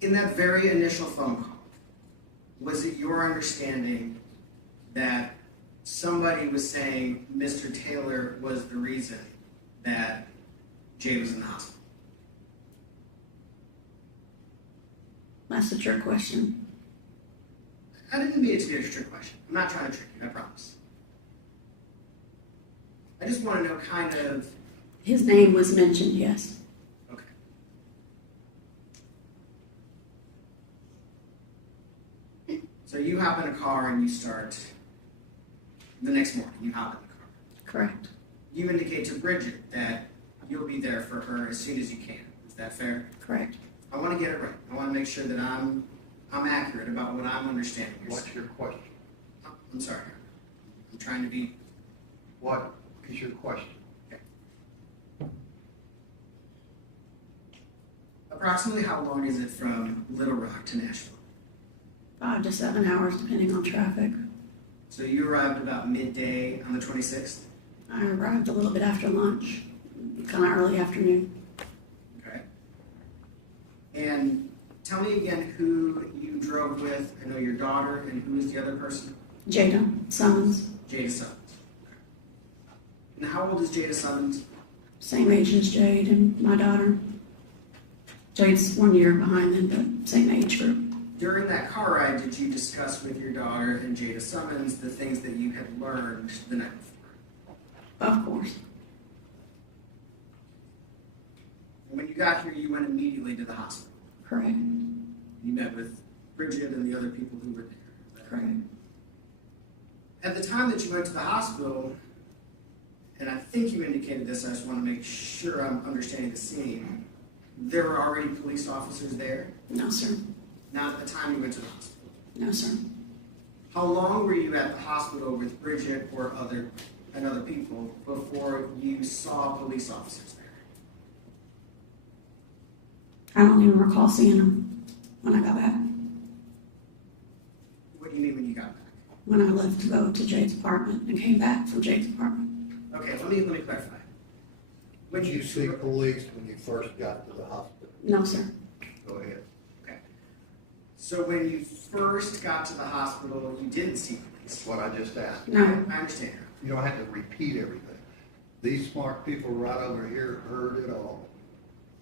way. In that very initial phone call, was it your understanding that somebody was saying Mr. Taylor was the reason that Jay was in the hospital? That's a trick question. I didn't mean it to be a trick question. I'm not trying to trick you, I promise. I just want to know kind of... His name was mentioned, yes. Okay. So you hop in a car and you start... The next morning, you hop in the car. Correct. You indicate to Bridget that you'll be there for her as soon as you can. Is that fair? Correct. I want to get it right. I want to make sure that I'm accurate about what I'm understanding. What's your question? I'm sorry. I'm trying to be... What is your question? Approximately how long is it from Little Rock to Nashville? 5 to 7 hours depending on traffic. So you arrived about midday on the 26th? I arrived a little bit after lunch, kind of early afternoon. Okay. And tell me again who you drove with. I know your daughter, and who is the other person? Jada Summons, Jada Summons. Okay. And how old is Jada Summons? same age as Jade and my daughter. Jade's 1 year behind them, but same age group. During that car ride, did you discuss with your daughter and Jada Summons the things that you had learned the night before? Of course. When you got here, you went immediately to the hospital. Correct. You met with Bridget and the other people who were there. Correct. At the time that you went to the hospital, and I think you indicated this, I just want to make sure I'm understanding the scene, there were already police officers there? No, sir. Not at the time you went to the hospital? No, sir. How long were you at the hospital with Bridget or other people before you saw police officers there? I don't even recall seeing them when I got back. What do you mean when you got back? When I left to go to Jade's apartment and came back from Jade's apartment. Okay, let me clarify. Did you see police when you first got to the hospital? No, sir. Go ahead. Okay. So when you first got to the hospital, you didn't see police? That's what I just asked. No. I understand. You don't have to repeat everything. These smart people right over here heard it all,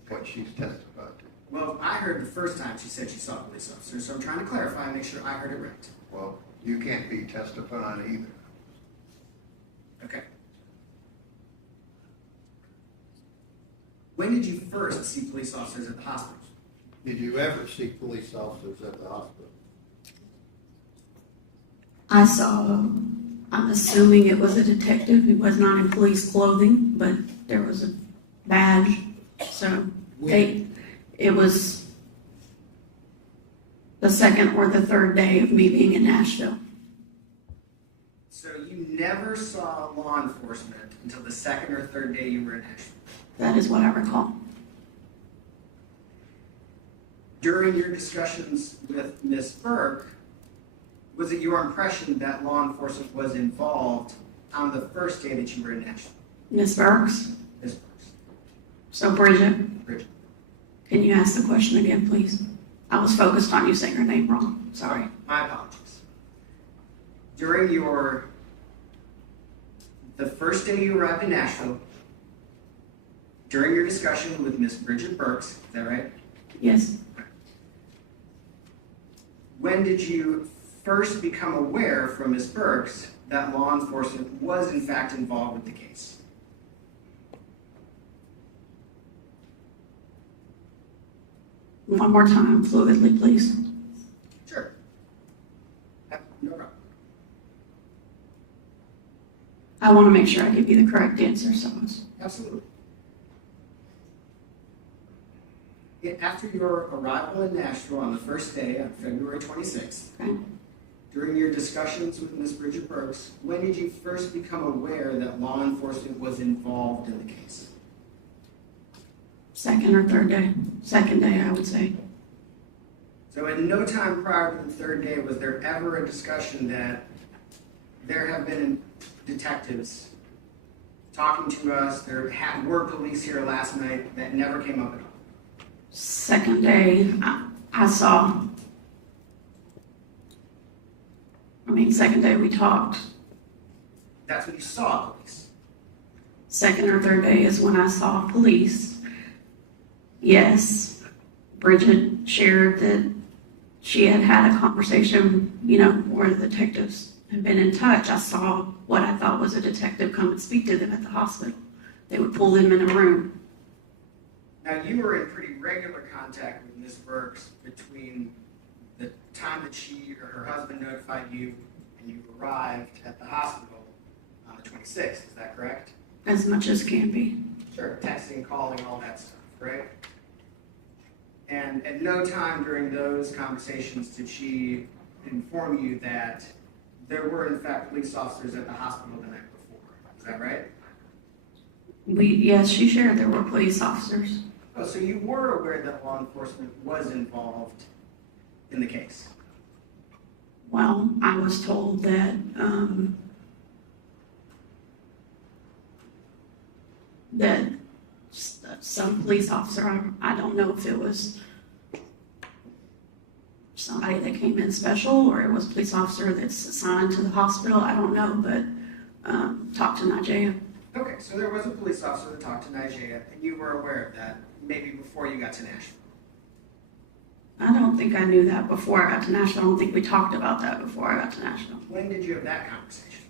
what she's testified to. Well, I heard the first time she said she saw police officers, so I'm trying to clarify and make sure I heard it right. Well, you can't be testifying either. Okay. When did you first see police officers at the hospital? Did you ever see police officers at the hospital? I saw, I'm assuming it was a detective. He was not in police clothing, but there was a badge. So it was the second or the third day of me being in Nashville. So you never saw law enforcement until the second or third day you were in Nashville? That is what I recall. During your discussions with Ms. Burke, was it your impression that law enforcement was involved on the first day that you were in Nashville? Ms. Burks? Ms. Burks. So Bridget? Bridget. Can you ask the question again, please? I was focused on you saying her name wrong. Sorry. My apologies. During the first day you arrived in Nashville, during your discussion with Ms. Bridget Burks, is that right? Yes. When did you first become aware from Ms. Burks that law enforcement was in fact involved with the case? One more time, fluidly, please. Sure. No problem. I want to make sure I give you the correct answer, so Absolutely. After your arrival in Nashville on the first day, on February 26th, okay. During your discussions with Ms. Bridget Burks, when did you first become aware that law enforcement was involved in the case? Second or third day. Second day, I would say. So at no time prior to the third day was there ever a discussion that there have been detectives talking to us, there were police here last night, that never came up at all? Second day, second day we talked. That's when you saw police? Second or third day is when I saw police. Yes, Bridget shared that she had had a conversation, where the detectives had been in touch. I saw what I thought was a detective come and speak to them at the hospital. They would pull them in a room. Now, you were in pretty regular contact with Ms. Burks between the time that she or her husband notified you and you arrived at the hospital on the 26th, is that correct? As much as can be. Sure, texting, calling, all that stuff, right? And at no time during those conversations did she inform you that there were, in fact, police officers at the hospital the night before, is that right? Yes, she shared there were police officers. Oh, so you were aware that law enforcement was involved in the case? Well, I was told that, that some police officer, I don't know if it was somebody that came in special or it was a police officer that's assigned to the hospital, I don't know, but talked to Nijaiha. Okay, so there was a police officer that talked to Nijaiha, and you were aware of that, maybe before you got to Nashville. I don't think I knew that before I got to Nashville. I don't think we talked about that before I got to Nashville. When did you have that conversation?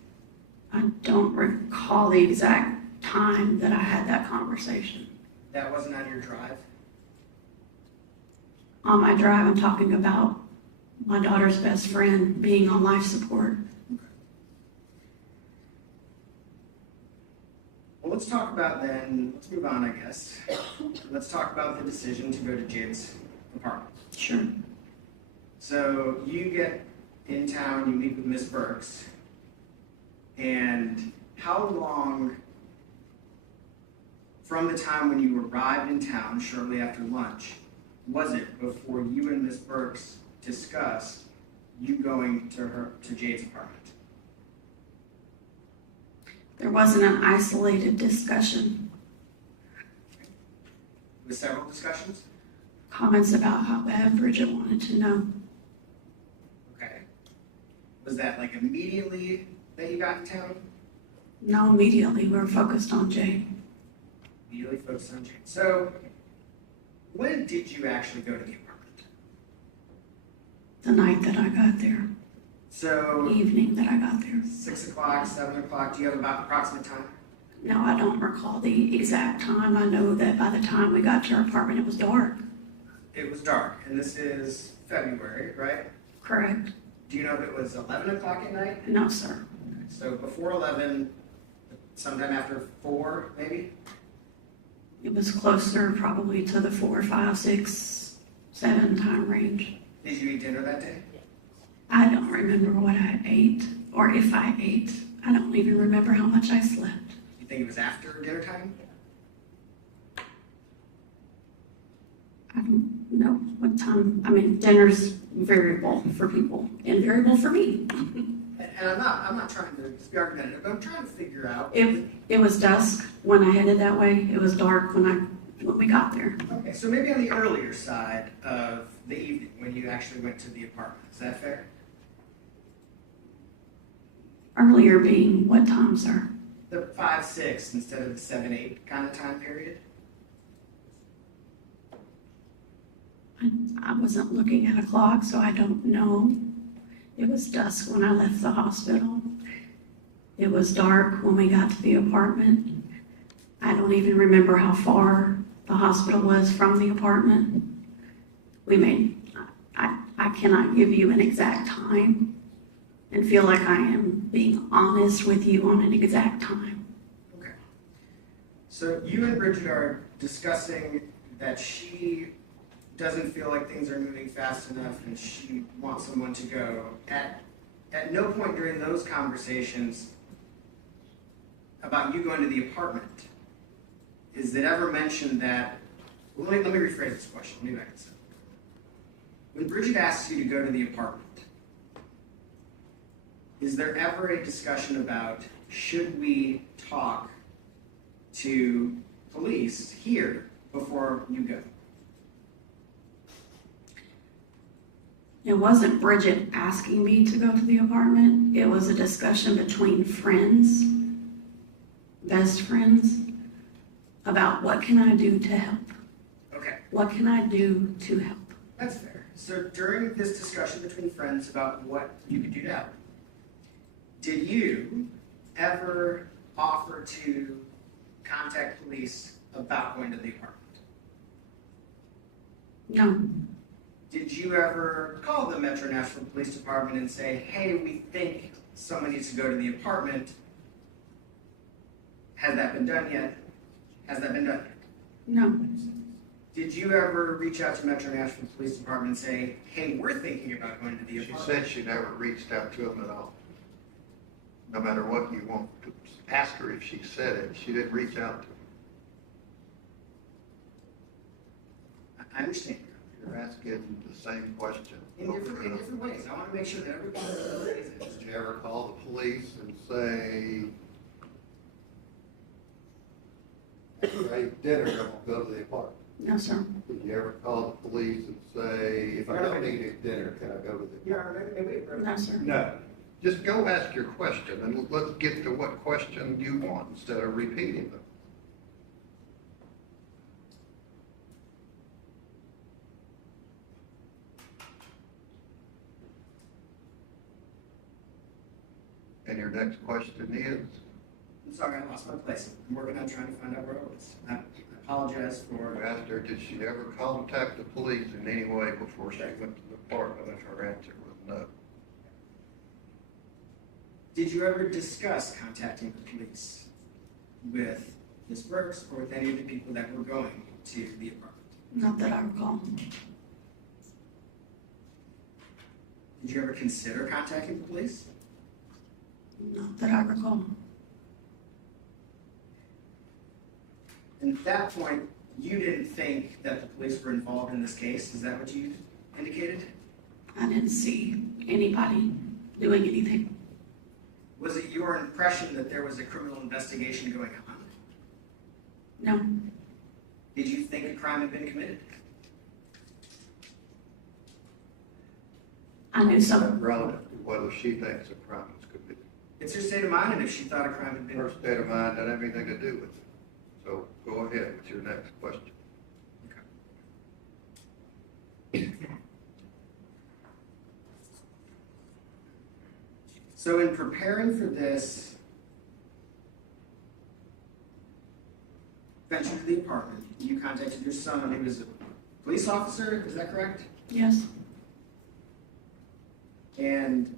I don't recall the exact time that I had that conversation. That wasn't on your drive? On my drive, I'm talking about my daughter's best friend being on life support. Well, let's talk about then, let's move on, I guess. Let's talk about the decision to go to Jade's apartment. Sure. So you get in town, you meet with Miss Burks, and how long from the time when you arrived in town shortly after lunch was it before you and Miss Burks discussed you going to Jade's apartment? There wasn't an isolated discussion. With several discussions? Comments about how bad Bridget wanted to know. Okay. Was that like immediately that you got in town? No, immediately. We were focused on Jade. Immediately focused on Jade. So, when did you actually go to the apartment? The night that I got there. So, The evening that I got there. 6 o'clock, 7 o'clock, do you have about approximate time? No, I don't recall the exact time. I know that by the time we got to our apartment, it was dark. It was dark, and this is February, right? Correct. Do you know if it was 11 o'clock at night? No, sir. Okay, so before 11, sometime after 4, maybe? It was closer probably to the 4, 5, 6, 7 time range. Did you eat dinner that day? I don't remember what I ate, or if I ate. I don't even remember how much I slept. You think it was after dinner time? I don't know what time. I mean, dinner's variable for people and variable for me. And I'm not trying to be argumentative, but I'm trying to figure out. It was dusk when I headed that way. It was dark when we got there. Okay, so maybe on the earlier side of the evening when you actually went to the apartment. Is that fair? Earlier being what time, sir? The 5, 6 instead of the 7, 8 kind of time period? I wasn't looking at a clock, so I don't know. It was dusk when I left the hospital. It was dark when we got to the apartment. I don't even remember how far the hospital was from the apartment. I cannot give you an exact time and feel like I am being honest with you on an exact time. Okay. So you and Bridget are discussing that she doesn't feel like things are moving fast enough and she wants someone to go. At no point during those conversations about you going to the apartment is it ever mentioned that, well, let me rephrase this question, let me back this up. When Bridget asks you to go to the apartment, is there ever a discussion about should we talk to police here before you go? It wasn't Bridget asking me to go to the apartment. It was a discussion between friends, best friends, about what can I do to help? Okay. What can I do to help? That's fair. So during this discussion between friends about what you could do to help, did you ever offer to contact police about going to the apartment? No. Did you ever call the Metro Nashville Police Department and say, hey, we think someone needs to go to the apartment? Has that been done yet? Has that been done yet? No. Did you ever reach out to Metro Nashville Police Department and say, hey, we're thinking about going to the She apartment? said she never reached out to them at all. No matter what you want to ask her, if she said it, she didn't reach out to them. I understand. You're asking the same question. In different ways. I want to make sure that everybody understands it. Did you ever call the police and say, after I ate dinner, I'm gonna go to the apartment? No, sir. Did you ever call the police and say, if I don't eat dinner, can I go to the apartment? No, sir. No. Just go ask your question and let's get to what question you want instead of repeating them. And your next question is? I'm sorry, I lost my place. I'm working on trying to find out where I was. I apologize for. You asked her, did she ever contact the police in any way before she went to the apartment, and her answer was no. Did you ever discuss contacting the police with Ms. Burks or with any of the people that were going to the apartment? Not that I recall. Did you ever consider contacting the police? Not that I recall. And at that point, you didn't think that the police were involved in this case? Is that what you indicated? I didn't see anybody doing anything. Was it your impression that there was a criminal investigation going on? No. Did you think a crime had been committed? I knew It's some. not relevant to whether she thinks a crime was committed. It's her state of mind, and if she thought a crime had been Her state of mind had everything to do with it. So go ahead with your next question. So in preparing for this venture to the apartment, you contacted your son, who was a police officer, is that correct? Yes. And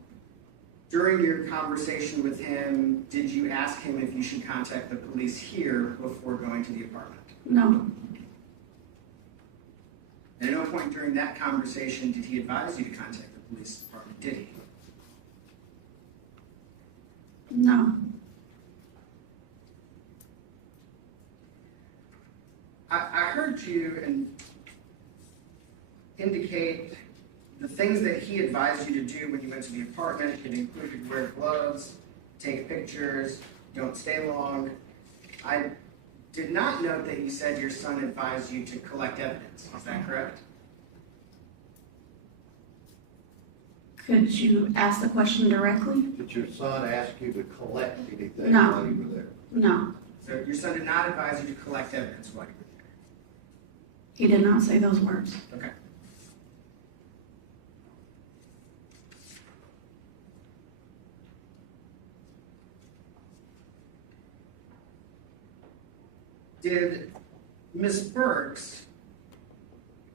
during your conversation with him, did you ask him if you should contact the police here before going to the apartment? No. And at no point during that conversation did he advise you to contact the police department, did he? No. I heard you indicate the things that he advised you to do when you went to the apartment. It included wear gloves, take pictures, don't stay long. I did not note that you said your son advised you to collect evidence. Is that correct? Could you ask the question directly? Did your son ask you to collect anything No. while you were there? No. So your son did not advise you to collect evidence while you were He did not say those words. there? Okay. Did Ms. Burks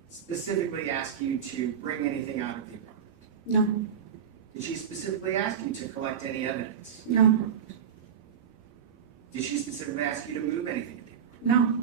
specifically ask you to bring anything out of the apartment? No. Did she specifically ask you to collect any evidence? No. Did she specifically ask you to move anything in the apartment? No.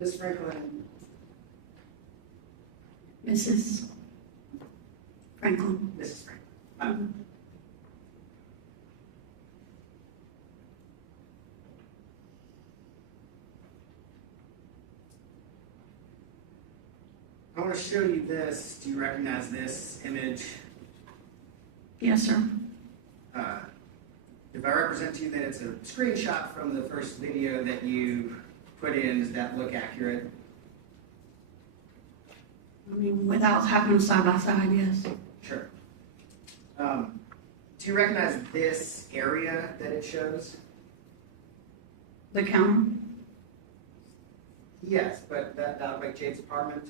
Ms. Franklin, Mrs. Franklin. Mrs. Franklin, I want to show you this. Do you recognize this image? Yes, sir. If I represent to you that it's a screenshot from the first video that you put in, does that look accurate? I mean, without having them side by side, yes. Sure. Do you recognize this area that it shows? The counter? Yes, but that look like Jade's apartment?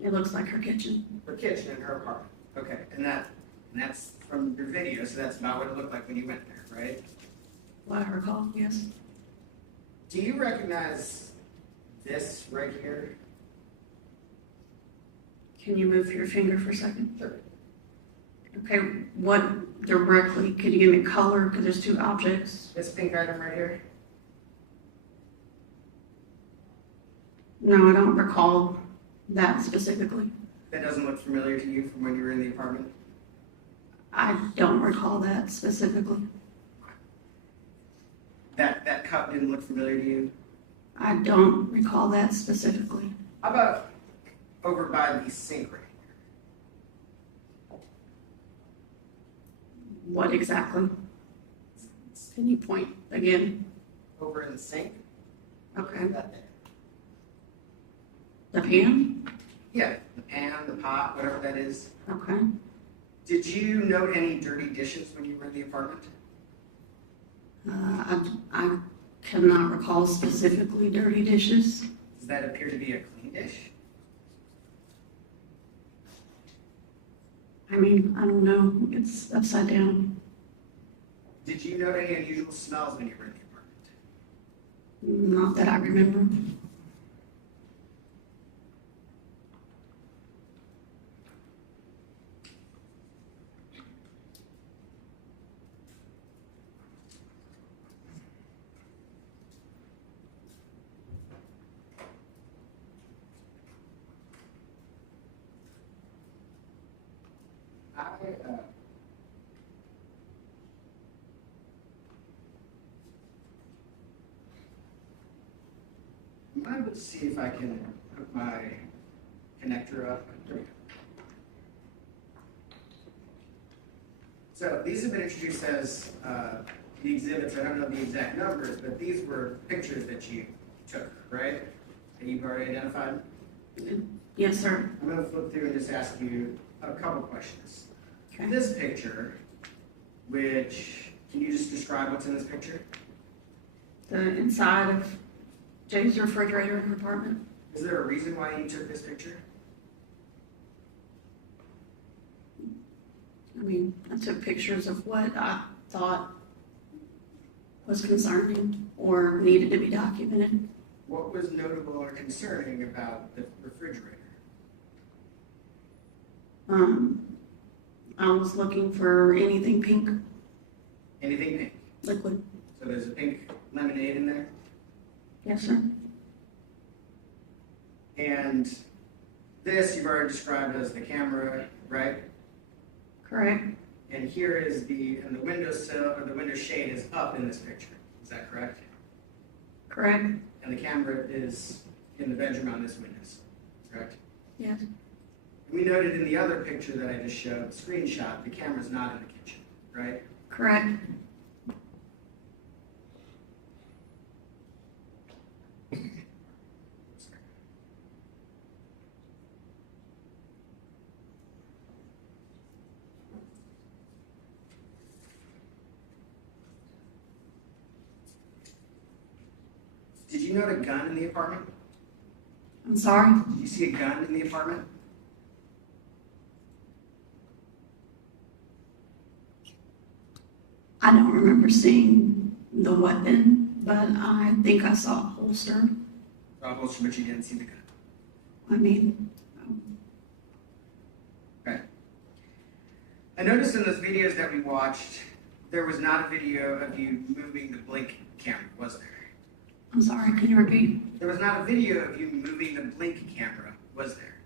It looks like her kitchen. Her kitchen and her apartment. Okay, and And that's from your video, so that's about what it looked like when you went there, right? What I recall, yes. Do you recognize this right here? Can you move your finger for a second? Sure. Okay, what directly? Could you give me color? Because there's two objects. This pink item right here? No, I don't recall that specifically. That doesn't look familiar to you from when you were in the apartment? I don't recall that specifically. That cup didn't look familiar to you? I don't recall that specifically. How about over by the sink right here? What exactly? Can you point again? Over in the sink? Okay. That there. The pan? Yeah, the pan, the pot, whatever that is. Okay. Did you note any dirty dishes when you were in the apartment? I cannot recall specifically dirty dishes. Does that appear to be a clean dish? I mean, I don't know. It's upside down. Did you note any unusual smells when you were in the apartment? Not that I remember. I'm able to see if I can hook my connector up. So these have been introduced as the exhibits. I don't know the exact numbers, but these were pictures that you took, right? That you've already identified? Yes, sir. I'm going to flip through and just ask you a couple questions. Okay. This picture, which, can you just describe what's in this picture? The inside of Jade's refrigerator in her apartment. Is there a reason why you took this picture? I mean, I took pictures of what I thought was concerning or needed to be documented. What was notable or concerning about the refrigerator? I was looking for anything pink. Anything pink? Liquid. So there's a pink lemonade in there? Yes, sir. And this you've already described as the camera, right? Correct. And here is the windowsill, or the window shade is up in this picture. Is that correct? Correct. And the camera is in the bedroom on this windowsill, correct? Yes. We noted in the other picture that I just showed, the screenshot, the camera's not in the kitchen, right? Correct. Did you note a gun in the apartment? I'm sorry? Did you see a gun in the apartment? I don't remember seeing the weapon, but I think I saw a holster. A holster, but you didn't see the gun. I mean, Okay. I noticed in those videos that we watched, there was not a video of you moving the blink camera, was there? I'm sorry, can you repeat? There was not a video of you moving the blink camera, was there?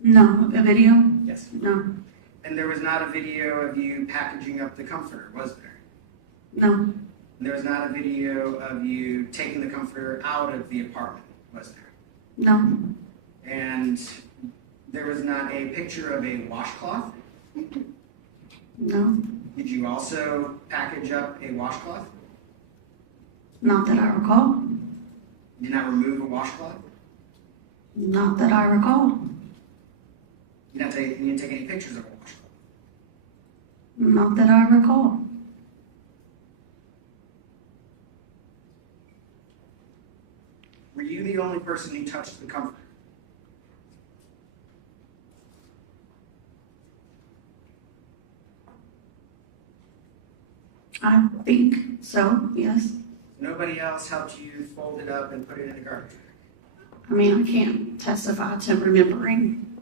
No. A video? Yes. No. And there was not a video of you packaging up the comforter, was there? No. And there was not a video of you taking the comforter out of the apartment, was there? No. And there was not a picture of a washcloth? No. Did you also package up a washcloth? Not that I recall. Did you not remove a washcloth? Not that I recall. You didn't take any pictures of a washcloth? Not that I recall. Were you the only person who touched the comforter? I think so, yes. Nobody else helped you fold it up and put it in the garbage bag? I mean, I can't testify to remembering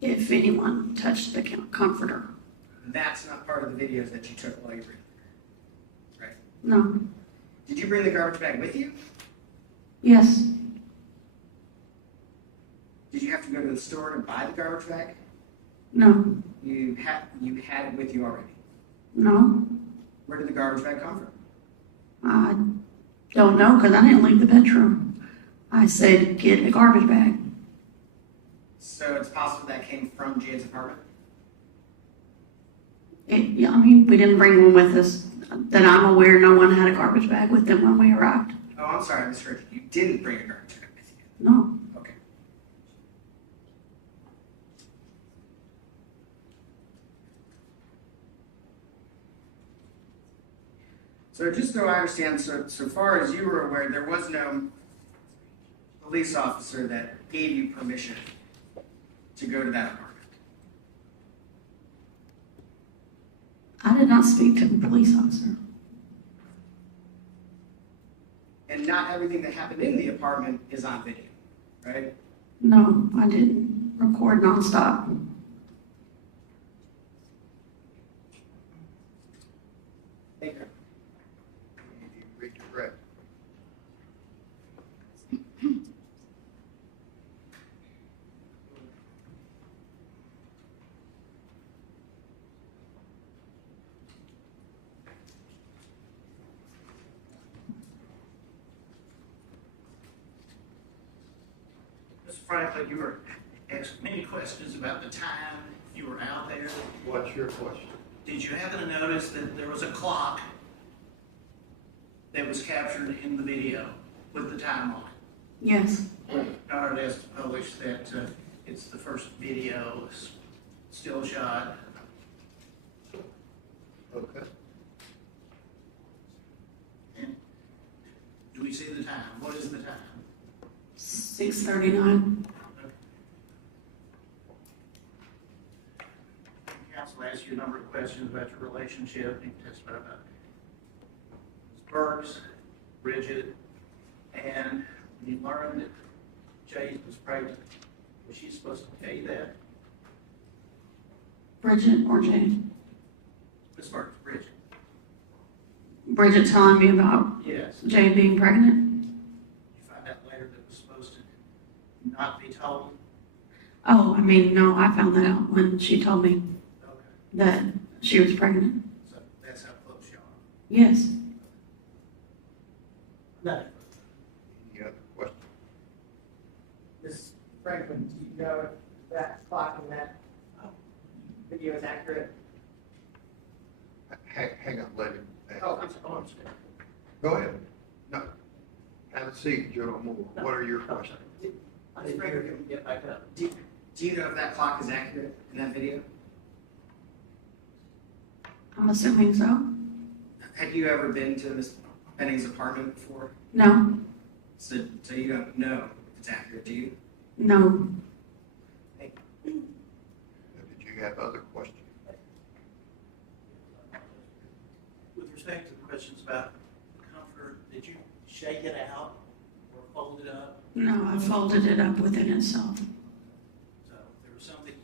if anyone touched the comforter. That's not part of the videos that you took while you were there, right? No. Did you bring the garbage bag with you? Yes. Did you have to go to the store and buy the garbage bag? No. You had it with you already. No. Where did the garbage bag come from? I don't know because I didn't leave the bedroom. I said, get a garbage bag. So it's possible that came from Jade's apartment? Yeah, I mean, we didn't bring one with us. That I'm aware, no one had a garbage bag with them when we arrived. Oh, I'm sorry, I misheard you. You didn't bring a garbage bag with you? No. Okay. So just so I understand, so far as you were aware, there was no police officer that gave you permission to go to that apartment? I did not speak to the police officer. And not everything that happened in the apartment is on video, right? No, I didn't record nonstop. Thank you. Redirect. Mr. Franklin, you were asked many questions about the time you were out there. What's your question? Did you happen to notice that there was a clock that was captured in the video with the time on it? Yes. Goddard has published that it's the first video, still shot. Okay. And do we see the time? What is the time? 6:39. Counsel asked you a number of questions about your relationship. You testified about Ms. Burks, Bridget, and when you learned that Jade was pregnant, was she supposed to tell you that? Bridget or Jade? Ms. Burks, Bridget. Bridget telling me about Yes. Jade being pregnant? You find out later that it was supposed to not be told? Oh, I mean, no, I found that out when she told me that she was pregnant. So that's how close you are. Yes. No. Any other questions? Ms. Franklin, do you know if that clock in that video is accurate? Hang on, let him. Oh, I'm sorry. Go ahead. No. Have a seat, General Moore. What are your questions? Ms. Franklin, get back up. Do you know if that clock is accurate in that video? I'm assuming so. Have you ever been to Ms. Benning's apartment before? No. So you don't know if it's accurate, do you? No. Did you have other questions? With respect to the questions about comfort, did you shake it out or fold it up? No, I folded it up within itself. So if there was something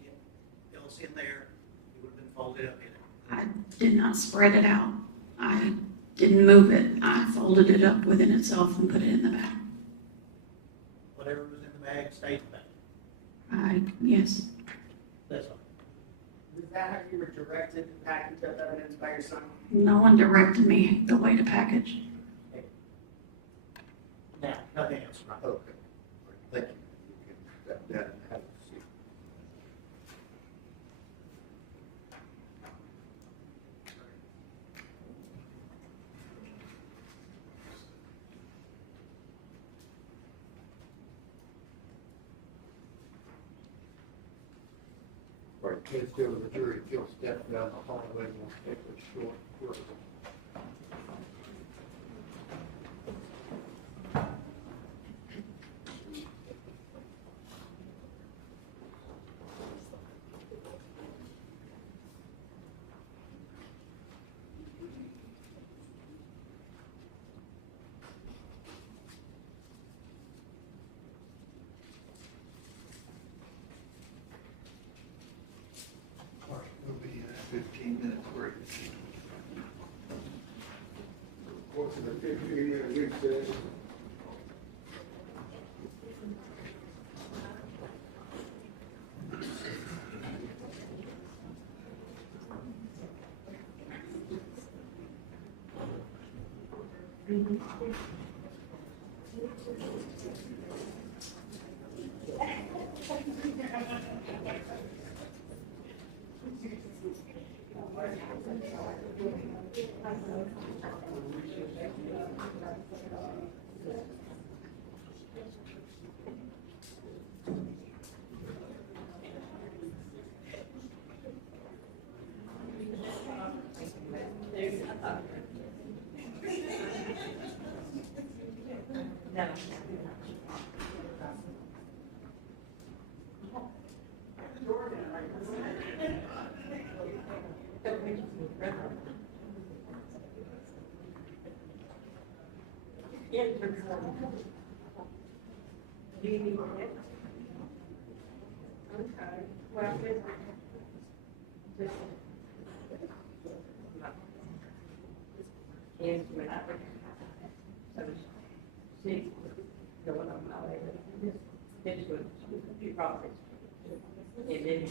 else in there, it would have been folded up in it. I did not spread it out. I didn't move it. I folded it up within itself and put it in the bag. Whatever was in the bag stayed in the bag. Yes. That's all. Is that how you were directed to package up evidence by your son? No one directed me the way to package. Now, nothing else, right? Okay. Thank you. You can step down and have a seat. All right, please go to the jury. If you'll step down the hallway, we'll take a short break. go to the 15-minute recess. Do you need it? Okay, well, and when I, so she's going on my way, this was a few properties. And then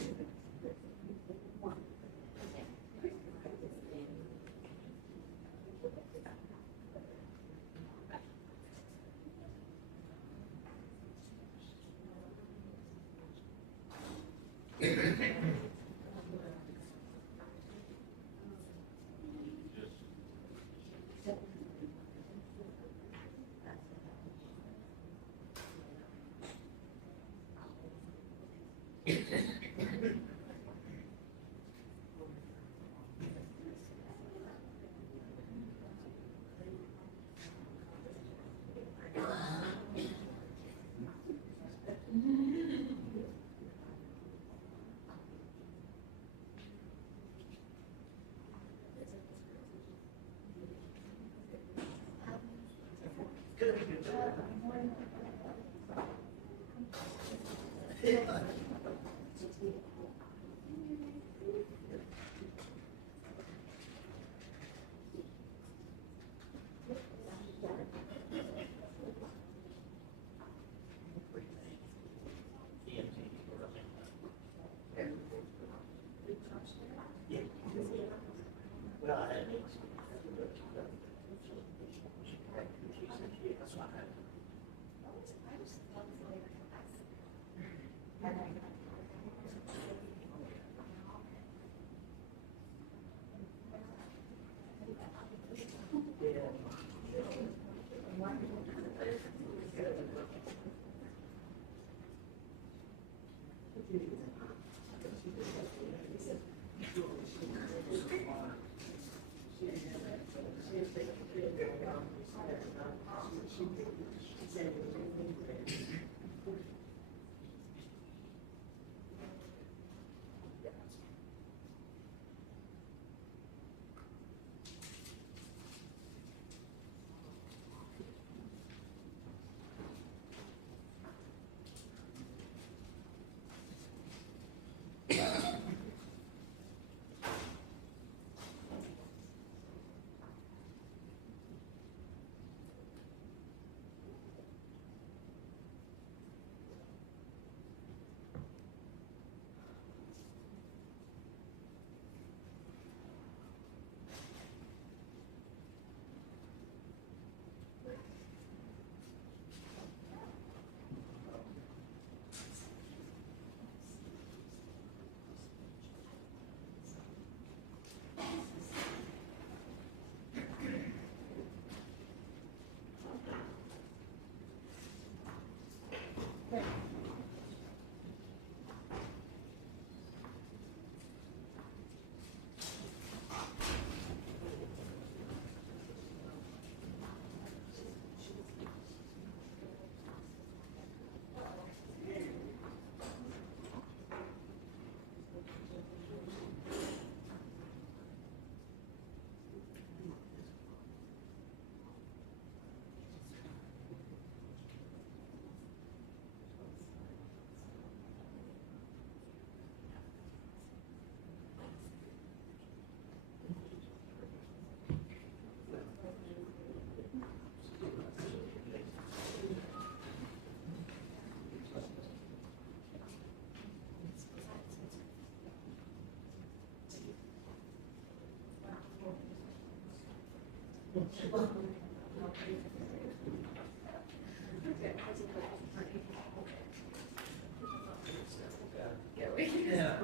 Yeah.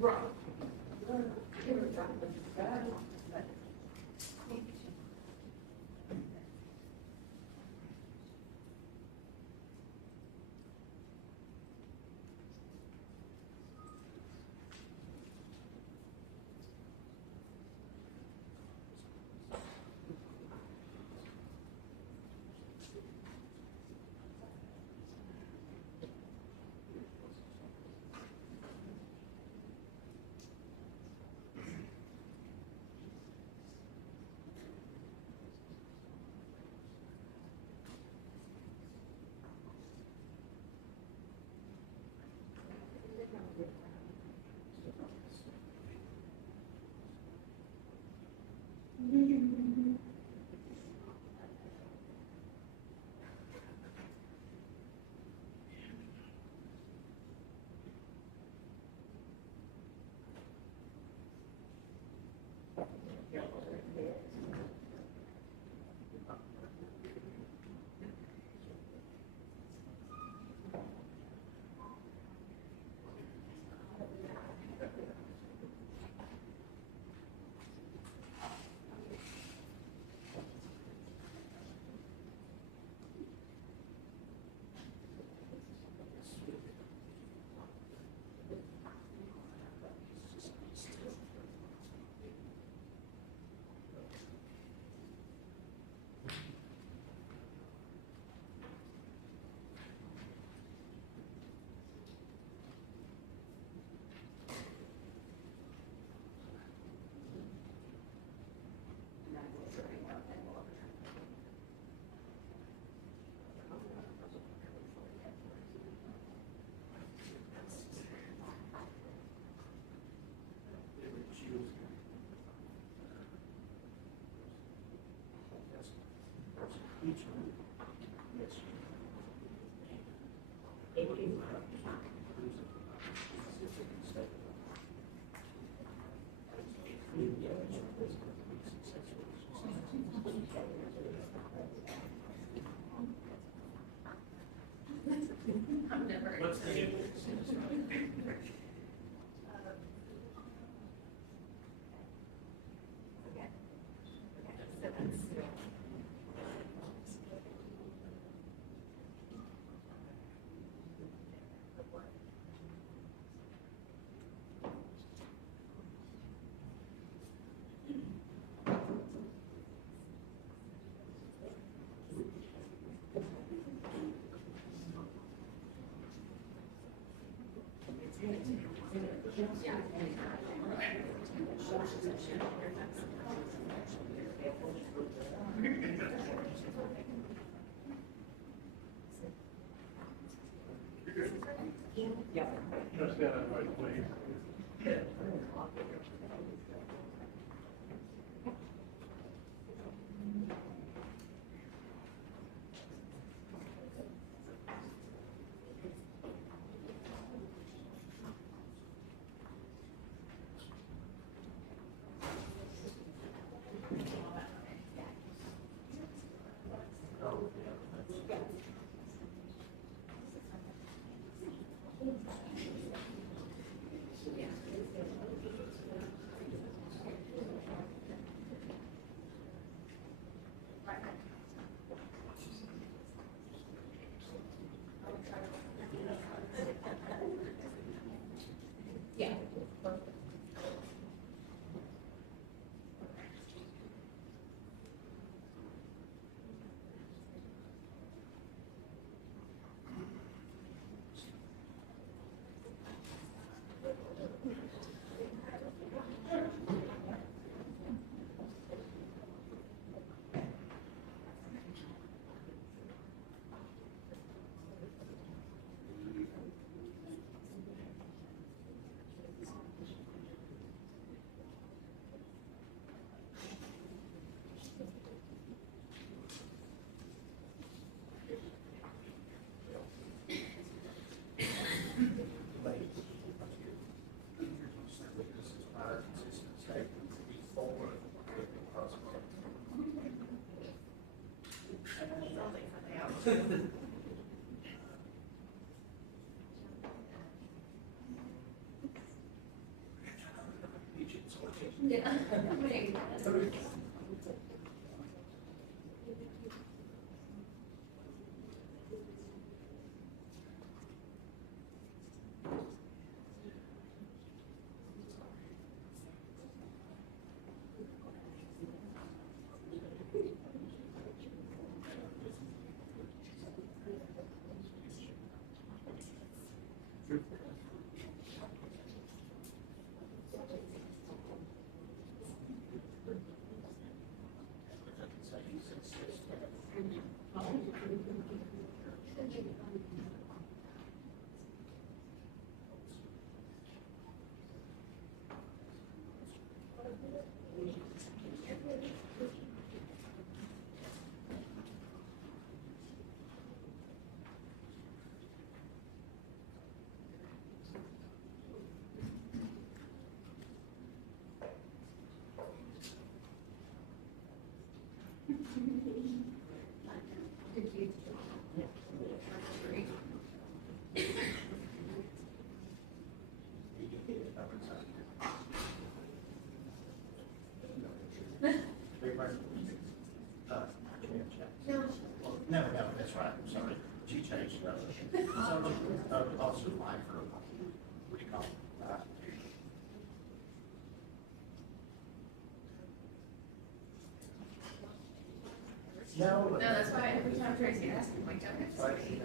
Right. What's the new? Yeah. Just got it right, please. Yeah. Maybe. No, that's right, I'm sorry. She changed it. Officer Pfeiffer, recall. No, that's why every time Tracy asks me, like, don't have to say.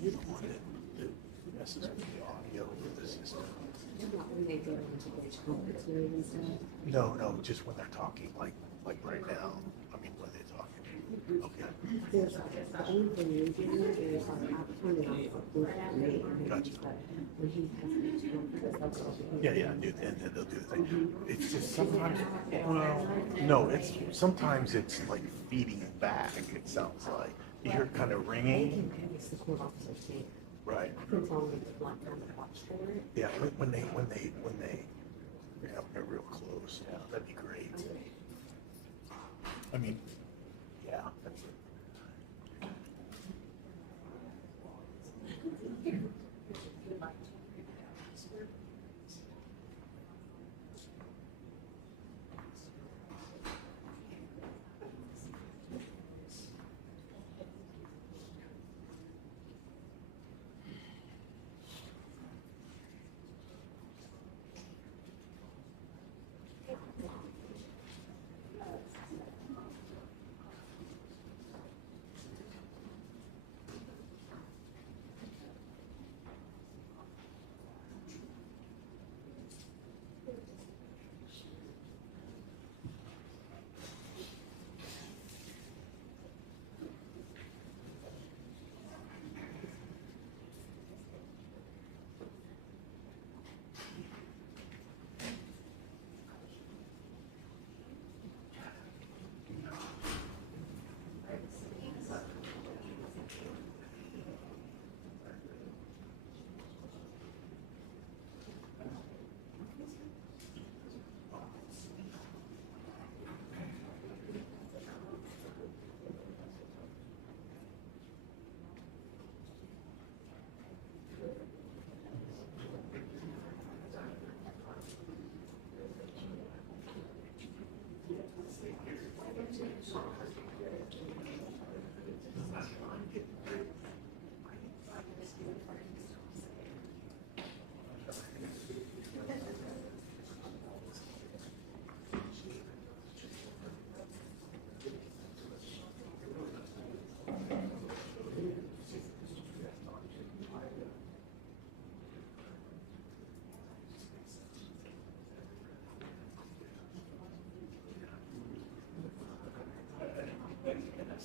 You don't want it to mess with the audio of the system. When they go into the conference mode and stuff? No, just when they're talking, like right now. I mean, when they're talking. Okay. There's, the only thing you do is I've turned it on for that rate. Gotcha. When he has the conference, Yeah, and then they'll do the thing. It's just sometimes, well, no, sometimes it's like feeding back, it sounds like. You hear kind of ringing. It's the court officer saying. Right. I can tell them it's like time to watch for it. Yeah, when they, yeah, they're real close, yeah, that'd be great. I mean, yeah, that's it.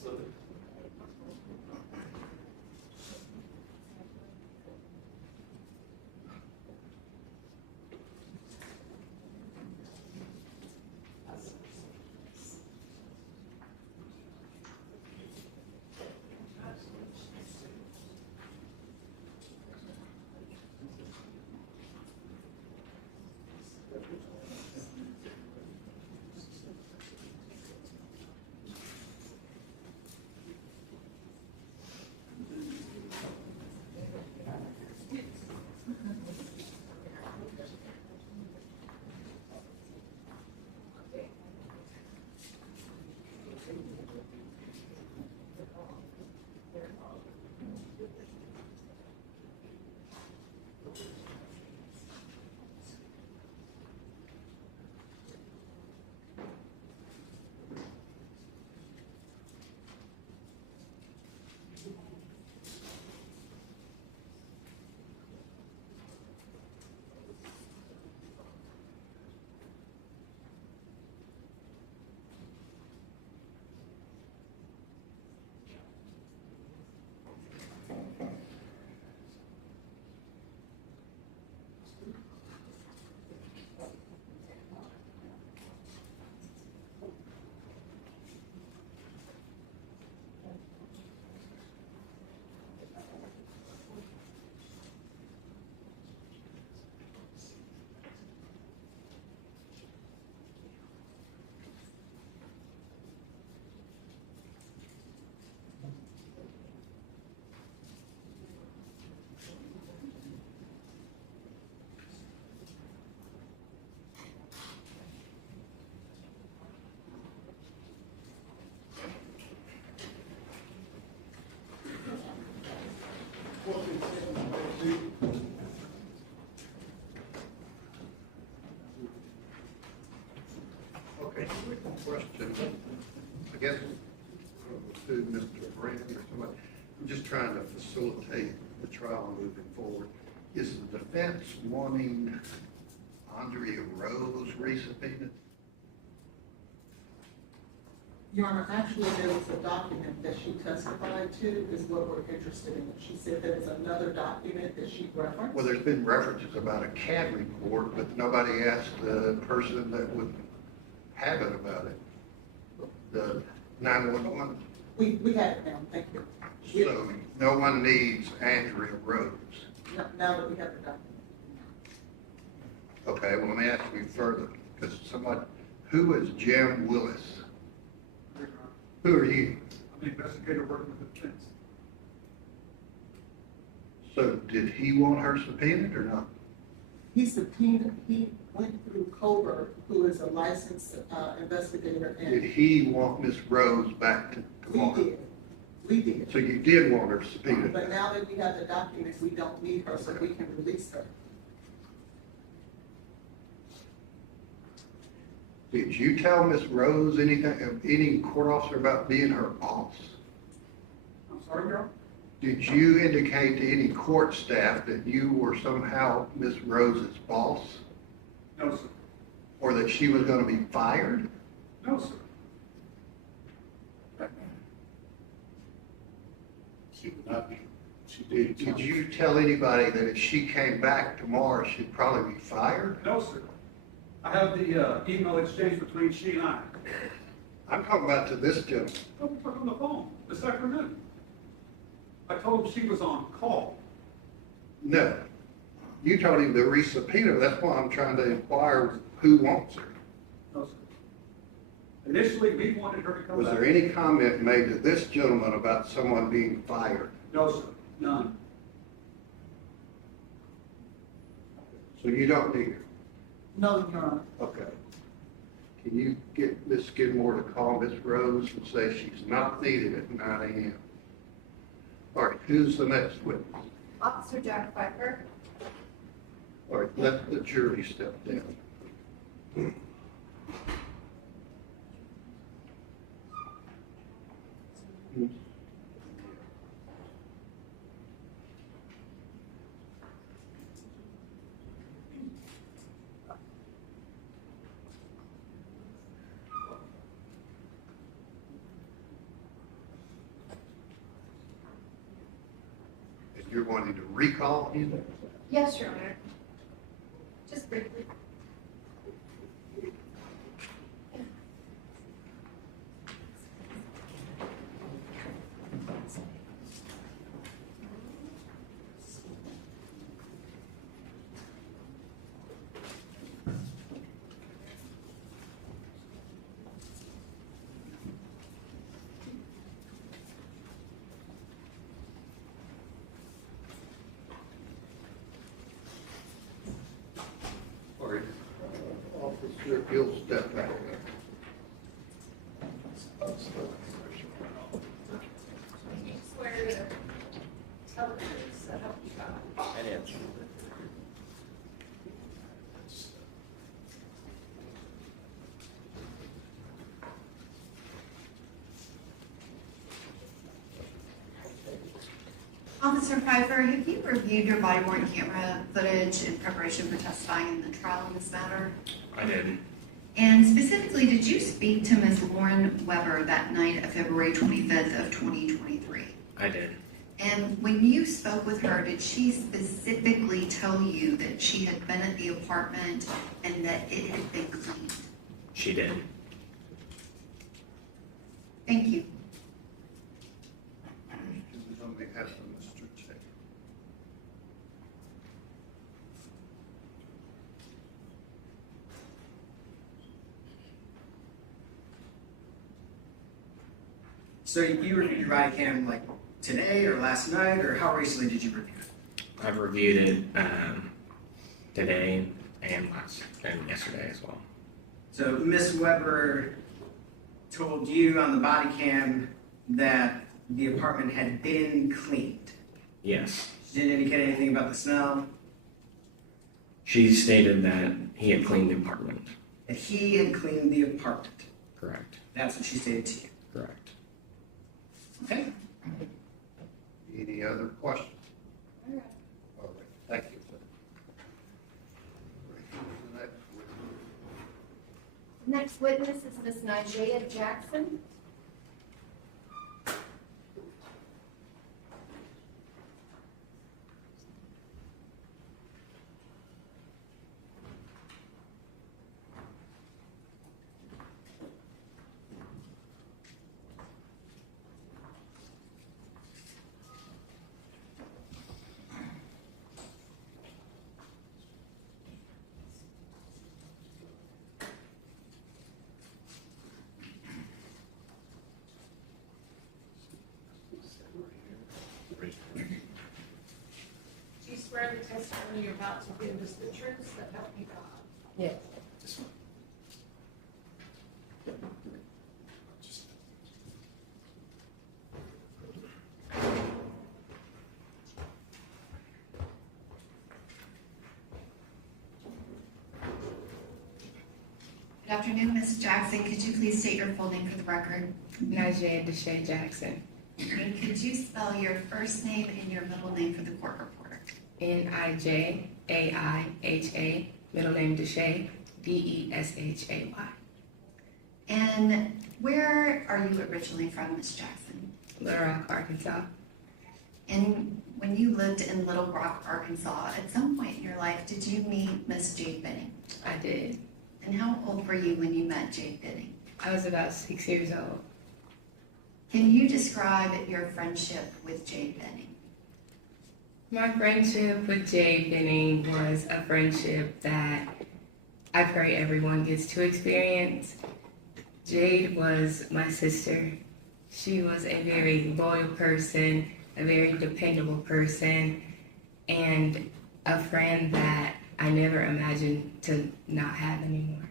Absolutely. Okay, question, I guess, to Mr. Brand or somebody, I'm just trying to facilitate the trial moving forward. Is the defense wanting Andrea Rose resubpoenaed? Your Honor, actually, there was a document that she testified to is what we're interested in. She said there was another document that she referenced. Well, there's been references about a CAD report, but nobody asked the person that would have it about it. The 911. We have it now, thank you. So no one needs Andrea Rose. Now that we have the document. Okay, well, let me ask you further, because who is Jim Willis? Who are you? I'm the investigator working with the defense. So did he want her subpoenaed or not? He subpoenaed, he went through Covert, who is a licensed investigator. And Did he want Miss Rose back tomorrow? We did. So you did want her subpoenaed? But now that we have the documents, we don't need her, so we can release her. Did you tell Miss Rose anything, any court officer about being her boss? I'm sorry, Your Honor? Did you indicate to any court staff that you were somehow Miss Rose's boss? No, sir. Or that she was going to be fired? No, sir. She would not be. Did you tell anybody that if she came back tomorrow, she'd probably be fired? No, sir. I have the email exchange between she and I. I'm talking about to this gentleman. I was talking on the phone this afternoon. I told him she was on call. No. You told him to resubpoena. That's why I'm trying to inquire who wants her. No, sir. Initially, we wanted her to come Was back. there any comment made to this gentleman about someone being fired? No, sir. None. So you don't need her? No, Your Honor. Okay. Can you get Ms. Skidmore to call Ms. Rose and say she's not needed at 9 a.m.? All right, who's the next witness? Officer Jack Pfeiffer. All right, let the jury step down. you're wanting to recall him? Yes, Your Honor. Just briefly. All right. Officer, you'll step back. You swear to tell the truth, so help you God. And answer. Officer Pfeiffer, have you reviewed your body-worn camera footage in preparation for testifying in the trial in this matter? I did. And specifically, did you speak to Ms. Lauren Weber that night of February 25th of 2023? I did. And when you spoke with her, did she specifically tell you that she had been at the apartment and that it had been cleaned? She did. Thank you. On behalf of Mr. Taylor. So you reviewed your body cam like today or last night, or how recently did you review it? I've reviewed it today and yesterday as well. So Ms. Weber told you on the body cam that the apartment had been cleaned. Yes. She didn't indicate anything about the smell. She stated that he had cleaned the apartment. That he had cleaned the apartment. Correct. That's what she stated to you. Correct. Okay. Any other questions? All right, thank you. Next witness is Ms. Nijaiha Jackson. Do you swear the testimony you're about to give is the truth, so help you God? Yes. Good afternoon, Ms. Jackson. Could you please state your full name for the record? Nijaiha Jackson. And could you spell your first name and your middle name for the court reporter? Nijaiha, middle name Deshay, Deshay. And where are you originally from, Ms. Jackson? Little Rock, Arkansas. And when you lived in Little Rock, Arkansas, at some point in your life, did you meet Miss Jade Benning? I did. And how old were you when you met Jade Benning? I was about 6 years old. Can you describe your friendship with Jade Benning? My friendship with Jade Benning was a friendship that I pray everyone gets to experience. Jade was my sister. She was a very loyal person, a very dependable person, and a friend that I never imagined to not have anymore.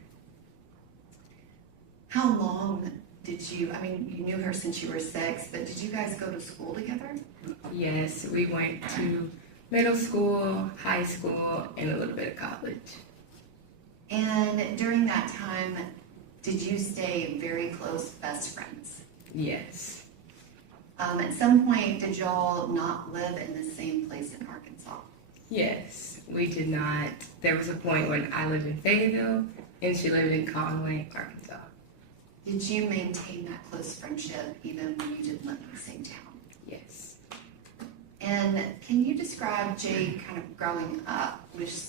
How long did you, you knew her since you were 6, but did you guys go to school together? Yes, we went to middle school, high school, and a little bit of college. And during that time, did you stay very close best friends? Yes. At some point, did y'all not live in the same place in Arkansas? Yes, we did not. There was a point when I lived in Fayetteville and she lived in Conway, Arkansas. Did you maintain that close friendship even when you didn't live in the same town? Yes. And can you describe Jade kind of growing up?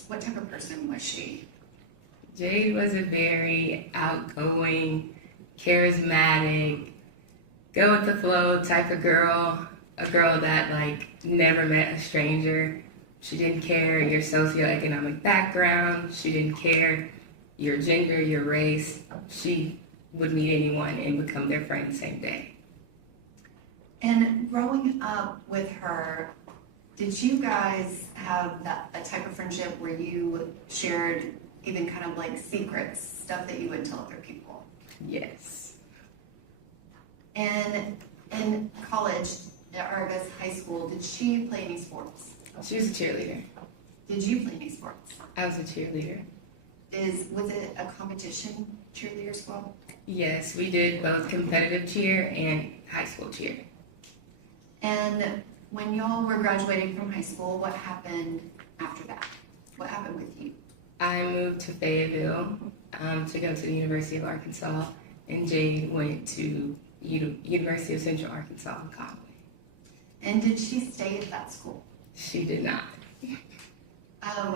What type of person was she? Jade was a very outgoing, charismatic, go with the flow type of girl. A girl that like never met a stranger. She didn't care your socioeconomic background. She didn't care your gender, your race. She would meet anyone and become their friend the same day. And growing up with her, did you guys have a type of friendship where you shared even kind of like secrets, stuff that you wouldn't tell other people? Yes. And in college, or I guess high school, did she play any sports? She was a cheerleader. Did you play any sports? I was a cheerleader. Was it a competition cheerleader squad? Yes, we did both competitive cheer and high school cheer. And when y'all were graduating from high school, what happened after that? What happened with you? I moved to Fayetteville to go to the University of Arkansas, and Jade went to University of Central Arkansas in Conway. And did she stay at that school? She did not.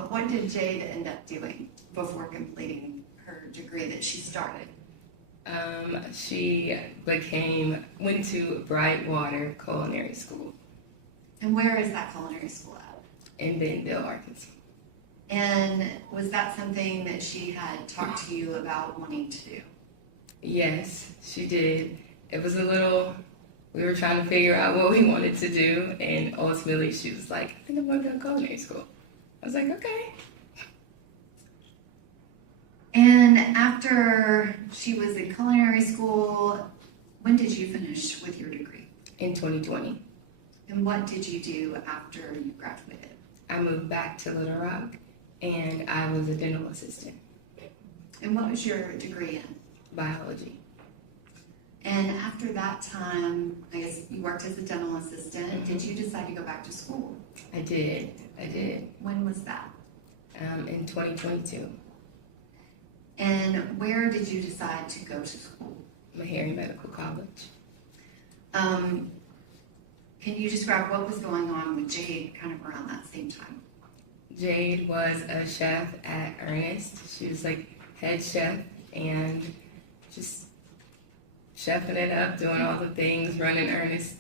What did Jade end up doing before completing her degree that she started? She went to Brightwater Culinary School. And where is that culinary school at? In Bentonville, Arkansas. And was that something that she had talked to you about wanting to do? Yes, she did. It was we were trying to figure out what we wanted to do, and ultimately she was like, I think I want to go to culinary school. I was like, okay. And after she was in culinary school, when did you finish with your degree? In 2020. And what did you do after you graduated? I moved back to Little Rock, and I was a dental assistant. And what was your degree in? Biology. And after that time, I guess you worked as a dental assistant. Mm-hmm. Did you decide to go back to school? I did. When was that? In 2022. And where did you decide to go to school? Meharry Medical College. Can you describe what was going on with Jade kind of around that same time? Jade was a chef at Ernest. She was like head chef and just chefing it up, doing all the things, running Ernest.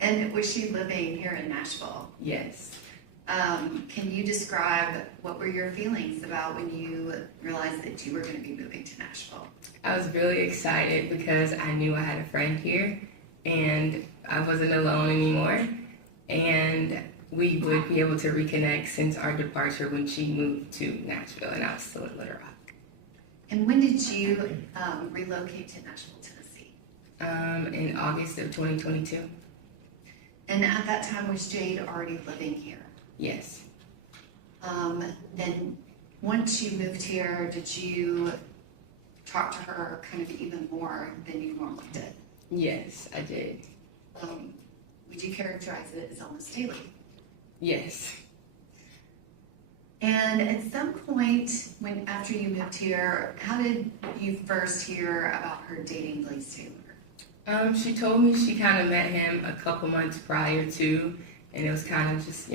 And was she living here in Nashville? Yes. Can you describe what were your feelings about when you realized that you were going to be moving to Nashville? I was really excited because I knew I had a friend here and I wasn't alone anymore. And we would be able to reconnect since our departure when she moved to Nashville and I was still in Little Rock. And when did you relocate to Nashville, Tennessee? In August of 2022. And at that time, was Jade already living here? Yes. Then once you moved here, did you talk to her kind of even more than you normally did? Yes, I did. Would you characterize it as almost daily? Yes. And at some point, after you moved here, how did you first hear about her dating Blaise Taylor? She told me she kind of met him a couple months prior to, and it was kind of just,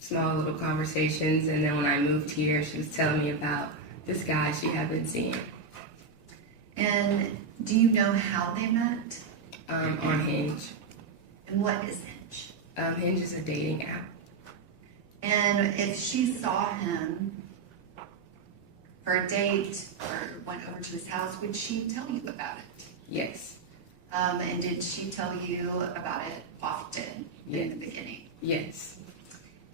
small little conversations. And then when I moved here, she was telling me about this guy she had been seeing. And do you know how they met? On Hinge. And what is Hinge? Hinge is a dating app. And if she saw him for a date or went over to his house, would she tell you about it? Yes. And did she tell you about it often in the beginning? Yes.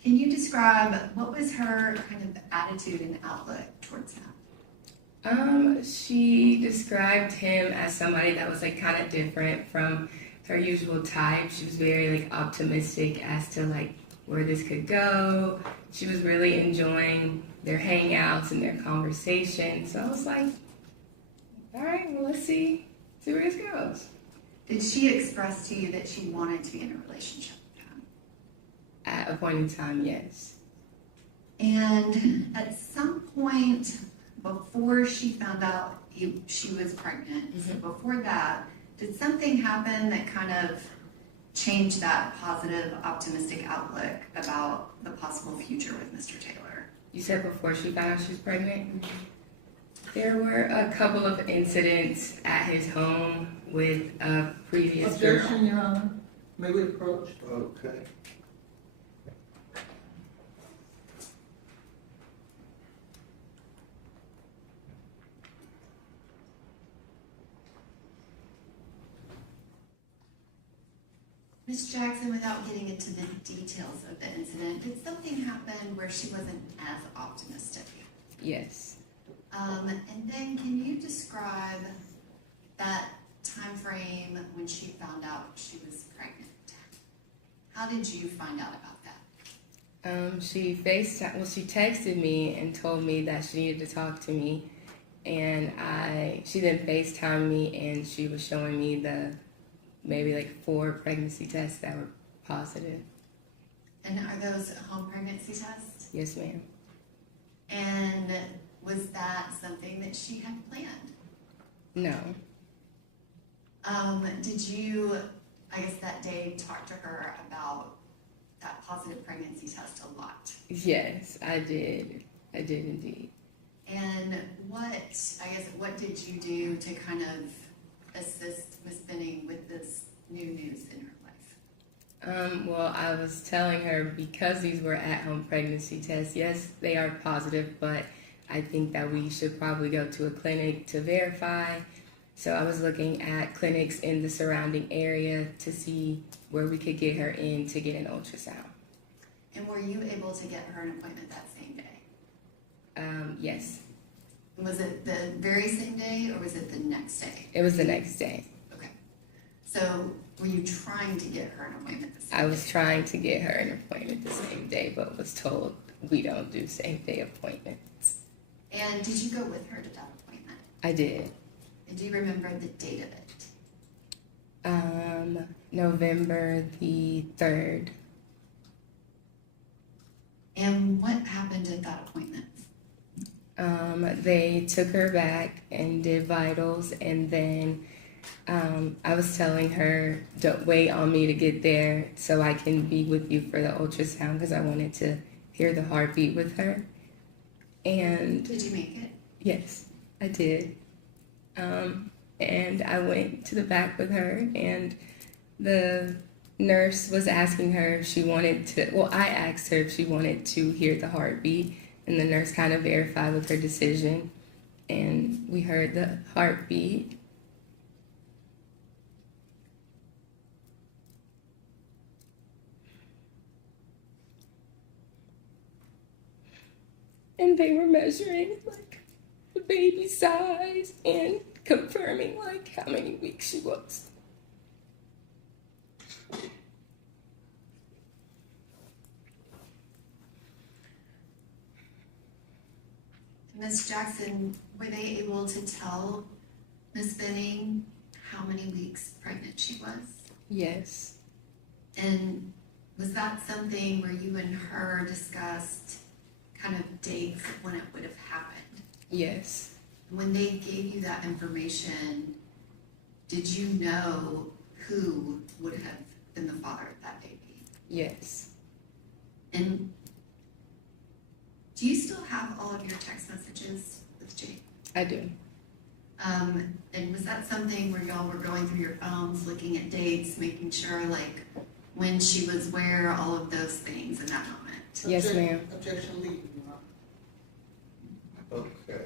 Can you describe what was her kind of attitude and outlook towards him? She described him as somebody that was like kind of different from her usual type. She was very like optimistic as to like where this could go. She was really enjoying their hangouts and their conversations. So I was like, all right, well, let's see where this goes. Did she express to you that she wanted to be in a relationship with him? At a point in time, yes. And at some point before she found out she was pregnant, so before that, did something happen that kind of change that positive, optimistic outlook about the possible future with Mr. Taylor? You said before she found out she was pregnant? There were a couple of incidents at his home with a previous girl. Objection, Your Honor. May we approach? Okay. Ms. Jackson, without getting into the details of the incident, did something happen where she wasn't as optimistic? Yes. And then can you describe that time frame when she found out she was pregnant? How did you find out about that? She texted me and told me that she needed to talk to me, and she then FaceTimed me, and she was showing me the maybe like 4 pregnancy tests that were positive. And are those home pregnancy tests? Yes, ma'am. And was that something that she had planned? No. Did you, I guess that day, talk to her about that positive pregnancy test a lot? Yes, I did. I did indeed. And what did you do to kind of assist Ms. Benning with this new news in her life? Well, I was telling her because these were at-home pregnancy tests, yes, they are positive, but I think that we should probably go to a clinic to verify. So I was looking at clinics in the surrounding area to see where we could get her in to get an ultrasound. And were you able to get her an appointment that same day? Yes. Was it the very same day or was it the next day? It was the next day. Okay. So were you trying to get her an appointment the same day? I was trying to get her an appointment the same day, but was told we don't do same day appointments. And did you go with her to that appointment? I did. And do you remember the date of it? November the 3rd. And what happened at that appointment? They took her back and did vitals, and then I was telling her, don't wait on me to get there so I can be with you for the ultrasound because I wanted to hear the heartbeat with her. And did you make it? Yes, I did. And I went to the back with her, and the nurse was asking her if she wanted to, well, I asked her if she wanted to hear the heartbeat, and the nurse kind of verified with her decision, and we heard the heartbeat. And they were measuring like the baby size and confirming like how many weeks she was. Ms. Jackson, were they able to tell Ms. Benning how many weeks pregnant she was? Yes. And was that something where you and her discussed kind of dates of when it would have happened? Yes. When they gave you that information, did you know who would have been the father of that baby? Yes. And do you still have all of your text messages with Jade? I do. And was that something where y'all were going through your phones, looking at dates, making sure like when she was where, all of those things in that moment? Yes, ma'am. Objection, leave. Okay,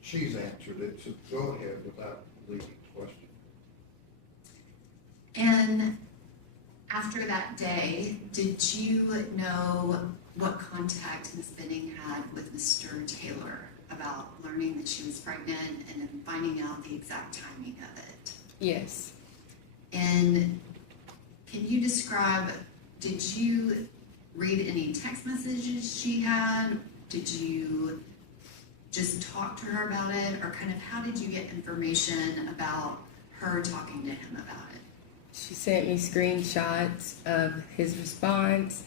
she's answered it, so go ahead without leading question. And after that day, did you know what contact Ms. Benning had with Mr. Taylor about learning that she was pregnant and then finding out the exact timing of it? Yes. And can you describe, did you read any text messages she had? Did you just talk to her about it? Or kind of how did you get information about her talking to him about it? She sent me screenshots of his response.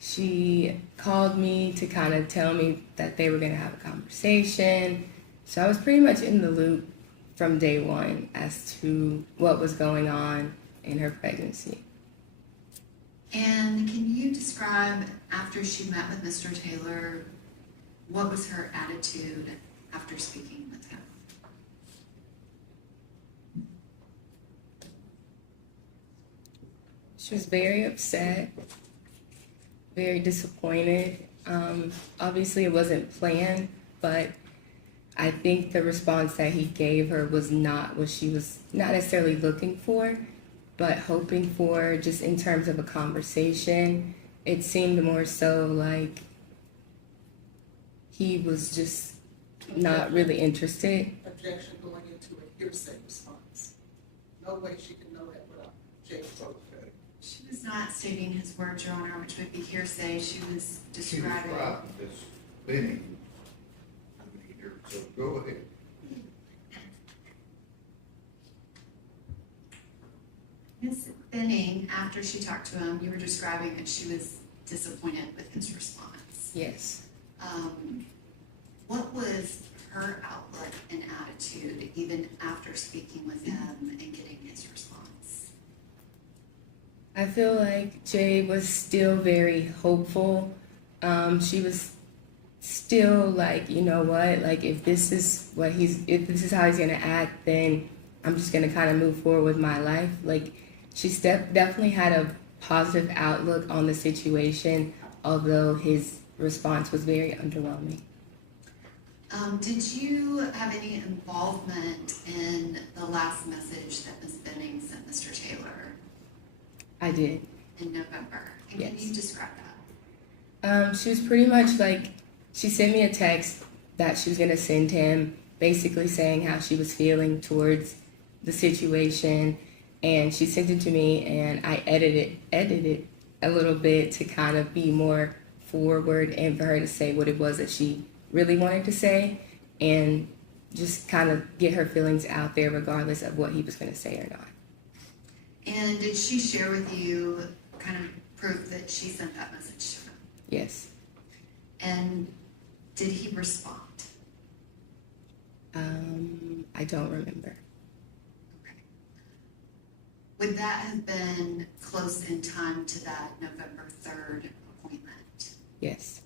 She called me to kind of tell me that they were going to have a conversation. So I was pretty much in the loop from day one as to what was going on in her pregnancy. And can you describe, after she met with Mr. Taylor, what was her attitude after speaking with him? She was very upset, very disappointed. Obviously, it wasn't planned, but I think the response that he gave her was not what she was not necessarily looking for, but hoping for, just in terms of a conversation. It seemed more so like he was just not really interested. Objection going into a hearsay response. No way she can know that without Jade. She was not stating his words, Your Honor, which would be hearsay. She was describing. This Benning here, so go ahead. Ms. Benning, after she talked to him, you were describing that she was disappointed with his response. Yes. What was her outlook and attitude even after speaking with him and getting his response? I feel like Jade was still very hopeful. She was still like, you know what, like if this is how he's gonna act, then I'm just gonna kind of move forward with my life. Like she definitely had a positive outlook on the situation, although his response was very underwhelming. Did you have any involvement in the last message that Ms. Benning sent Mr. Taylor? I did. In November. And Yes. Can you describe that? She was pretty much like, she sent me a text that she was gonna send him, basically saying how she was feeling towards the situation, and she sent it to me, and I edited a little bit to kind of be more forward and for her to say what it was that she really wanted to say, and just kind of get her feelings out there regardless of what he was going to say or not. And did she share with you kind of proof that she sent that message to him? Yes. And did he respond? I don't remember. Would that have been close in time to that November 3rd appointment? Yes.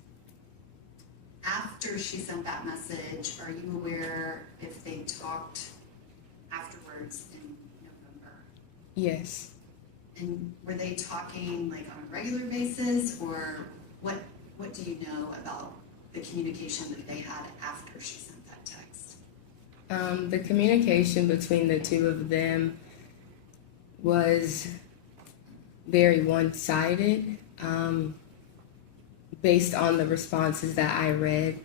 After she sent that message, are you aware if they talked afterwards in November? Yes. And were they talking like on a regular basis, or what do you know about the communication that they had after she sent that text? The communication between the two of them was very one-sided. Based on the responses that I read,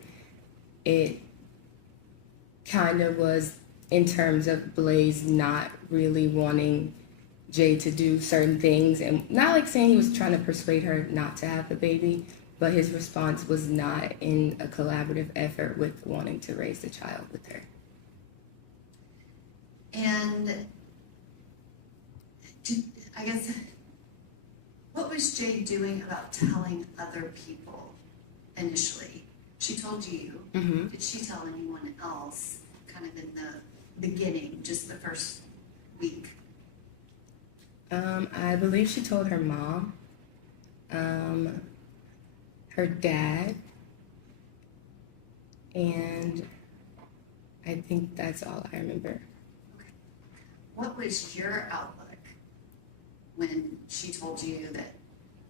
it kind of was in terms of Blaise not really wanting Jade to do certain things, and not like saying he was trying to persuade her not to have the baby, but his response was not in a collaborative effort with wanting to raise the child with her. And I guess, what was Jade doing about telling other people initially? She told you. Mm-hmm. Did she tell anyone else kind of in the beginning, just the first week? I believe she told her mom, her dad, and I think that's all I remember. What was your outlook when she told you that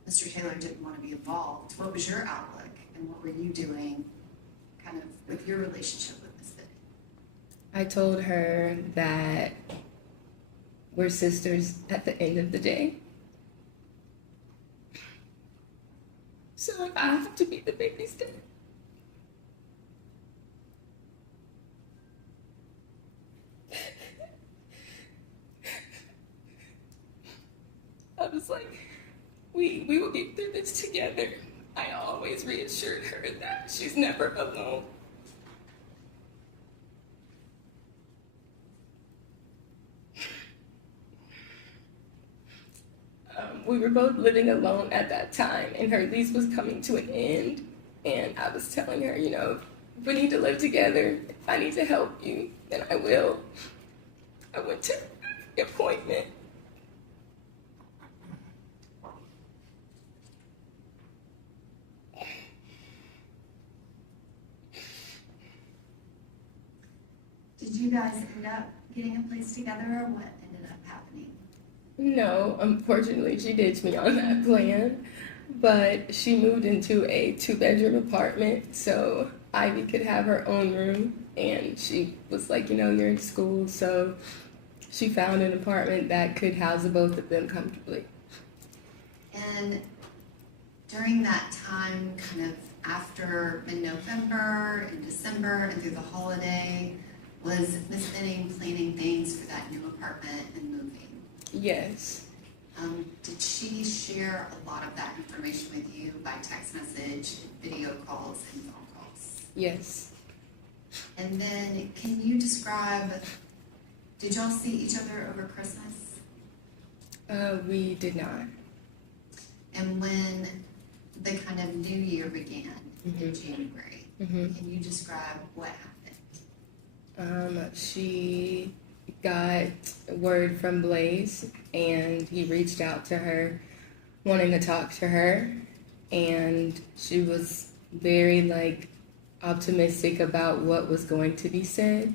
Mr. Taylor didn't want to be involved? What was your outlook, and what were you doing kind of with your relationship with Ms. Benning? I told her that we're sisters at the end of the day. So if I have to be the baby's dad, I was like, we will get through this together. I always reassured her that she's never alone. We were both living alone at that time, and her lease was coming to an end. And I was telling her, you know, if we need to live together, if I need to help you, then I will. I went to the appointment. you guys end up getting a place together, or what ended up happening? No, unfortunately, she ditched me on that plan, but she moved into a 2-bedroom apartment so Ivy could have her own room, and she was like, you're in school, so she found an apartment that could house the both of them comfortably. And during that time, kind of after mid-November and December and through the holiday, was Ms. Benning planning things for that new apartment and moving? Yes. Did she share a lot of that information with you by text message, video calls, and phone calls? Yes. And then can you describe, did y'all see each other over Christmas? We did not. And when the kind of new year began in January, can you describe what happened? She got word from Blaise, and he reached out to her wanting to talk to her, and she was very optimistic about what was going to be said,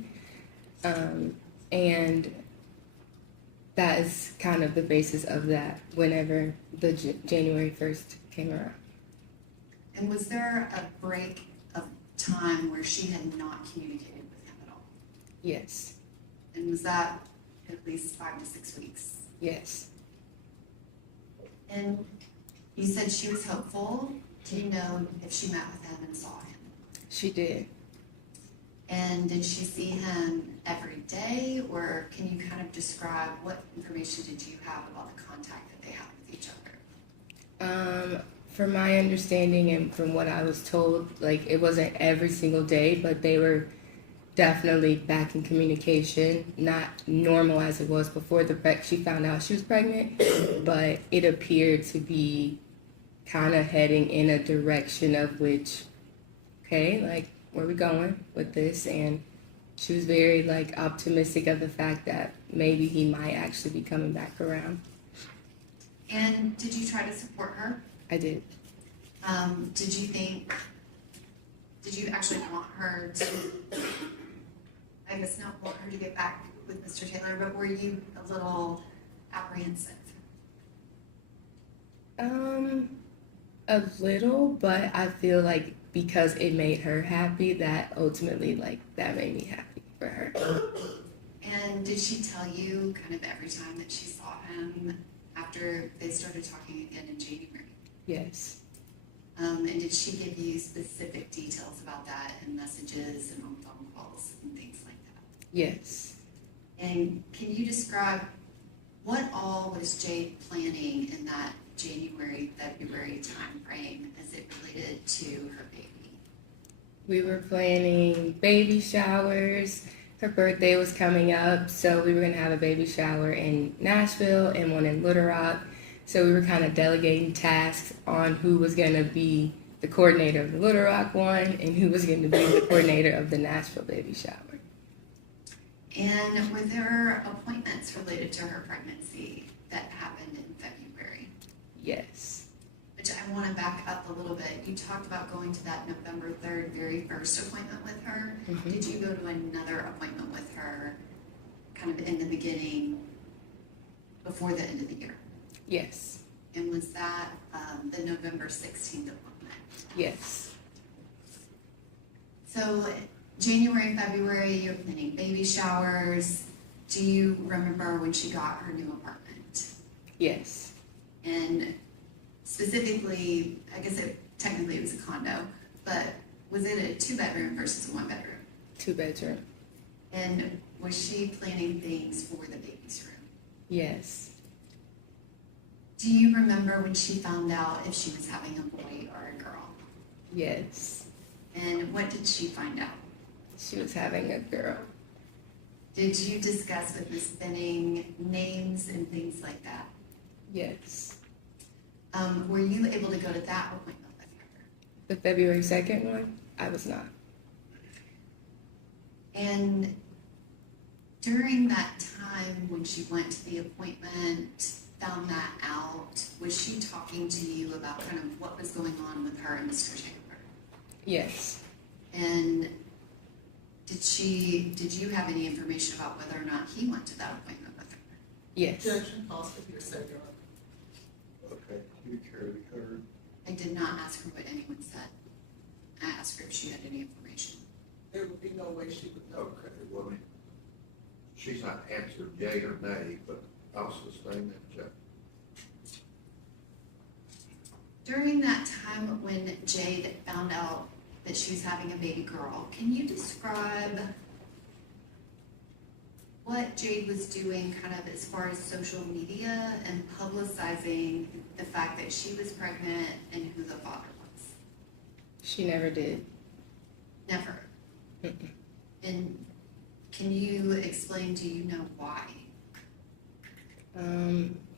and that is kind of the basis of that whenever the January 1st came around. And was there a break of time where she had not communicated with him at all? Yes. And was that at least 5 to 6 weeks? Yes. And you said she was hopeful. Do you know if she met with him and saw him? She did. And did she see him every day, or can you kind of describe what information did you have about the contact that they had with each other? From my understanding and from what I was told, it wasn't every single day, but they were definitely back in communication, not normal as it was before she found out she was pregnant, but it appeared to be kind of heading in a direction of which, okay, where are we going with this? And she was very optimistic of the fact that maybe he might actually be coming back around. And did you try to support her? I did. Did you actually want her to, I guess not want her to get back with Mr. Taylor, but were you a little apprehensive? A little, but I feel because it made her happy, that ultimately that made me happy for her. And did she tell you kind of every time that she saw him after they started talking again in January? Yes. And did she give you specific details about that in messages and on phone calls and things like that? Yes. And can you describe what all was Jade planning in that January, February time frame as it related to her baby? We were planning baby showers. Her birthday was coming up, so we were going to have a baby shower in Nashville and one in Little Rock. So we were kind of delegating tasks on who was going to be the coordinator of the Little Rock one and who was going to be the coordinator of the Nashville baby shower. And were there appointments related to her pregnancy that happened in February? Yes. Which I want to back up a little bit. You talked about going to that November 3rd very first appointment with her. Did you go to another appointment with her kind of in the beginning before the end of the year? Yes. And was that the November 16th appointment? Yes. So January and February, you're planning baby showers. Do you remember when she got her new apartment? Yes. And specifically, I guess technically it was a condo, but was it a 2-bedroom versus a 1-bedroom? 2-bedroom. And was she planning things for the baby's room? Yes. Do you remember when she found out if she was having a boy or a girl? Yes. And what did she find out? She was having a girl. Did you discuss with Ms. Benning names and things like that? Yes. Were you able to go to that appointment with her? The February 2nd one, I was not. And during that time when she went to the appointment, found that out, was she talking to you about kind of what was going on with her and Mr. Taylor? Yes. And did did you have any information about whether or not he went to that appointment with her? Yes. Objection, pause for hearsay, Your Honor. Okay, you carry her. I did not ask her what anyone said. I asked her if she had any information. There would be no way she would know. Okay, well, I mean, she's not answered yea or nay, but I'll sustain that, Jeff. During that time when Jade found out that she was having a baby girl, can you describe what Jade was doing kind of as far as social media and publicizing the fact that she was pregnant and who the father was? She never did. Never. And can you explain, do you know why?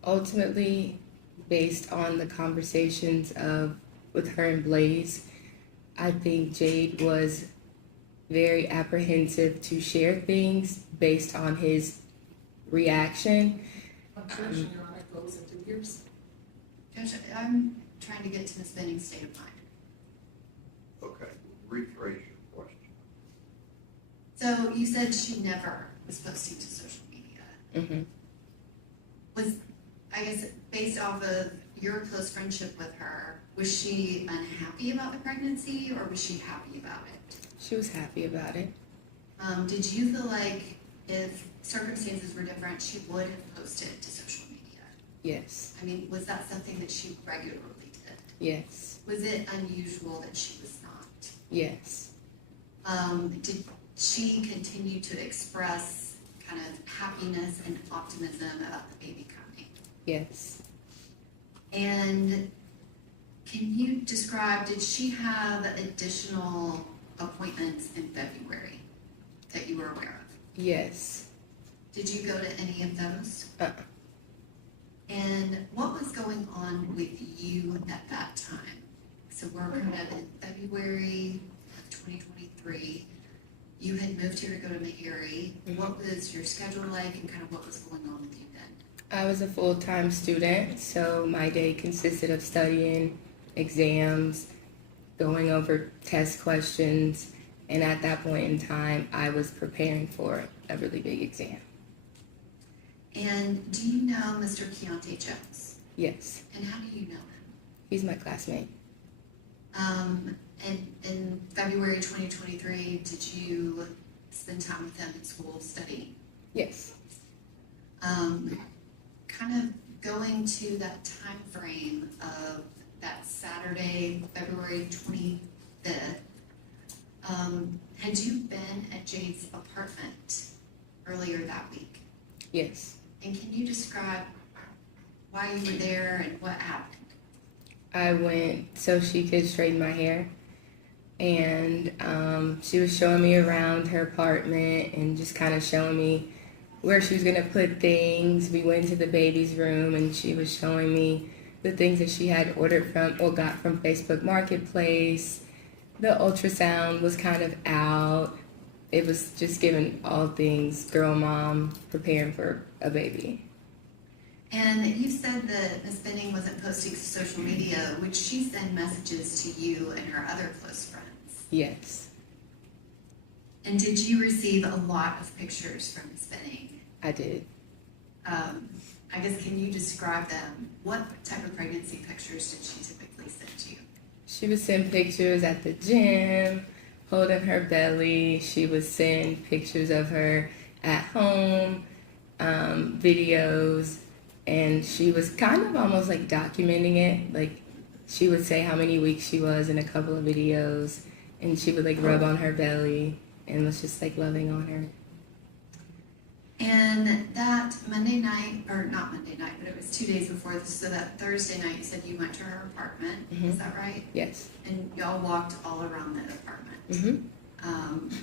Ultimately, based on the conversations with her and Blaise, I think Jade was very apprehensive to share things based on his reaction. Objection, Your Honor, goes into years. Judge, I'm trying to get to Ms. Benning's state of mind. Okay, rephrase your question. So you said she never was posting to social media. Was, I guess, based off of your close friendship with her, was she unhappy about the pregnancy or was she happy about it? She was happy about it. Did you feel like if circumstances were different, she would have posted to social media? Yes. I mean, was that something that she regularly did? Yes. Was it unusual that she was not? Yes. Did she continue to express kind of happiness and optimism about the baby coming? Yes. And can you describe, did she have additional appointments in February that you were aware of? Yes. Did you go to any of those? And what was going on with you at that time? So we're kind of in February of 2023. You had moved here to go to Meharry. What was your schedule like and kind of what was going on with you then? I was a full-time student, so my day consisted of studying, exams, going over test questions, and at that point in time, I was preparing for a really big exam. And do you know Mr. Keontae Jones? Yes. And how do you know him? He's my classmate. And in February 2023, did you spend time with him in school studying? Yes. Kind of going to that time frame of that Saturday, February 25th, had you been at Jade's apartment earlier that week? Yes. And can you describe why you were there and what happened? I went so she could straighten my hair, and she was showing me around her apartment and just kind of showing me where she was going to put things. We went to the baby's room and she was showing me the things that she had ordered from or got from Facebook Marketplace. The ultrasound was kind of out. It was just giving all things girl mom preparing for a baby. And you said that Ms. Benning wasn't posting to social media. Would she send messages to you and her other close friends? Yes. And did you receive a lot of pictures from Ms. Benning? I did. I guess, can you describe them? What type of pregnancy pictures did she typically send to you? She would send pictures at the gym, holding her belly. She would send pictures of her at home, videos, and she was kind of almost like documenting it. Like, she would say how many weeks she was in a couple of videos, and she would like rub on her belly and was just like loving on her. And that Monday night, or not Monday night, but it was 2 days before this, so that Thursday night, you said you went to her apartment. Is that right? Yes. And y'all walked all around the apartment.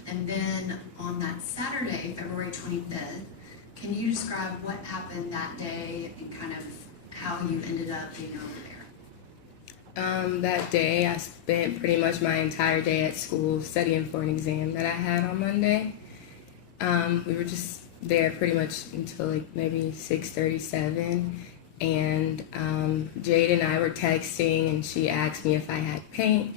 And then on that Saturday, February 25th, can you describe what happened that day and kind of how you ended up being over there? That day, I spent pretty much my entire day at school studying for an exam that I had on Monday. We were just there pretty much until like maybe 6:37, and Jade and I were texting, and she asked me if I had paint,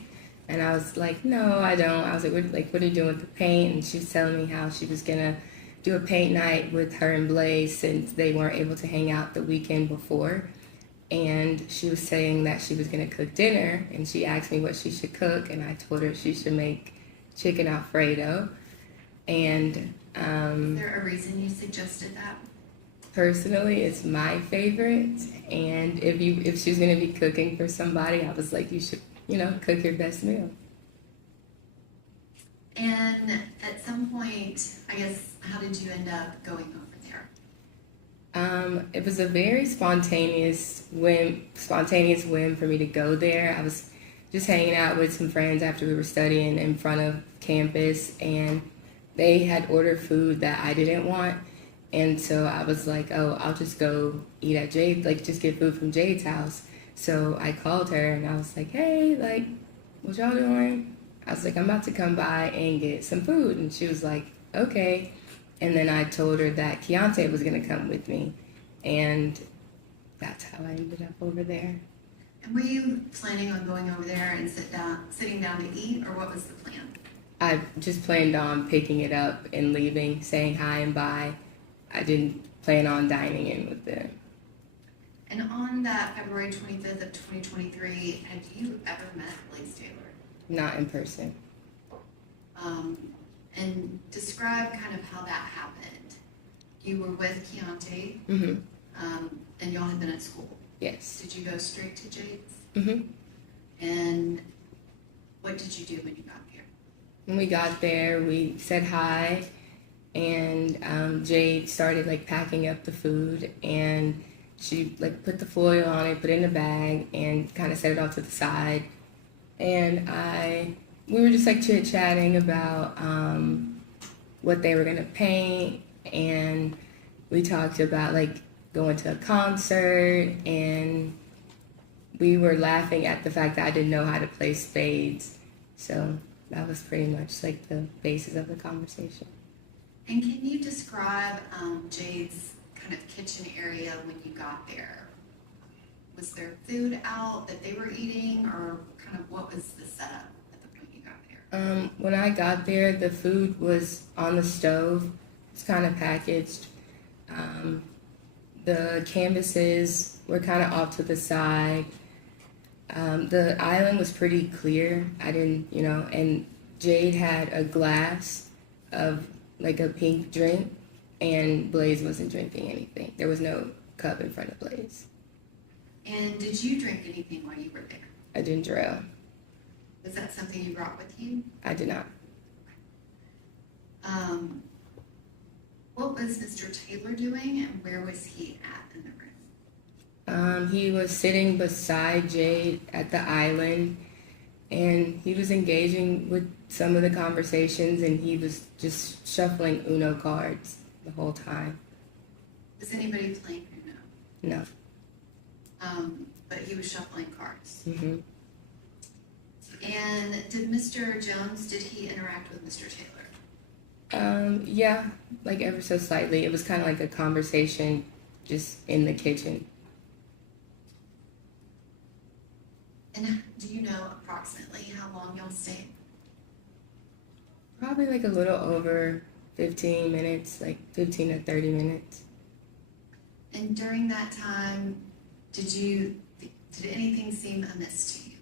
And I was like, no, I don't. I was like, what are you doing with the paint? And she was telling me how she was gonna do a paint night with her and Blaise since they weren't able to hang out the weekend before. And she was saying that she was gonna cook dinner, and she asked me what she should cook, and I told her she should make chicken Alfredo. And Is there a reason you suggested that? personally, it's my favorite. And if she was gonna be cooking for somebody, I was like, you should, cook your best meal. And at some point, I guess, how did you end up going over there? It was a very spontaneous whim for me to go there. I was just hanging out with some friends after we were studying in front of campus, and they had ordered food that I didn't want. And so I was like, oh, I'll just go eat at Jade, just get food from Jade's house. So I called her and I was like, hey, what y'all doing? I was like, I'm about to come by and get some food. And she was like, okay. And then I told her that Keontae was going to come with me. And that's how I ended up over there. And were you planning on going over there and sitting down to eat, or what was the plan? I just planned on picking it up and leaving, saying hi and bye. I didn't plan on dining in with them. And on that February 25th of 2023, had you ever met Blaise Taylor? Not in person. And describe kind of how that happened. You were with Keontae, Mm-hmm. And y'all had been at school. Yes. Did you go straight to Jade's? Mm-hmm. And what did you do when you got there? When we got there, we said hi, and Jade started packing up the food, and she put the foil on it, put it in a bag, and kind of set it off to the side. And we were just chit-chatting about what they were gonna paint, and we talked about going to a concert, and we were laughing at the fact that I didn't know how to play spades. So that was pretty much the basis of the conversation. And can you describe Jade's kind of kitchen area when you got there? Was there food out that they were eating, or kind of what was the setup at the point you got there? When I got there, the food was on the stove. It's kind of packaged. The canvases were kind of off to the side. The island was pretty clear. I didn't, and Jade had a glass of a pink drink, and Blaise wasn't drinking anything. There was no cup in front of Blaise. And did you drink anything while you were there? I didn't drill. Was that something you brought with you? I did not. What was Mr. Taylor doing, and where was he at in the room? He was sitting beside Jade at the island, and he was engaging with some of the conversations, and he was just shuffling Uno cards the whole time. Was anybody playing Uno? No. But he was shuffling cards. Mm-hmm. And did Mr. Jones, did he interact with Mr. Taylor? Yeah, ever so slightly. It was kind of like a conversation just in the kitchen. And do you know approximately how long y'all stayed? Probably a little over 15 minutes, 15 to 30 minutes. And during that time, did anything seem amiss to you?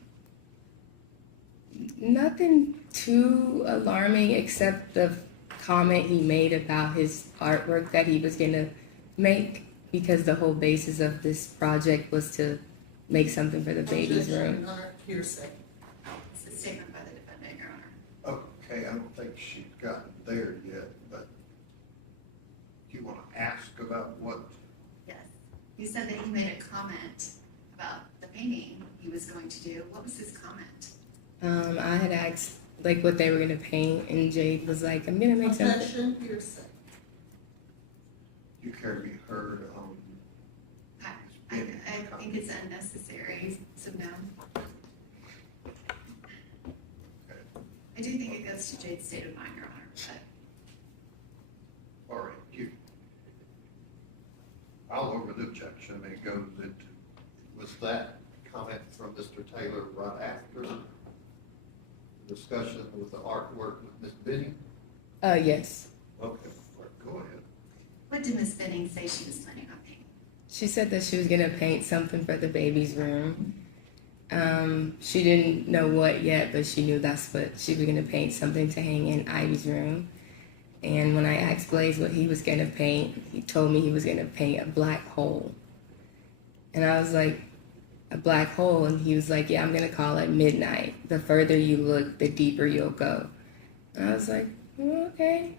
Nothing too alarming except the comment he made about his artwork that he was going to make, because the whole basis of this project was to make something for the baby's room. Hearsay. It's a statement by the defendant, Your Honor. Okay, I don't think she's gotten there yet, but do you want to ask about what? Yes. You said that he made a comment about the painting he was going to do. What was his comment? I had asked what they were going to paint, and Jade was like, I'm going to make something. Objection, hearsay. You care to be heard on? I think it's unnecessary, so no. I do think it goes to Jade's state of mind, Your Honor, but. All right, I'll over the objection. It goes into, was that comment from Mr. Taylor right after discussion with the artwork with Ms. Benning? Yes. Okay, go ahead. What did Miss Benning say she was planning on painting? She said that she was gonna paint something for the baby's room. She didn't know what yet, but she knew that's what she was gonna paint, something to hang in Ivy's room. And when I asked Blaise what he was gonna paint, he told me he was gonna paint a black hole. And I was like, a black hole? And he was like, yeah, I'm gonna call it midnight. The further you look, the deeper you'll go. And I was like, well, okay,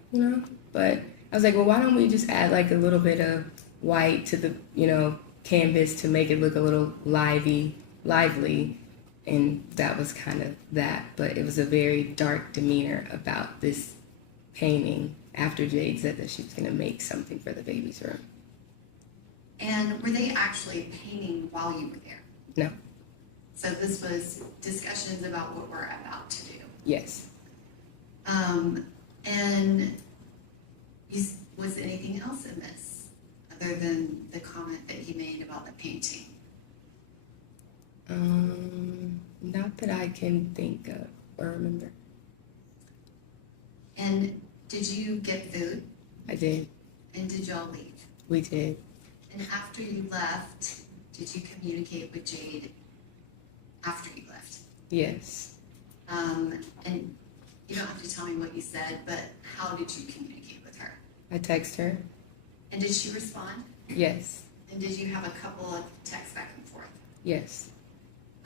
But I was like, well, why don't we just add like a little bit of white to the, canvas to make it look a little lively. And that was kind of that. But it was a very dark demeanor about this painting after Jade said that she was going to make something for the baby's room. And were they actually painting while you were there? No. So this was discussions about what we're about to do. Yes. And was anything else in this other than the comment that he made about the painting? Not that I can think of or remember. And did you get food? I did. And did y'all leave? We did. And after you left, did you communicate with Jade after you left? Yes. And you don't have to tell me what you said, but how did you communicate with her? I texted her. And did she respond? Yes. And did you have a couple of texts back and forth? Yes.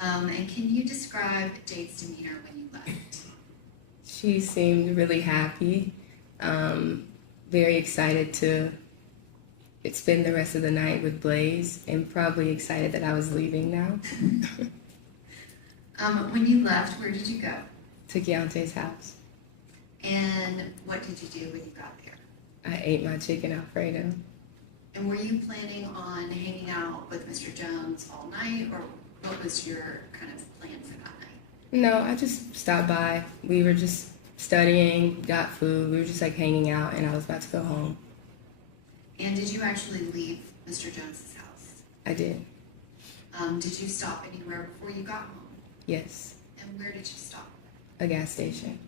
And can you describe Jade's demeanor when you left? She seemed really happy, very excited to spend the rest of the night with Blaise, and probably excited that I was leaving now. When you left, where did you go? To Keontae's house. And what did you do when you got there? I ate my chicken Alfredo. And were you planning on hanging out with Mr. Jones all night, or what was your kind of plan for that night? No, I just stopped by. We were just studying, got food. We were just like hanging out, and I was about to go home. And did you actually leave Mr. Jones's house? I did. Did you stop anywhere before you got home? Yes. And where did you stop? A gas station.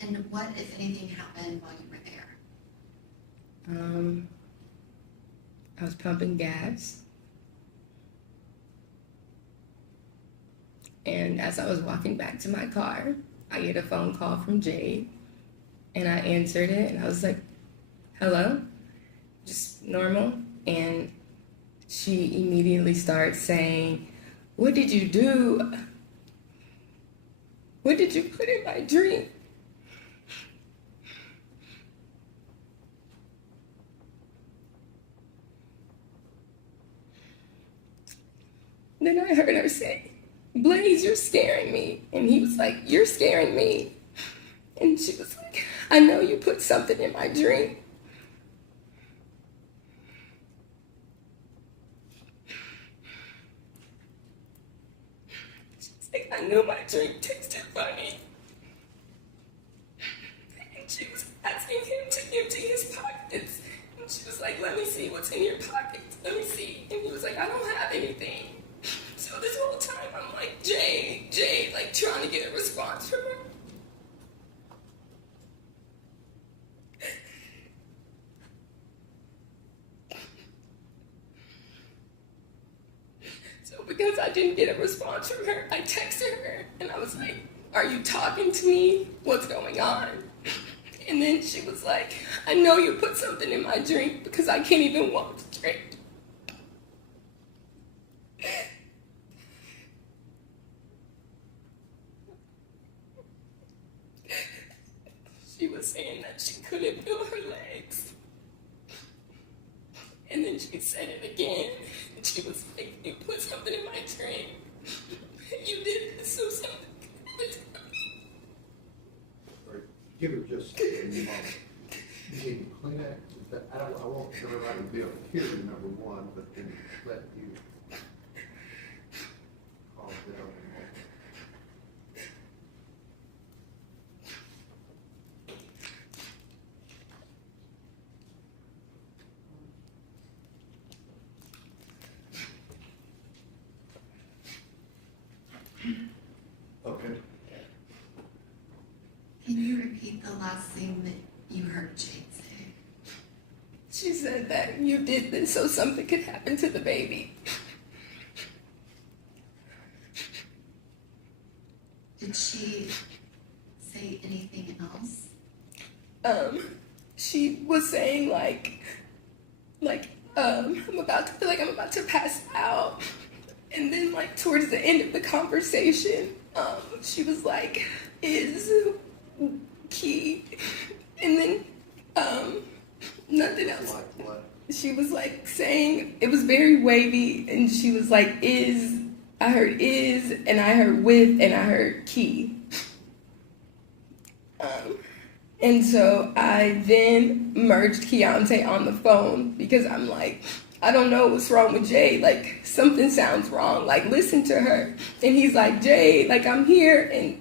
And what, if anything, happened while you were there? I was pumping gas. And as I was walking back to my car, I get a phone call from Jade. And I answered it, and I was like, hello? Just normal. And she immediately starts saying, what did you do? What did you put in my drink? Then I heard her say, Blaise, you're scaring me. And he was like, you're scaring me. And she was like, I know you put something in my drink. She's like, I knew my drink tasted funny. And she was asking him to empty his pockets. And she was like, let me see what's in your pockets. Let me see. And he was like, I don't have anything. So this whole time I'm like, Jade, like trying to get a response from her. So because I didn't get a response from her, I texted her and I was like, are you talking to me? What's going on? And then she was like, I know you put something in my drink because I can't even walk straight. She was saying that she couldn't feel her legs. And then she said it again. And she was like, you put something in my drink. You did this, so something. Give her just a moment. You need Kleenex. I want everybody to be able to hear you, number one, but then let you calm down a moment. Okay. repeat the last thing that you heard Jade say? She said that you did this so something could happen to the baby. Did she say anything else? She was saying I'm about to feel like I'm about to pass out. And then like towards the end of the conversation, she was like, is key. And then nothing else. Like what? She was like saying, it was very wavy, and she was like, is, I heard is, and I heard with, and I heard key. And so I then merged Keontae on the phone because I'm like, I don't know what's wrong with Jade. Like, something sounds wrong. Like, listen to her. And he's like, Jade, like, I'm here. And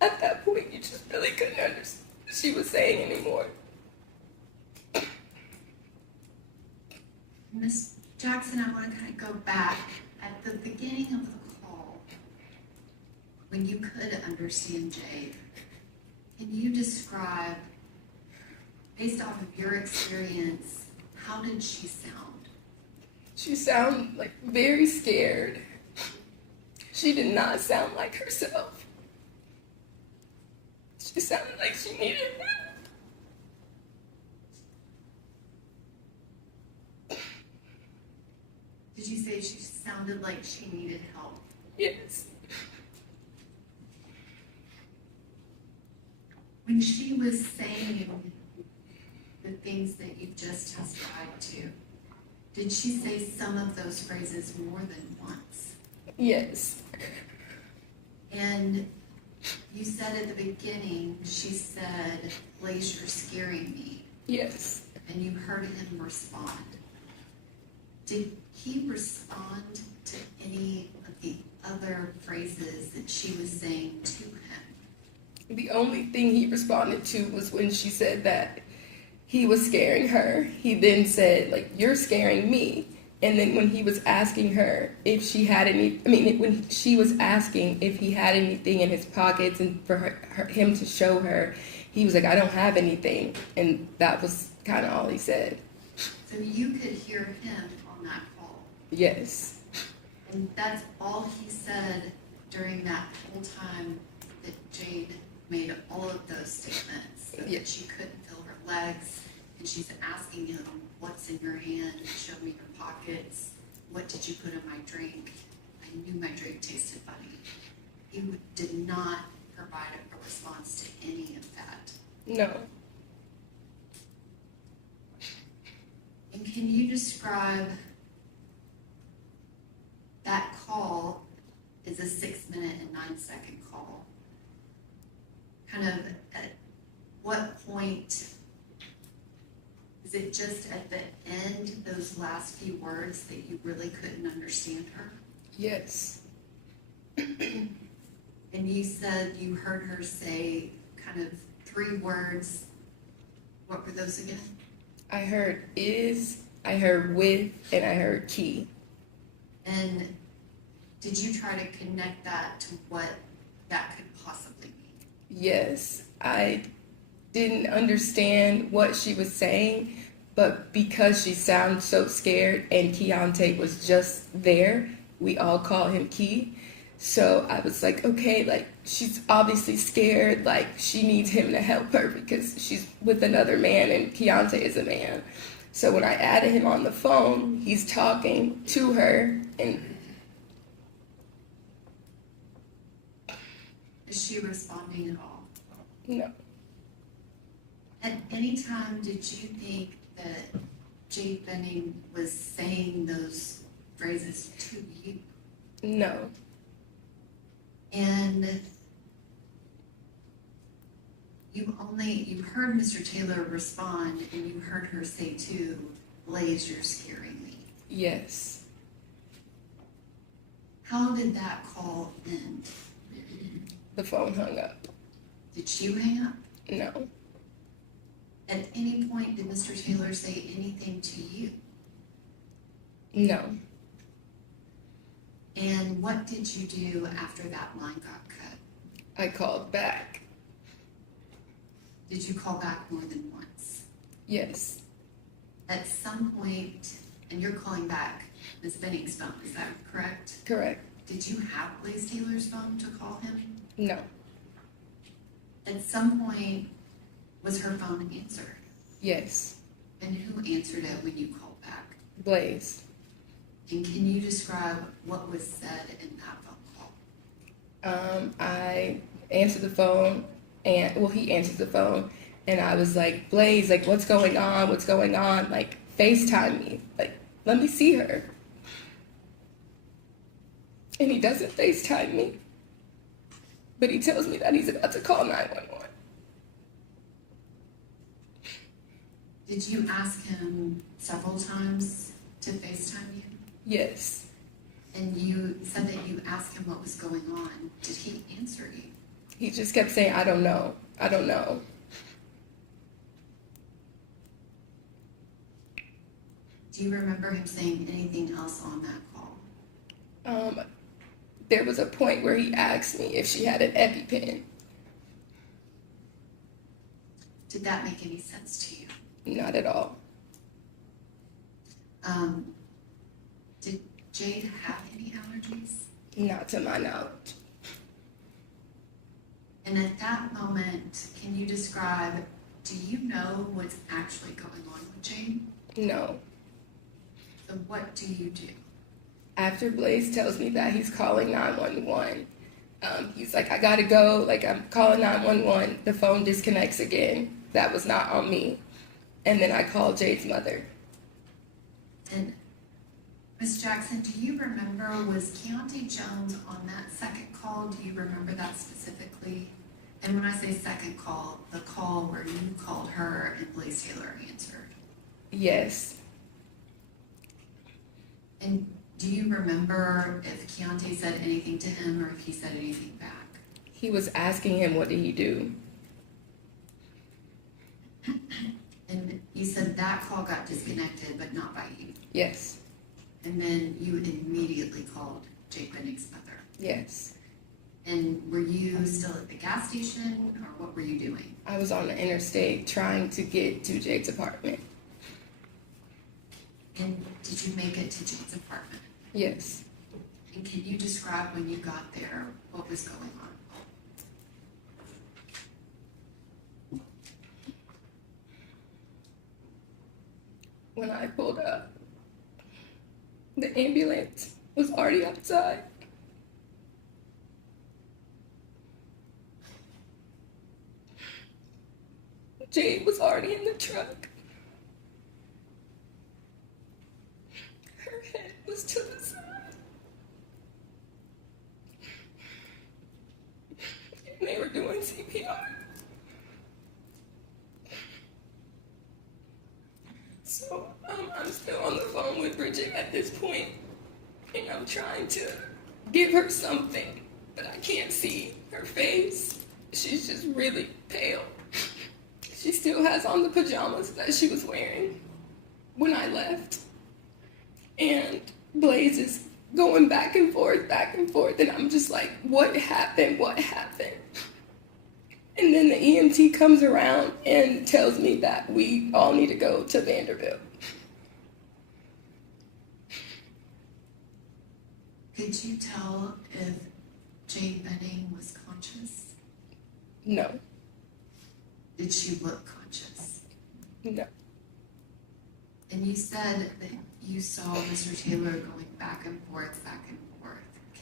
at that point, you just really couldn't understand what she was saying anymore. Ms. Jackson, I want to kind of go back. At the beginning of the call, when you could understand Jade, can you describe, based off of your experience, how did she sound? She sounded like very scared. She did not sound like herself. She sounded like she needed help. Did you say she sounded like she needed help? Yes. When she was saying the things that you just testified to, did she say some of those phrases more than once? Yes. And you said at the beginning, she said, Blaise, you're scaring me. Yes. And you heard him respond. Did he respond to any of the other phrases that she was saying to him? The only thing he responded to was when she said that he was scaring her. He then said, like, you're scaring me. And then when he was asking her if she had when she was asking if he had anything in his pockets and for him to show her, he was like, I don't have anything. And that was kind of all he said. So you could hear him on that call? Yes. And that's all he said during that whole time that Jade made all of those statements, so that she couldn't feel her legs, and she's asking him, what's in your hand? Show me your pockets. What did you put in my drink? I knew my drink tasted funny. He did not provide a response to any of that. No. And can you describe that call is a 6-minute and 9-second call? Kind of at what point, is it just at the end, those last few words that you really couldn't understand her? Yes. And you said you heard her say kind of 3 words. What were those again? I heard is, I heard with, and I heard key. And did you try to connect that to what that could possibly mean? Yes, I didn't understand what she was saying, but because she sounded so scared and Keontae was just there, we all call him Key. So I was like, okay, like, she's obviously scared, like, she needs him to help her because she's with another man and Keontae is a man. So when I added him on the phone, he's talking to her, and is she responding at all? No. At any time did you think that Jade Benning was saying those phrases to you? No. And you heard Mr. Taylor respond, and you heard her say to Blaise, you're scaring me. Yes. How did that call end? The phone hung up. Did you hang up? No. At any point, did Mr. Taylor say anything to you? No. And what did you do after that line got cut? I called back. Did you call back more than once? Yes. At some point, and you're calling back Ms. Benning's phone, is that correct? Correct. Did you have Blaise Taylor's phone to call him? No. At some point, was her phone answered? Yes. And who answered it when you called back? Blaise. And can you describe what was said in that phone call? I answered the phone, and he answered the phone, and I was like, Blaise, like, what's going on? What's going on? Like, FaceTime me. Like, let me see her. And he doesn't FaceTime me, but he tells me that he's about to call 911. Did you ask him several times to FaceTime you? Yes. And you said that you asked him what was going on. Did he answer you? He just kept saying, I don't know. I don't know. Do you remember him saying anything else on that call? There was a point where he asked me if she had an EpiPen. Did that make any sense to you? Not at all. Did Jade have any allergies? Not to my knowledge. And at that moment, can you describe, do you know what's actually going on with Jade? No. So what do you do? After Blaise tells me that he's calling 911, he's like, I gotta go. Like, I'm calling 911. The phone disconnects again. That was not on me. And then I called Jade's mother. And Ms. Jackson, do you remember, was Keontae Jones on that second call? Do you remember that specifically? And when I say second call, the call where you called her and Blaise Taylor answered. Yes. And do you remember if Keontae said anything to him or if he said anything back? He was asking him, what did he do? And you said that call got disconnected, but not by you. Yes. And then you immediately called Jade Benning's mother. Yes. And were you still at the gas station, or what were you doing? I was on the interstate trying to get to Jade's apartment. And did you make it to Jade's apartment? Yes. And can you describe when you got there, what was going on? When I pulled up, the ambulance was already outside. Jade was already in the truck. Her head was to the side. And they were doing CPR. So I'm still on the phone with Bridget at this point, and I'm trying to give her something, but I can't see her face. She's just really pale. She still has on the pajamas that she was wearing when I left. And Blaise is going back and forth, and I'm just like, what happened? What happened? And then the EMT comes around and tells me that we all need to go to Vanderbilt. Could you tell if Jade Benning was conscious? No. Did she look conscious? No. And you said that you saw Mr. Taylor going back and forth.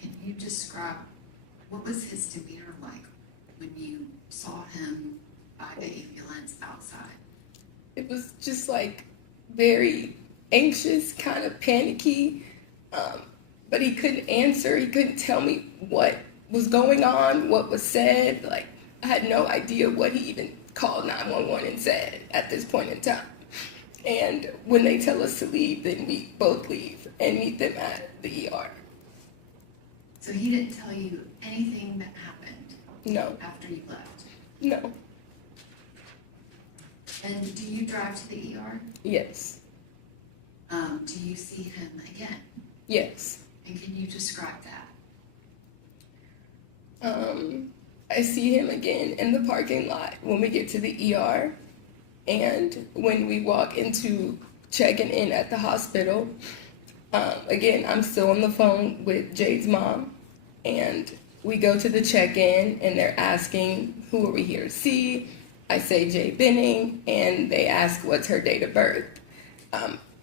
Can you describe what was his demeanor like when you saw him by the ambulance outside? It was just like very anxious, kind of panicky, but he couldn't answer. He couldn't tell me what was going on, what was said. Like, I had no idea what he even called 911 and said at this point in time. And when they tell us to leave, then we both leave and meet them at the ER. So he didn't tell you anything that happened? No. After you left? No. And do you drive to the ER? Yes. Do you see him again? Yes. And can you describe that? I see him again in the parking lot when we get to the ER, and when we walk into checking in at the hospital. Again, I'm still on the phone with Jade's mom, and we go to the check-in, and they're asking, who are we here to see? I say Jade Benning, and they ask what's her date of birth.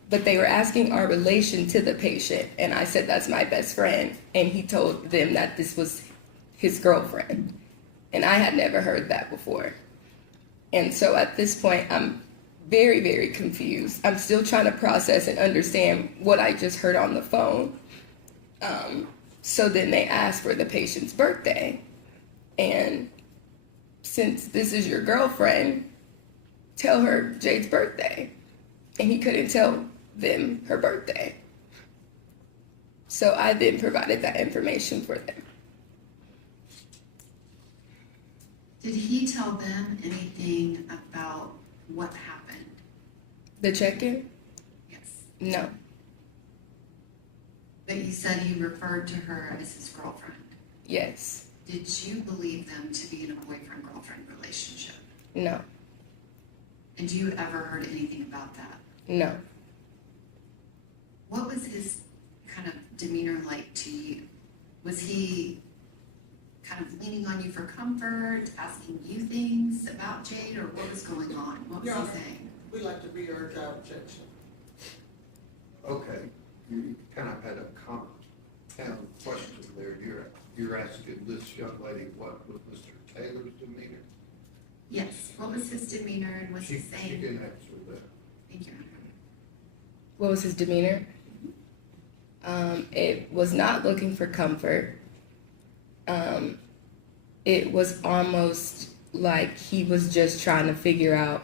But they were asking our relation to the patient, and I said that's my best friend, and he told them that this was his girlfriend, and I had never heard that before. And so at this point, I'm very, very confused. I'm still trying to process and understand what I just heard on the phone. So then they asked for the patient's birthday, and since this is your girlfriend, tell her Jade's birthday. And he couldn't tell them her birthday. So I then provided that information for them. Did he tell them anything about what happened? The check-in? Yes. No. But you said he referred to her as his girlfriend. Yes. Did you believe them to be in a boyfriend-girlfriend relationship? No. And you ever heard anything about that? No. What was his kind of demeanor like to you? Was he kind of leaning on you for comfort, asking you things about Jade, or what was going on? What was Your he Honor, saying? we'd like to re-urge our objection. Okay, you kind of had a compound question there. You're asking this young lady what was Mr. Taylor's demeanor? Yes. What was his demeanor, and was he saying? She can answer that. Thank you. What was his demeanor? It was not looking for comfort. It was almost like he was just trying to figure out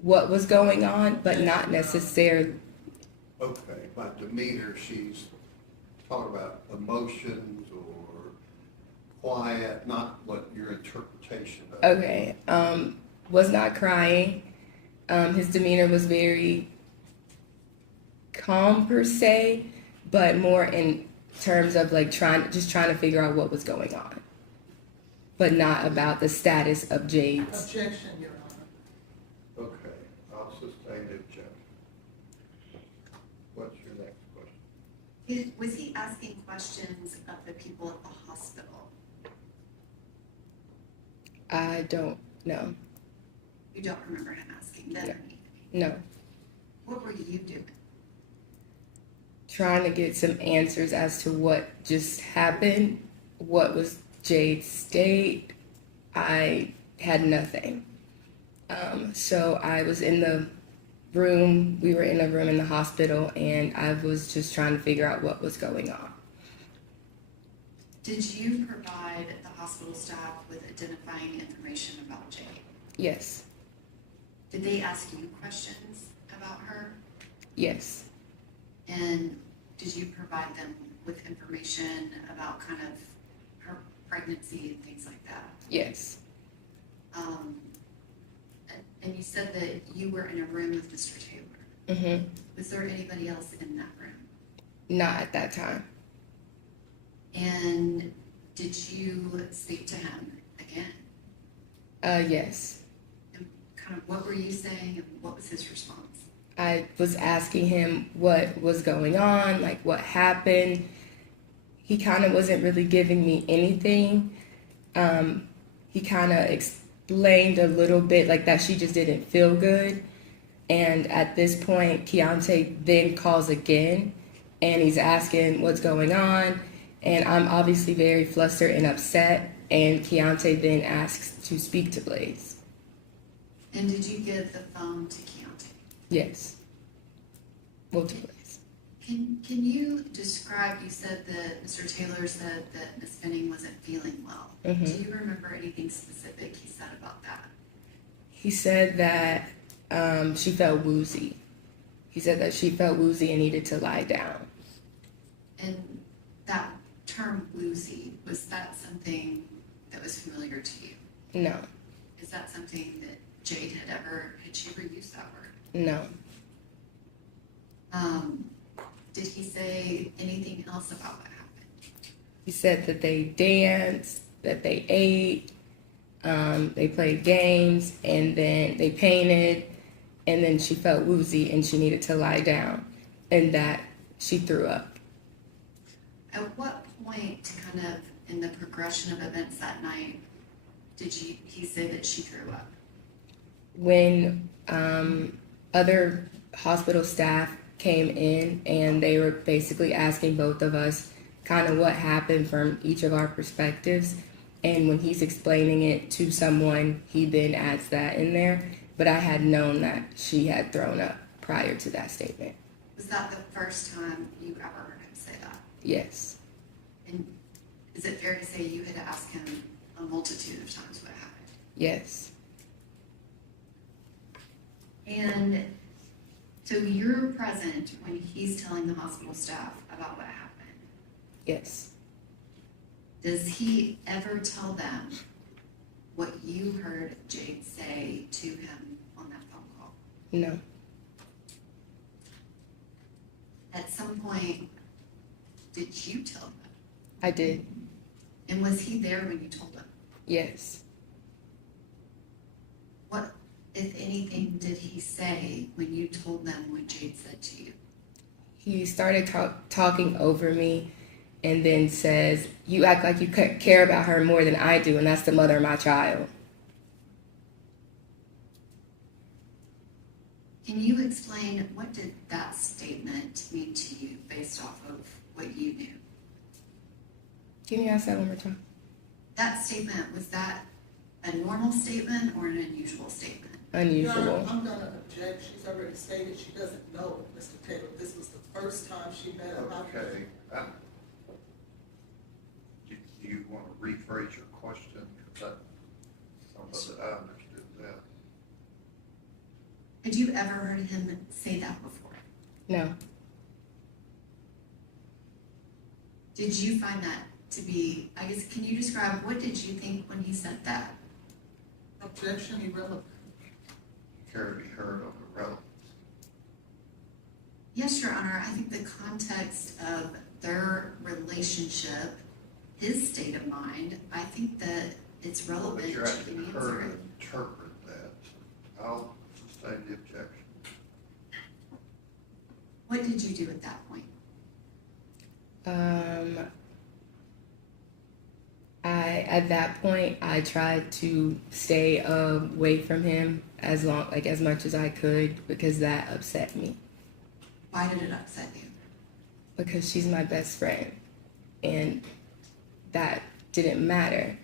what was going on, but not necessarily. Okay, by demeanor, she's talking about emotions or quiet, not what your interpretation of. Okay, was not crying. His demeanor was very calm per se, but more in terms of like trying to figure out what was going on, but not about the status of Jade's. Objection, Your Honor. Okay, I'll sustain the objection. What's your next question? Was he asking questions of the people at the hospital? I don't know. You don't remember him asking them anything? No. What were you doing? Trying to get some answers as to what just happened, what was Jade's state. I had nothing. So I was in the room, we were in a room in the hospital, and I was just trying to figure out what was going on. Did you provide the hospital staff with identifying information about Jade? Yes. Did they ask you questions about her? Yes. And did you provide them with information about kind of her pregnancy and things like that? Yes. And you said that you were in a room with Mr. Taylor. Mm-hmm. Was there anybody else in that room? Not at that time. And did you speak to him again? Yes. And kind of what were you saying and what was his response? I was asking him what was going on, like what happened. He kind of wasn't really giving me anything. He kind of explained a little bit like that she just didn't feel good. And at this point, Keontae then calls again and he's asking what's going on. And I'm obviously very flustered and upset. And Keontae then asks to speak to Blaise. And did you give the phone to Keontae? Yes. Well, to Blaise. Can you describe, you said that Mr. Taylor said that Ms. Benning wasn't feeling well. Mm-hmm. Do you remember anything specific he said about that? He said that she felt woozy. He said that she felt woozy and needed to lie down. And that term woozy, was that something that was familiar to you? No. Is that something that Jade had she ever used that word? No. Did he say anything else about what happened? He said that they danced, that they ate, They played games, and then they painted, and then she felt woozy and she needed to lie down, and that she threw up. At what point, kind of in the progression of events that night, did he say that she threw up? When other hospital staff came in and they were basically asking both of us kind of what happened from each of our perspectives. And when he's explaining it to someone, he then adds that in there. But I had known that she had thrown up prior to that statement. Was that the first time you ever heard him say that? Yes. And is it fair to say you had asked him a multitude of times what happened? Yes. And so you're present when he's telling the hospital staff about what happened. Yes. Does he ever tell them what you heard Jade say to him on that phone call? No. At some point, did you tell them? I did. And was he there when you told him? Yes. What, if anything, did he say when you told them what Jade said to you? He started talking over me and then says, "You act like you care about her more than I do, and that's the mother of my child." Can you explain what did that statement mean to you based off of what you knew? Can you ask that one more time? That statement, was that a normal statement or an unusual statement? Unusual. Your Honor, I'm gonna object. She's already stated she doesn't know Mr. Taylor. This was the first time she met him. Okay. Do you want to rephrase your question? Because I don't know that I understood that. Had you ever heard him say that before? No. Did you find that to be, I guess, can you describe, what did you think when he said that? Objection irrelevant. Care to be heard on the relevance? Yes, Your Honor, I think the context of their relationship, his state of mind, I think that it's relevant. But you're to asking the her answer. to interpret that. I'll sustain the objection. What did you do at that point? At that point, I tried to stay away from him as much as I could because that upset me. Why did it upset you? Because she's my best friend, and that didn't matter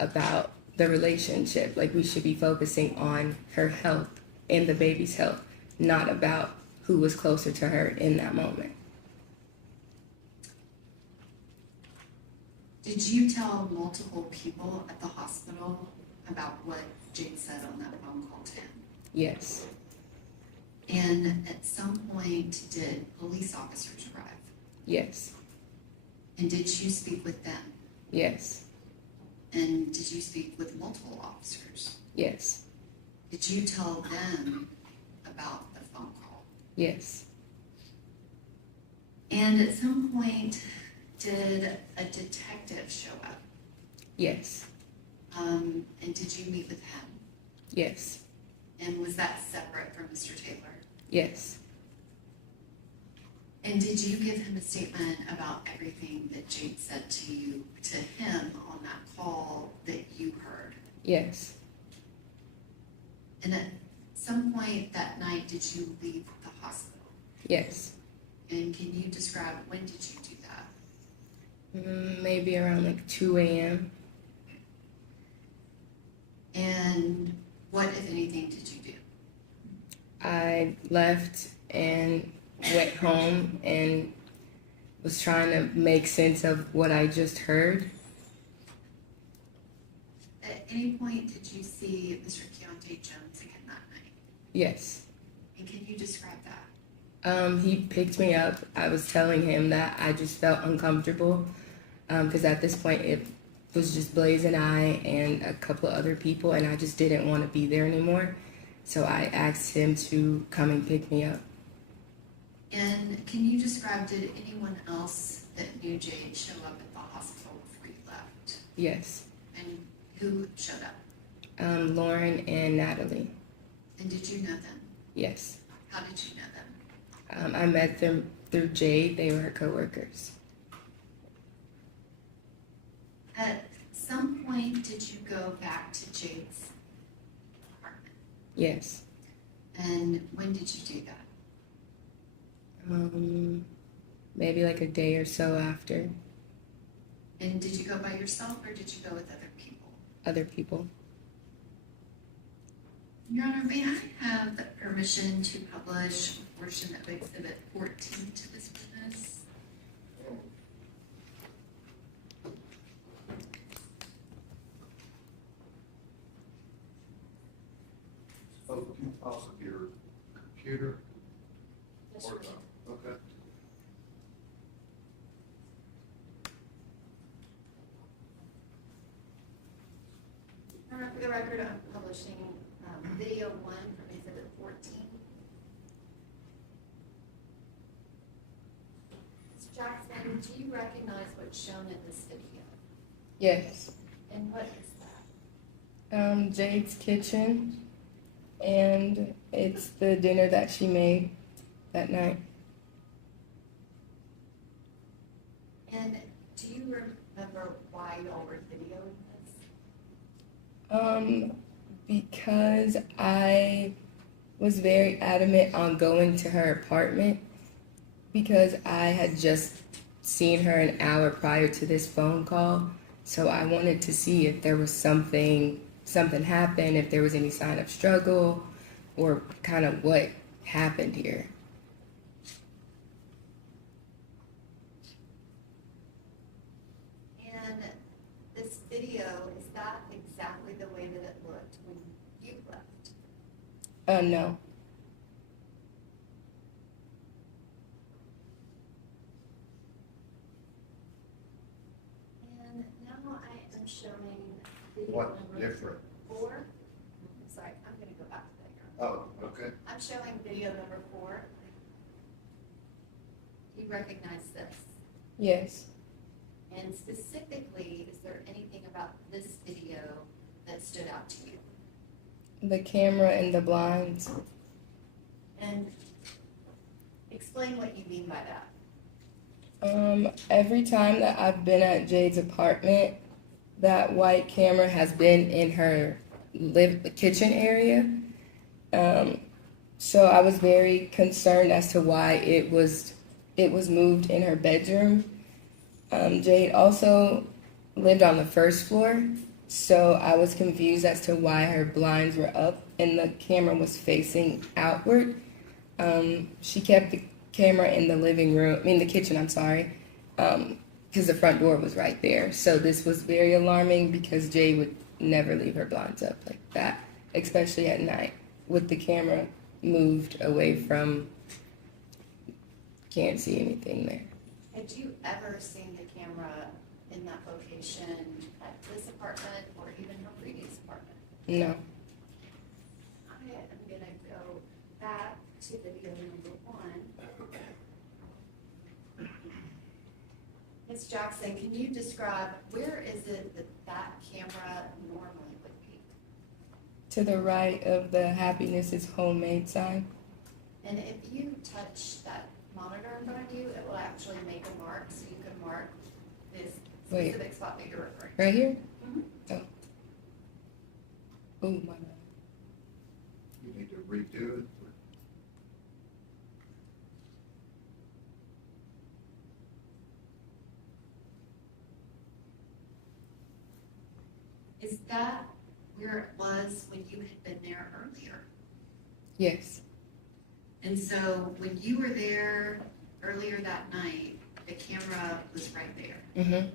about the relationship. Like, we should be focusing on her health and the baby's health, not about who was closer to her in that moment. Did you tell multiple people at the hospital about what Jade said on that phone call to him? Yes. And at some point, did police officers arrive? Yes. And did you speak with them? Yes. And did you speak with multiple officers? Yes. Did you tell them about the phone call? Yes. And at some point, did a detective show up? Yes. And did you meet with him? Yes. And was that separate from Mr. Taylor? Yes. And did you give him a statement about everything that Jade said to you, to him on that call that you heard? Yes. And at some point that night, did you leave the hospital? Yes. And can you describe, when did you do that? Maybe around like 2 a.m. And what, if anything, did you do? I left and went home and was trying to make sense of what I just heard. At any point, did you see Mr. Keontae Jones again that night? Yes. And can you describe that? He picked me up. I was telling him that I just felt uncomfortable because at this point it was just Blaise and I and a couple of other people, and I just didn't want to be there anymore. So I asked him to come and pick me up. And can you describe, did anyone else that knew Jade show up at the hospital before you left? Yes. And who showed up? Lauren and Natalie. And did you know them? Yes. How did you know them? I met them through Jade. They were her coworkers. At some point, did you go back to Jade's apartment? Yes. And when did you do that? Maybe like a day or so after. And did you go by yourself or did you go with other people? Other people. Your Honor, may I have the permission to publish a portion of Exhibit 14 to this witness? Oh, can you also your computer? Yes, Or sir. no? Okay. Your Honor, for the record, I'm publishing video 1 from Exhibit 14. Ms. Jackson, do you recognize what's shown in this video? Yes. And what is that? Jade's kitchen, and it's the dinner that she made that night. And do you remember why y'all were videoing this? Because I was very adamant on going to her apartment because I had just seen her an hour prior to this phone call. So I wanted to see if there was something happened, if there was any sign of struggle or kind of what happened here. And this video, is that exactly the way that it looked when you left? No. And now I am showing video What's number different? 4. I'm sorry, I'm gonna go back to that. Your Honor. Oh, okay. I'm showing video number 4. Do you recognize this? Yes. And specifically, is there anything about this video that stood out to you? The camera and the blinds. And explain what you mean by that. Every time that I've been at Jade's apartment, that white camera has been in her kitchen area. So I was very concerned as to why it was moved in her bedroom. Jade also lived on the first floor, so I was confused as to why her blinds were up and the camera was facing outward. She kept the camera in the the kitchen, I'm sorry, because the front door was right there. So this was very alarming because Jade would never leave her blinds up like that, especially at night with the camera moved away from, can't see anything there. Had you ever seen the camera in that location at this apartment or even her previous apartment? No. I am gonna go back to video number 1. Ms. Jackson, can you describe where is it that that camera normally would be? To the right of the Happiness is Homemade sign. And if you touch that monitor in front of you, it will actually make a mark, so you can mark this specific spot that you're referring to. Right here? Mhm. Oh. Oh, my God. You need to redo it. Is that where it was when you had been there earlier? Yes. And so when you were there earlier that night, the camera was right there. Mm-hmm.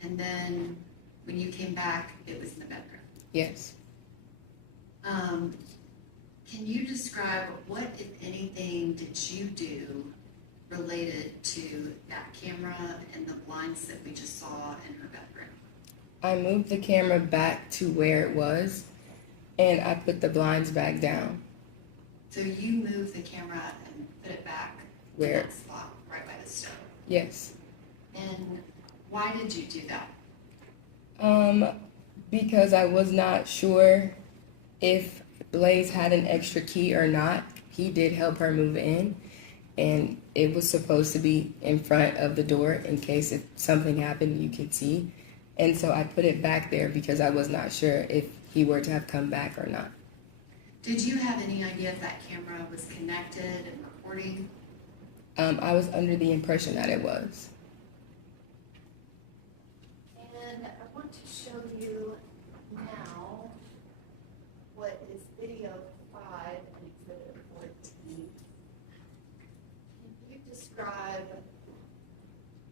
And then when you came back, it was in the bedroom. Yes. Can you describe what, if anything, did you do related to that camera and the blinds that we just saw in her bedroom? I moved the camera back to where it was, and I put the blinds back down. So you moved the camera and put it back Where? in that spot, right by the stove. Yes. And why did you do that? Because I was not sure if Blaise had an extra key or not. He did help her move in, and it was supposed to be in front of the door in case if something happened you could see. And so I put it back there because I was not sure if he were to have come back or not. Did you have any idea if that camera was connected and recording? I was under the impression that it was. And I want to show you now what is video 5 and exhibit 14. Can you describe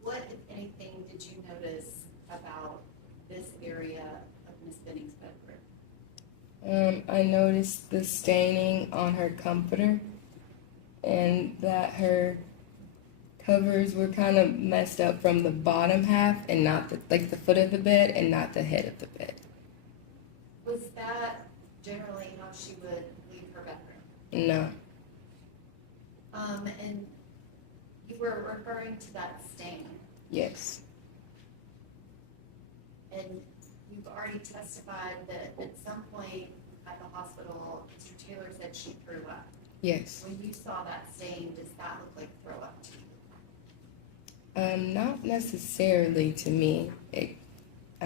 what, if anything, did you notice about this area of Miss Benning's bedroom? I noticed the staining on her comforter and that her covers were kind of messed up from the bottom half and not the foot of the bed and not the head of the bed. Was that generally how she would leave her bedroom? No. And you were referring to that stain, Yes. and you've already testified that at some point at the hospital, Mr. Taylor said she threw up. Yes. When you saw that stain, does that look like throw up to you? Not necessarily to me. I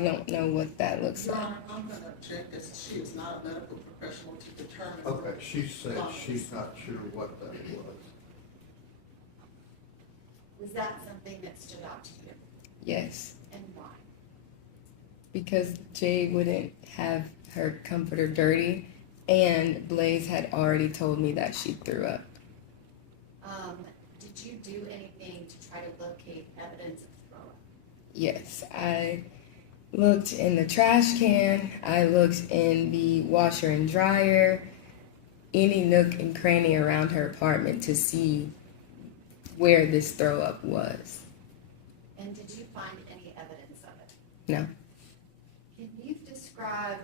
don't know what that looks Your like. Honor, I'm going to object as she is not a medical professional to determine. Okay, she said she's not sure what that was. Was that something that stood out to you? Yes. And why? Because Jade wouldn't have her comforter dirty, and Blaise had already told me that she threw up. Did you do anything to try to locate evidence of throw up? Yes, I looked in the trash can, I looked in the washer and dryer, any nook and cranny around her apartment to see where this throw up was. And did you find any evidence of it? No. Can you describe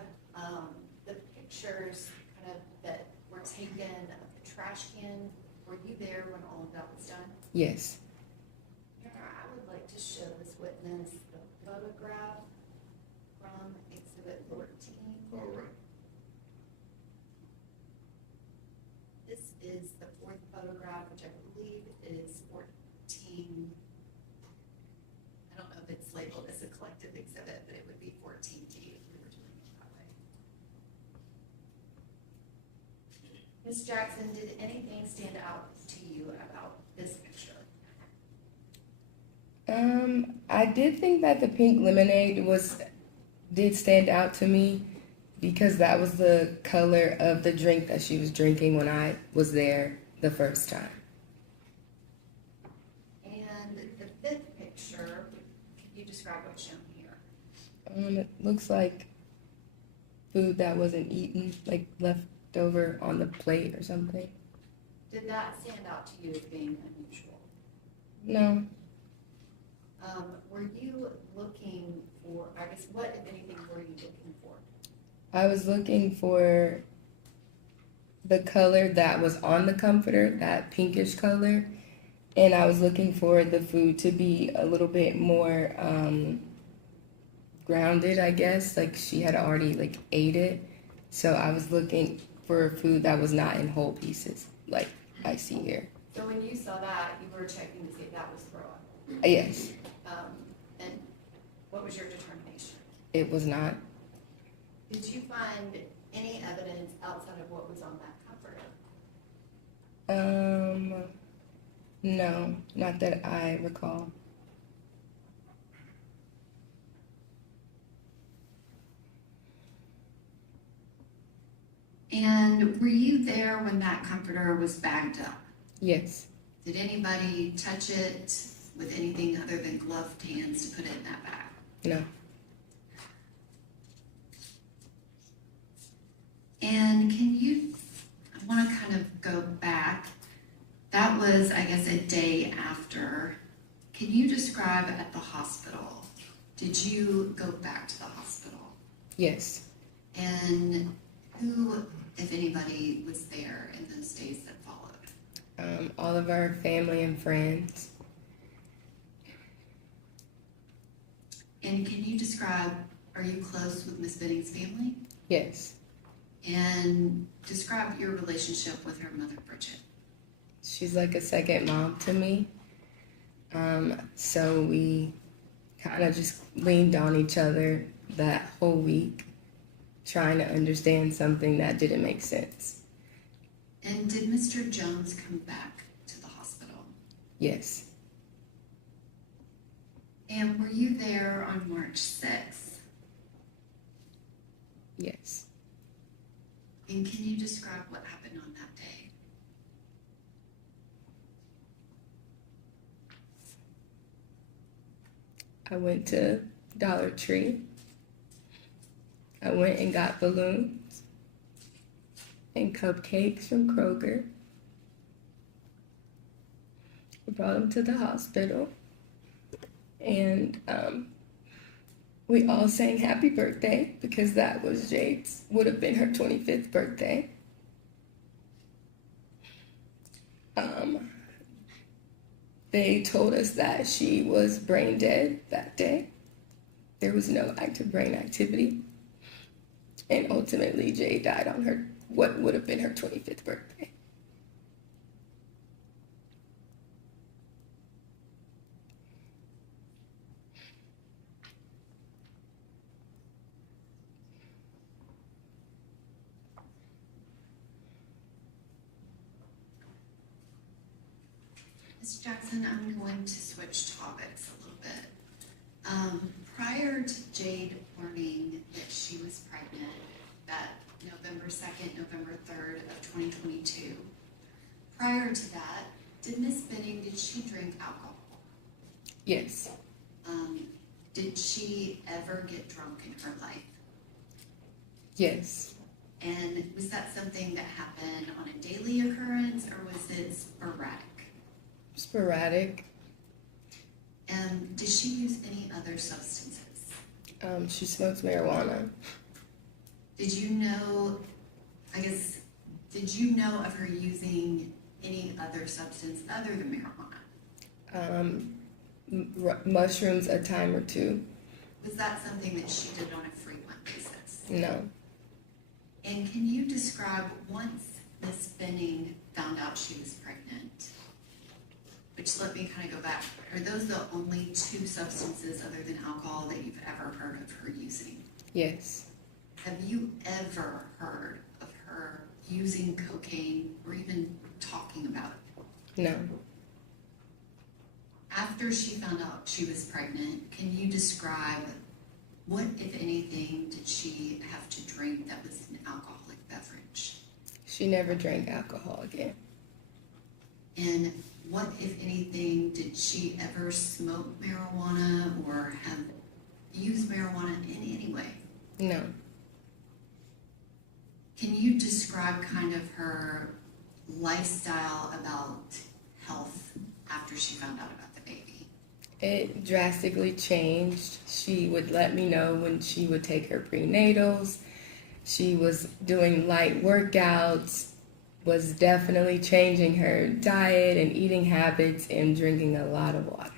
the pictures kind of that were taken of the trash can? Were you there when all of that was done? Yes. Your Honor, I would like to show this witness the photograph from Exhibit 14. All right. This is the fourth photograph, which I believe is 14. I don't know if it's labeled as a collective exhibit, but it would be 14D if we were doing it that way. Ms. Jackson, did anything stand out to you about this picture? I did think that the pink lemonade did stand out to me because that was the color of the drink that she was drinking when I was there the first time. And the fifth picture, can you describe what's shown here? It looks like food that wasn't eaten, like left over on the plate or something. Did that stand out to you as being unusual? No. Were you looking for, I guess, what, if anything, were you looking for? I was looking for the color that was on the comforter, that pinkish color, and I was looking for the food to be a little bit more grounded, I guess, like she had already ate it. So I was looking for food that was not in whole pieces, like I see here. So when you saw that, you were checking to see if that was throw up? Yes. And what was your determination? It was not. Did you find any evidence outside of what was on that comforter? No, not that I recall. And were you there when that comforter was bagged up? Yes. Did anybody touch it with anything other than gloved hands to put it in that bag? No. And can you, I want to kind of go back. That was, I guess, a day after. Can you describe at the hospital? Did you go back to the hospital? Yes. And who, if anybody, was there in those days that followed? All of our family and friends. And can you describe Are you close with Miss Benning's family? Yes. And describe your relationship with her mother, Bridget. She's like a second mom to me. So we kind of just leaned on each other that whole week, trying to understand something that didn't make sense. And did Mr. Jones come back to the hospital? Yes. And were you there on March 6th? Yes. And can you describe what happened on that day? I went to Dollar Tree. I went and got balloons and cupcakes from Kroger. We brought them to the hospital. And we all sang happy birthday because that was Jade's, would have been her 25th birthday. They told us that she was brain dead that day. There was no active brain activity. And ultimately, Jade died on her, what would have been her 25th birthday. Ms. Jackson, I'm going to switch topics a little bit. Prior to Jade learning that she was pregnant, that November 2nd, November 3rd of 2022, prior to that, did Miss Benning, did she drink alcohol? Yes. Did she ever get drunk in her life? Yes. And was that something that happened on a daily occurrence, or was it sporadic? Sporadic. Did she use any other substances? She smokes marijuana. Did you know of her using any other substance other than marijuana? Mushrooms a time or two. Was that something that she did on a frequent basis? No. And can you describe, once Miss Benning found out she was pregnant, which let me kind of go back, are those the only two substances other than alcohol that you've ever heard of her using? Yes. Have you ever heard of her using cocaine or even talking about it? No. After she found out she was pregnant, can you describe what, if anything, did she have to drink that was an alcoholic beverage? She never drank alcohol again. And what, if anything, did she ever smoke marijuana or have used marijuana in any way? No. Can you describe kind of her lifestyle about health after she found out about the baby? It drastically changed. She would let me know when she would take her prenatals. She was doing light workouts, was definitely changing her diet and eating habits and drinking a lot of water.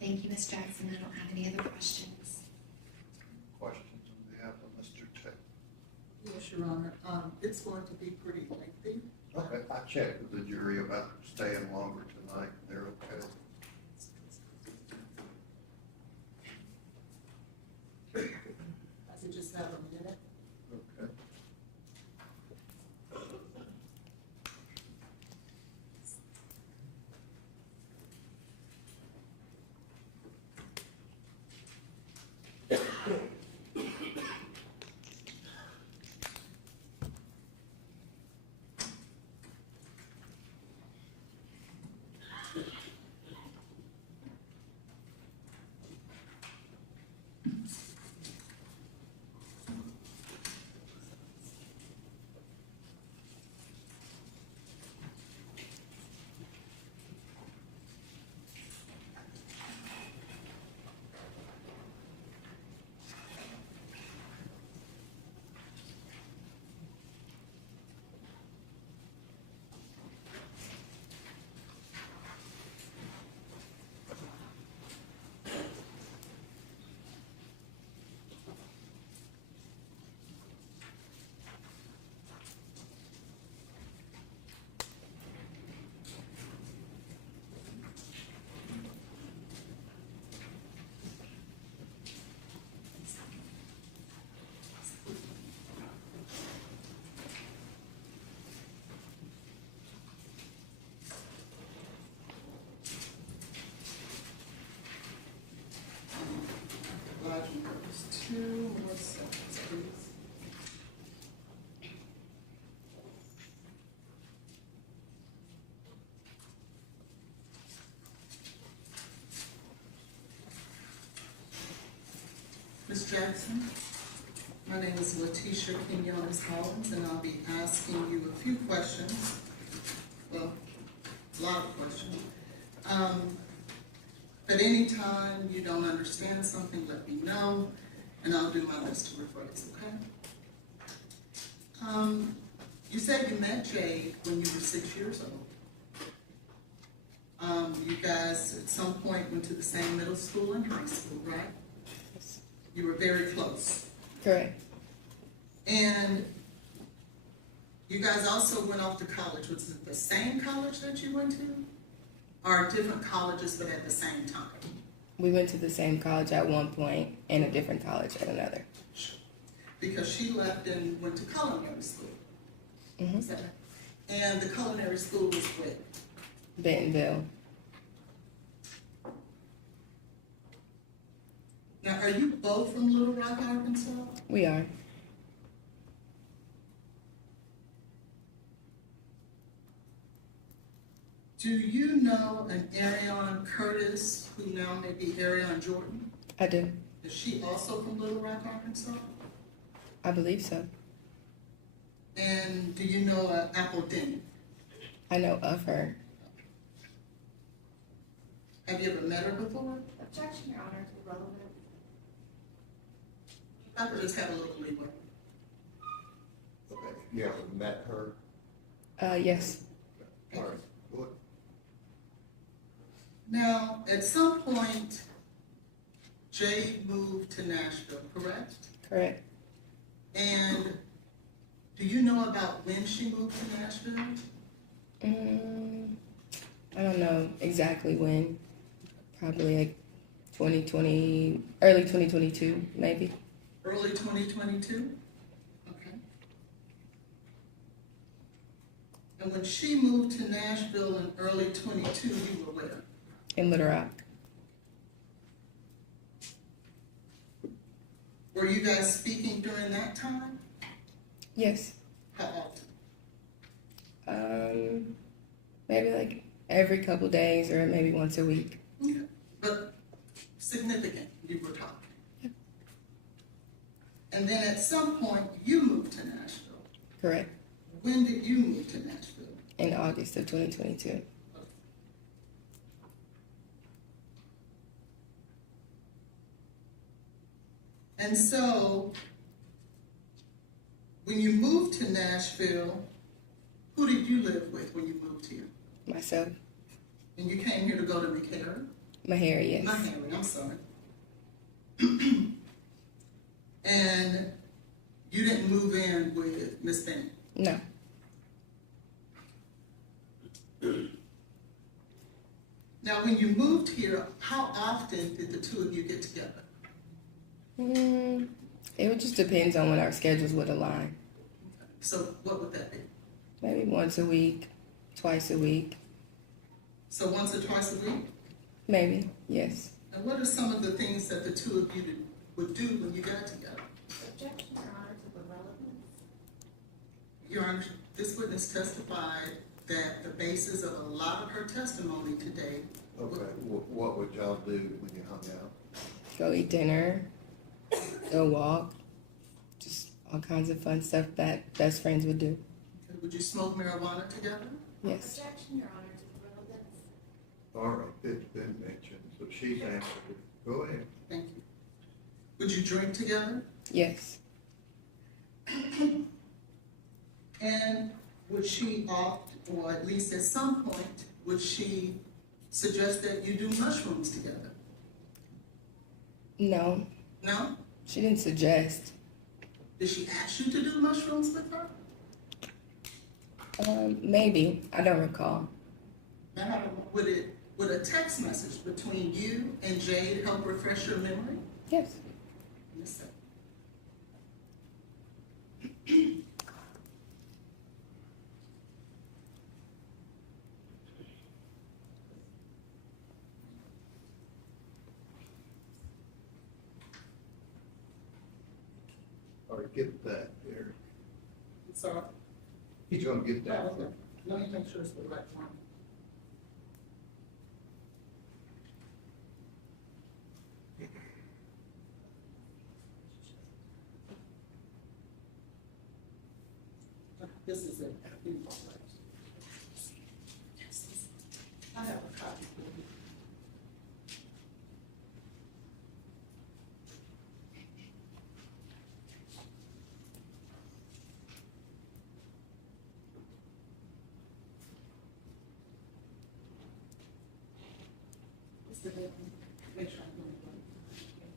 Thank you, Ms. Jackson. I don't have any other questions. Questions on behalf of Mr. Taylor? Yes, Your Honor. It's going to be pretty lengthy. Okay, I checked with the jury about staying longer tonight. They're okay. I could just have a minute. Okay. Jackson. My name is Letitia Quinones Hollins, and I'll be asking you a few questions. Well, a lot of questions. At any time you don't understand something, let me know, and I'll do my best to rephrase, okay? You said you met Jade when you were 6 years old. You guys at some point went to the same middle school and high school, right? You were very close. Correct. And you guys also went off to college. Was it the same college that you went to? Or different colleges but at the same time? We went to the same college at one point and a different college at another. Because she left and went to culinary school. Mm-hmm. Is that right? And the culinary school was where? Bentonville. Now, are you both from Little Rock, Arkansas? We are. Do you know an Arion Curtis, who now may be Arion Jordan? I do. Is she also from Little Rock, Arkansas? I believe so. And do you know Apple Denny? I know of her. Have you ever met her before? Objection, Your Honor, to the relevant. I could just have a little leeway. Okay, you ever met her? Yes. All right, good. Now, at some point, Jade moved to Nashville, correct? Correct. And do you know about when she moved to Nashville? I don't know exactly when. Probably like 2020, early 2022, maybe. Early 2022? Okay. And when she moved to Nashville in early 22, you were where? In Little Rock. Were you guys speaking during that time? Yes. How often? Maybe like every couple days or maybe once a week. Okay. But significant, you were talking. Yep. And then at some point, you moved to Nashville. Correct. When did you move to Nashville? In August of 2022. And so, when you moved to Nashville, who did you live with when you moved here? Myself. And you came here to go to McHarry? Mahara, yes. McHarry, I'm sorry. And you didn't move in with Miss Benning? No. Now, when you moved here, how often did the two of you get together? It would just depends on when our schedules would align. So what would that be? Maybe once a week, twice a week. So once or twice a week? Maybe, yes. And what are some of the things that the two of you would do when you got together? Objection, Your Honor, to the relevance. Your Honor, this witness testified that the basis of a lot of her testimony today. Okay, what would y'all do when you hung out? Go eat dinner, go walk, just all kinds of fun stuff that best friends would do. Would you smoke marijuana together? Yes. Objection, Your Honor, to the relevance. All right, it's been mentioned, so she's answered it. Go ahead. Thank you. Would you drink together? Yes. And would she opt, or at least at some point, would she suggest that you do mushrooms together? No. No? She didn't suggest. Did she ask you to do mushrooms with her? Maybe. I don't recall. Now, would a text message between you and Jade help refresh your memory? Yes. Yes, sir. All right, get that there. Sorry. He's gonna get that. Okay. Let me make sure it's the right one. This is it. I have a copy for you. Make sure I'm doing it right.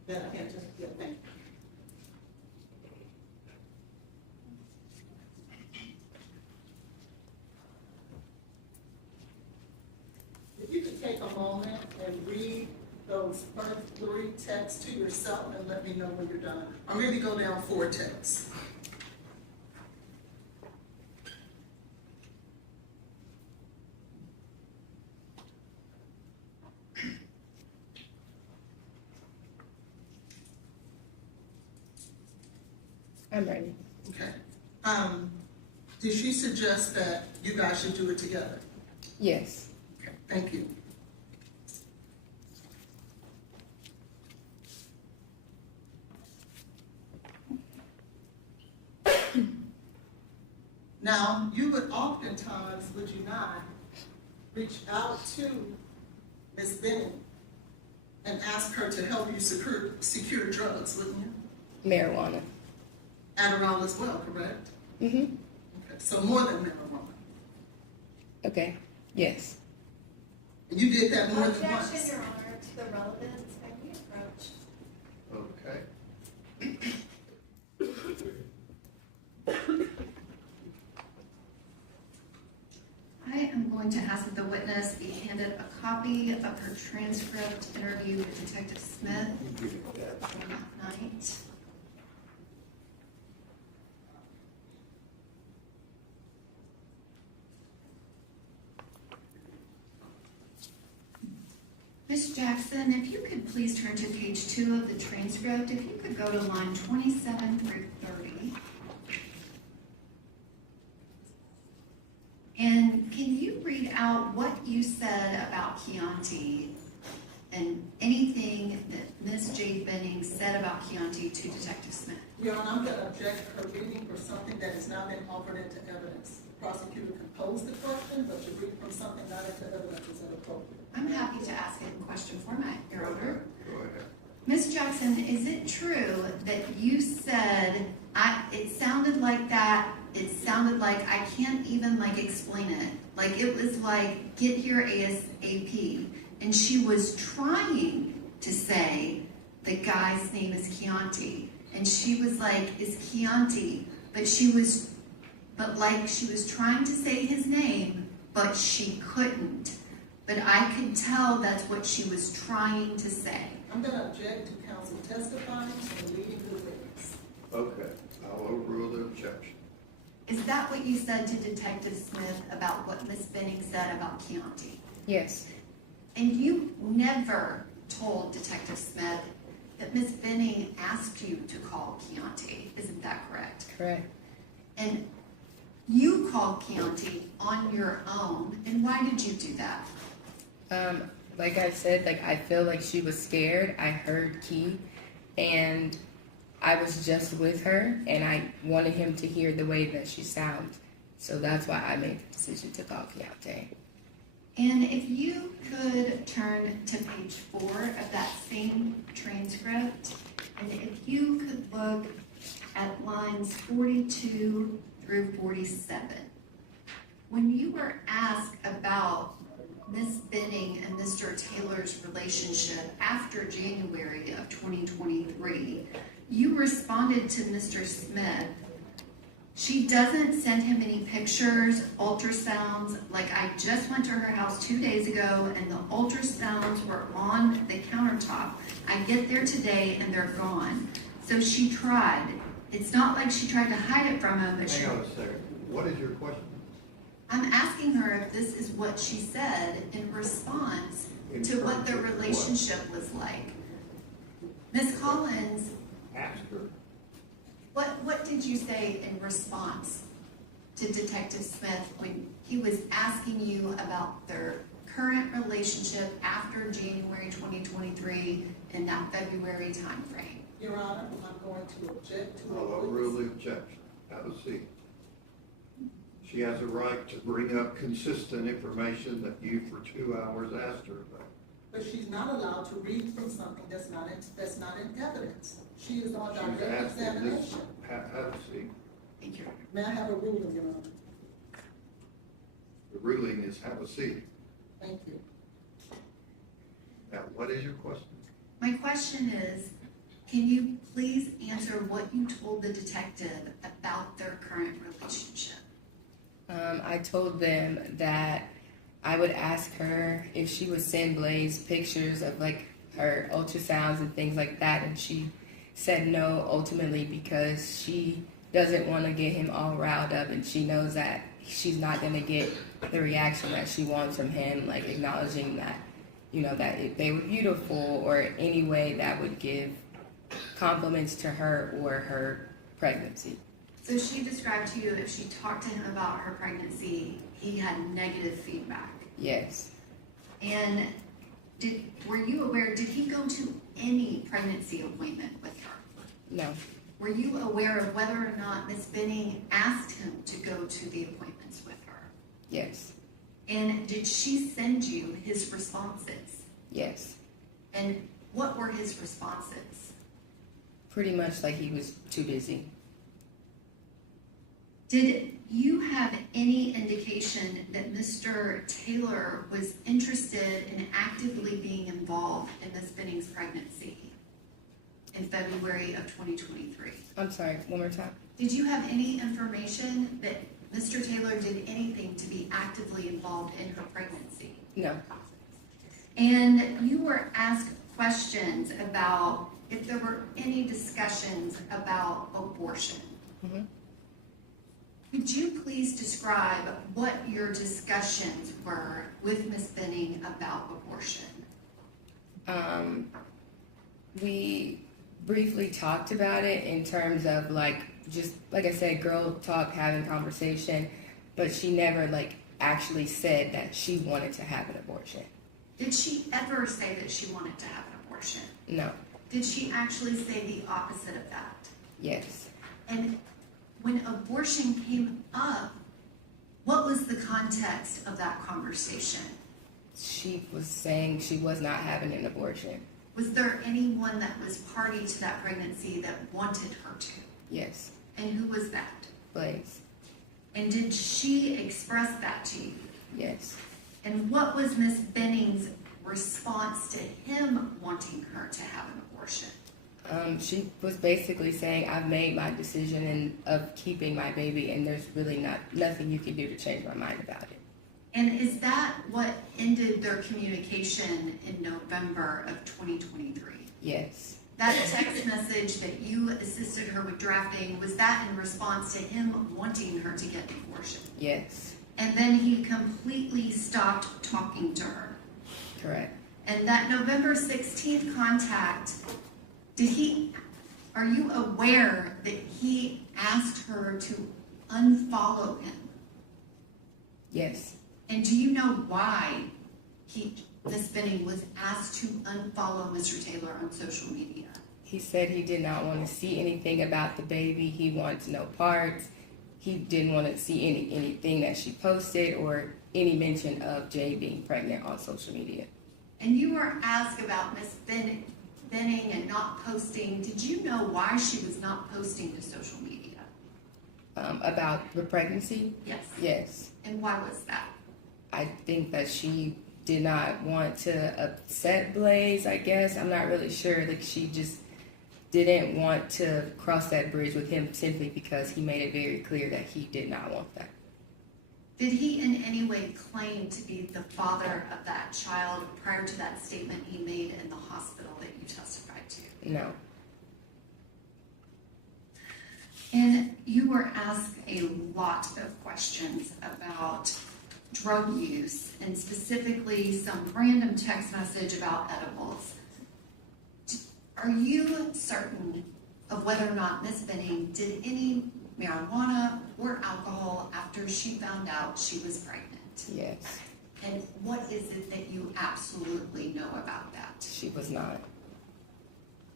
Then I can't just, yeah, thank you. If you could take a moment and read those first 3 texts to yourself and let me know when you're done. Or maybe go down 4 texts. I'm ready. Okay. Did she suggest that you guys should do it together? Yes. Okay, thank you. Now, you would oftentimes, would you not, reach out to Ms. Benning and ask her to help you secure drugs, wouldn't you? Marijuana. Adderall as well, correct? Mm-hmm. Okay, so more than marijuana. Okay. Yes. And you did that more than Objection, once. Your Honor, to the relevance of the approach. Okay. I am going to ask that the witness be handed a copy of her transcript interview with Detective Smith from that night. Ms. Jackson, if you could please turn to page 2 of the transcript, if you could go to line 27 through 30. And can you read out what you said about Chianti and anything that Ms. Jade Benning said about Chianti to Detective Smith? Your Honor, I'm going to object her reading for something that has not been offered into evidence. The prosecutor can pose the question, but to read from something not into evidence is inappropriate. I'm happy to ask it in question format, Your Honor. Go ahead. Ms. Jackson, is it true that you said, it sounded like that, it sounded like I can't even explain it. Like it was like, get here ASAP. And she was trying to say the guy's name is Chianti. And she was like, is Chianti. But she was trying to say his name, but she couldn't. But I could tell that's what she was trying to say. I'm going to object to counsel testifying and leading the witness. Okay, I'll overrule the objection. Is that what you said to Detective Smith about what Miss Benning said about Chianti? Yes. And you never told Detective Smith that Miss Benning asked you to call Chianti. Isn't that correct? Correct. And you called Chianti on your own. And why did you do that? Like I said, I feel like she was scared. I heard Key, and I was just with her, and I wanted him to hear the way that she sounds. So that's why I made the decision to call Chianti. And if you could turn to page 4 of that same transcript, and if you could look at lines 42 through 47. When you were asked about Miss Benning and Mr. Taylor's relationship after January of 2023, you responded to Mr. Smith, she doesn't send him any pictures, ultrasounds. Like, I just went to her house 2 days ago and the ultrasounds were on the countertop. I get there today and they're gone. So she tried. It's not like she tried to hide it from him, but Hang on a second. What is your question? I'm asking her if this is what she said in response to what their relationship was like. Ms. Collins, Ask her. what did you say in response to Detective Smith when he was asking you about their current relationship after January 2023 in that February timeframe? Your Honor, I'm going to object to I'll overrule the objection. Have a seat. She has a right to bring up consistent information that you for 2 hours asked her about. But she's not allowed to read from something that's not in evidence. She is on She's direct asking this, examination. have a seat. Thank you. May I have a ruling, Your Honor? The ruling is have a seat. Thank you. Now, what is your question? My question is, can you please answer what you told the detective about their current relationship? I told them that I would ask her if she would send Blaise pictures of like her ultrasounds and things like that, and she said no ultimately because she doesn't want to get him all riled up, and she knows that she's not going to get the reaction that she wants from him, like acknowledging that, you know, that if they were beautiful or any way that would give compliments to her or her pregnancy. So she described to you if she talked to him about her pregnancy, he had negative feedback. Yes. And were you aware, did he go to any pregnancy appointment with her? No. Were you aware of whether or not Ms. Benning asked him to go to the appointments with her? Yes. And did she send you his responses? Yes. And what were his responses? Pretty much like he was too busy. Did you have any indication that Mr. Taylor was interested in actively being involved in Ms. Benning's pregnancy in February of 2023? I'm sorry, one more time. Did you have any information that Mr. Taylor did anything to be actively involved in her pregnancy? No. And you were asked questions about if there were any discussions about abortion. Mm-hmm. Could you please describe what your discussions were with Ms. Benning about abortion? We briefly talked about it in terms of like, just like I said, girl talk, having conversation, but she never like actually said that she wanted to have an abortion. Did she ever say that she wanted to have an abortion? No. Did she actually say the opposite of that? Yes. And when abortion came up, what was the context of that conversation? She was saying she was not having an abortion. Was there anyone that was party to that pregnancy that wanted her to? Yes. And who was that? Blaise. And did she express that to you? Yes. And what was Miss Benning's response to him wanting her to have an abortion? She was basically saying, I've made my decision of keeping my baby, and there's really nothing you can do to change my mind about it. And is that what ended their communication in November of 2023? Yes. That text message that you assisted her with drafting, was that in response to him wanting her to get an abortion? Yes. And then he completely stopped talking to her. Correct. And that November 16th contact, are you aware that he asked her to unfollow him? Yes. And do you know why Ms. Benning was asked to unfollow Mr. Taylor on social media? He said he did not want to see anything about the baby. He wanted no parts. He didn't want to see anything that she posted or any mention of Jade being pregnant on social media. And you were asked about Ms. Benning and not posting. Did you know why she was not posting to social media? About the pregnancy? Yes. Yes. And why was that? I think that she did not want to upset Blaise, I guess. I'm not really sure. Like, she just didn't want to cross that bridge with him simply because he made it very clear that he did not want that. Did he in any way claim to be the father of that child prior to that statement he made in the hospital that you testified to? No. And you were asked a lot of questions about drug use and specifically some random text message about edibles. Are you certain of whether or not Ms. Benning did any marijuana or alcohol after she found out she was pregnant? Yes. And what is it that you absolutely know about that? She was not.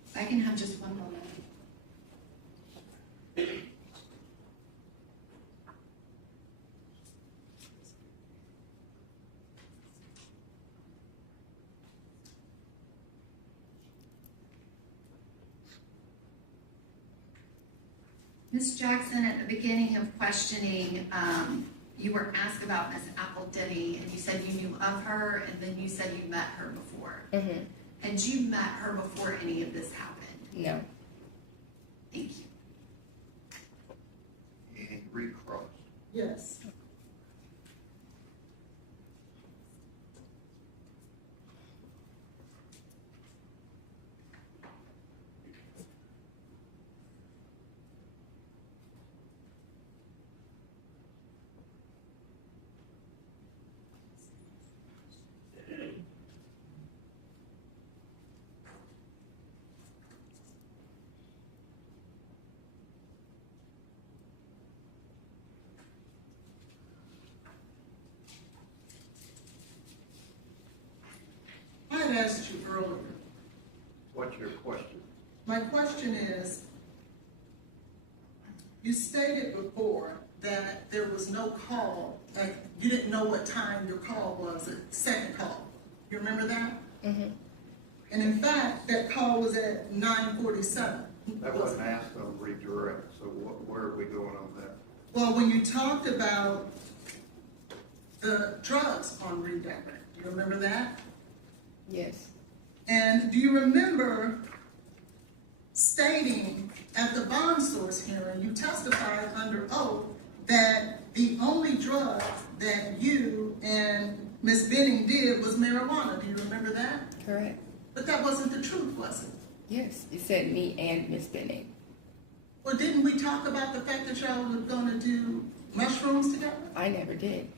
If I can have just one moment. Ms. Jackson, at the beginning of questioning, you were asked about Ms. Denny, and you said you knew of her, and then you said you met her before. Mm-hmm. Had you met her before any of this happened? No. Thank you. Any recross? Yes. I had asked you earlier. What's your question? My question is, you stated before that there was no call, like you didn't know what time your call was, a second call. You remember that? Mm-hmm. And in fact, that call was at 9:47. That wasn't asked on redirect, so where are we going on that? Well, when you talked about the drugs on redirect, do you remember that? Yes. And do you remember stating at the bond source hearing, you testified under oath that the only drug that you and Ms. Benning did was marijuana. Do you remember that? Correct. But that wasn't the truth, was it? Yes, you said me and Miss Benning. Well, didn't we talk about the fact that y'all were going to do mushrooms together? I never did.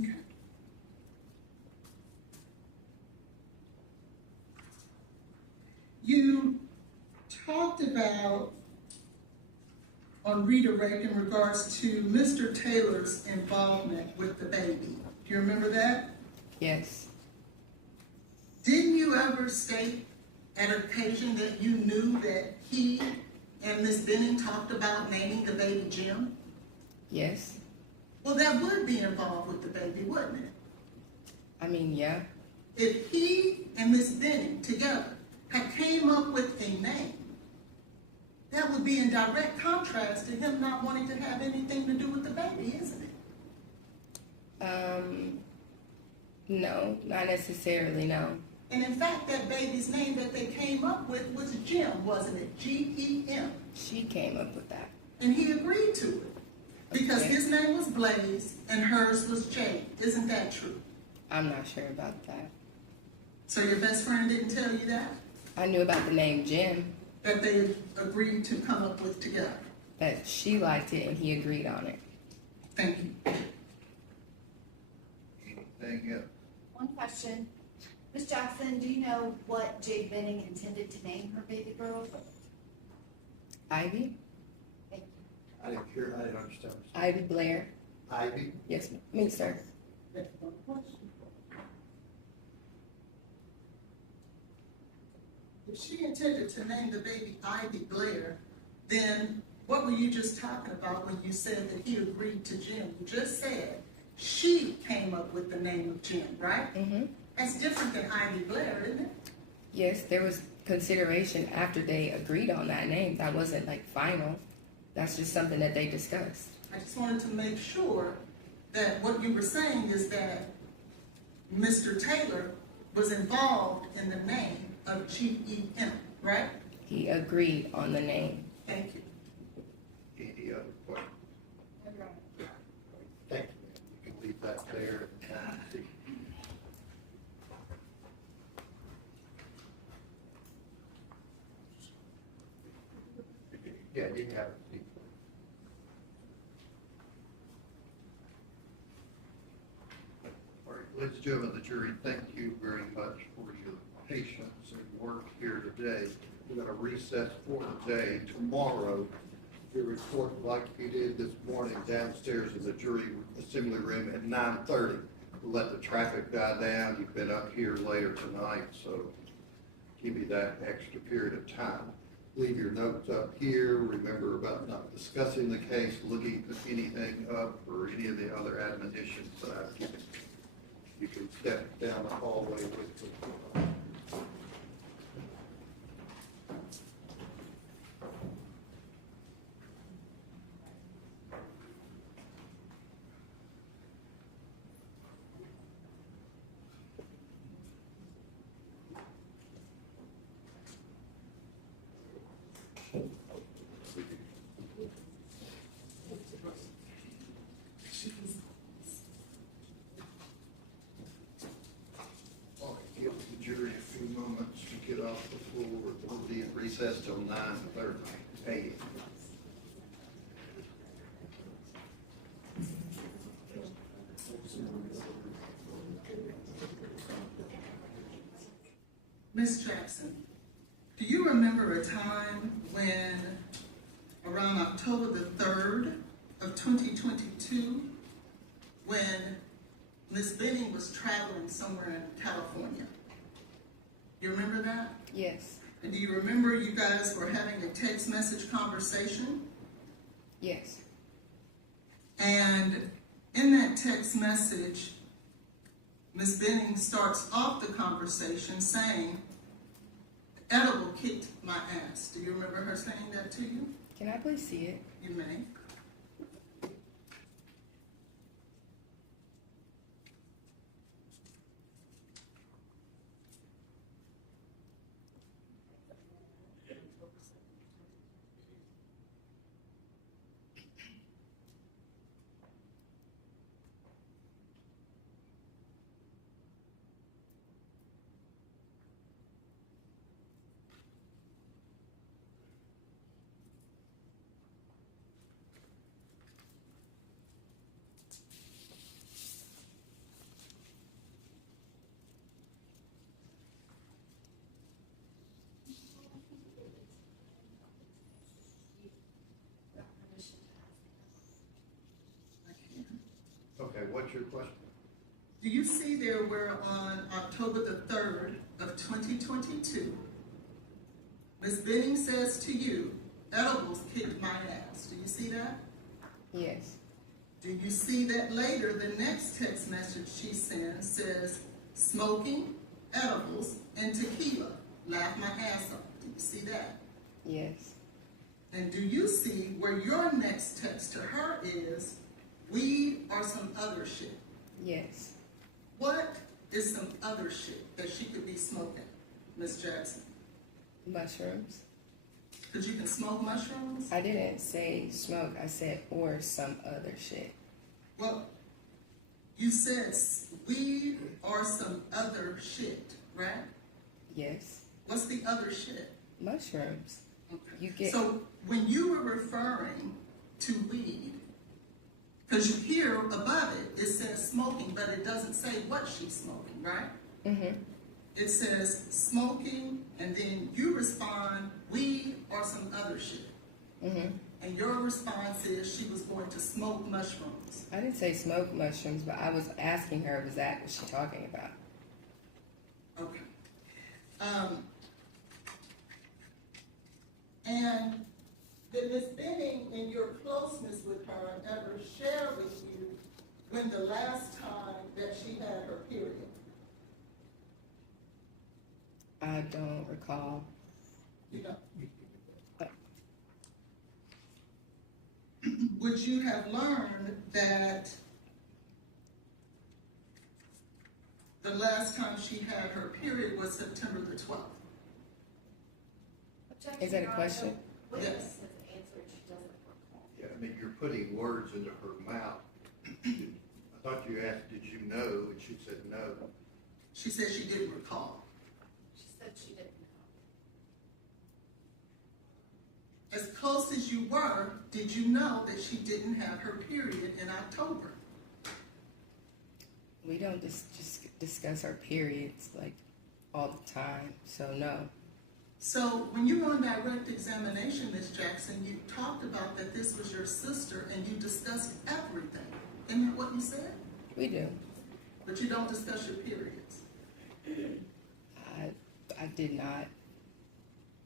Okay. You talked about on redirect in regards to Mr. Taylor's involvement with the baby. Do you remember that? Yes. Didn't you ever state at an occasion that you knew that he and Miss Benning talked about naming the baby Jim? Yes. Well, that would be involved with the baby, wouldn't it? I mean, yeah. If he and Miss Benning together had came up with a name, that would be in direct contrast to him not wanting to have anything to do with the baby, isn't it? No, not necessarily, no. And in fact, that baby's name that they came up with was Jim, wasn't it? G-E-M. She came up with that. And he agreed to it. Because Okay. his name was Blaise and hers was Jade. Isn't that true? I'm not sure about that. So your best friend didn't tell you that? I knew about the name Jim, That they agreed to come up with together? that she liked it and he agreed on it. Thank you. Anything else? One question. Ms. Jackson, do you know what Jade Benning intended to name her baby girl? Ivy? I didn't hear, I didn't understand. Ivy Blair? Ivy? Yes, me, sir. That's one question. If she intended to name the baby Ivy Blair, then what were you just talking about when you said that he agreed to Jim? You just said she came up with the name of Jim, right? Mm-hmm. That's different than Ivy Blair, isn't it? Yes, there was consideration after they agreed on that name. That wasn't like final. That's just something that they discussed. I just wanted to make sure that what you were saying is that Mr. Taylor was involved in the name of G-E-M, right? He agreed on the name. Thank you. Any other questions? Thank you. You can leave that there. Yeah, you can have a seat. All right, ladies and gentlemen of the jury, thank you very much for your patience and work here today. We're going to recess for the day. Tomorrow, we report like we did this morning downstairs in the jury assembly room at 9:30. We'll let the traffic die down. You've been up here later tonight, so give you that extra period of time. Leave your notes up here. Remember about not discussing the case, looking anything up, or any of the other admonitions that I've given. You can step down the hallway with them. recess till 9:30 a.m. Ms. Jackson, do you remember a time when, around October the 3rd of 2022, when Ms. Benning was traveling somewhere in California? You remember that? Yes. And do you remember you guys were having a text message conversation? Yes. And in that text message, Ms. Benning starts off the conversation saying, "Edible kicked my ass." Do you remember her saying that to you? Can I please see it? You may. Okay, what's your question? Do you see there where on October the 3rd of 2022, Ms. Benning says to you, "Edibles kicked my ass." Do you see that? Yes. Do you see that later, the next text message she sends says, "Smoking, edibles, and tequila, laugh my ass off." Do you see that? Yes. And do you see where your next text to her is, "Weed or some other shit"? Yes. What is some other shit that she could be smoking, Miss Jackson? Mushrooms. Because you can smoke mushrooms? I didn't say smoke. I said or some other shit. Well, you said weed or some other shit, right? Yes. What's the other shit? Mushrooms. Okay. You get. So when you were referring to weed, because you hear above it, it says smoking, but it doesn't say what she's smoking, right? Mm-hmm. It says smoking, and then you respond, weed or some other shit. Mm-hmm. And your response is she was going to smoke mushrooms. I didn't say smoke mushrooms, but I was asking her, was that what she's talking about? Okay. And did Ms. Benning, in your closeness with her, ever share with you when the last time that she had her period? I don't recall. You know. Would you have learned that the last time she had her period was September the 12th? Is that a question? Yes. Yeah, I mean, you're putting words into her mouth. I thought you asked, did you know? And she said no. She said she didn't recall. She said she didn't know. As close as you were, did you know that she didn't have her period in October? We don't just discuss our periods like all the time, so no. So when you were on direct examination, Ms. Jackson, you talked about that this was your sister and you discussed everything. Isn't that what you said? We do. But you don't discuss your periods. I did not.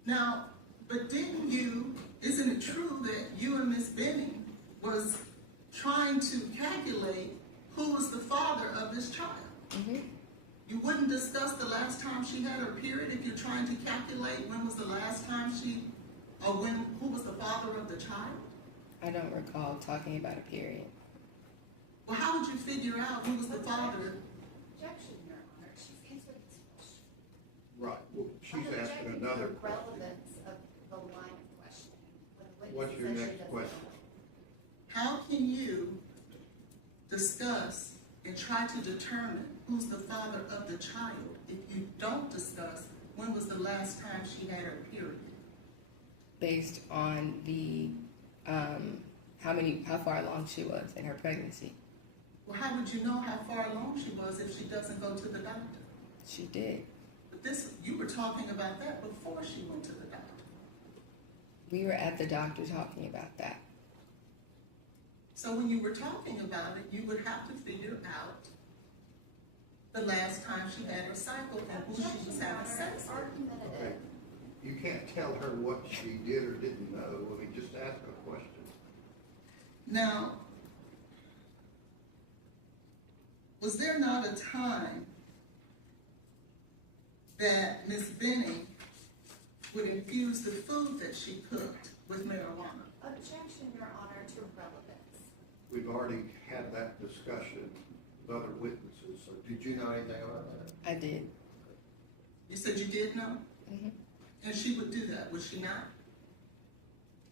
Now, but didn't you, isn't it true that you and Ms. Benning was trying to calculate who was the father of this child? Mm-hmm. You wouldn't discuss the last time she had her period if you're trying to calculate when was the last time who was the father of the child? I don't recall talking about a period. Well, how would you figure out who was the father? Objection, Your Honor. She's answering this question. Right, well, she's I'm asking objecting to another the question. relevance of the line of questioning. When a witness What's your says she next doesn't question? know. How can you discuss and try to determine who's the father of the child if you don't discuss when was the last time she had her period? based on the how far along she was in her pregnancy. Well, how would you know how far along she was if she doesn't go to the doctor? She did. But you were talking about that before she went to the doctor. We were at the doctor talking about that. So when you were talking about it, you would have to figure out the last time she had her cycle and who she was having sex with. Okay. You can't tell her what she did or didn't know. I mean, just ask a question. Now, was there not a time that Ms. Benning would infuse the food that she cooked with marijuana? Objection, Your Honor, to relevance. We've already had that discussion with other witnesses, so did you know anything about that? I did. You said you did know? Mm-hmm. And she would do that, would she not?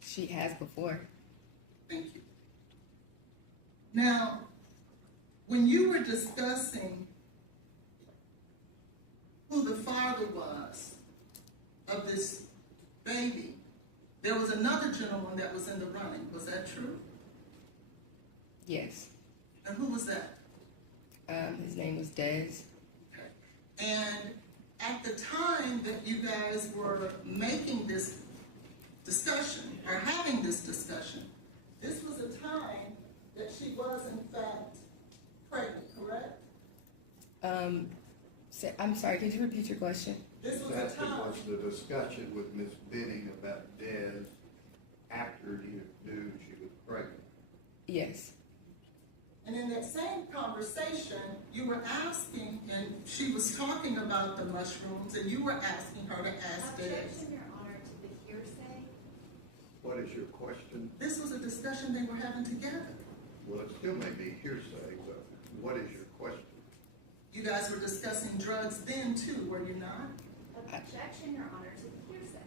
She has before. Thank you. Now, when you were discussing who the father was of this baby, there was another gentleman that was in the running. Was that true? Yes. And who was that? His name was Dez. Okay. And at the time that you guys were making this discussion, or having this discussion, this was a time that she was in fact pregnant, correct? I'm sorry, could you repeat your question? This was That a time. was the discussion with Ms. Benning about Dez after you knew she was pregnant. Yes. And in that same conversation, you were asking, and she was talking about the mushrooms, and you were asking her to ask Dez. Objection, Your Honor, to the hearsay. What is your question? This was a discussion they were having together. Well, it still may be hearsay, but what is your question? You guys were discussing drugs then too, were you not? Objection, Your Honor, to the hearsay.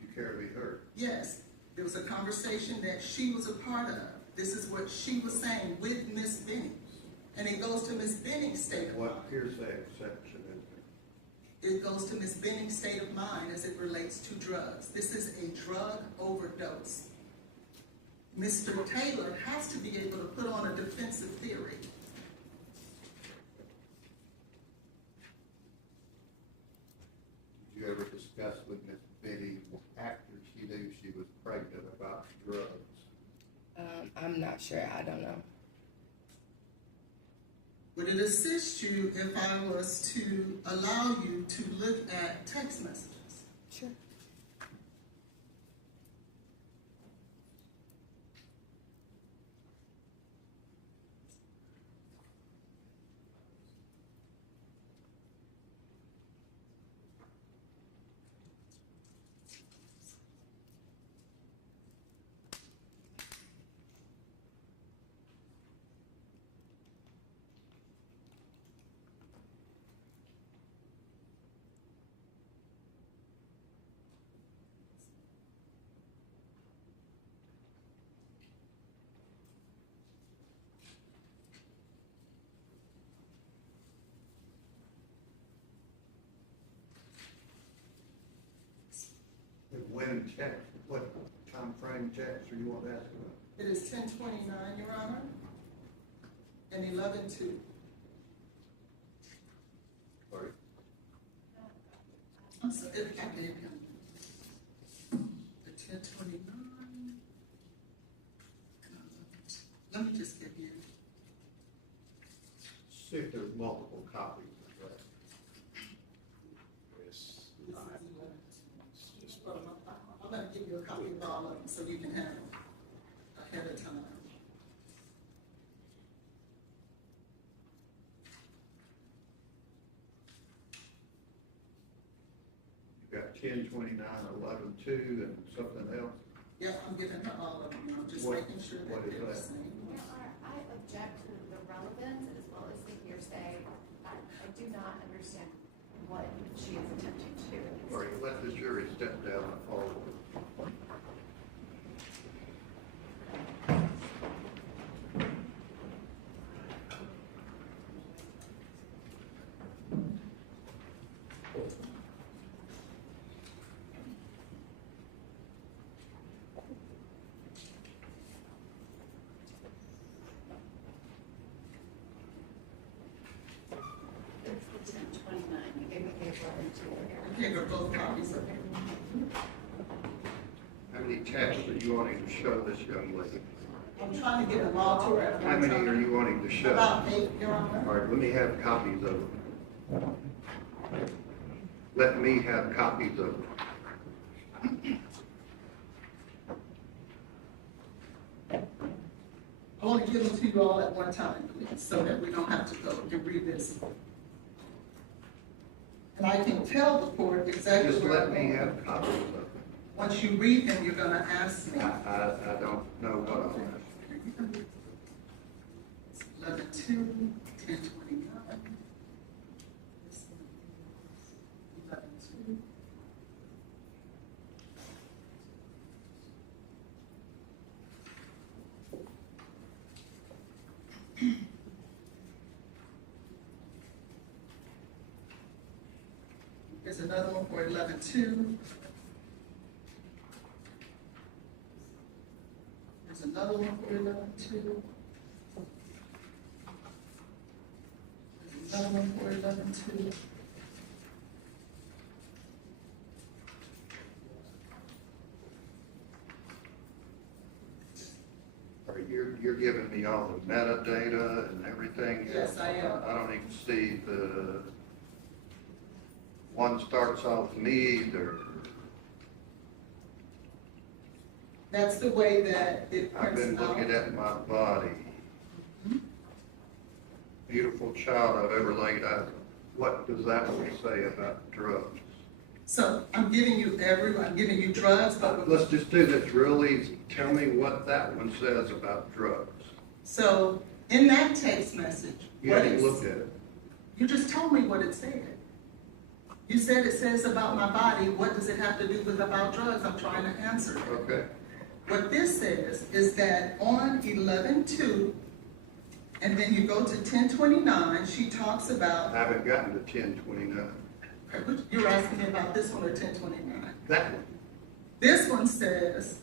Do you care to be heard? Yes, there was a conversation that she was a part of. This is what she was saying with Miss Benning. And it goes to Miss Benning's state of mind. What hearsay exception is there? It goes to Miss Benning's state of mind as it relates to drugs. This is a drug overdose. Mr. Taylor has to be able to put on a defensive theory. Did you ever discuss with Ms. Benning after she knew she was pregnant about drugs? I'm not sure. I don't know. Would it assist you if I was to allow you to look at text messages? Sure. When checks, what time frame checks are you want to ask about? It is 10:29, Your Honor, and 11:02. Sorry? I'm sorry, I gave him the 10:29. Let me just give you. See if there's multiple copies of that. Yes. This is 11:02. I'm going to give you a copy of all of them so you can have them ahead of time. You've got 10:29, 11:02, and something else? Yeah, I'm giving her all of them. I'm just What- making sure what that is they're the that? same. Your Honor, I object to the relevance as well as the hearsay. I do not understand what she is attempting to do. in this All right, let the jury step down and follow. gave her both copies of it. How many texts are you wanting to show this young lady? I'm trying to get them all to her. at How one many time. are you wanting to show? About 8, Your Honor. All right, let me have copies of them. Let me have copies of them. I want to give them to you all at one time, please, so that we don't have to go and revisit. And I can tell the court exactly Just where let I'm me going. have copies of them. Once you read them, you're gonna ask me. I don't know what I'm asking. 11-2, 10-29. 11-2. There's another one for 11-2. There's another one for 11-2. There's another one for 11-2. You're giving me all the metadata and everything? Yes, I am. I don't even see the, one starts off need or, That's the way that it I've been prints out. looking at my body. Beautiful child I've ever laid eyes on. What does that one say about drugs? So I'm giving you drugs, but. Let's just do this real easy. Tell me what that one says about drugs. So in that text message. You haven't looked at it. You just told me what it said. You said it says about my body, what does it have to do with about drugs? I'm trying to answer it. Okay. What this says is that on 11-2, and then you go to 10-29, she talks about. I haven't gotten to 10-29. You're asking me about this one or 10-29? That one. This one says,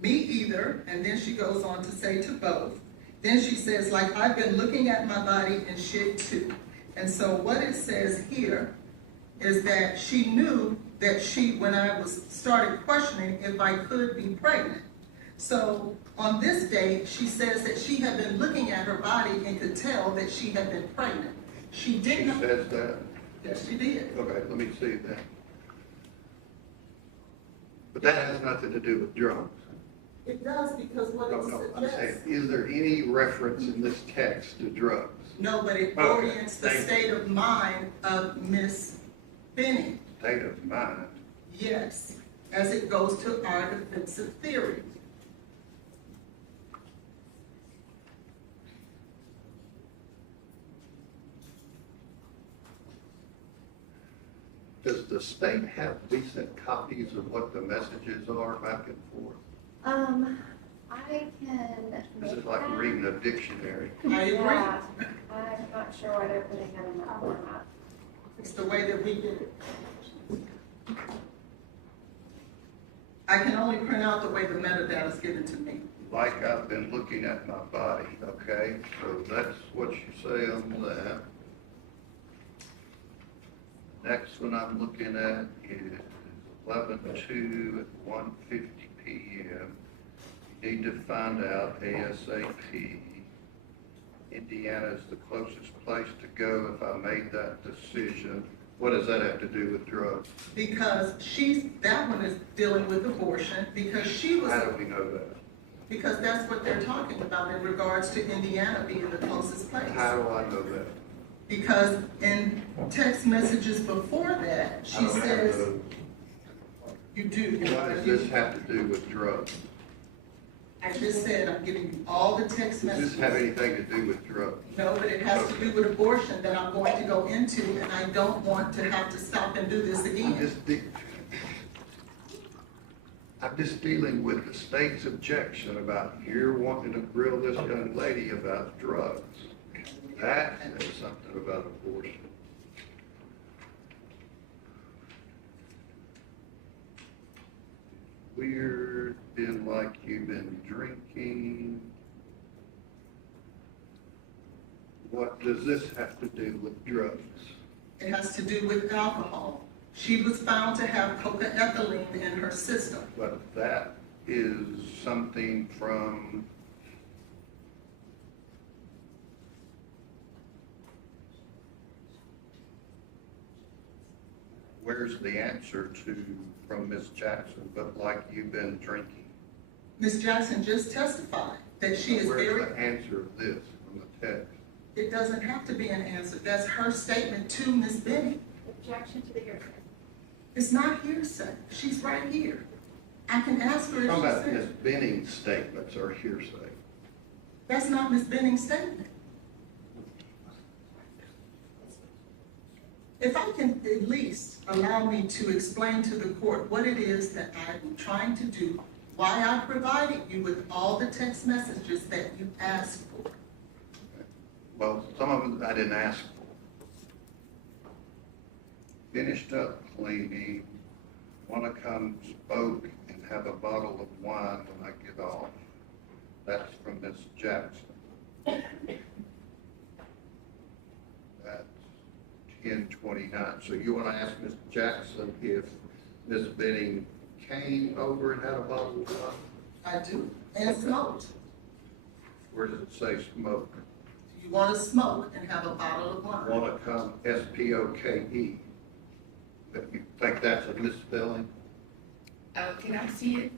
me either, and then she goes on to say to both. Then she says, like, I've been looking at my body and shit too. And so what it says here is that she knew that when I started questioning if I could be pregnant. So on this date, she says that she had been looking at her body and could tell that she had been pregnant. She didn't. She says that? Yes, she did. Okay, let me see that. But that has nothing to do with drugs. It does because what it I'm saying, suggests. is there any reference in this text to drugs? No, but it orients the state of mind of Miss Benning. State of mind? Yes, as it goes to our defensive theory. Does the state have decent copies of what the messages are back and forth? I can. This is like reading a dictionary. I agree. Yeah, I'm not sure why they're putting that in that format. It's the way that we did it. I can only print out the way the metadata is given to me. Like I've been looking at my body, okay? So that's what you say on that. Next one I'm looking at is 11-2 at 1:50 p.m. You need to find out ASAP. Indiana is the closest place to go if I made that decision. What does that have to do with drugs? Because that one is dealing with abortion because she was. How do we know that? Because that's what they're talking about in regards to Indiana being the closest place. How do I know that? Because in text messages before that, she says, you do. What does this have to do with drugs? I just said, I'm giving you all the text Does messages. this have anything to do with drugs? No, but it has to do with abortion that I'm going to go into, and I don't want to have to stop and do this again. I'm just dealing with the state's objection about you're wanting to grill this young lady about drugs. That says something about abortion. Weird, been like you've been drinking. What does this have to do with drugs? It has to do with alcohol. She was found to have cocaethylene in her system. But that is something from where's the answer to from Miss Jackson, but like you've been drinking? Ms. Jackson just testified that she is very. Where's the answer of this from the text? It doesn't have to be an answer. That's her statement to Ms. Benning. Objection to the hearsay. It's not hearsay. She's right here. I can ask her if Talking she about said. Miss Benning's statements are hearsay. That's not Ms. Benning's statement. If I can at least allow me to explain to the court what it is that I'm trying to do, why I provided you with all the text messages that you asked for. Well, some of them I didn't ask for. Finished up cleaning, want to come smoke and have a bottle of wine when I get off. That's from Miss Jackson. That's 10:29. So you want to ask Miss Jackson if Miss Benning came over and had a bottle of wine? I do, and smoked. Where does it say smoke? You want to smoke and have a bottle of wine. Want to come, S-P-O-K-E. You think that's a misspelling? Oh, can I see it?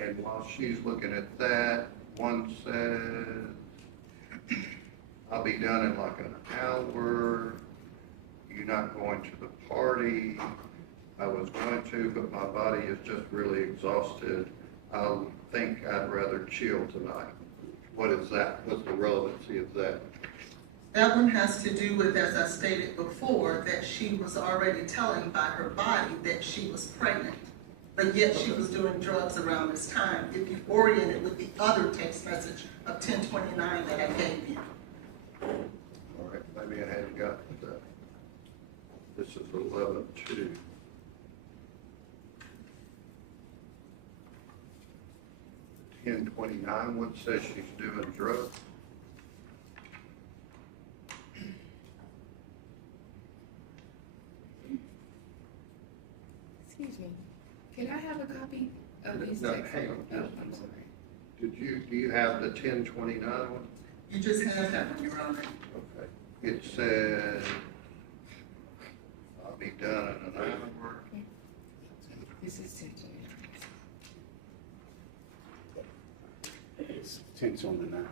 And while she's looking at that, one says, I'll be done in like an hour. You're not going to the party. I was going to, but my body is just really exhausted. I think I'd rather chill tonight. What is that? What's the relevancy of that? That one has to do with, as I stated before, that she was already telling by her body that she was pregnant. But yet she was doing drugs around this time, if you orient it with the other text message of 10:29 that I gave you. All right, maybe I hadn't got that. This is 11:2. The 10:29 one says she's doing drugs. Excuse me. Can I have a copy of these No, texts? hang on. Oh, I'm sorry. Do you have the 10:29 one? You just have that one, Your Honor. Okay. It says, I'll be done in an hour. This is 10:29. It's 10 on the now.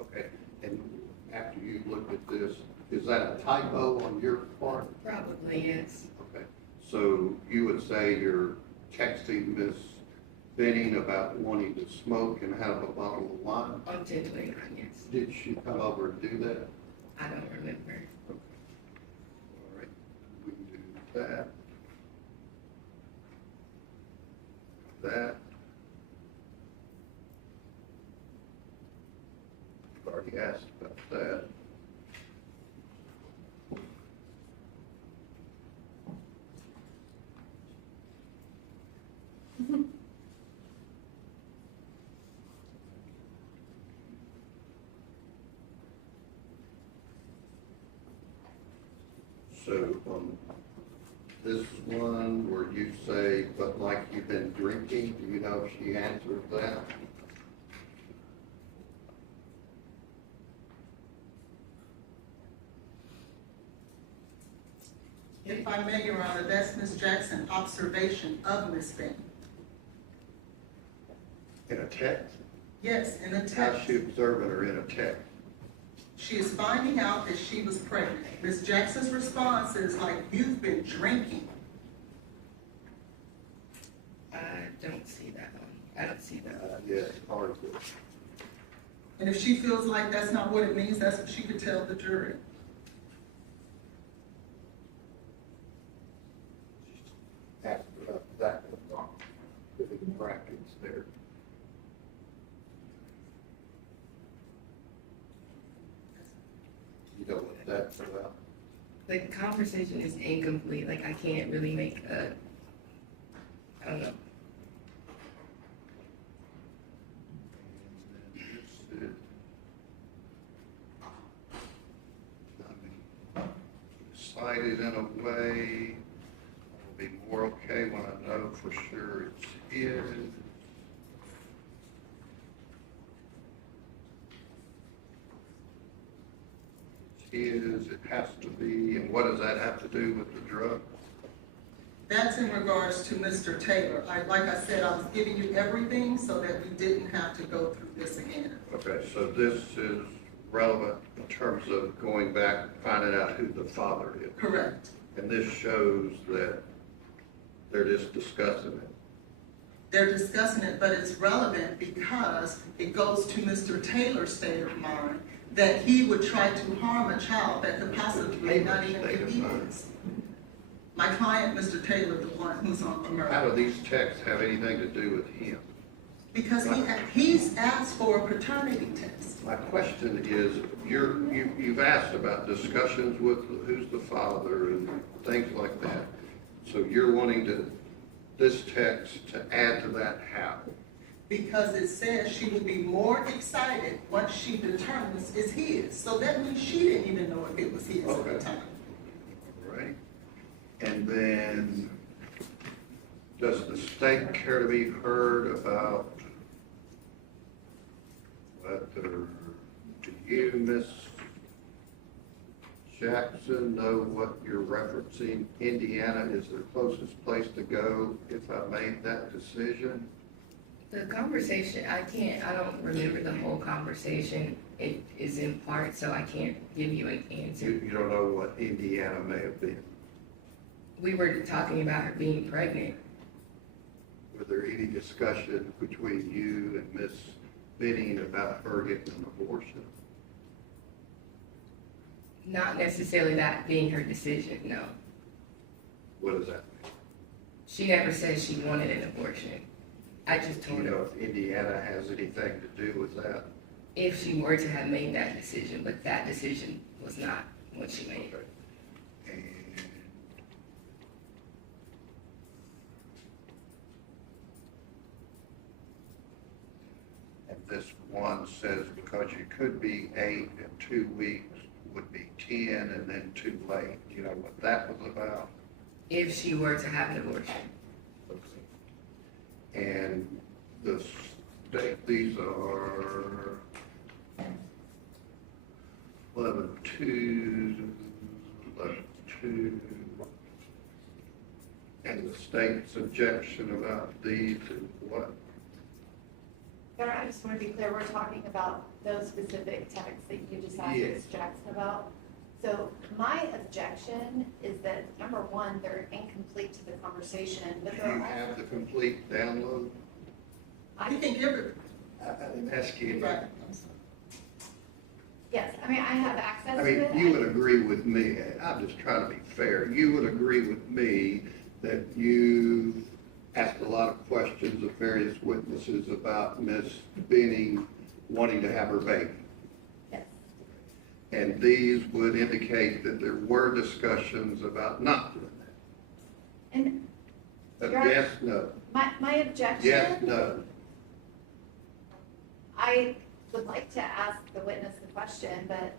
Okay, and after you looked at this, is that a typo on your part? Probably, yes. Okay, so you would say you're texting Miss Benning about wanting to smoke and have a bottle of wine? On 10:29, yes. Did she come over and do that? I don't remember. Okay. All right, we can do that. That. I've already asked about that. So on this one where you say, but like you've been drinking, do you know if she answered that? If I may, Your Honor, that's Ms. Jackson's observation of Ms. Benning. In a text? Yes, in a How's text. she observing her in a text? She is finding out that she was pregnant. Ms. Jackson's response is like, you've been drinking. I don't see that one. I don't see that. Yes, hard to. And if she feels like that's not what it means, that's what she could tell the jury. After that. You know what that's about? The conversation is incomplete. Like, I can't really make I don't know. Cited in a way, I'll be more okay when I know for sure it's his. It has to be, and what does that have to do with the drug? That's in regards to Mr. Taylor. Like I said, I was giving you everything so that we didn't have to go through this again. Okay, so this is relevant in terms of going back and finding out who the father is. Correct. And this shows that they're just discussing it. They're discussing it, but it's relevant because it goes to Mr. Taylor's state of mind that he would try to harm a child that could possibly not even be his. My client, Mr. Taylor, the one who's on the murder. How do these texts have anything to do with him? Because he's asked for a paternity test. My question is, you've asked about discussions with who's the father and things like that. So you're wanting this text to add to that how? Because it says she would be more excited once she determines it's his. So that means she didn't even know if it was his at the time. Right. And then, does the state care to be heard about whether, do you, Miss Jackson, know what you're referencing? Indiana is the closest place to go if I made that decision? The conversation, I don't remember the whole conversation. It is in part, so I can't give you an answer. You don't know what Indiana may have been? We were talking about her being pregnant. Was there any discussion between you and Miss Benning about her getting an abortion? Not necessarily that being her decision, no. What does that mean? She never said she wanted an abortion. I just Do you told her know if Indiana has anything to do with that? if she were to have made that decision, but that decision was not what she made. And this one says because you could be 8 and 2 weeks would be 10 and then too late. Do you know what that was about? If she were to have an abortion. And the state, these are 11-2, 11-2. And the state's objection about these is what? But I just want to be clear, we're talking about those specific texts that you just asked Yes. Ms. Jackson about. So my objection is that, number one, they're incomplete to the conversation, but Do they're you also. have the complete download? You can give it. I didn't ask you. Yes, I mean, I have access I to mean, it. you would agree with me, I'm just trying to be fair, you would agree with me that you asked a lot of questions of various witnesses about Miss Benning wanting to have her baby. Yes. And these would indicate that there were discussions about not doing that. And Yes, no. my objection. Yes, no. I would like to ask the witness the question, but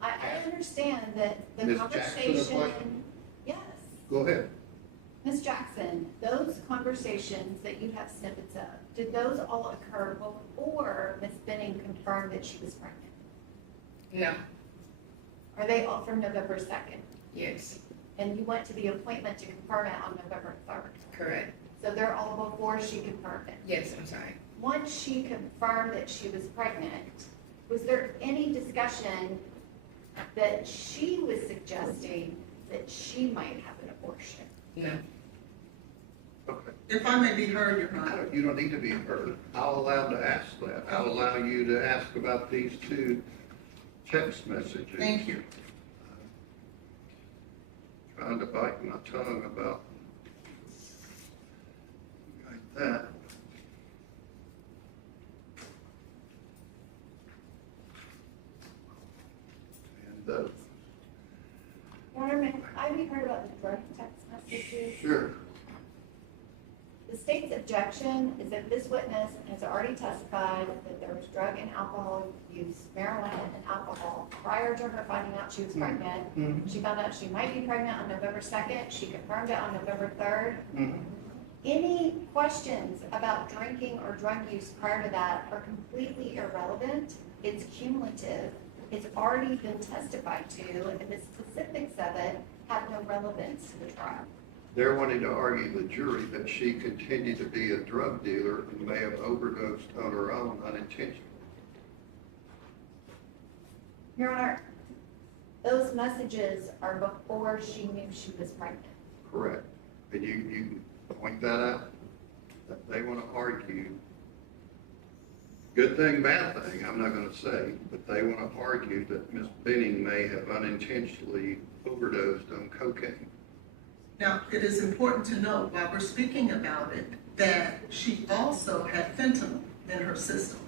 I understand that the Ms. Jackson, a conversation. question? Yes. Go ahead. Ms. Jackson, those conversations that you have snippets of, did those all occur before Ms. Benning confirmed that she was pregnant? No. Are they all from November 2nd? Yes. And you went to the appointment to confirm it on November 3rd? Correct. So they're all before she confirmed it? Yes, I'm sorry. Once she confirmed that she was pregnant, was there any discussion that she was suggesting that she might have an abortion? No. Okay. If I may be heard, Your Honor. You don't need to be heard. I'll allow to ask that. I'll allow you to ask about these 2 text messages. Thank you. Trying to bite my tongue about like that. And those. Your Honor, have you heard about the drug text messages? Sure. The state's objection is that this witness has already testified that there was drug and alcohol use, marijuana and alcohol, prior to her finding out she was pregnant. She found out she might be pregnant on November 2nd. She confirmed it on November 3rd. Any questions about drinking or drug use prior to that are completely irrelevant. It's cumulative. It's already been testified to, and the specifics of it have no relevance to the trial. They're wanting to argue the jury that she continued to be a drug dealer and may have overdosed on her own unintentionally. Your Honor, those messages are before she knew she was pregnant. Correct. And you can point that out. That they want to argue, good thing, bad thing, I'm not going to say, but they want to argue that Ms. Benning may have unintentionally overdosed on cocaine. Now, it is important to note while we're speaking about it, that she also had fentanyl in her system.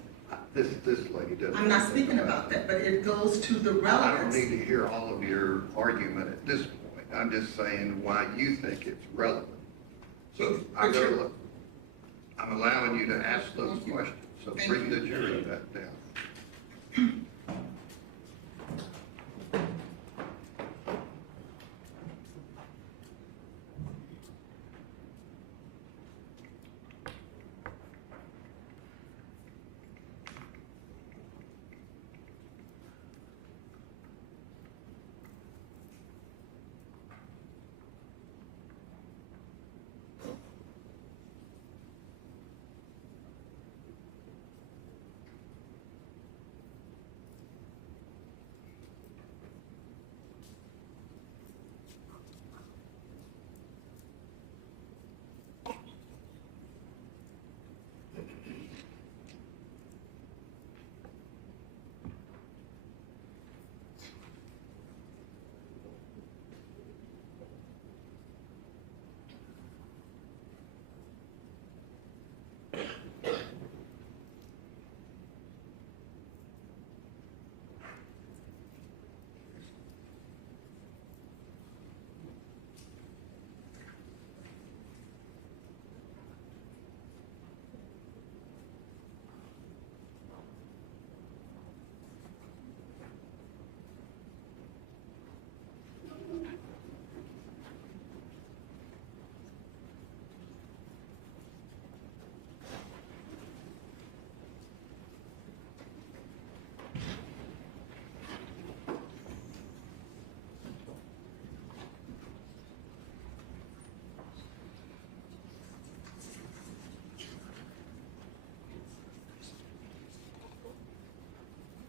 This lady doesn't. I'm not speaking about that, but it goes to the relevance. I don't need to hear all of your argument at this point. I'm just saying why you think it's relevant. So I'm allowing you to ask those questions. So bring the jury that down.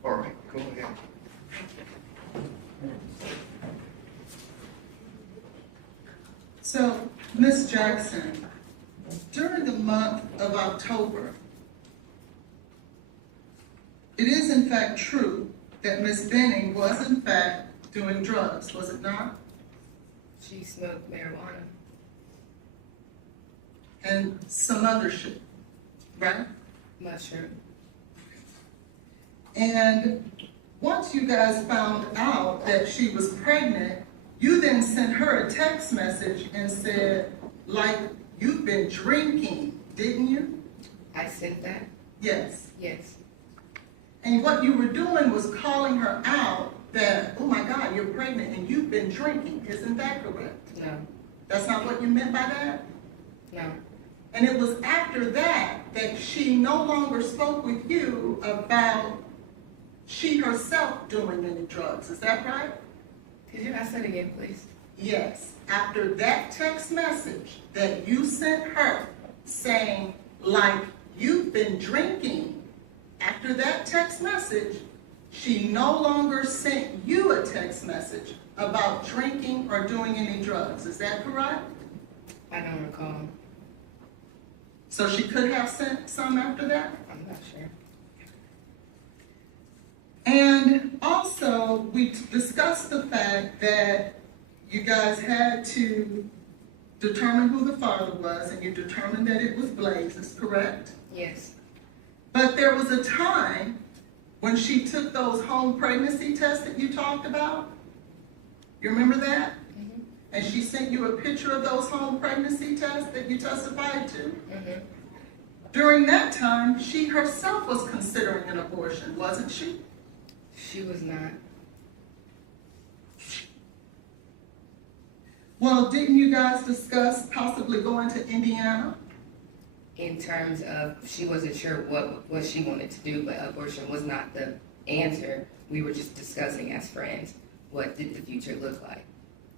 All right, go ahead. So, Ms. Jackson, during the month of October, it is in fact true that Ms. Benning was in fact doing drugs, was it not? She smoked marijuana. And some other shit, right? Mushroom. And once you guys found out that she was pregnant, you then sent her a text message and said, like, you've been drinking, didn't you? I sent that? Yes. Yes. And what you were doing was calling her out that, oh my God, you're pregnant and you've been drinking. Isn't that correct? No. That's not what you meant by that? No. And it was after that that she no longer spoke with you about she herself doing any drugs. Is that right? Could you ask that again, please? Yes. After that text message that you sent her saying, like, you've been drinking, after that text message, she no longer sent you a text message about drinking or doing any drugs. Is that correct? I don't recall. So she could have sent some after that? I'm not sure. And also, we discussed the fact that you guys had to determine who the father was, and you determined that it was Blaise, correct? Yes. But there was a time when she took those home pregnancy tests that you talked about? You remember that? Mm-hmm. And she sent you a picture of those home pregnancy tests that you testified to? Mm-hmm. During that time, she herself was considering an abortion, wasn't she? She was not. Well, didn't you guys discuss possibly going to Indiana? In terms of, she wasn't sure what she wanted to do, but abortion was not the answer. We were just discussing as friends, what did the future look like?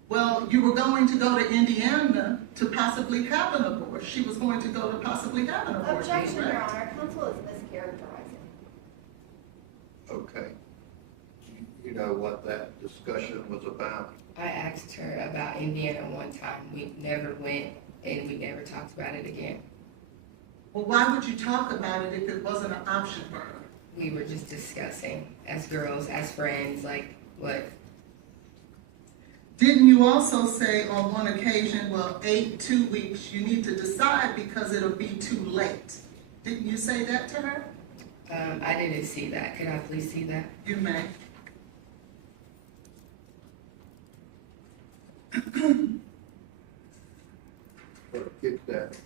Well, you were going to go to Indiana to possibly have an abortion. She was going to go to possibly have an abortion. Objection, correct? Your Honor. Counsel is mischaracterizing. Okay. You know what that discussion was about? I asked her about Indiana one time. We never went, and we never talked about it again. Well, why would you talk about it if it wasn't an option for her? We were just discussing as girls, as friends, like what. Didn't you also say on one occasion, well, 2 weeks, you need to decide because it'll be too late? Didn't you say that to her? I didn't see that. Could I please see that? You may. Get that.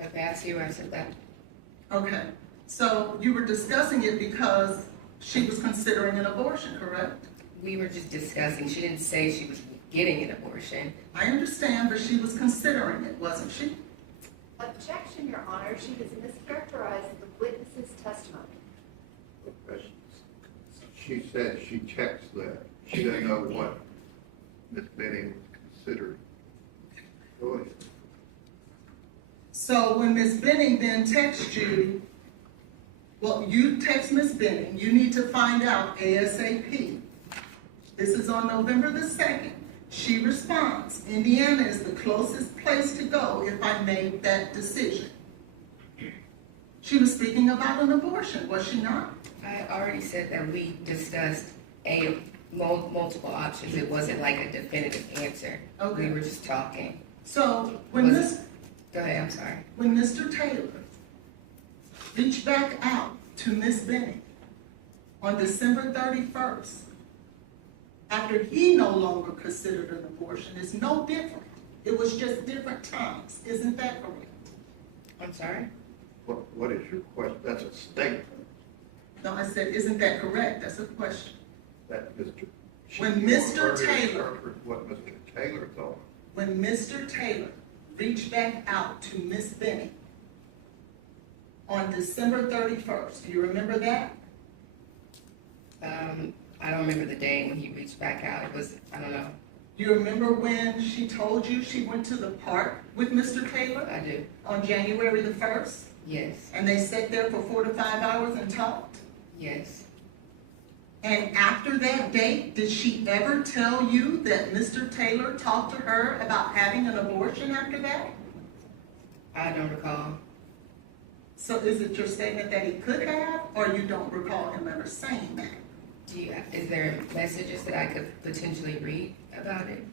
Okay, I see where I said that. Okay, so you were discussing it because she was considering an abortion, correct? We were just discussing. She didn't say she was getting an abortion. I understand, but she was considering it, wasn't she? Objection, Your Honor. She has mischaracterized the witness's testimony. Okay. She said she checks that. She doesn't know what Ms. Benning considered. Go ahead. So when Ms. Benning then texts you, well, you text Ms. Benning, you need to find out ASAP. This is on November the 2nd. She responds, Indiana is the closest place to go if I made that decision. She was speaking about an abortion, was she not? I already said that we discussed multiple options. It wasn't like a definitive answer. Okay. We were just talking. So when Go ahead, I'm sorry. When Mr. Taylor reached back out to Ms. Benning on December 31st, after he no longer considered an abortion, it's no different. It was just different times. Isn't that correct? I'm sorry? What is your question? That's a statement. No, I said, isn't that correct? That's a question. That Mr. When Mr. Taylor, what Mr. Taylor thought. when Mr. Taylor reached back out to Ms. Benning on December 31st, do you remember that? I don't remember the day when he reached back out. It was, I don't know. You remember when she told you she went to the park with Mr. Taylor? I do. On January the 1st? Yes. And they sat there for 4 to 5 hours and talked? Yes. And after that date, did she ever tell you that Mr. Taylor talked to her about having an abortion after that? I don't recall. So is it your statement that he could have, or you don't recall him ever saying that? Is there messages that I could potentially read about it?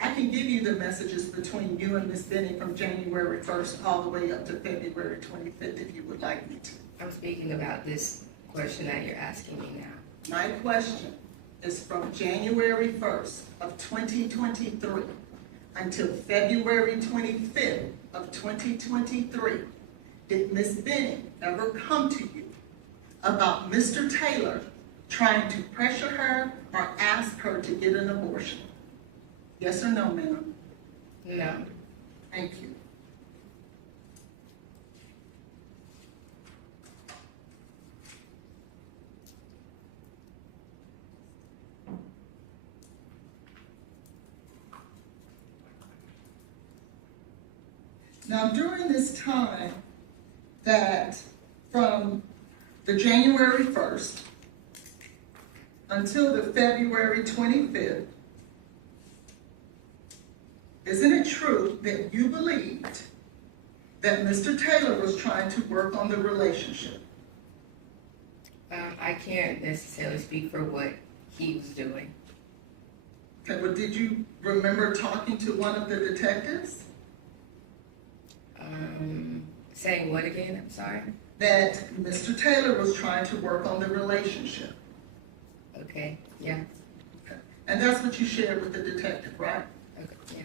I can give you the messages between you and Ms. Benning from January 1st all the way up to February 25th if you would like me to. I'm speaking about this question that you're asking me now. My question is from January 1st of 2023 until February 25th of 2023. Did Ms. Benning ever come to you about Mr. Taylor trying to pressure her or ask her to get an abortion? Yes or no, ma'am? No. Thank you. Now, during this time that from the January 1st until the February 25th, isn't it true that you believed that Mr. Taylor was trying to work on the relationship? I can't necessarily speak for what he was doing. Okay, well, did you remember talking to one of the detectives? Saying what again? I'm sorry. That Mr. Taylor was trying to work on the relationship. Okay, yeah. Okay. And that's what you shared with the detective, right? Okay, yeah.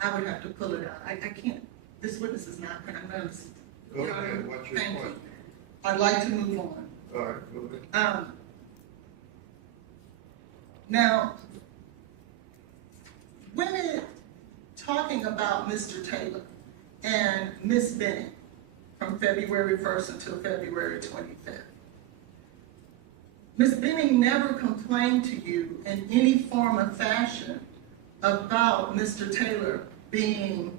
I would have to pull it out. I can't. This witness is not, I'm going to. Go ahead, what's your Thank you. question? I'd like to move on. All right, go ahead. Now, when talking about Mr. Taylor and Miss Benning from February 1st until February 25th, Miss Benning never complained to you in any form or fashion about Mr. Taylor being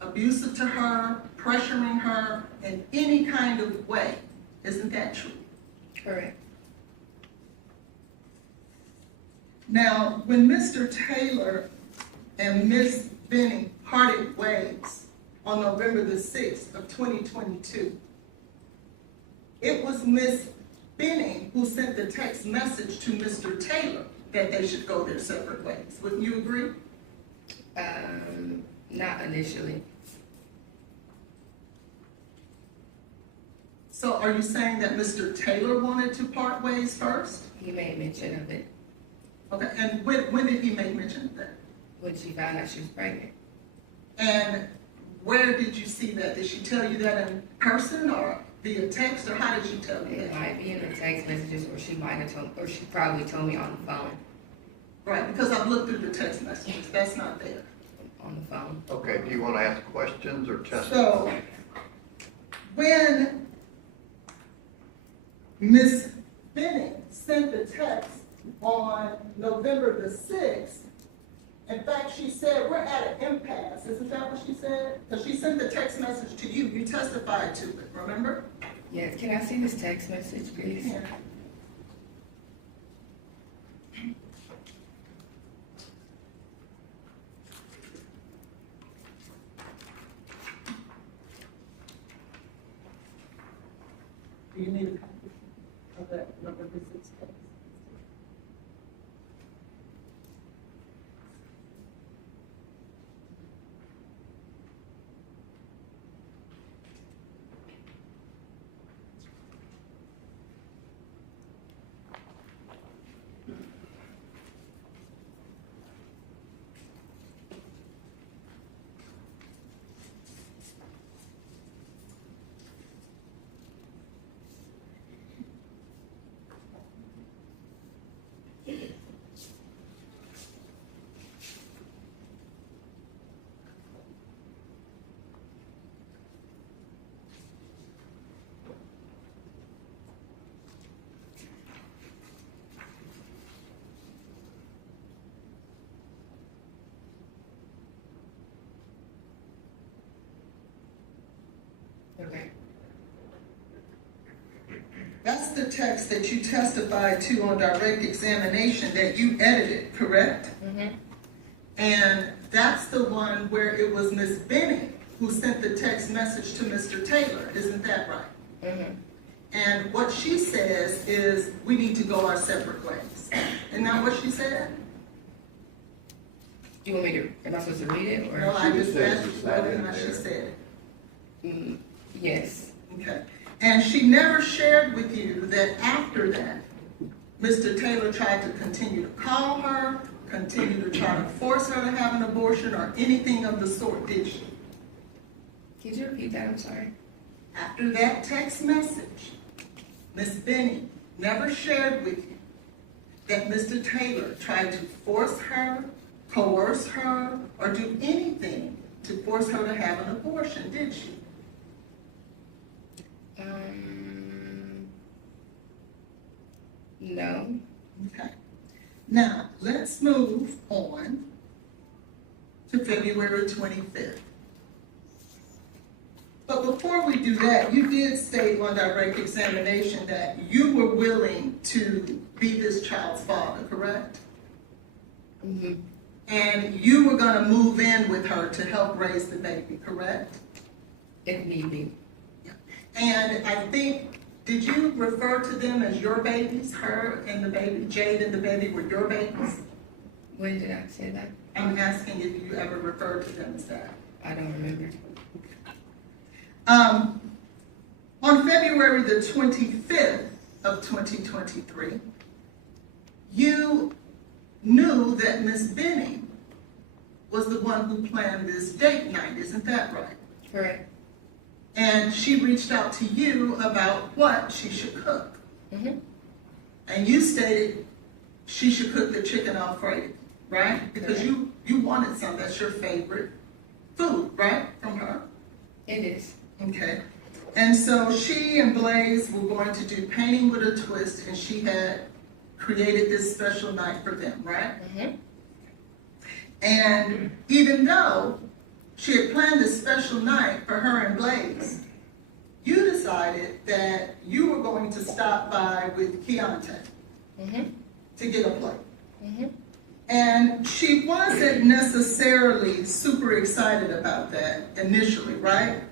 abusive to her, pressuring her in any kind of way. Isn't that true? Correct. Now, when Mr. Taylor and Miss Benning parted ways on November the 6th of 2022, it was Miss Benning who sent the text message to Mr. Taylor that they should go their separate ways. Wouldn't you agree? Not initially. So are you saying that Mr. Taylor wanted to part ways first? He made mention of it. Okay, and when did he make mention of that? When she found out she was pregnant. And where did you see that? Did she tell you that in person or via text, or how did she tell you It that? might be in the text messages, or she might have told, or she probably told me on the phone. Right, because I've looked through the text messages. That's not there. On the phone. Okay, do you want to ask questions or testify? So, when Miss Benning sent the text on November the 6th, in fact, she said, we're at an impasse. Isn't that what she said? Because she sent the text message to you. You testified to it, remember? Yeah, can I see this text message, please? Yeah. Do you need a copy of that November 6th text? Okay. That's the text that you testified to on direct examination that you edited, correct? Mm-hmm. And that's the one where it was Miss Benning who sent the text message to Mr. Taylor, isn't that right? Mm-hmm. And what she says is, we need to go our separate ways. Isn't that what she said? Do you want me to, am I supposed to read it, or? No, I just says asked you it's whether not or in not she there. said it. Yes. Okay. And she never shared with you that after that, Mr. Taylor tried to continue to call her, continue to try to force her to have an abortion or anything of the sort, did she? Could you repeat that? I'm sorry. After that text message, Miss Benning never shared with you that Mr. Taylor tried to force her, coerce her, or do anything to force her to have an abortion, did she? No. Okay. Now, let's move on to February 25th. So before we do that, you did state on direct examination that you were willing to be this child's father, correct? Mm-hmm. And you were gonna move in with her to help raise the baby, correct? If need be. And I think, did you refer to them as your babies, her and the baby, Jade and the baby were your babies? When did I say that? I'm asking if you ever referred to them as that. I don't remember. On February the 25th of 2023, you knew that Miss Benning was the one who planned this date night, isn't that right? Correct. And she reached out to you about what she should cook. Mm-hmm. And you stated she should cook the chicken Alfredo, right? Because you wanted some, that's your favorite food, right, from her? It is. Okay. And so she and Blaise were going to do painting with a twist, and she had created this special night for them, right? Mm-hmm. And even though she had planned this special night for her and Blaise, you decided that you were going to stop by with Keontae to get a plate. Mm-hmm. And she wasn't necessarily super excited about that initially, right?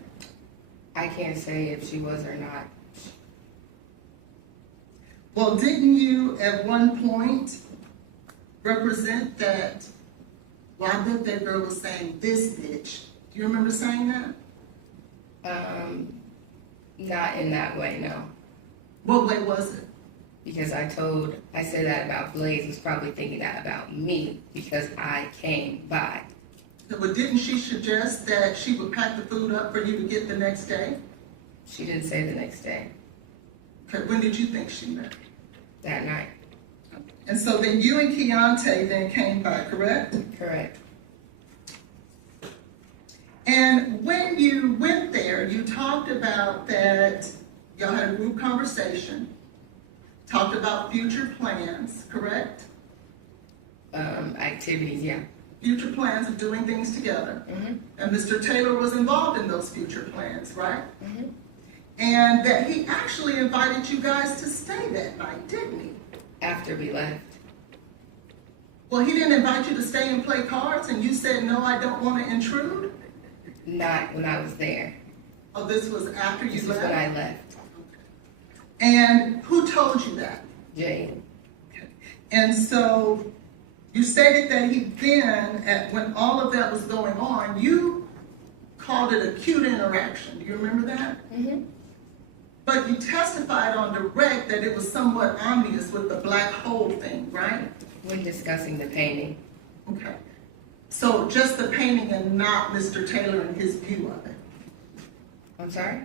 I can't say if she was or not. Well, didn't you at one point represent that, well, I bet that girl was saying this bitch. Do you remember saying that? Not in that way, no. What way was it? Because I said that about Blaise was probably thinking that about me because I came by. But didn't she suggest that she would pack the food up for you to get the next day? She didn't say the next day. Okay, when did you think she meant? That night. And so then you and Keontae then came by, correct? Correct. And when you went there, you talked about that y'all had a group conversation, talked about future plans, correct? Activities, yeah. Future plans of doing things together. Mm-hmm. And Mr. Taylor was involved in those future plans, right? Mm-hmm. And that he actually invited you guys to stay that night, didn't he? After we left. Well, he didn't invite you to stay and play cards, and you said, no, I don't want to intrude? Not when I was there. Oh, this was after you left? This was when I left. And who told you that? Jade. Okay. And so you stated that he then, when all of that was going on, you called it a cute interaction. Do you remember that? Mm-hmm. But you testified on direct that it was somewhat obvious with the black hole thing, right? When discussing the painting. Okay. So just the painting and not Mr. Taylor and his view of it. I'm sorry?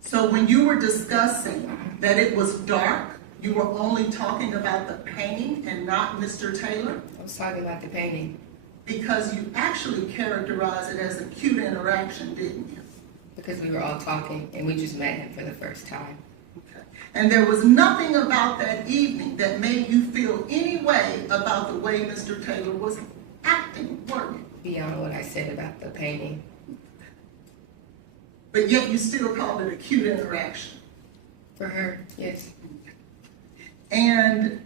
So when you were discussing that it was dark, you were only talking about the painting and not Mr. Taylor? I was talking about the painting. Because you actually characterized it as a cute interaction, didn't you? Because we were all talking and we just met him for the first time. Okay. And there was nothing about that evening that made you feel any way about the way Mr. Taylor was acting, were you? Beyond what I said about the painting. But yet you still called it a cute interaction. For her, yes. And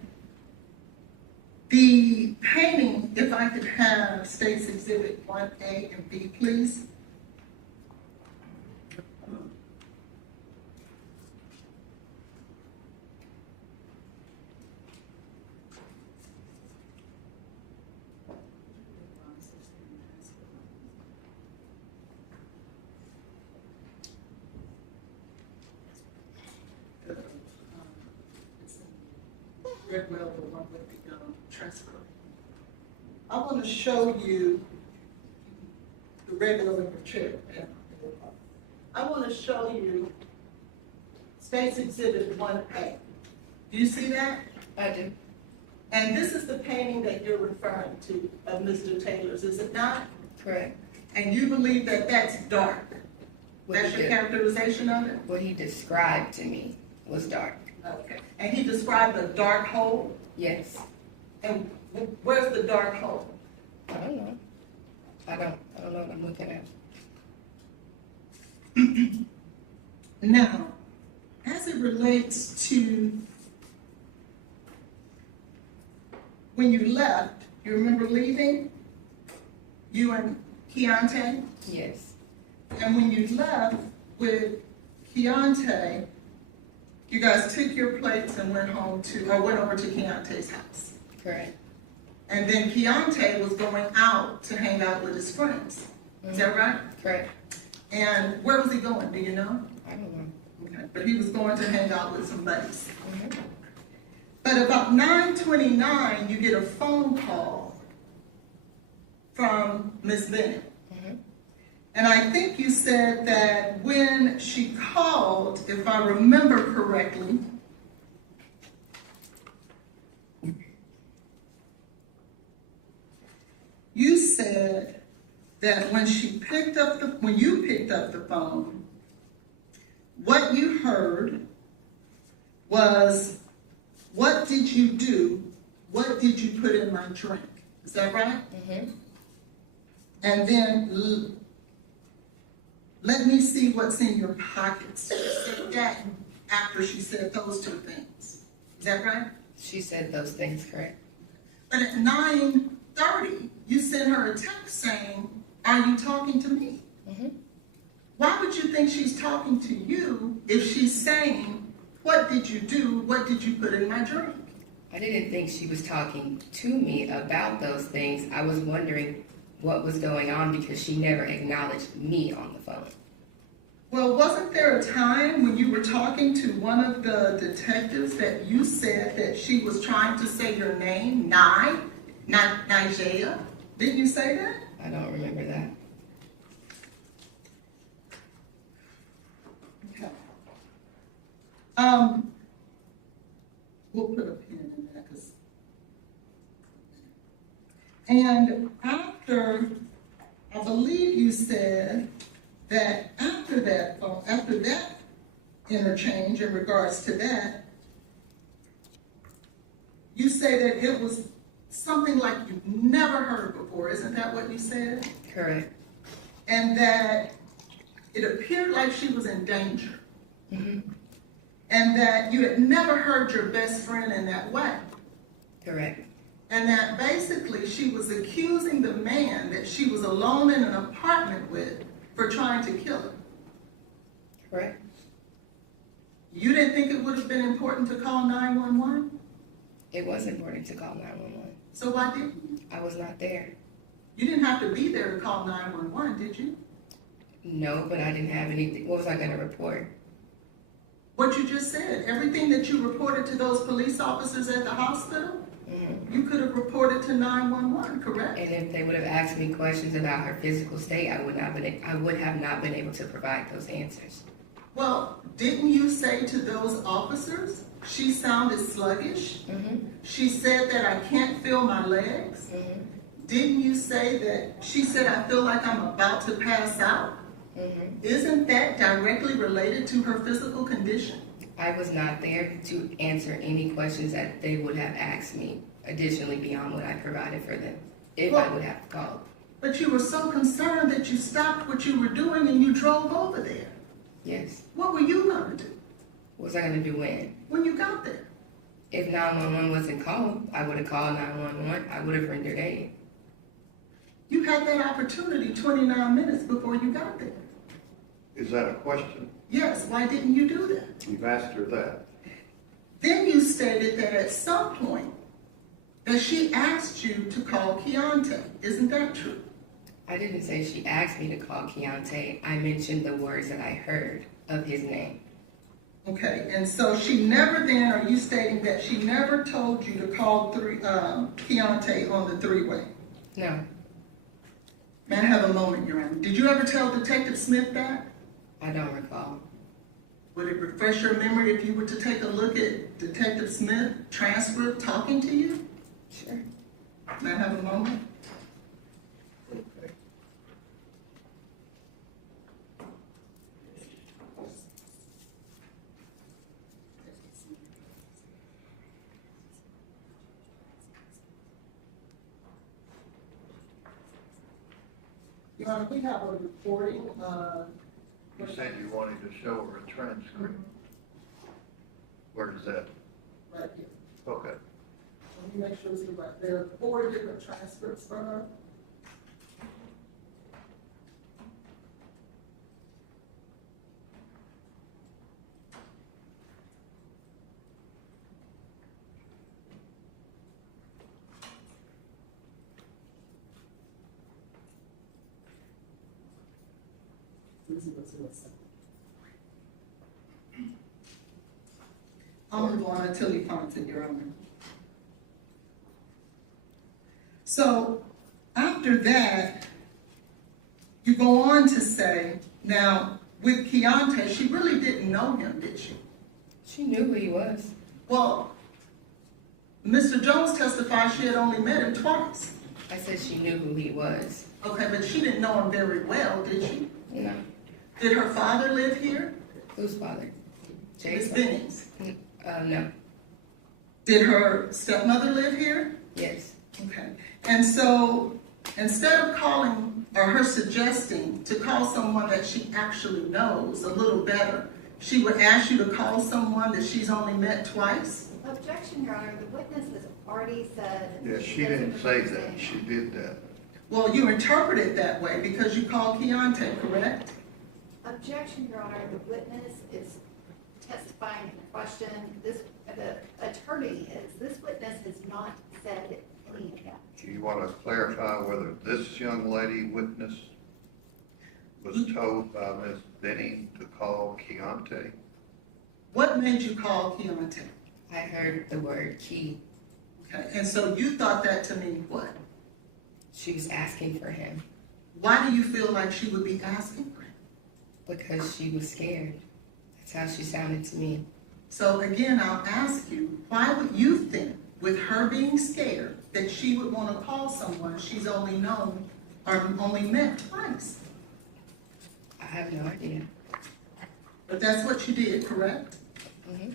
the painting, if I could have State's Exhibit 1A and B, please. Red well, the one with the transfer. I want to show you the regular in your chair. I want to show you State's Exhibit 1A. Do you see that? I do. And this is the painting that you're referring to of Mr. Taylor's, is it not? Correct. And you believe that that's dark? That's your characterization of it? What he described to me was dark. Okay. And he described a dark hole? Yes. And where's the dark hole? I don't know. I don't know what I'm looking at. Now, as it relates to when you left, you remember leaving? You and Keontae? Yes. And when you left with Keontae, you guys took your plates and went over to Keontae's house. Correct. And then Keontae was going out to hang out with his friends. Is that right? Correct. And where was he going? Do you know? I don't know. Okay. But he was going to hang out with some buddies. But about 9:29, you get a phone call from Miss Benning. And I think you said that when she called, if I remember correctly, you said that when you picked up the phone, what you heard was, "What did you do? What did you put in my drink?" Is that right? And then, "Let me see what's in your pockets." She said that after she said those two things. Is that right? She said those things, correct? But at 9:30, you sent her a text saying, "Are you talking to me?" Why would you think she's talking to you if she's saying, "What did you do? What did you put in my drink?" I didn't think she was talking to me about those things. I was wondering what was going on because she never acknowledged me on the phone. Well, wasn't there a time when you were talking to one of the detectives that you said that she was trying to say your name, Nijaiha? Didn't you say that? I don't remember that. Okay. We'll put a pin in that. And after, I believe you said that after that interchange in regards to that, you say that it was something like you've never heard before. Isn't that what you said? Correct. And that it appeared like she was in danger. And that you had never heard your best friend in that way. Correct. And that basically she was accusing the man that she was alone in an apartment with for trying to kill her. Correct. You didn't think it would have been important to call 911? It was important to call 911. So why didn't you? I was not there. You didn't have to be there to call 911, did you? No, but I didn't have anything. What was I going to report? What you just said. Everything that you reported to those police officers at the hospital, you could have reported to 911, correct? And if they would have asked me questions about her physical state, I would have not been able to provide those answers. Well, didn't you say to those officers, she sounded sluggish? She said that I can't feel my legs? Didn't you say that she said, "I feel like I'm about to pass out"? Isn't that directly related to her physical condition? I was not there to answer any questions that they would have asked me, additionally beyond what I provided for them, if I would have called. But you were so concerned that you stopped what you were doing and you drove over there. Yes. What were you going to do? What was I going to do when? When you got there. If 911 wasn't called, I would have called 911. I would have rendered aid. You had that opportunity 29 minutes before you got there. Is that a question? Yes, why didn't you do that? You've asked her that. Then you stated that at some point that she asked you to call Keontae. Isn't that true? I didn't say she asked me to call Keontae. I mentioned the words that I heard of his name. Okay, and so she never then, are you stating that she never told you to call Keontae on the three-way? No. May I have a moment, Your Honor? Did you ever tell Detective Smith that? I don't recall. Would it refresh your memory if you were to take a look at Detective Smith transcript talking to you? Sure. May I have a moment? Okay. Your Honor, we have a recording of You said you wanted to show her a transcript. Where's that? Right here. Okay. Let me make sure it's the right. There are 4 different transcripts for her. I'll move on until you find it, Your Honor. So after that, you go on to say, now with Keontae, she really didn't know him, did she? She knew who he was. Well, Mr. Jones testified she had only met him twice. I said she knew who he was. Okay, but she didn't know him very well, did she? No. Did her father live here? Whose father? Ms. Benning's. No. Did her stepmother live here? Yes. Okay. And so instead of calling or her suggesting to call someone that she actually knows a little better, she would ask you to call someone that she's only met twice? Objection, Your Honor. The witness has already said. Yeah, she didn't say that. She did that. Well, you interpret it that way because you called Keontae, correct? Objection, Your Honor. The witness is testifying in question. The attorney this witness has not said any of that. Do you want to clarify whether this young lady witness was told by Ms. Benning to call Keontae? What made you call Keontae? I heard the word key. Okay, and so you thought that to mean what? She was asking for him. Why do you feel like she would be asking for him? Because she was scared. That's how she sounded to me. So again, I'll ask you, why would you think, with her being scared, that she would want to call someone she's only known or only met twice? I have no idea. But that's what you did, correct? Mm-hmm.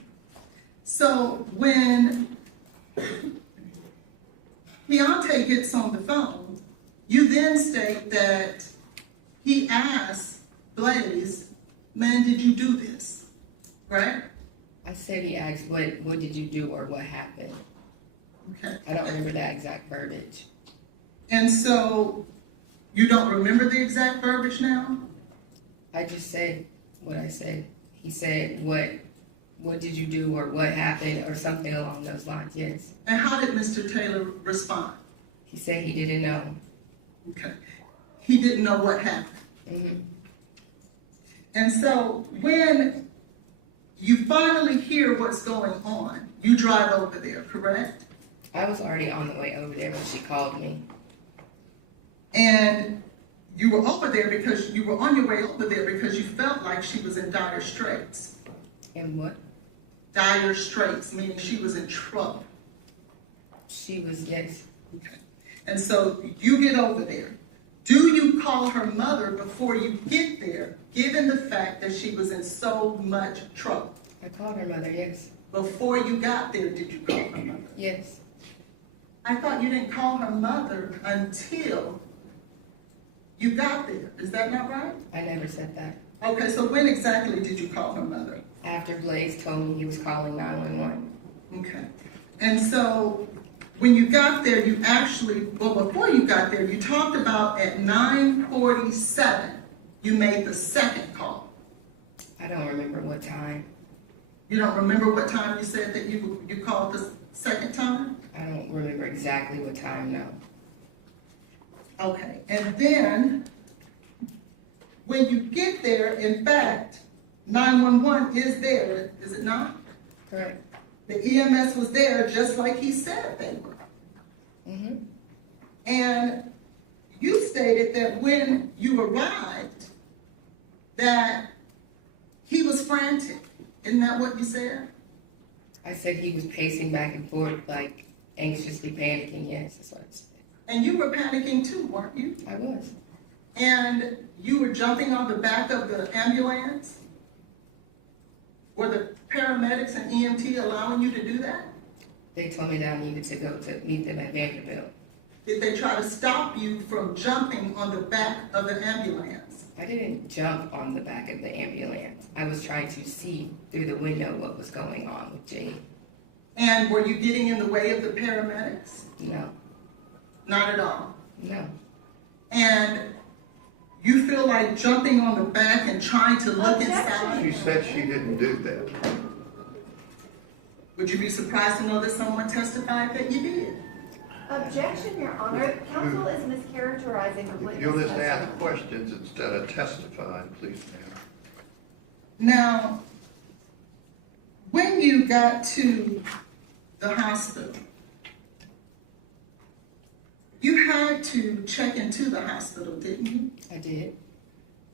So when Keontae gets on the phone, you then state that he asked Blaise, man, did you do this? Right? I said he asked, what did you do or what happened? Okay. I don't remember that exact verbiage. And so you don't remember the exact verbiage now? I just said what I said. He said, what did you do or what happened or something along those lines, yes. And how did Mr. Taylor respond? He said he didn't know. Okay. He didn't know what happened. Mm-hmm. And so when you finally hear what's going on, you drive over there, correct? I was already on the way over there when she called me. And you were over there because you were on your way over there because you felt like she was in dire straits. In what? Dire straits, meaning she was in trouble. She was, yes. Okay. And so you get over there. Do you call her mother before you get there, given the fact that she was in so much trouble? I called her mother, yes. Before you got there, did you call her mother? Yes. I thought you didn't call her mother until you got there. Is that not right? I never said that. Okay, so when exactly did you call her mother? After Blaise told me he was calling 911. Okay. And so when you got there, you actually, well, before you got there, you talked about at 9:47, you made the second call. I don't remember what time. You don't remember what time you said that you called the second time? I don't remember exactly what time, no. Okay, and then when you get there, in fact, 911 is there, is it not? Correct. The EMS was there just like he said they were. Mm-hmm. And you stated that when you arrived, that he was frantic. Isn't that what you said? I said he was pacing back and forth, like anxiously panicking, yes, that's what I said. And you were panicking too, weren't you? I was. And you were jumping on the back of the ambulance? Were the paramedics and EMT allowing you to do that? They told me that I needed to go to meet them at Vanderbilt. Did they try to stop you from jumping on the back of the ambulance? I didn't jump on the back of the ambulance. I was trying to see through the window what was going on with Jade. And were you getting in the way of the paramedics? No. Not at all? No. And you feel like jumping on the back and trying to look inside? She said she didn't do that. Would you be surprised to know that someone testified that you did? Objection, Your Honor. Counsel is mischaracterizing the witness. You'll just ask questions instead of testifying, please, ma'am. Now, when you got to the hospital, you had to check into the hospital, didn't you? I did.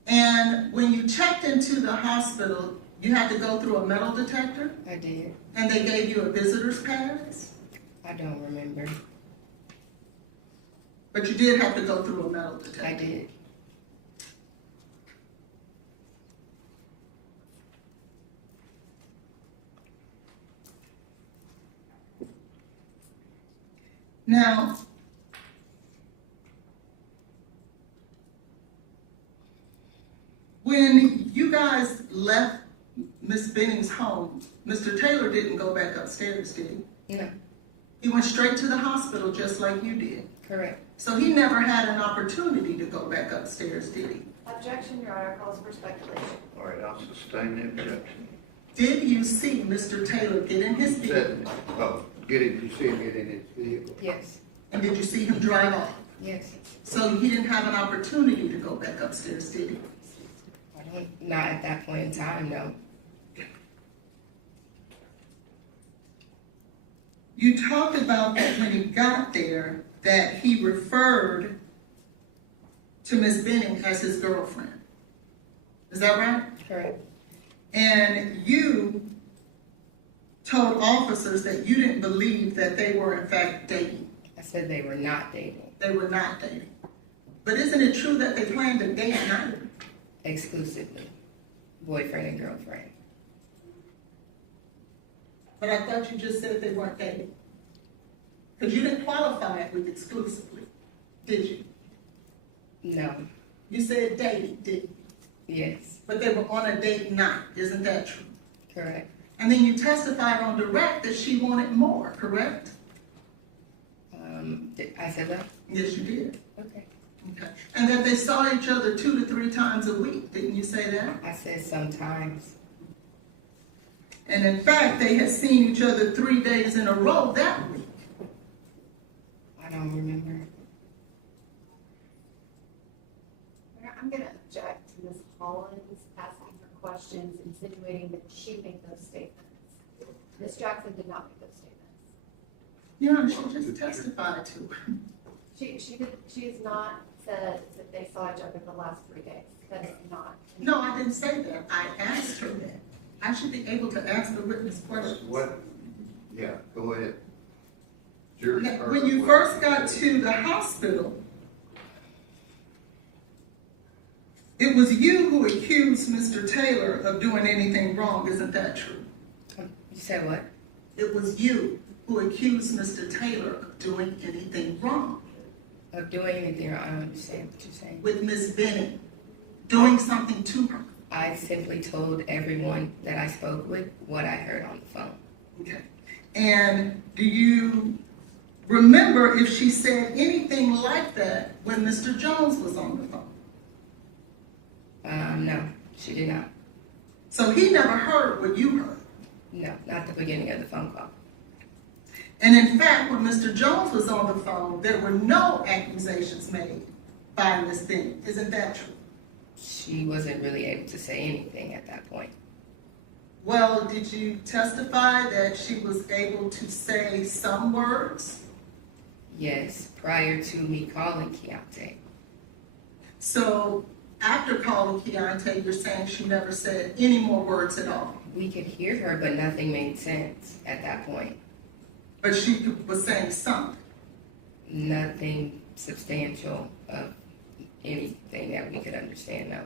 And when you checked into the hospital, you had to go through a metal detector? I did. And they gave you a visitor's pass? I don't remember. But you did have to go through a metal detector? I did. Now, when you guys left Miss Benning's home, Mr. Taylor didn't go back upstairs, did he? No. He went straight to the hospital just like you did. Correct. So he never had an opportunity to go back upstairs, did he? Objection, Your Honor, calls for speculation. All right, I'll sustain the objection. Did you see Mr. Taylor get in his vehicle? Did you see him get in his vehicle? Yes. And did you see him drive off? Yes. So he didn't have an opportunity to go back upstairs, did he? Not at that point in time, no. You talked about that when he got there, that he referred to Miss Benning as his girlfriend. Is that right? Correct. And you told officers that you didn't believe that they were in fact dating. I said they were not dating. They were not dating. But isn't it true that they planned a date night? Exclusively. Boyfriend and girlfriend. But I thought you just said they weren't dating. Because you didn't qualify it with exclusively, did you? No. You said dating, didn't you? Yes. But they were on a date night, isn't that true? Correct. And then you testified on direct that she wanted more, correct? I said that? Yes, you did. Okay. Okay. And that they saw each other 2 to 3 times a week, didn't you say that? I said sometimes. And in fact, they had seen each other 3 days in a row that week. I don't remember. I'm going to object to Ms. Hollins asking her questions, insinuating that she made those statements. Ms. Jackson did not make those statements. Yeah, she just testified to it. She has not said that they saw each other the last 3 days. That is not. No, I didn't say that. I asked her that. I should be able to ask the witness questions. What? Yeah, go ahead. When you first got to the hospital, it was you who accused Mr. Taylor of doing anything wrong, isn't that true? You said what? It was you who accused Mr. Taylor of doing anything wrong. Of doing anything wrong? I don't understand what you're saying. With Ms. Benning, doing something to her. I simply told everyone that I spoke with what I heard on the phone. Okay. And do you remember if she said anything like that when Mr. Jones was on the phone? No, she did not. So he never heard what you heard? No, not the beginning of the phone call. And in fact, when Mr. Jones was on the phone, there were no accusations made by Ms. Benning. Isn't that true? She wasn't really able to say anything at that point. Well, did you testify that she was able to say some words? Yes, prior to me calling Keontae. So after calling Keontae, you're saying she never said any more words at all? We could hear her, but nothing made sense at that point. But she was saying something? Nothing substantial of anything that we could understand, no.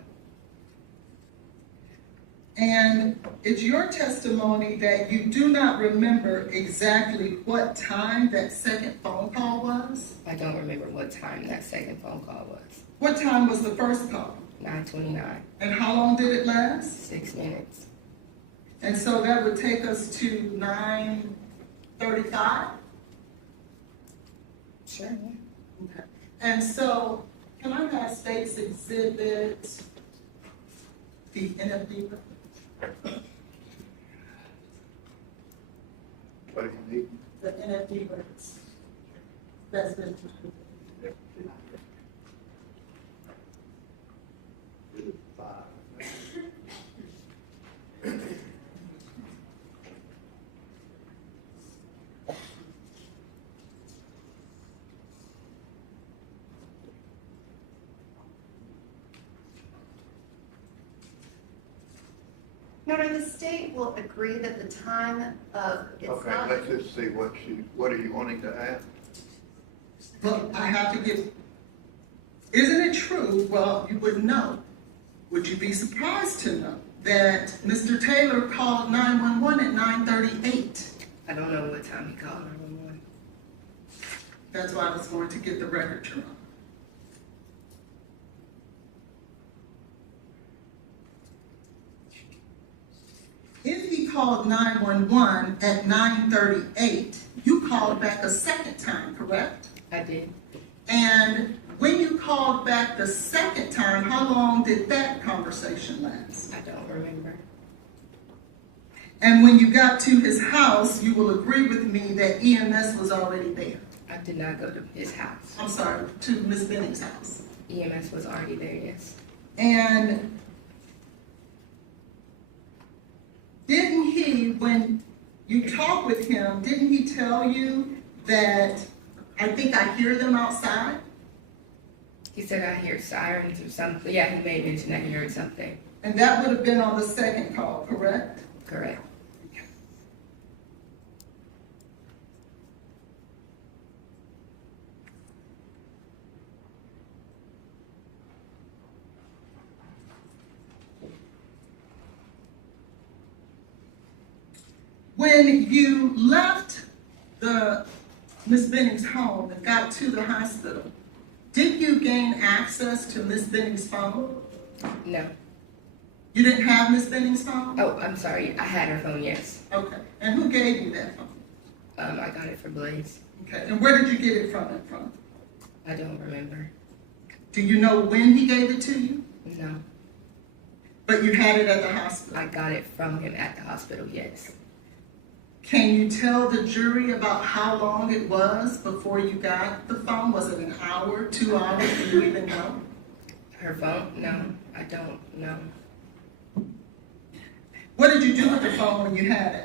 And it's your testimony that you do not remember exactly what time that second phone call was? I don't remember what time that second phone call was. What time was the first call? 9:29. And how long did it last? 6 minutes. And so that would take us to 9:35? Sure. Okay. And so, can I have State's Exhibit, the NFD? What do you need? The NFD records. That's been. Your Honor, the state will agree that the time of, it's Okay, not. let's just see what are you wanting to add? Well, I have to give, isn't it true, well, you wouldn't know, would you be surprised to know that Mr. Taylor called 911 at 9:38? I don't know what time he called 911. That's why I was going to get the record, Your Honor. If he called 911 at 9:38, you called back a second time, correct? I did. And when you called back the second time, how long did that conversation last? I don't remember. And when you got to his house, you will agree with me that EMS was already there. I did not go to his house. I'm sorry, to Ms. Benning's house. EMS was already there, yes. And didn't he, when you talked with him, didn't he tell you that, I think I hear them outside? He said I hear sirens or something. Yeah, he made mention that he heard something. And that would have been on the second call, correct? Correct. When you left Ms. Benning's home and got to the hospital, did you gain access to Ms. Benning's phone? No. You didn't have Ms. Benning's phone? Oh, I'm sorry. I had her phone, yes. Okay. And who gave you that phone? I got it from Blaise. Okay. And where did you get it from? I don't remember. Do you know when he gave it to you? No. But you had it at the hospital? I got it from him at the hospital, yes. Can you tell the jury about how long it was before you got the phone? Was it an hour, 2 hours? Do you even know? Her phone? No, I don't know. What did you do with the phone when you had it?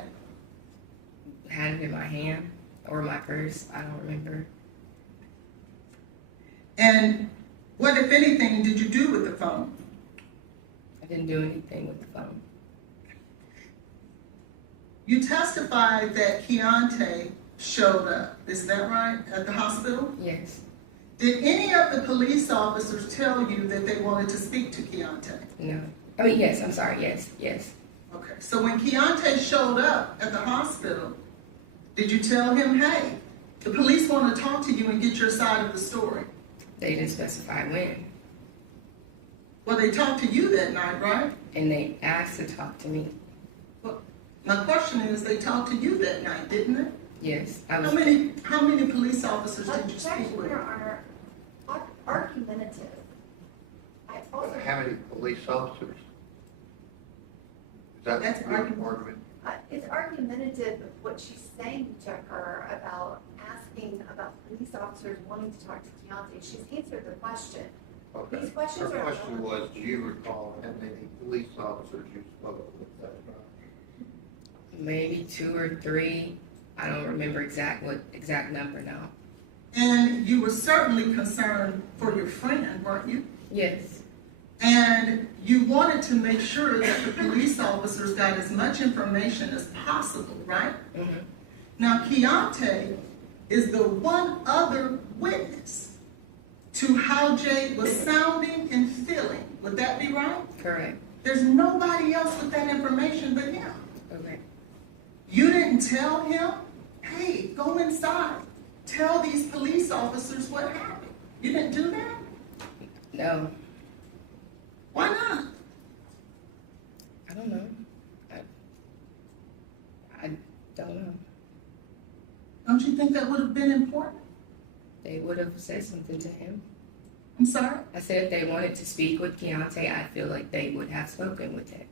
Had it in my hand or my purse. I don't remember. And what, if anything, did you do with the phone? I didn't do anything with the phone. You testified that Keontae showed up, is that right, at the hospital? Yes. Did any of the police officers tell you that they wanted to speak to Keontae? No. I mean, yes, I'm sorry, yes. Okay, so when Keontae showed up at the hospital, did you tell him, hey, the police want to talk to you and get your side of the story? They didn't specify when. Well, they talked to you that night, right? And they asked to talk to me. Well, my question is, they talked to you that night, didn't they? Yes. How many police officers did you speak with? Are argumentative. How many police officers? Is that That's your argument? It's argumentative of what she's saying to her about asking about police officers wanting to talk to Keontae. She's answered the question. Okay. These questions Her are. question was, do you recall how many police officers you spoke with that night? Maybe 2 or 3. I don't remember exact number now. And you were certainly concerned for your friend, weren't you? Yes. And you wanted to make sure that the police officers got as much information as possible, right? Mm-hmm. Now, Keontae is the one other witness to how Jade was sounding and feeling. Would that be right? Correct. There's nobody else with that information but him. Okay. You didn't tell him, hey, go inside. Tell these police officers what happened. You didn't do that? No. Why not? I don't know. I don't know. Don't you think that would have been important? They would have said something to him. I'm sorry? I said if they wanted to speak with Keontae, I feel like they would have spoken with him.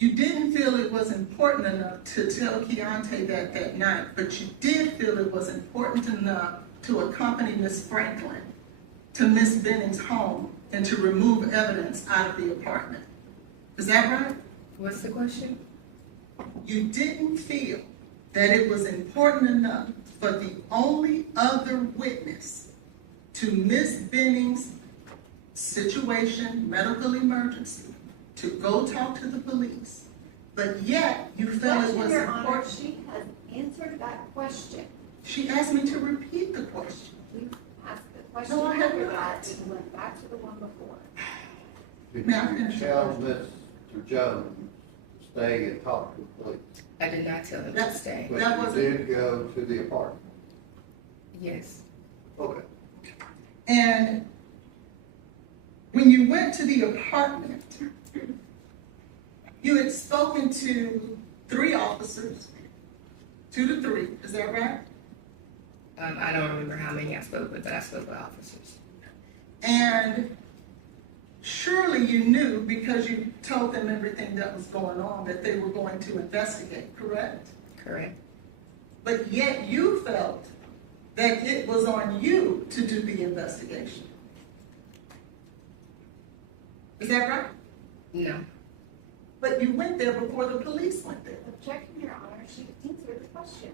You didn't feel it was important enough to tell Keontae that night, but you did feel it was important enough to accompany Miss Franklin to Miss Benning's home and to remove evidence out of the apartment. Is that right? What's the question? You didn't feel that it was important enough for the only other witness to Miss Benning's situation, medical emergency, to go talk to the police, but yet you felt it was Your Honor, important. she has answered that question. She asked me to repeat the question. You asked the question No, I have after not. that and went back to the one before. Did May I you finish the tell question? Mr. Jones to stay and talk to the police? I did not tell him to That's- stay. But That you wasn't- did go to the apartment? Yes. Okay. And when you went to the apartment, you had spoken to 3 officers, 2 to 3, is that right? I don't remember how many I spoke with, but I spoke with officers. And surely you knew, because you told them everything that was going on, that they were going to investigate, correct? Correct. But yet you felt that it was on you to do the investigation. Is that right? No. But you went there before the police went there. Objection, Your Honor, she answered the question.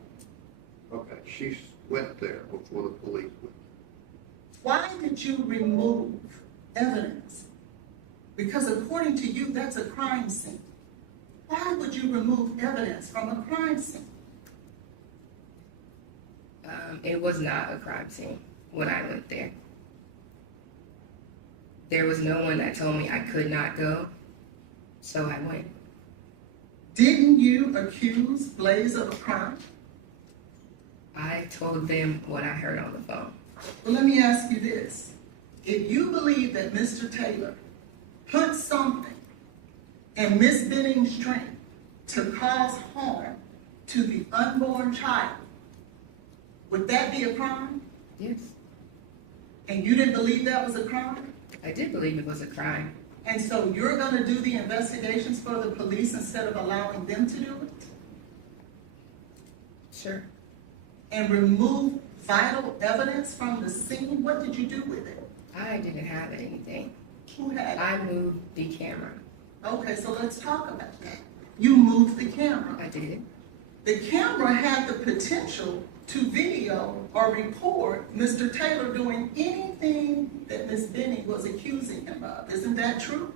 Okay, she went there before the police went. Why did you remove evidence? Because according to you, that's a crime scene. Why would you remove evidence from a crime scene? It was not a crime scene when I went there. There was no one that told me I could not go, so I went. Didn't you accuse Blaise of a crime? I told them what I heard on the phone. Well, let me ask you this. If you believe that Mr. Taylor put something in Miss Benning's drink to cause harm to the unborn child, would that be a crime? Yes. And you didn't believe that was a crime? I did believe it was a crime. And so you're going to do the investigations for the police instead of allowing them to do it? Sure. And remove vital evidence from the scene? What did you do with it? I didn't have anything. Who had it? I moved the camera. Okay, so let's talk about that. You moved the camera. I did. The camera had the potential to video or record Mr. Taylor doing anything that Ms. Benning was accusing him of. Isn't that true?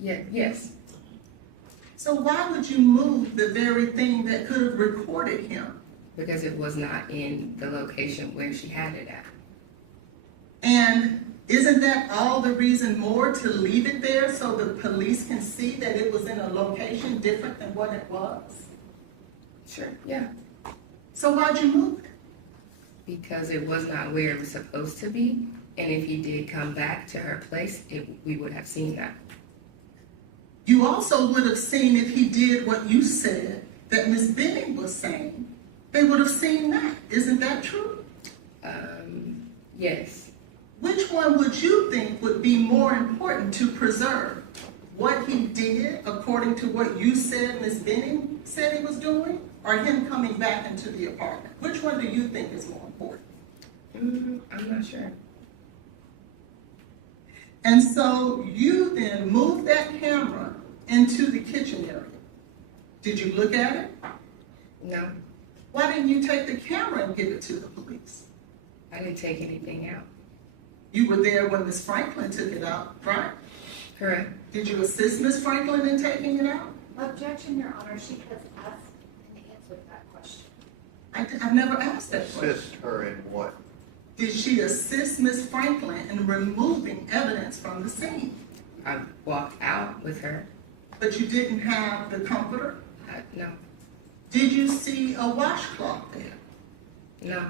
Yeah, yes. So why would you move the very thing that could have recorded him? Because it was not in the location where she had it at. And isn't that all the reason more to leave it there so the police can see that it was in a location different than what it was? Sure, yeah. So why'd you move it? Because it was not where it was supposed to be. And if he did come back to her place, we would have seen that. You also would have seen, if he did what you said that Ms. Benning was saying, they would have seen that. Isn't that true? Yes. Which one would you think would be more important to preserve? What he did according to what you said Ms. Benning said he was doing, or him coming back into the apartment? Which one do you think is more important? I'm not sure. And so you then moved that camera into the kitchen area. Did you look at it? No. Why didn't you take the camera and give it to the police? I didn't take anything out. You were there when Ms. Franklin took it out, right? Correct. Did you assist Ms. Franklin in taking it out? Objection, Your Honor, she has asked and answered that question. I've never asked that question. Assist her in what? Did she assist Ms. Franklin in removing evidence from the scene? I walked out with her. But you didn't have the comforter? No. Did you see a washcloth there? No.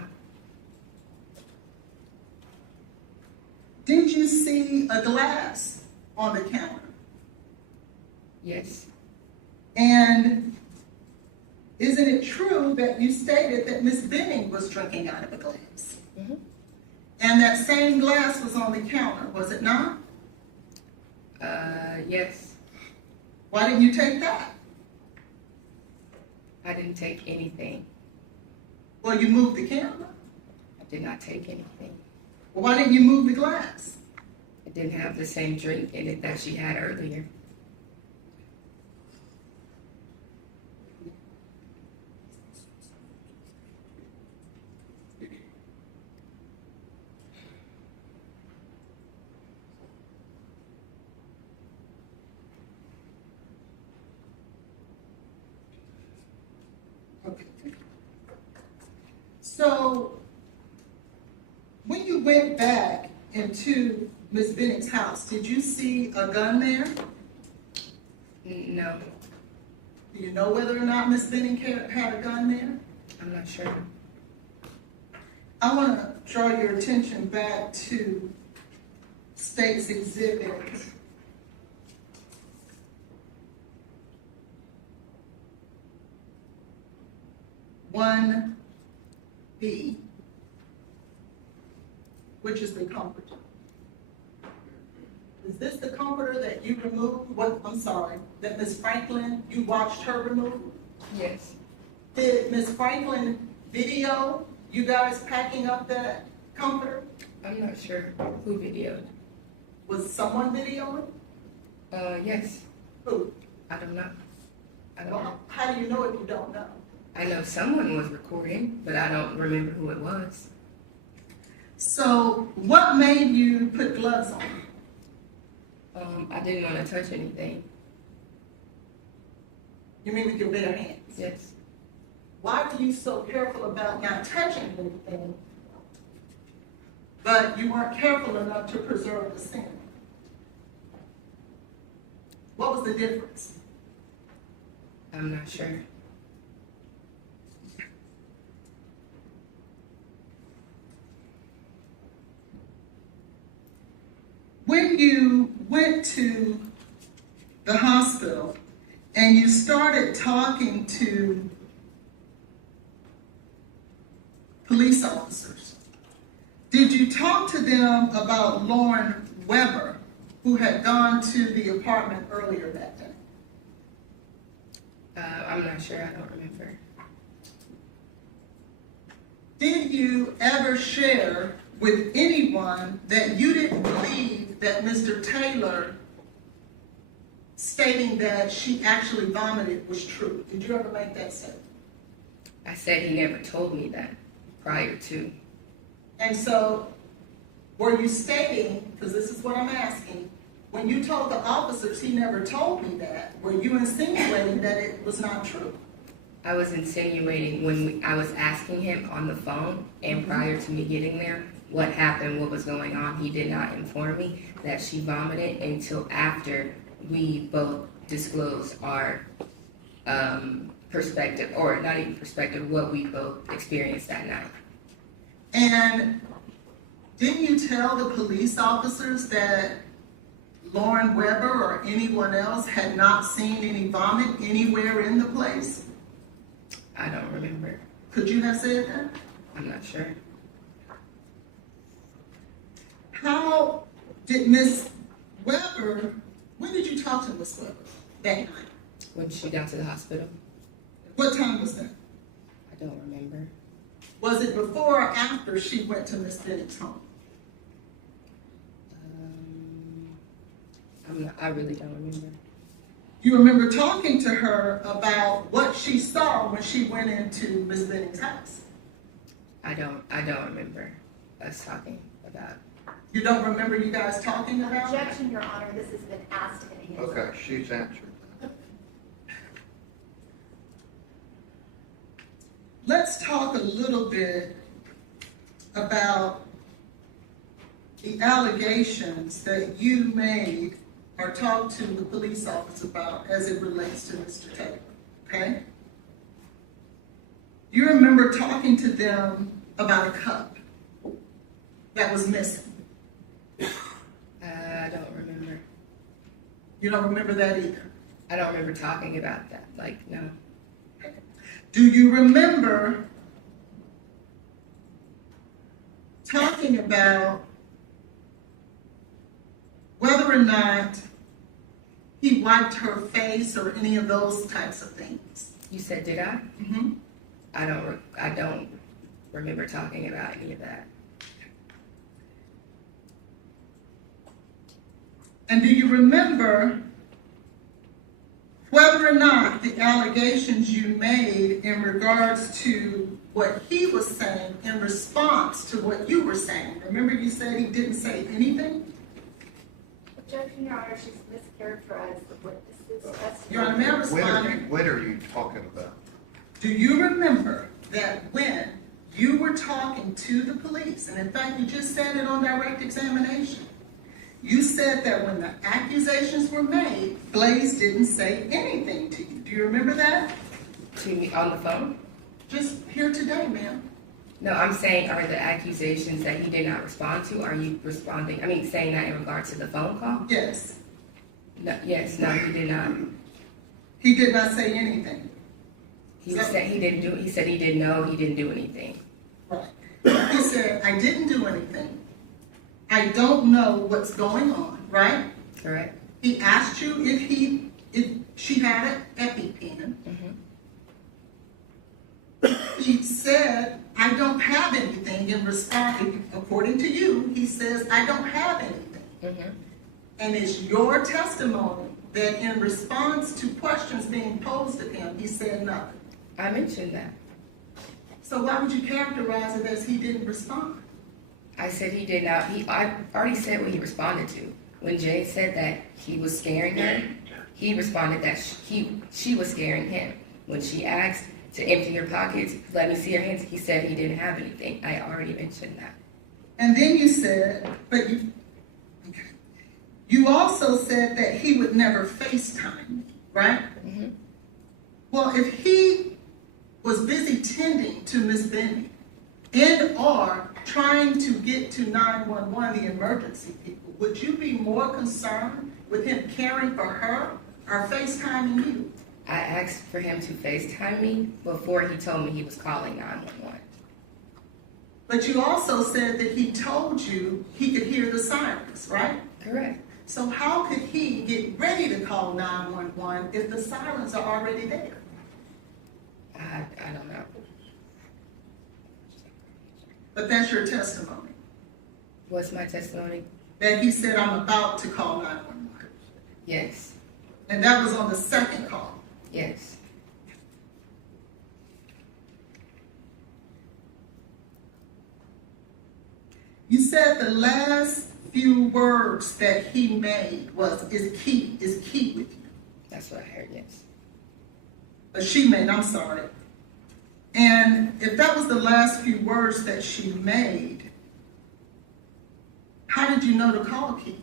Did you see a glass on the counter? Yes. And isn't it true that you stated that Miss Benning was drinking out of a glass? Mm-hmm. And that same glass was on the counter, was it not? Yes. Why didn't you take that? I didn't take anything. Well, you moved the camera. I did not take anything. Well, why didn't you move the glass? It didn't have the same drink in it that she had earlier. Okay. So, when you went back into Miss Benning's house, did you see a gun there? No. Do you know whether or not Miss Benning had a gun there? I'm not sure. I want to draw your attention back to State's Exhibit 1B, which is the comforter. Is this the comforter that you removed? That Miss Franklin, you watched her remove? Yes. Did Miss Franklin video you guys packing up that comforter? I'm not sure who videoed. Was someone videoing? Yes. Who? I don't know. I don't know. How do you know if you don't know? I know someone was recording, but I don't remember who it was. So, what made you put gloves on? I didn't want to touch anything. You mean with your bare hands? Yes. Why were you so careful about not touching anything, but you weren't careful enough to preserve the scene? What was the difference? I'm not sure. When you went to the hospital and you started talking to police officers, did you talk to them about Lauren Weber, who had gone to the apartment earlier that day? I'm not sure. I don't remember. Did you ever share with anyone that you didn't believe that Mr. Taylor stating that she actually vomited was true? Did you ever make that statement? I said he never told me that prior to. And so, were you stating, because this is what I'm asking, when you told the officers he never told me that, were you insinuating that it was not true? I was insinuating when I was asking him on the phone, and prior to me getting there, what happened, what was going on. He did not inform me that she vomited until after we both disclosed our perspective, or not even perspective, what we both experienced that night. And didn't you tell the police officers that Lauren Weber or anyone else had not seen any vomit anywhere in the place? I don't remember. Could you have said that? I'm not sure. How did Miss Weber, when did you talk to Miss Weber that night? When she got to the hospital. What time was that? I don't remember. Was it before or after she went to Miss Bennett's home? I really don't remember. You remember talking to her about what she saw when she went into Miss Benning's house? I don't remember us talking about. You don't remember you guys talking about it? Objection, Your Honor, this has been asked and answered. Okay, she's answered. Let's talk a little bit about the allegations that you made or talked to the police officer about as it relates to Mr. Taylor, okay? You remember talking to them about a cup that was missing. You don't remember that either? I don't remember talking about that, like, no. Do you remember talking about whether or not he wiped her face or any of those types of things? You said, did I? Mm-hmm. I don't remember talking about any of that. And do you remember whether or not the allegations you made in regards to what he was saying in response to what you were saying? Remember you said he didn't say anything? Objection, Your Honor, she's mischaracterized the witness's testimony. Your Honor, may I respond? When are you talking about? Do you remember that when you were talking to the police, and in fact you just said it on direct examination, you said that when the accusations were made, Blaise didn't say anything to you. Do you remember that? To me on the phone? Just here today, ma'am. No, I'm saying, are the accusations that he did not respond to, are you responding, saying that in regard to the phone call? Yes. No, yes, no, he did not. He did not say anything. He said he didn't know, he didn't do anything. Right. He said, I didn't do anything. I don't know what's going on, right? Correct. He asked you if she had an EpiPen. Mm-hmm. He said, I don't have anything in response. According to you, he says, I don't have anything. Mm-hmm. And it's your testimony that in response to questions being posed to him, he said nothing. I mentioned that. So why would you characterize it as he didn't respond? I said he did not. I already said what he responded to. When Jade said that he was scaring her, he responded that she was scaring him. When she asked to empty her pockets, let me see her hands, he said he didn't have anything. I already mentioned that. And then you said, you also said that he would never FaceTime me, right? Mm-hmm. Well, if he was busy tending to Miss Benning and or trying to get to 911, the emergency people, would you be more concerned with him caring for her or FaceTiming you? I asked for him to FaceTime me before he told me he was calling 911. But you also said that he told you he could hear the sirens, right? Correct. So how could he get ready to call 911 if the sirens are already there? I don't know. But that's your testimony. What's my testimony? That he said, I'm about to call 911. Yes. And that was on the second call. Yes. You said the last few words that he made is key with you. That's what I heard, yes. She made, I'm sorry. And if that was the last few words that she made, how did you know to call Key?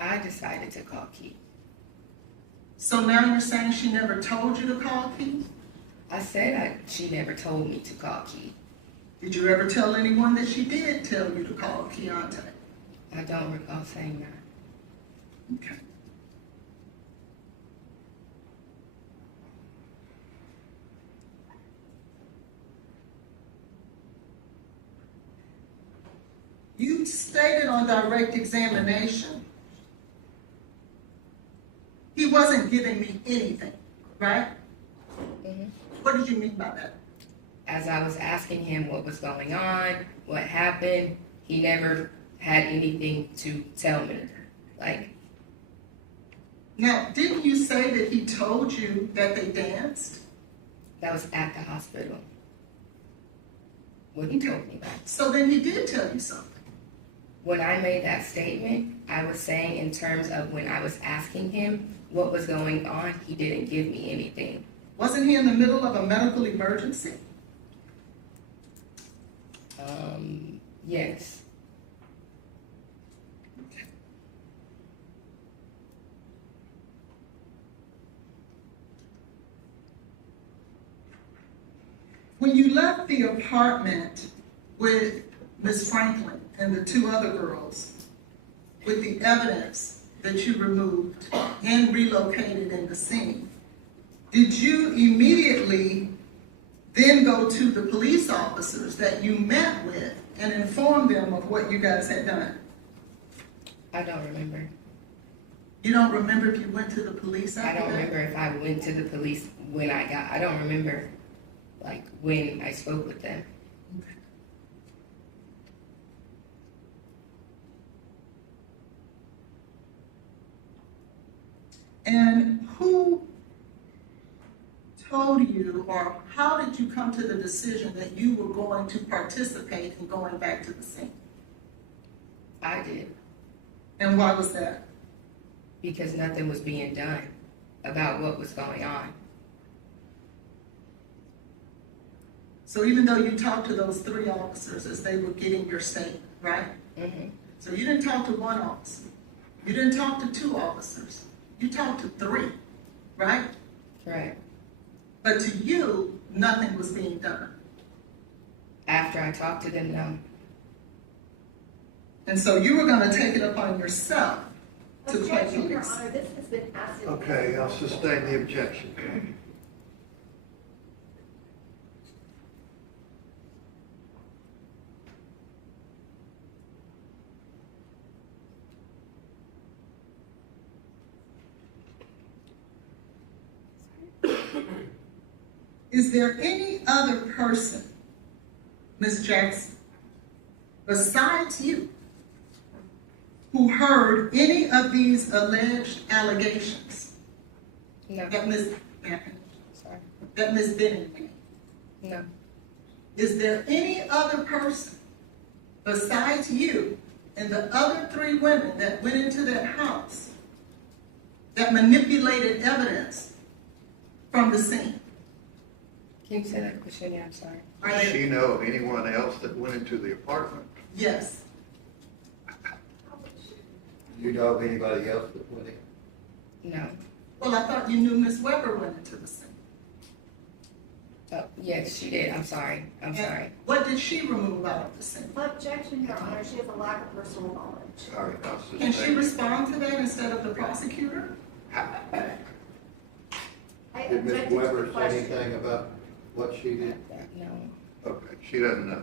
I decided to call Key. So now you're saying she never told you to call Key? I said she never told me to call Key. Did you ever tell anyone that she did tell you to call Keontae? I don't recall saying that. Okay. You stated on direct examination, he wasn't giving me anything, right? Mm-hmm. What did you mean by that? As I was asking him what was going on, what happened, he never had anything to tell me. Now, didn't you say that he told you that they danced? That was at the hospital. What he told me that. So then he did tell you something. When I made that statement, I was saying in terms of when I was asking him what was going on, he didn't give me anything. Wasn't he in the middle of a medical emergency? Yes. When you left the apartment with Miss Franklin and the two other girls with the evidence that you removed and relocated in the scene, did you immediately then go to the police officers that you met with and inform them of what you guys had done? I don't remember. You don't remember if you went to the police after I don't that? remember if I went to the police when I don't remember, like, when I spoke with them. And who told you, or how did you come to the decision that you were going to participate in going back to the scene? I did. And why was that? Because nothing was being done about what was going on. So even though you talked to those 3 officers as they were getting your statement, right? Mm-hmm. So you didn't talk to 1 officer. You didn't talk to 2 officers. You talked to 3, right? Correct. But to you, nothing was being done. After I talked to them, no. And so you were going to take it upon yourself to play Objection, Your police. Honor, this has been asked. in- Okay, I'll sustain the objection. Is there any other person, Ms. Jackson, besides you, who heard any of these alleged allegations? No. That Ms. Sorry. That Ms. Benning made? No. Is there any other person besides you and the other 3 women that went into that house that manipulated evidence from the scene? Can you say that question again? I'm sorry. Does she know of anyone else that went into the apartment? Yes. Do you know of anybody else that went in? No. Well, I thought you knew Ms. Weber went into the scene. Oh, yes, she did. I'm sorry. I'm sorry. What did she remove out of the scene? Objection, Your Honor, she has a lack of personal knowledge. Sorry, I'll Can sustain. she respond to that instead of the prosecutor? I Did Ms. objected to Weber the say question. anything about what she did? No. Okay, she doesn't know.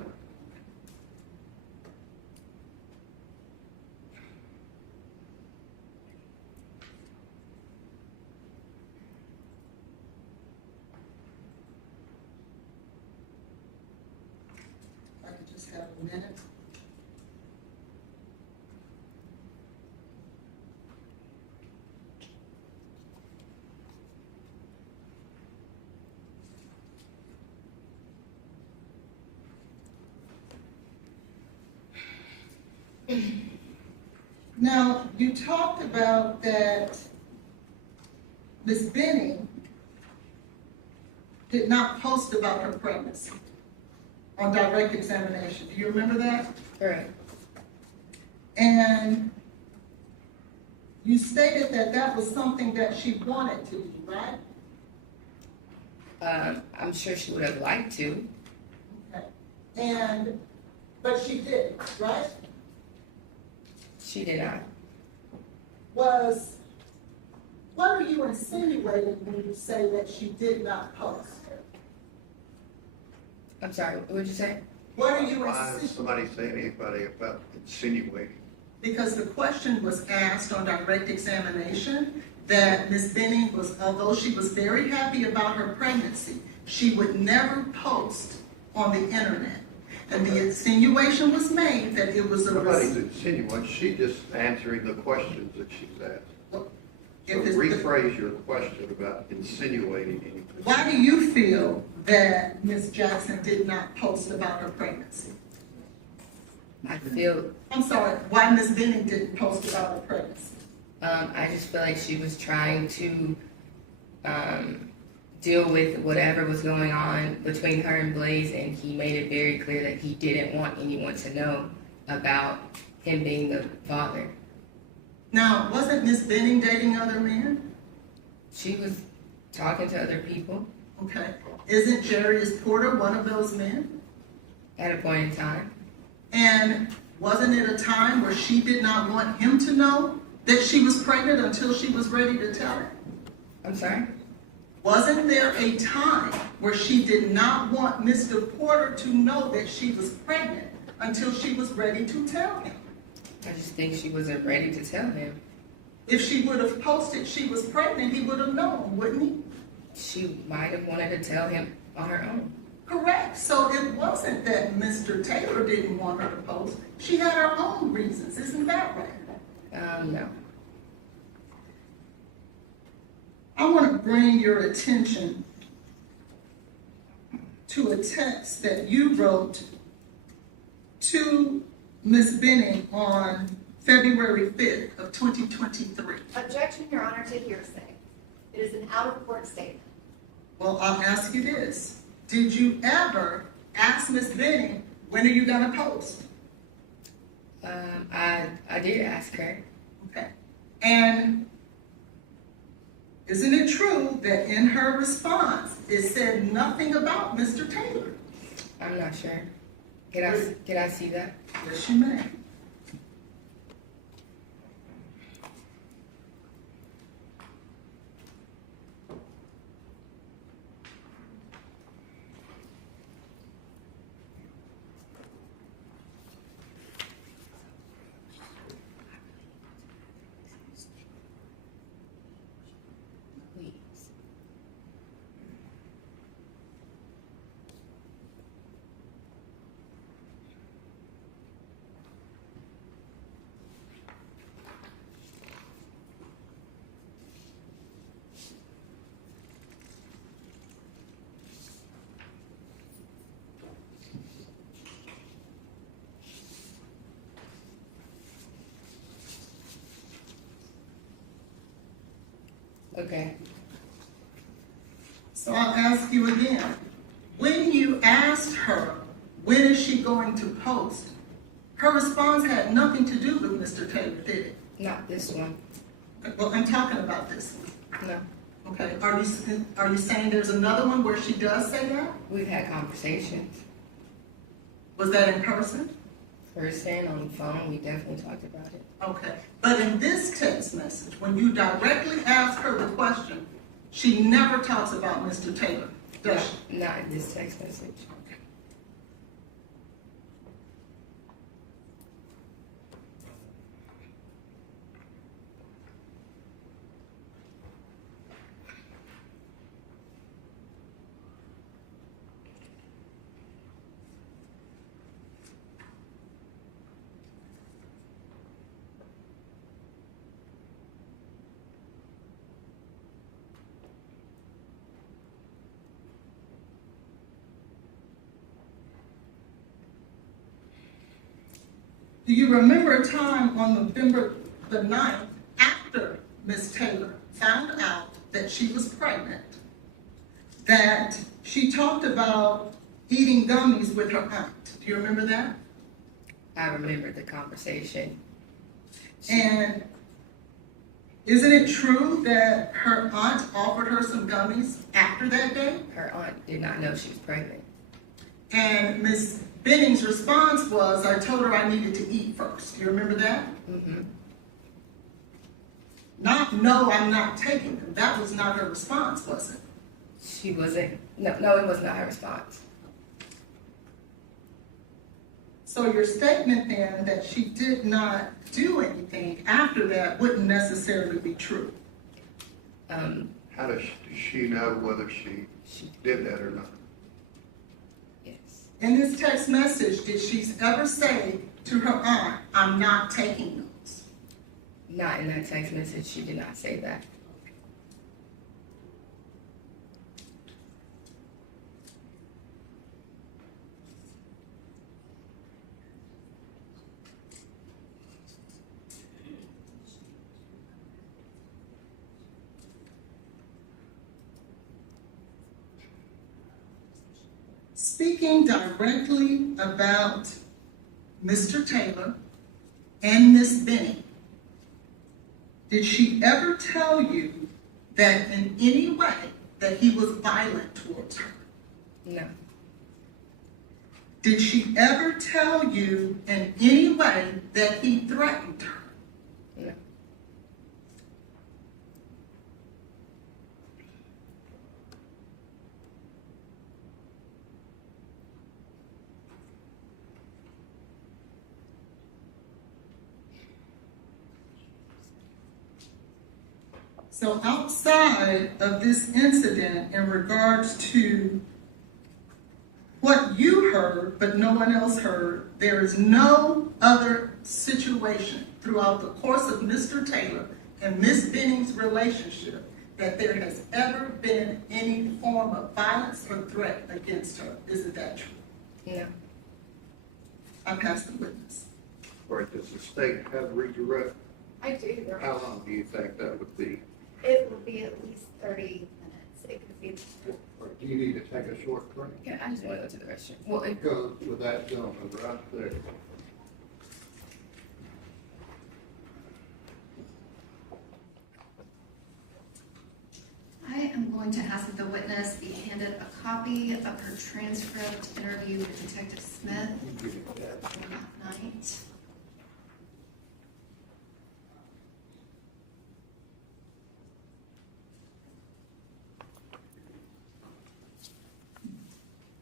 If I could just have a minute. Now, you talked about that Ms. Benning did not post about her pregnancy on direct examination. Do you remember that? Correct. And you stated that that was something that she wanted to do, right? I'm sure she would have liked to. Okay. But she didn't, right? She did not. What are you insinuating when you say that she did not post? I'm sorry, what did you say? What are you Why is somebody saying anybody about insinuating? Because the question was asked on direct examination that Ms. Benning was, although she was very happy about her pregnancy, she would never post on the internet. And the insinuation was made that it was a... Nobody's insinuating, she's just answering the questions that she's asked. So if it's- rephrase your question about insinuating anything. Why do you feel that Ms. Jackson did not post about her pregnancy? I feel... I'm sorry, why Ms. Benning didn't post about her pregnancy? I just feel like she was trying to deal with whatever was going on between her and Blaise, and he made it very clear that he didn't want anyone to know about him being the father. Now, wasn't Ms. Benning dating other men? She was talking to other people. Okay. Isn't Jarius Porter one of those men? At a point in time. And wasn't it a time where she did not want him to know that she was pregnant until she was ready to tell him? I'm sorry? Wasn't there a time where she did not want Mr. Porter to know that she was pregnant until she was ready to tell him? I just think she wasn't ready to tell him. If she would have posted she was pregnant, he would have known, wouldn't he? She might have wanted to tell him on her own. Correct. So it wasn't that Mr. Taylor didn't want her to post. She had her own reasons. Isn't that right? No. I want to bring your attention to a text that you wrote to Ms. Benning on February 5th of 2023. Objection, Your Honor, to hearsay. It is an out-of-court statement. Well, I'll ask you this. Did you ever ask Ms. Benning, when are you going to post? I did ask her. Okay. And isn't it true that in her response, it said nothing about Mr. Taylor? I'm not sure. Can I see that? Yes, you may. Okay. So I'll ask you again. When you asked her, when is she going to post, her response had nothing to do with Mr. Taylor, did it? Not this one. Well, I'm talking about this one. No. Okay. Are you saying there's another one where she does say that? We've had conversations. Was that in person? Person, on the phone, we definitely talked about it. Okay. But in this text message, when you directly ask her the question, she never talks about Mr. Taylor, does she? Not in this text message. Do you remember a time on November the 9th, after Ms. Taylor found out that she was pregnant, that she talked about eating gummies with her aunt? Do you remember that? I remember the conversation. And isn't it true that her aunt offered her some gummies after that day? Her aunt did not know she was pregnant. And Ms. Benning's response was, I told her I needed to eat first. Do you remember that? Mm-hmm. Not, no, I'm not taking them. That was not her response, was it? She wasn't. No, it was not her response. So your statement then that she did not do anything after that wouldn't necessarily be true. How does she know whether she did that or not? Yes. In this text message, did she ever say to her aunt, I'm not taking those? Not in that text message. She did not say that. Speaking directly about Mr. Taylor and Miss Benning, did she ever tell you that in any way that he was violent towards her? No. Did she ever tell you in any way that he threatened her? No. So outside of this incident in regards to what you heard, but no one else heard, there is no other situation throughout the course of Mr. Taylor and Ms. Benning's relationship that there has ever been any form of violence or threat against her. Isn't that true? No. I pass the witness. All right, does the state have redirect? I do, Your Honor. How long do you think that would be? It would be at least 30 minutes. It could be. Or do you need to take a short break? Yeah, I just want to go to the restroom. Well, it Go with that gentleman right there. I am going to ask that the witness be handed a copy of her transcript interview with Detective Smith from that night.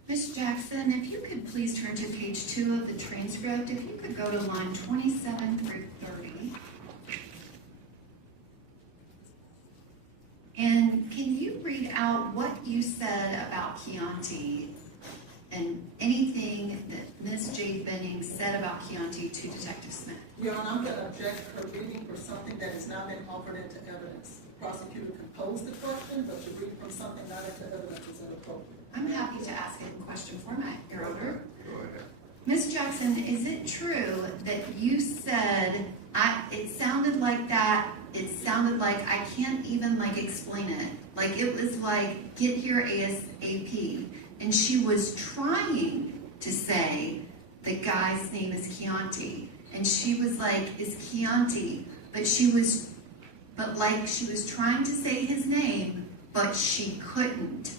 Ms. Jackson, if you could please turn to page 2 of the transcript, if you could go to line 27 through 30. And can you read out what you said about Chianti and anything that Ms. Jade Benning said about Chianti to Detective Smith? Your Honor, I'm going to object to her reading for something that has not been offered into evidence. The prosecutor can pose the question, but to read from something not into evidence is inappropriate. I'm happy to ask it in question format, Your Honor. Go ahead. Ms. Jackson, is it true that you said, it sounded like that, it sounded like I can't even explain it. Like it was like, get here ASAP. And she was trying to say the guy's name is Chianti. And she was like, is Chianti. But she was trying to say his name, but she couldn't.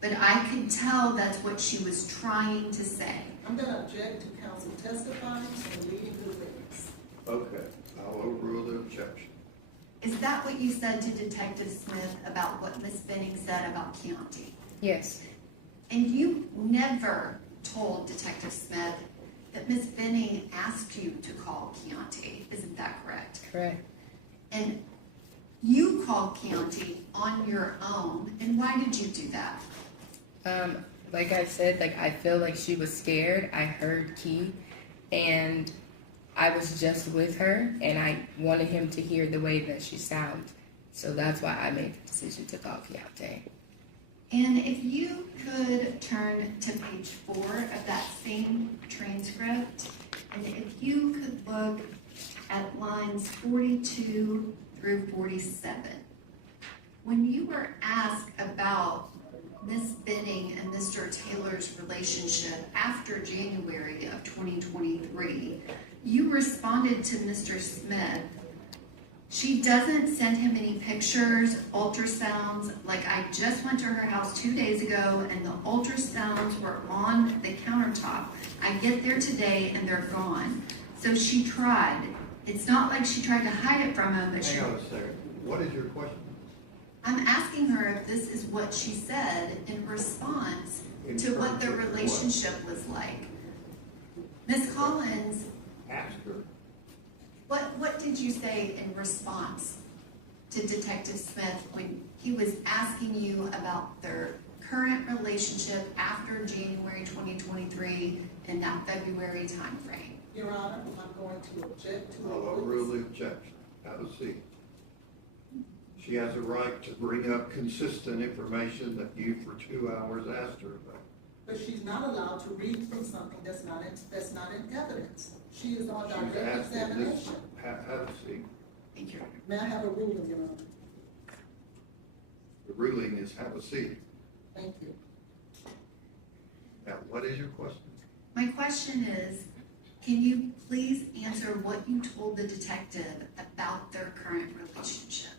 But I could tell that's what she was trying to say. I'm going to object to counsel testifying and reading the witness. Okay, I'll overrule the objection. Is that what you said to Detective Smith about what Ms. Benning said about Chianti? Yes. And you never told Detective Smith that Ms. Benning asked you to call Chianti. Isn't that correct? Correct. And you called Chianti on your own. And why did you do that? Like I said, I feel like she was scared. I heard Key, and I was just with her, and I wanted him to hear the way that she sounds. So that's why I made the decision to call Chianti. And if you could turn to page 4 of that same transcript, and if you could look at lines 42 through 47. When you were asked about Ms. Benning and Mr. Taylor's relationship after January of 2023, you responded to Mr. Smith, she doesn't send him any pictures, ultrasounds. Like I just went to her house 2 days ago and the ultrasounds were on the countertop. I get there today and they're gone. So she tried. It's not like she tried to hide it from him, but Hang on a second. What is your question? I'm asking her if this is what she said in response to what their relationship was like. Ms. Collins, Ask her. what did you say in response to Detective Smith when he was asking you about their current relationship after January 2023 in that February time frame? Your Honor, I'm going to object to I'll the overrule witness. the objection. Have a seat. She has a right to bring up consistent information that you for 2 hours asked her about. But she's not allowed to read from something that's not in evidence. She is on She's direct asking this, examination. have a seat. Thank you. May I have a ruling, Your Honor? The ruling is have a seat. Thank you. Now, what is your question? My question is, can you please answer what you told the detective about their current relationship?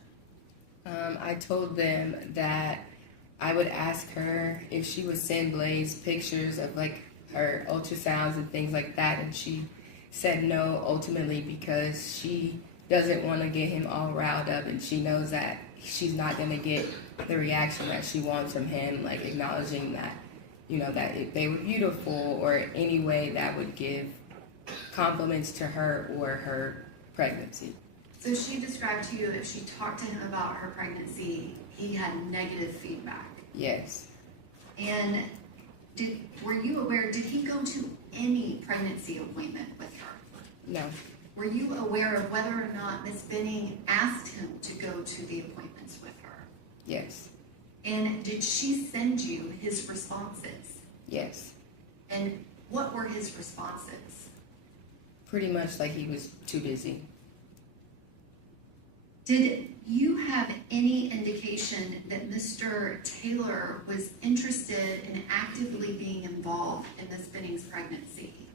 I told them that I would ask her if she would send Blaise pictures of her ultrasounds and things like that, and she said no ultimately because she doesn't want to get him all riled up, and she knows that she's not going to get the reaction that she wants from him, acknowledging that, that if they were beautiful or any way that would give compliments to her or her pregnancy. So she described to you if she talked to him about her pregnancy, he had negative feedback. Yes. And were you aware, did he go to any pregnancy appointment with her? No. Were you aware of whether or not Ms. Benning asked him to go to the appointments with her? Yes. And did she send you his responses? Yes. And what were his responses? Pretty much like he was too busy. Did you have any indication that Mr. Taylor was interested in actively being involved in Ms. Benning's pregnancy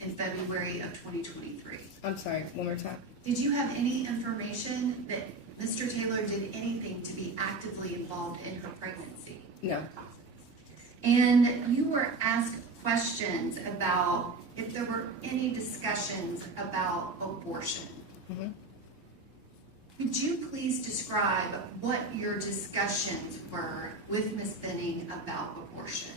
in February of 2023? I'm sorry, one more time. Did you have any information that Mr. Taylor did anything to be actively involved in her pregnancy? No. And you were asked questions about if there were any discussions about abortion. Mm-hmm. Could you please describe what your discussions were with Ms. Benning about abortion?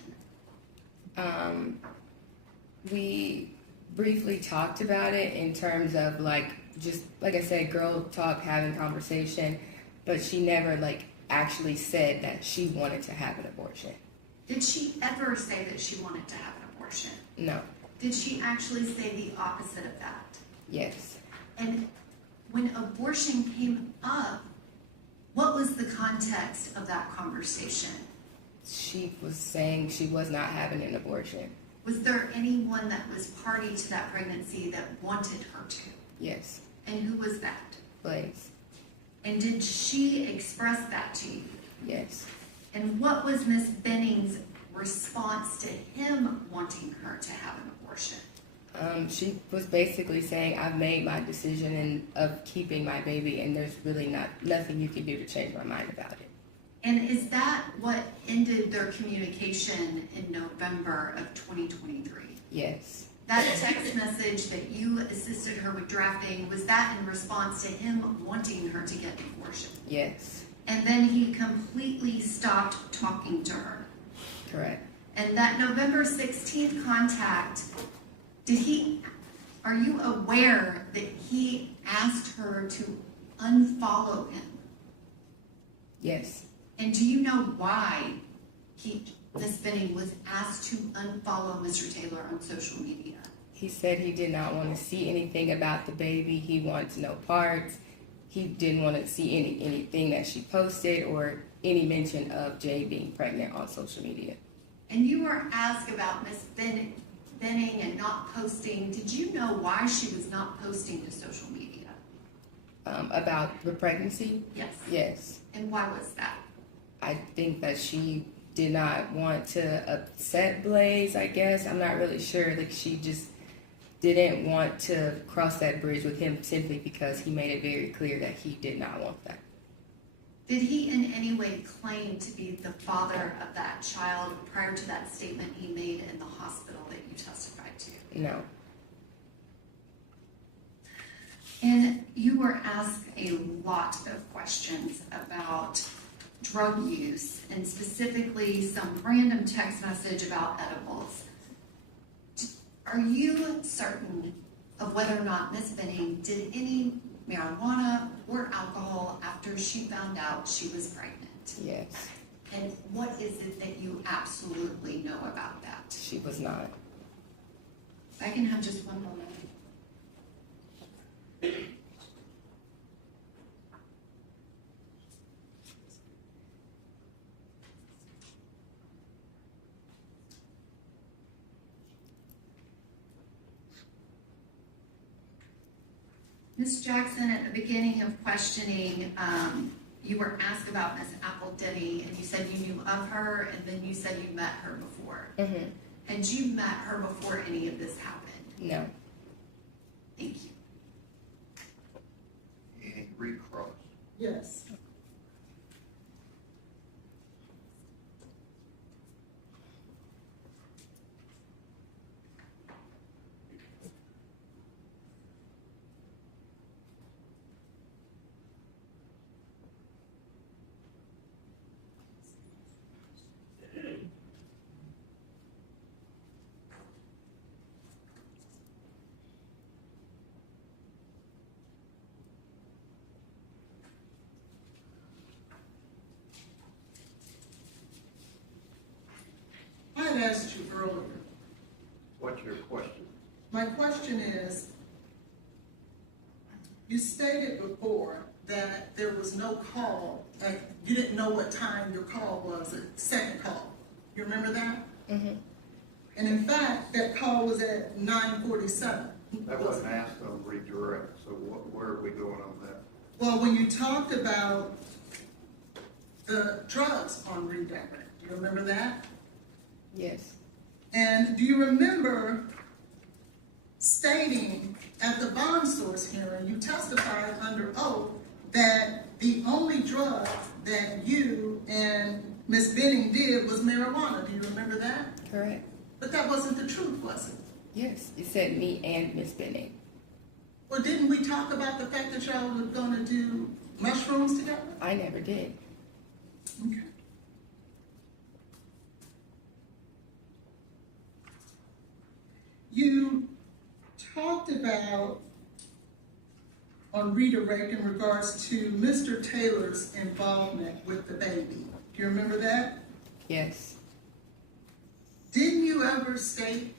We briefly talked about it in terms of just like I said, girl talk, having conversation, but she never actually said that she wanted to have an abortion. Did she ever say that she wanted to have an abortion? No. Did she actually say the opposite of that? Yes. And when abortion came up, what was the context of that conversation? She was saying she was not having an abortion. Was there anyone that was party to that pregnancy that wanted her to? Yes. And who was that? Blaise. And did she express that to you? Yes. And what was Miss Benning's response to him wanting her to have an abortion? She was basically saying, I've made my decision of keeping my baby, and there's really nothing you can do to change my mind about it. And is that what ended their communication in November of 2023? Yes. That text message that you assisted her with drafting, was that in response to him wanting her to get an abortion? Yes. And then he completely stopped talking to her. Correct. And that November 16th contact, are you aware that he asked her to unfollow him? Yes. And do you know why Ms. Benning was asked to unfollow Mr. Taylor on social media? He said he did not want to see anything about the baby. He wanted to know parts. He didn't want to see anything that she posted or any mention of Jade being pregnant on social media. And you were asked about Ms. Benning and not posting. Did you know why she was not posting to social media? About the pregnancy? Yes. Yes. And why was that? I think that she did not want to upset Blaise, I guess. I'm not really sure. She just didn't want to cross that bridge with him simply because he made it very clear that he did not want that. Did he in any way claim to be the father of that child prior to that statement he made in the hospital that you testified to? No. And you were asked a lot of questions about drug use and specifically some random text message about edibles. Are you certain of whether or not Ms. Benning did any marijuana or alcohol after she found out she was pregnant? Yes. And what is it that you absolutely know about that? She was not. If I can have just one moment. Ms. Jackson, at the beginning of questioning, you were asked about Ms. Denny, and you said you knew of her, and then you said you met her before. Mm-hmm. And you met her before any of this happened? No. Thank you. And Recross. Yes. asked you earlier. What's your question? My question is, you stated before that there was no call, you didn't know what time your call was, a second call. You remember that? Mm-hmm. And in fact, that call was at 9:47. That wasn't asked on redirect, so where are we going on that? Well, when you talked about the drugs on redirect, do you remember that? Yes. And do you remember stating at the bond source hearing, you testified under oath that the only drug that you and Ms. Benning did was marijuana. Do you remember that? Correct. But that wasn't the truth, was it? Yes, you said me and Miss Benning. Well, didn't we talk about the fact that y'all were going to do mushrooms together? I never did. Okay. You talked about on redirect in regards to Mr. Taylor's involvement with the baby. Do you remember that? Yes. Didn't you ever state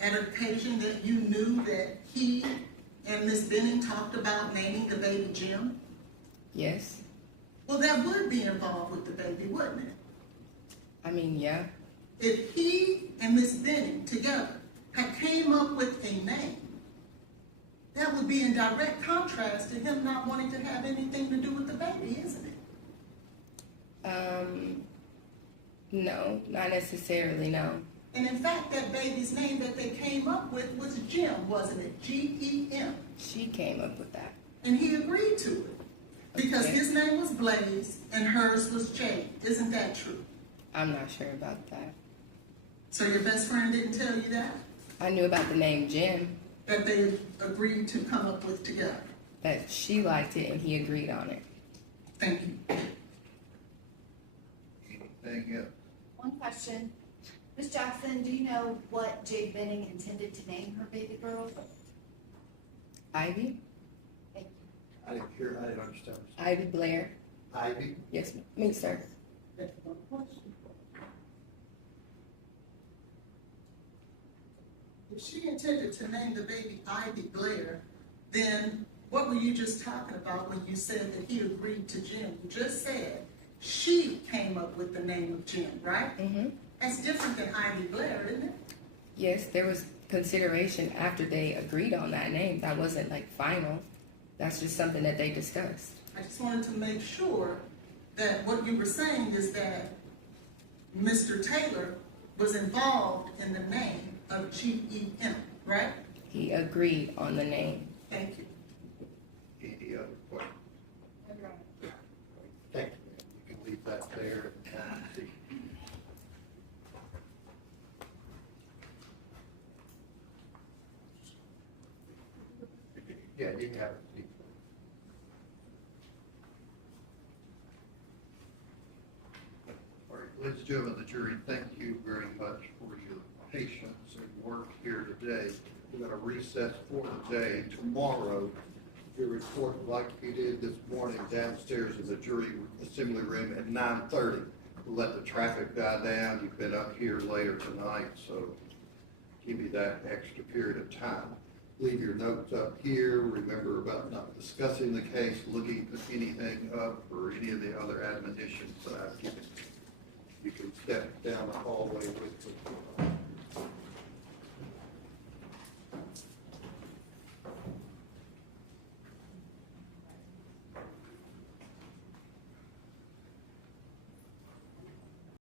at an occasion that you knew that he and Ms. Benning talked about naming the baby Jim? Yes. Well, that would be involved with the baby, wouldn't it? I mean, yeah. If he and Ms. Benning together had came up with a name, that would be in direct contrast to him not wanting to have anything to do with the baby, isn't it? No, not necessarily, no. And in fact, that baby's name that they came up with was Jim, wasn't it? G-E-M. She came up with that. And he agreed to it. Because Okay. his name was Blaise and hers was Jade. Isn't that true? I'm not sure about that. So your best friend didn't tell you that? I knew about the name Jim. That they agreed to come up with together? That she liked it and he agreed on it. Thank you. Anything else? One question. Ms. Jackson, do you know what Jade Benning intended to name her baby girl? Ivy? Thank you. I didn't hear, I didn't understand. Ivy Blair. Ivy? Yes, me, sir. That's one question. If she intended to name the baby Ivy Blair, then what were you just talking about when you said that he agreed to Jim? You just said she came up with the name of Jim, right? Mm-hmm. That's different than Ivy Blair, isn't it? Yes, there was consideration after they agreed on that name. That wasn't like final. That's just something that they discussed. I just wanted to make sure that what you were saying is that Mr. Taylor was involved in the name of G-E-M, right? He agreed on the name. Thank you. Any other questions? Thank you, ma'am. You can leave that there. Yeah, you can have it. All right, ladies and gentlemen of the jury, thank you very much for your patience and work here today. We're going to recess for the day. Tomorrow, you report like you did this morning downstairs in the jury assembly room at 9:30. We'll let the traffic die down. You've been up here later tonight, so give you that extra period of time. Leave your notes up here. Remember about not discussing the case, looking anything up, or any of the other admonitions that I've given. You can step down the hallway with the